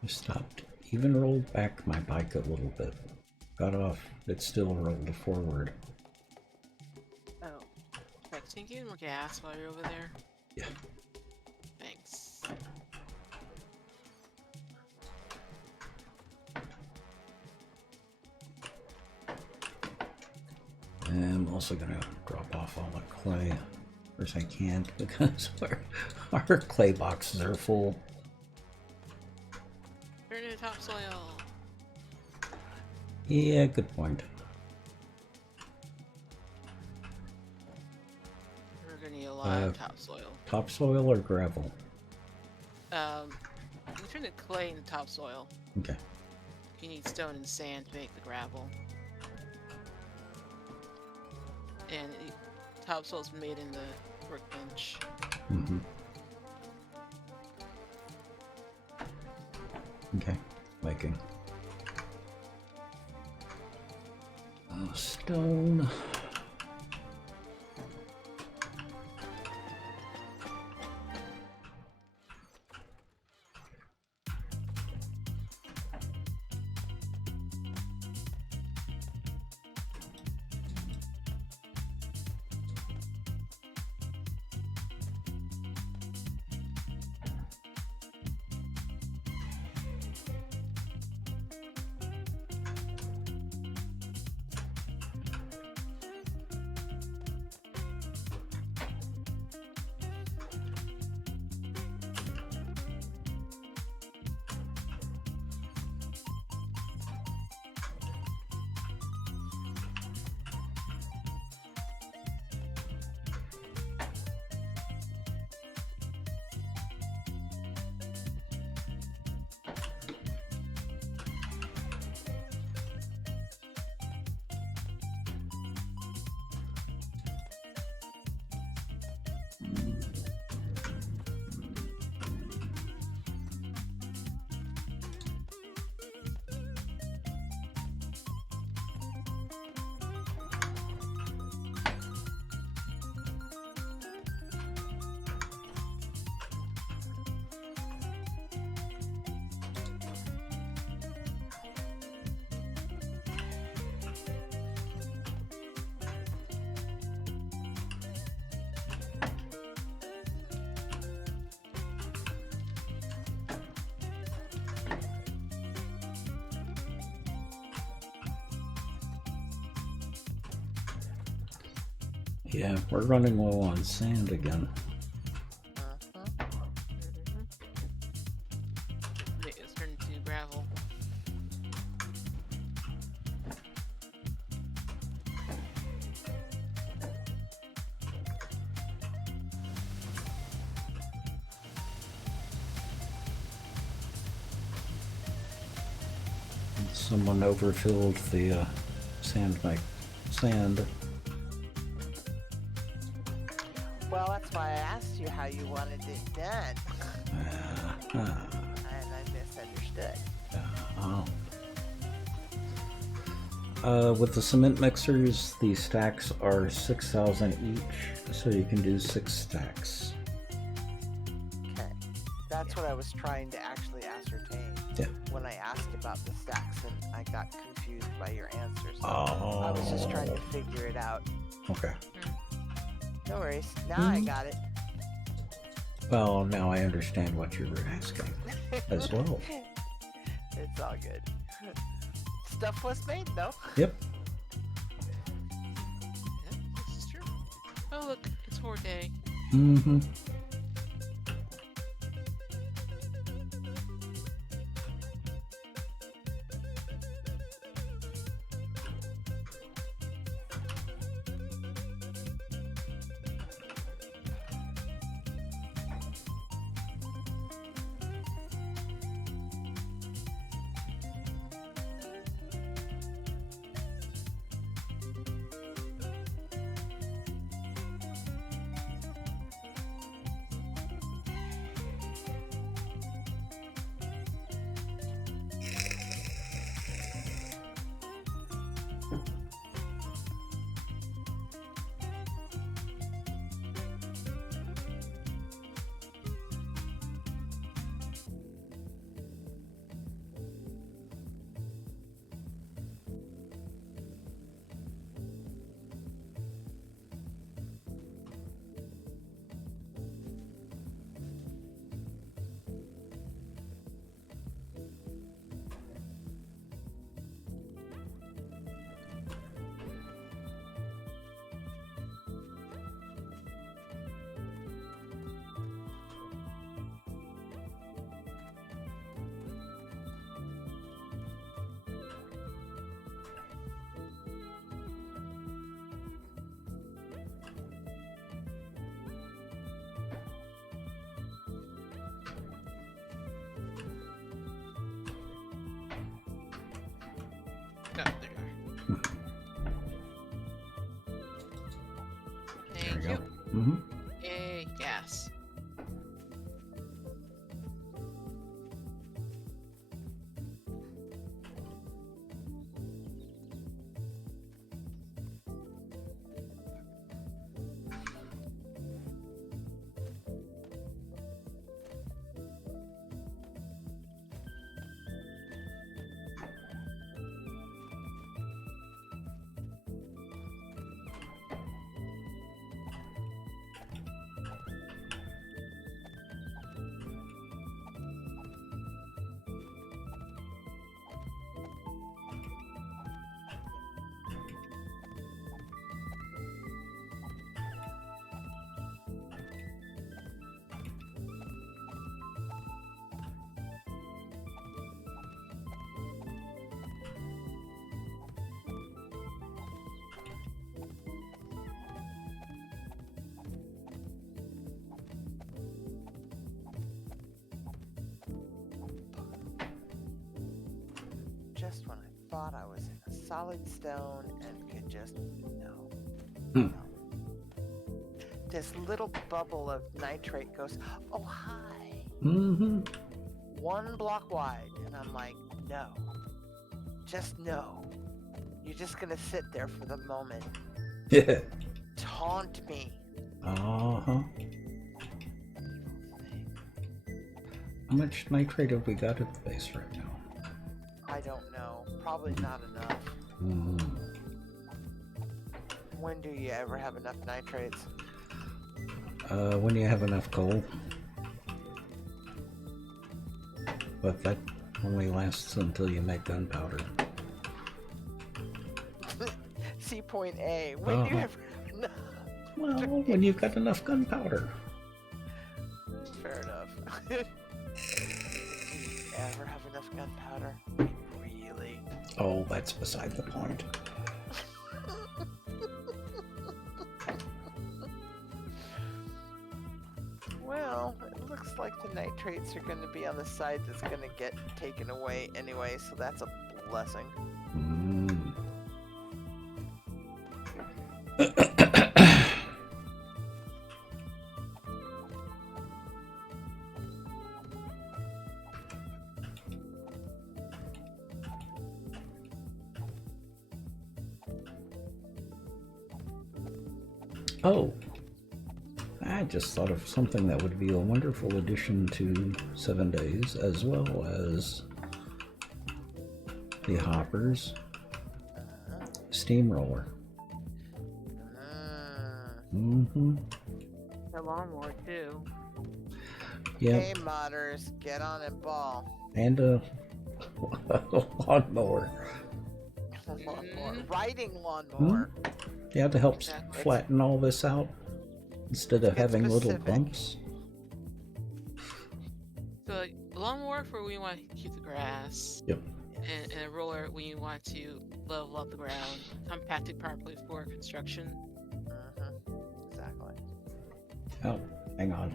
I stopped. Even rolled back my bike a little bit. Got off. It still rolled forward. Oh. Thanks. Can you get more gas while you're over there? Yeah. Thanks. And I'm also gonna drop off all the clay. Of course I can't because our clay boxes are full. Turn into topsoil. Yeah, good point. We're gonna need a lot of topsoil. Topsoil or gravel? You turn the clay into topsoil. Okay. You need stone and sand to make the gravel. And topsoil's made in the workbench. Mm-hmm. Okay. Making. Stone. Yeah, we're running low on sand again. It's turned into gravel. Someone overfilled the sand. Well, that's why I asked you how you wanted it done. And I misunderstood. With the cement mixers, the stacks are 6,000 each, so you can do 6 stacks. Okay. That's what I was trying to actually ascertain when I asked about the stacks, and I got confused by your answers. So I was just trying to figure it out. Okay. No worries. Now I got it. Well, now I understand what you were asking as well. It's all good. Stuff was made, though. Yep. Yeah, this is true. Oh, look, it's Horde Day. Mm-hmm. No, there you are. Thank you. Mm-hmm. Yay, gas. Just when I thought I was in a solid stone and could just no. Hmm. No. This little bubble of nitrate goes, oh hi. Mm-hmm. 1 block wide, and I'm like, no. Just no. You're just gonna sit there for the moment. Yeah. Taunt me. Uh-huh. How much nitrate have we got at the base right now? I don't know. Probably not enough. Mm-hmm. When do you ever have enough nitrates? When you have enough coal. But that only lasts until you make gunpowder. See point A. When do you ever have enough? Well, when you've got enough gunpowder. Fair enough. Do you ever have enough gunpowder? Really? Oh, that's beside the point. Well, it looks like the nitrates are going to be on the side that's going to get taken away anyway, so that's a blessing. Mm. Oh, I just thought of something that would be a wonderful addition to 7 Days, as well as the hoppers. Steamroller. Mm-hmm. The lawnmower too. Yep. Hey, modders, get on and ball. And a lawnmower. Lawnmower. Riding lawnmower. Yeah, to help Exactly. flatten all this out instead of Get having little specific. bumps. So like, lawnmower for when you want to keep the grass. Yep. And a roller when you want to level up the ground, compact it properly for construction. Exactly. Oh, hang on.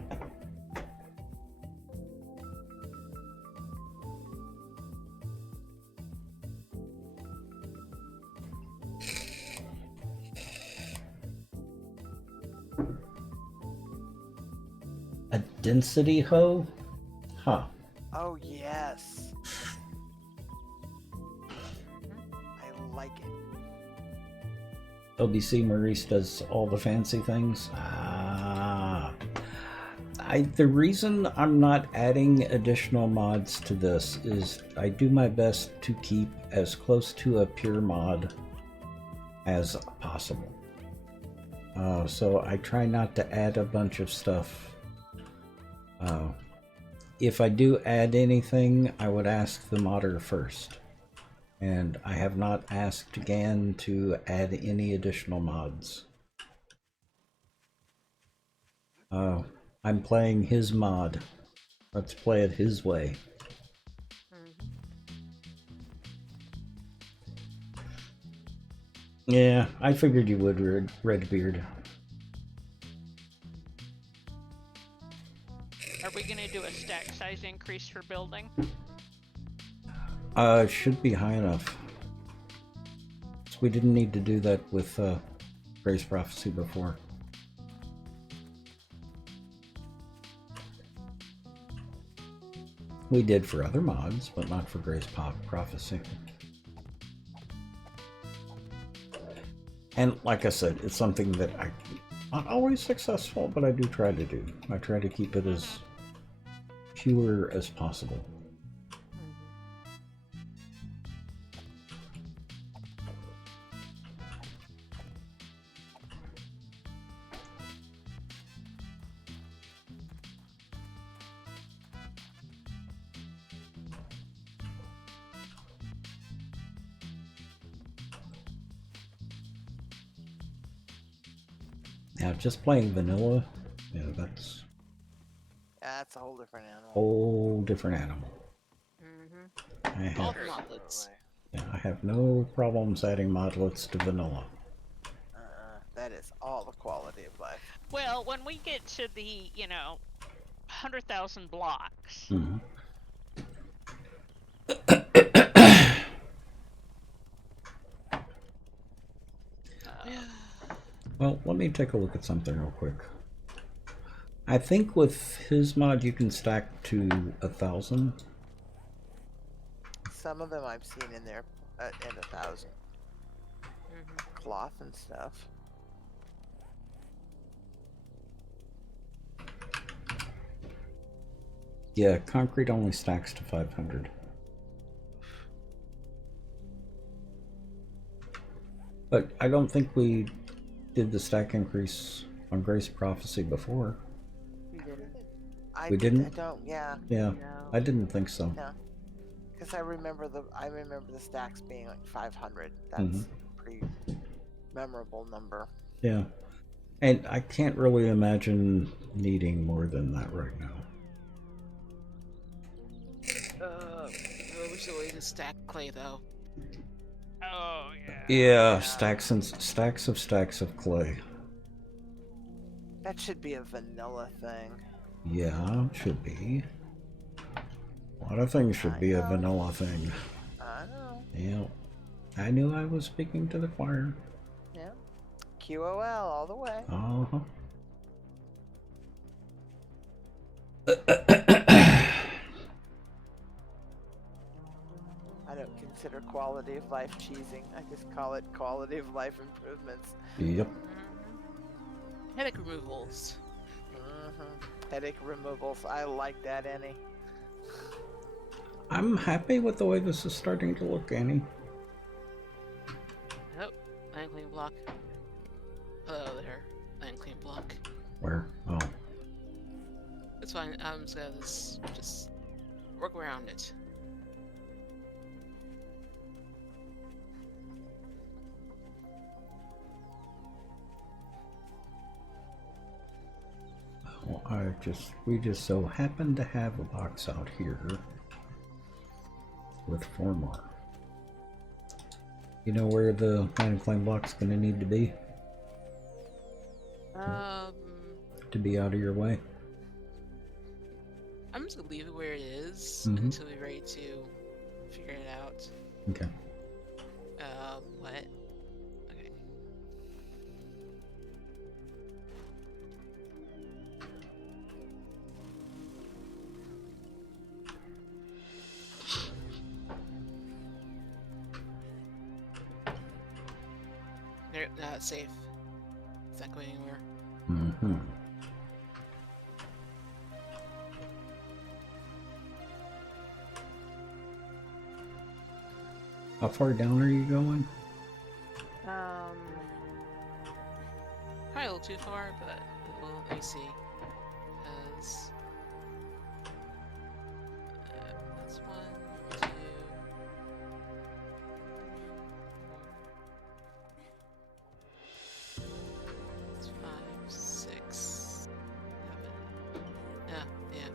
A density hoe? Huh. Oh, yes. I like it. OBC Maurice does all the fancy things. The reason I'm not adding additional mods to this is I do my best to keep as close to a pure mod as possible. So I try not to add a bunch of stuff. If I do add anything, I would ask the modder first. And I have not asked GAN to add any additional mods. I'm playing his mod. Let's play it his way. Yeah, I figured you would, Redbeard. Are we gonna do a stack size increase for building? Should be high enough. So we didn't need to do that with Grace Prophecy before. We did for other mods, but not for Grace Prophecy. And like I said, it's something that I'm not always successful, but I do try to do. I try to keep it as pure as possible. Now, just playing vanilla, yeah, that's That's a whole different animal. a whole different animal. Mm-hmm. All I the have, modlets. yeah, I have no problems adding modlets to vanilla. That is all the quality of life. Well, when we get to the, 100,000 blocks, Mhm. Well, let me take a look at something real quick. I think with his mod you can stack to 1,000. Some of them I've seen in there at 1,000. Cloth and stuff. Yeah, concrete only stacks to 500. But I don't think we did the stack increase on Grace Prophecy before. We didn't? I don't. Yeah. Yeah, No. I didn't think so. No. Because I remember the stacks being like 500. That's Mhm. a pretty memorable number. Yeah. And I can't really imagine needing more than that right now. I wish there was a stack clay though. oh yeah. Yeah, stacks of clay. That should be a vanilla thing. Yeah, should be. A lot of things should I be a know. vanilla thing. I know. Yeah. I knew I was speaking to the choir. Yeah. QOL all the way. Uh-huh. I don't consider quality of life cheesing. I just call it quality of life improvements. Yep. Headache removals. Headache removals. I like that, Annie. I'm happy with the way this is starting to look, Annie. Oh, unclean block. Hello there, unclean block. Where? Oh. It's fine. I'm just gonna just work around it. Well, we just so happen to have a box out here with 4 more. You know where the Mine Claim block's gonna need to be? To be out of your way? I'm just gonna leave it where it is Mhm. until we're ready to figure it out. Okay. What? Okay. There, no, it's safe. It's not going anywhere. Mm-hmm. How far down are you going? Probably a little too far, but well, let me see. Because that's 1, 2, 3, 4. That's 5, 6, 7. Yeah.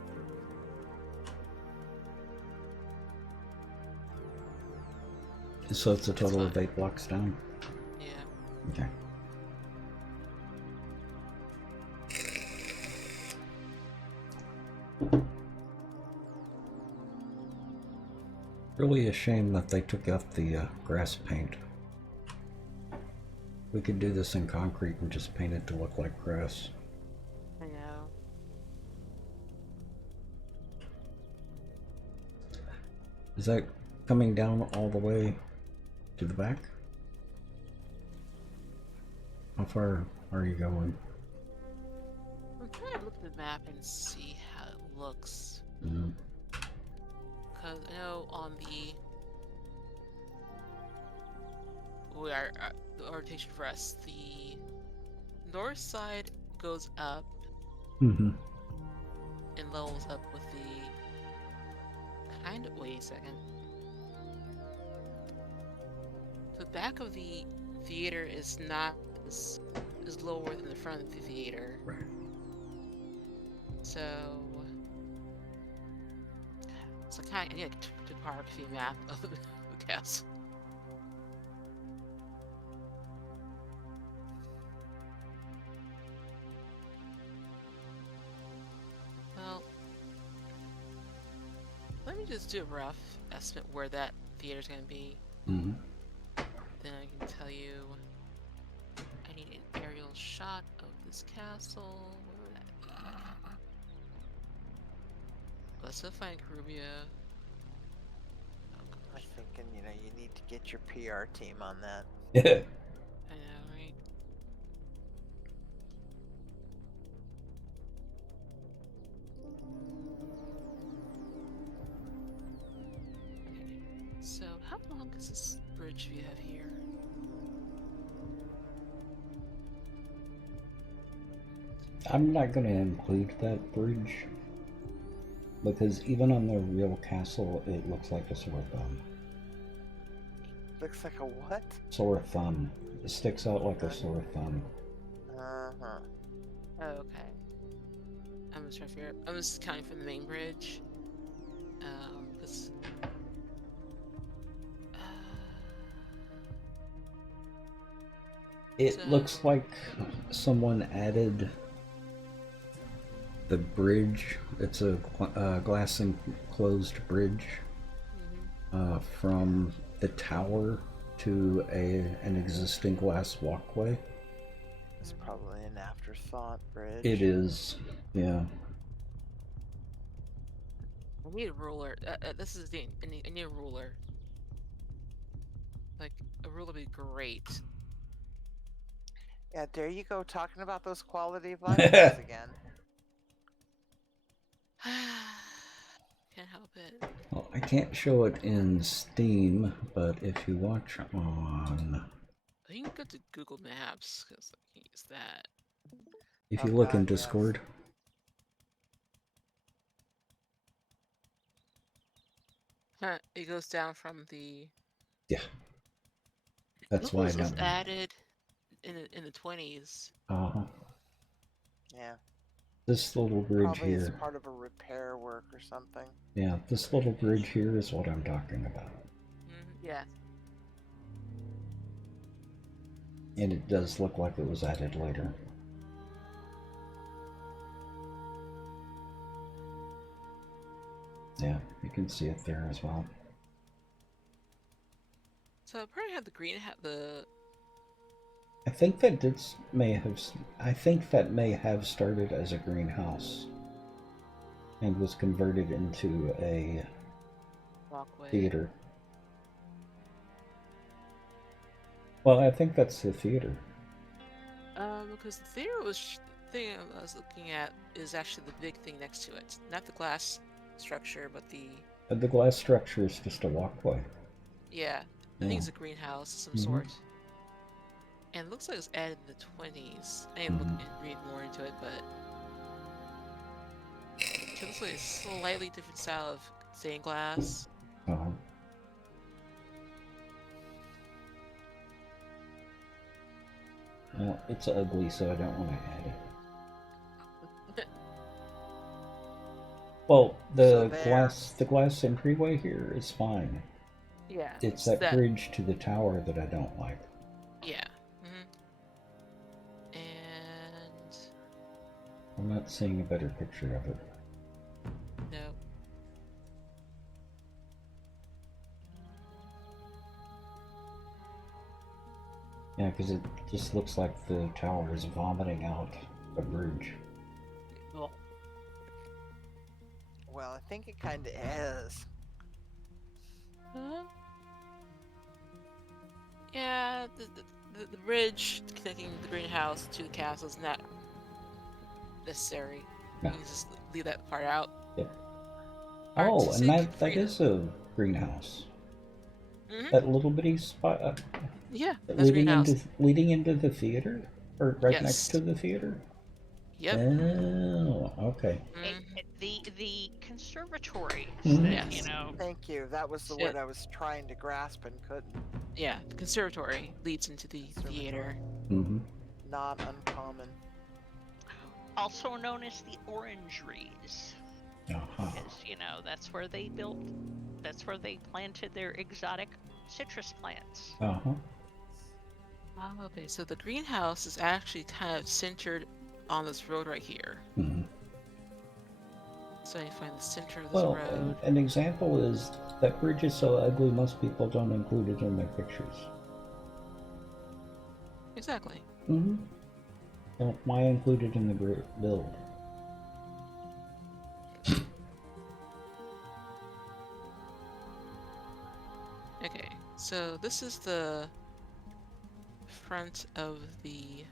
So it's a total of 8 blocks down? Yeah. Okay. Really a shame that they took out the grass paint. We could do this in concrete and just paint it to look like grass. I know. Is that coming down all the way to the back? How far are you going? I'm trying to look at the map and see how it looks. Mm. Because I know on the the orientation for us, the north side goes up Mm-hmm. and levels up with the kind of. Wait a second. The back of the theater is not is lower than the front of the theater. Right. So kind of, I need a topography map of the castle. Well, let me just do a rough estimate where that theater's gonna be. Mm-hmm. Then I can tell you. I need an aerial shot of this castle. Where would that be? Let's still find Karubia. Oh, I'm thinking, you need to get your PR team on that. Yeah. I know, right? Okay. So, how long is this bridge we have here? I'm not going to include that bridge because even on the real castle, it looks like a sore thumb. Looks like a what? Sore thumb. It sticks out like a sore thumb. Uh-huh. Oh, okay. I'm just trying to figure out. I'm just counting from the main bridge. Because. It So- looks like someone added the bridge. It's a glass enclosed bridge from the tower to an existing glass walkway. It's probably an afterthought bridge. It is, yeah. I need a ruler. This is the I need a ruler. Like a ruler would be great. Yeah, there you go, talking about those quality of life things again. Can't help it. Well, I can't show it in Steam, but if you watch on, You can go to Google Maps because I can use that. if Oh you look in God, yes. Discord, It goes down from the. yeah. That's why I This was don't know. added in the 20s. Uh-huh. Yeah, This little bridge probably as here. part of a repair work or something. Yeah, this little bridge here is what I'm talking about. Yeah. And it does look like it was added later. Yeah, you can see it there as well. So I probably had the green the. I think that I think that may have started as a greenhouse and was converted into a Walkway. theater. Well, I think that's the theater. Because the theater thing I was looking at is actually the big thing next to it, not the glass structure, but the. The glass structure is just a walkway. Yeah, I think it's a greenhouse of some Mhm. sort. And it looks like it was added in the 20s. I didn't look and read more into it, but it looks like a slightly different style of stained glass. Uh-huh. Well, it's ugly, so I don't want to add it. Well, So the glass entryway here is fine. Yeah. It's that bridge to the tower that I don't like. Yeah. And I'm not seeing a better picture of it. no. Yeah, because it just looks like the tower is vomiting out a bridge. Well, Well, I think it kind of is. yeah, the bridge connecting the greenhouse to the castle is not necessary. No. You can just leave that part out. Oh, and that freedom. is a greenhouse. Mhm. That little bitty spot Yeah, that's a greenhouse. leading into the theater, or right Yes. next to the theater. Yep. Oh, okay. The conservatory, Mhm. Yes. you know. Thank you. That was the Yeah. word I was trying to grasp and couldn't. Yeah, the conservatory leads into the theater. Mm-hmm. Not uncommon. Also known as the orangeries. Uh-huh. Because, you know, that's where they planted their exotic citrus plants. Uh-huh. Oh, okay, so the greenhouse is actually kind of centered on this road right here. Mm-hmm. So you find the center of this Well, road. an example is that bridge is so ugly most people don't include it in their pictures. Exactly. Mm-hmm. So why include it in the build? Okay, so this is the front of the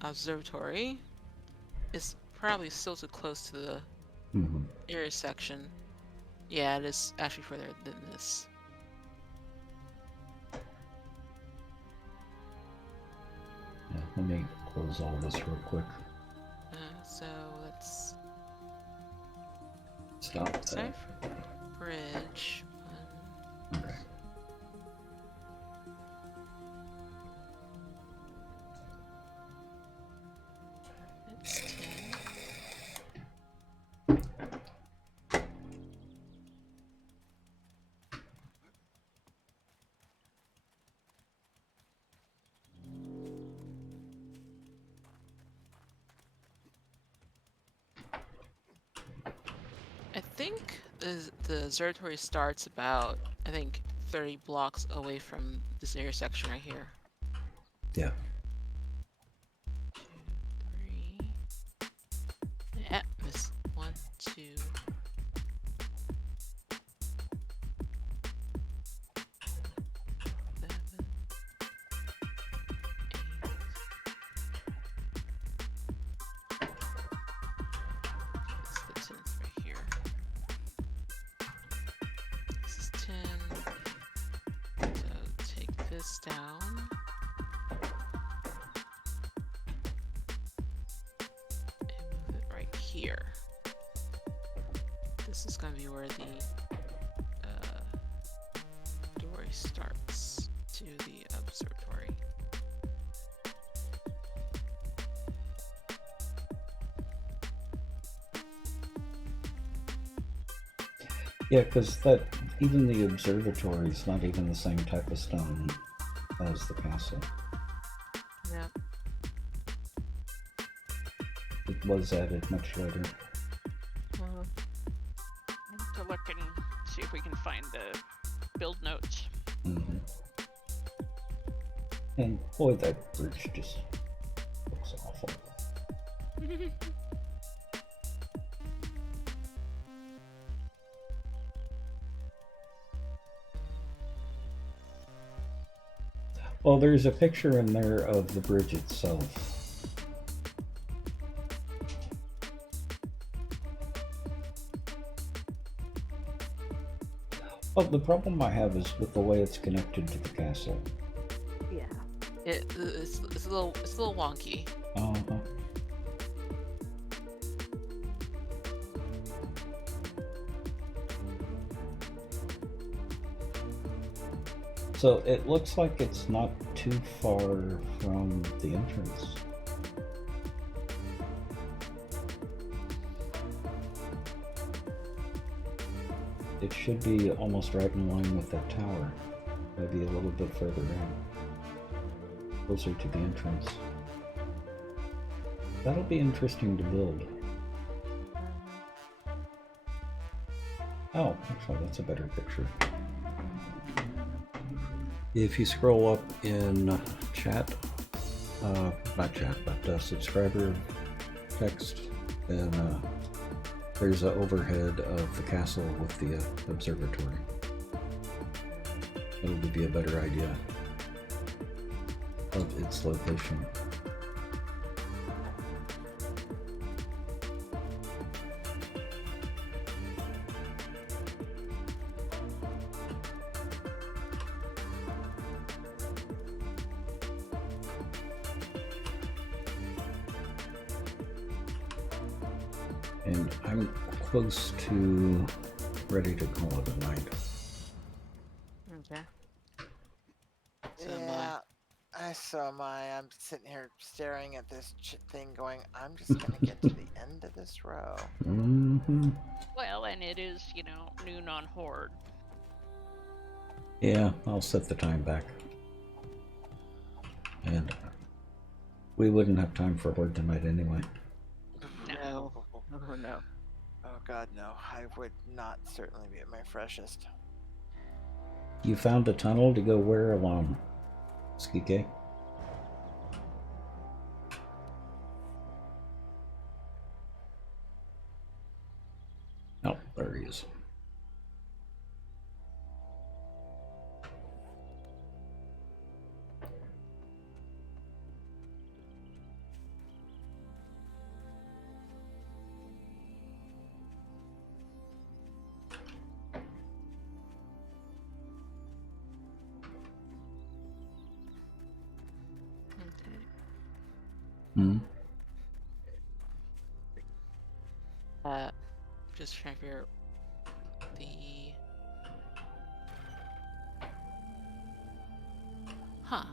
observatory. It's probably still too close to the Mm-hmm. intersection. Yeah, it is actually further than this. Yeah, let me close all this real quick. So let's Stop sorry that. for bridge. Okay. It's 10. I think the observatory starts about, I think, 30 blocks away from this intersection right here. Yeah. 2, 3. Yeah, miss 1, 2. 7, 8. This is the 10th right here. This is 10. So take this down. And move it right here. This is going to be where the doorway starts to the observatory. Yeah, because that even the observatory is not even the same type of stone as the castle. Yeah. It was added much later. I have to look and see if we can find the build notes. Hmm. And boy, that bridge just looks awful. Well, there's a picture in there of the bridge itself. Well, the problem I have is with the way it's connected to the castle. Yeah. It's a little wonky. Uh-huh. So it looks like it's not too far from the entrance. It should be almost right in line with that tower. Maybe a little bit further down. Closer to the entrance. That'll be interesting to build. Oh, actually that's a better picture. If you scroll up in chat, not chat, but subscriber text, then there's an overhead of the castle with the observatory. It'll give you a better idea of its location. And I'm close to ready to call it a night. Okay. So am I. I'm sitting here staring at this thing going, I'm just gonna get to the end of this row. Mm-hmm. Well, and it is, noon on Horde. Yeah, I'll set the time back. And we wouldn't have time for Horde tonight anyway. No. Oh no. Oh god, no. I would not certainly be at my freshest. You found a tunnel to go where alone, Skike? Oh, there he is. Hmm. Just trying to figure the. Huh.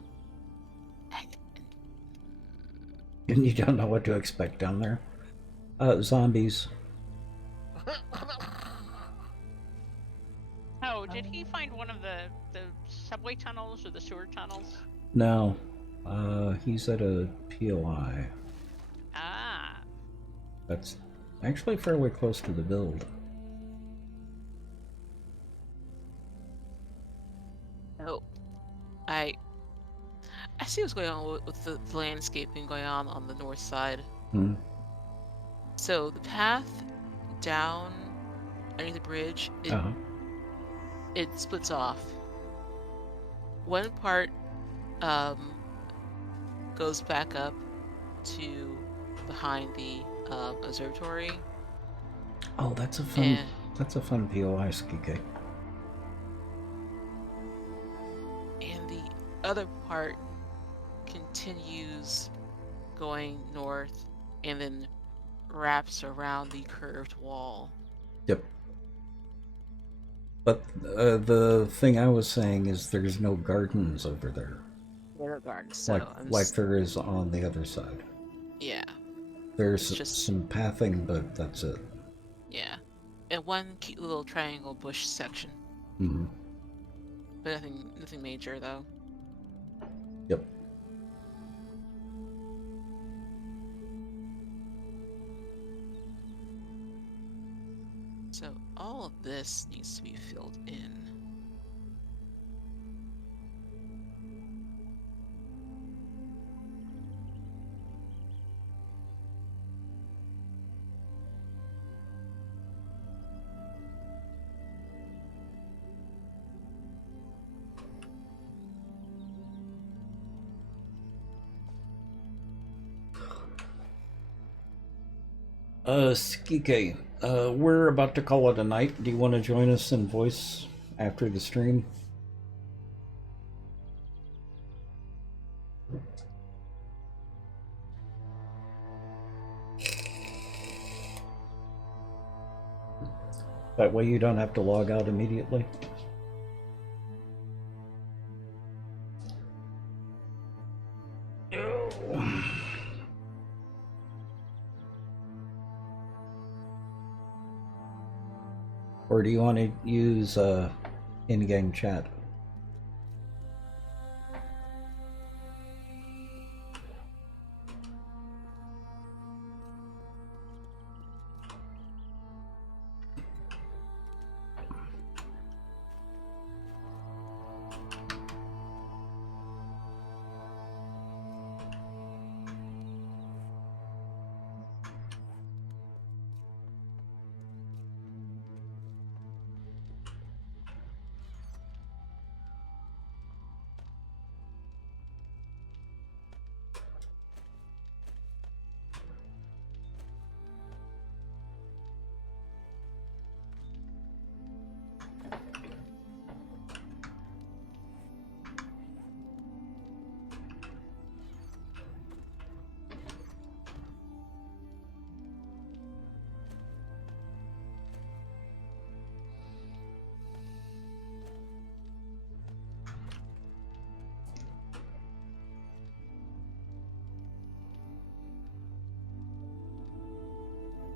And you don't know what to expect down there? Zombies. Oh, did he find one of the subway tunnels or the sewer tunnels? No. He's at a POI. Ah. That's actually fairly close to the build. I see what's going on with the landscaping going on the north side. Hmm. So the path down underneath the bridge, Uh-huh. it splits off. One part goes back up to behind the observatory. Oh, that's a fun. And That's a fun POI, Skike. and the other part continues going north and then wraps around the curved wall. Yep. But the thing I was saying is there's no gardens over there, Little garden. So like there is on the other side. yeah, There's It's just- some pathing, but that's it. yeah, and one cute little triangle bush section, Hmm. but nothing major though. Yep. So all of this needs to be filled in. Skike, we're about to call it a night. Do you want to join us in voice after the stream? That way you don't have to log out immediately. Or do you want to use in-game chat?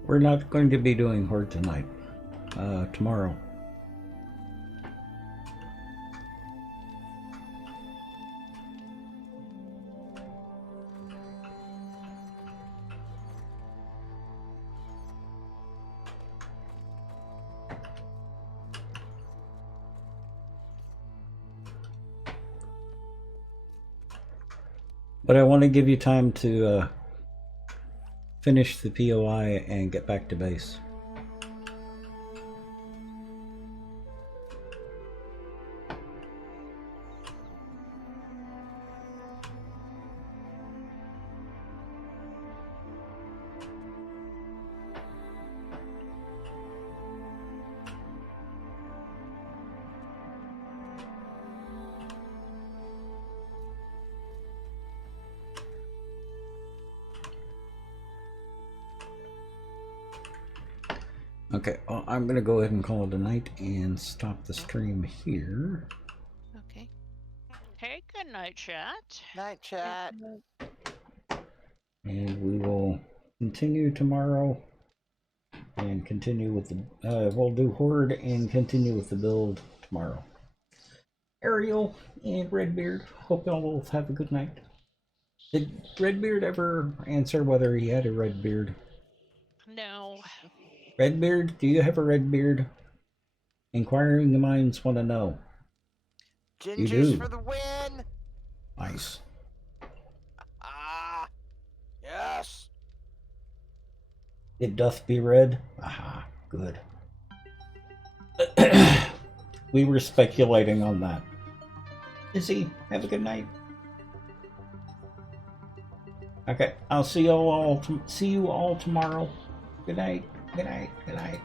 We're not going to be doing Horde tonight. Tomorrow. But I want to give you time to finish the POI and get back to base. Okay, well, I'm going to go ahead and call it a night and stop the stream here. Okay. Hey, good night, chat. Night chat. And we will continue tomorrow and continue with the, we'll do Horde and continue with the build tomorrow. Ariel and Redbeard, hope y'all will have a good night. Did Redbeard ever answer whether he had a red beard? No. Redbeard, do you have a red beard? Inquiring minds want to know. Gingers do. for the win! Nice. Ah, yes. It doth be read. Aha, good. We were speculating on that. Izzy, have a good night. Okay, I'll see you all tomorrow. Good night. Good night. Good night.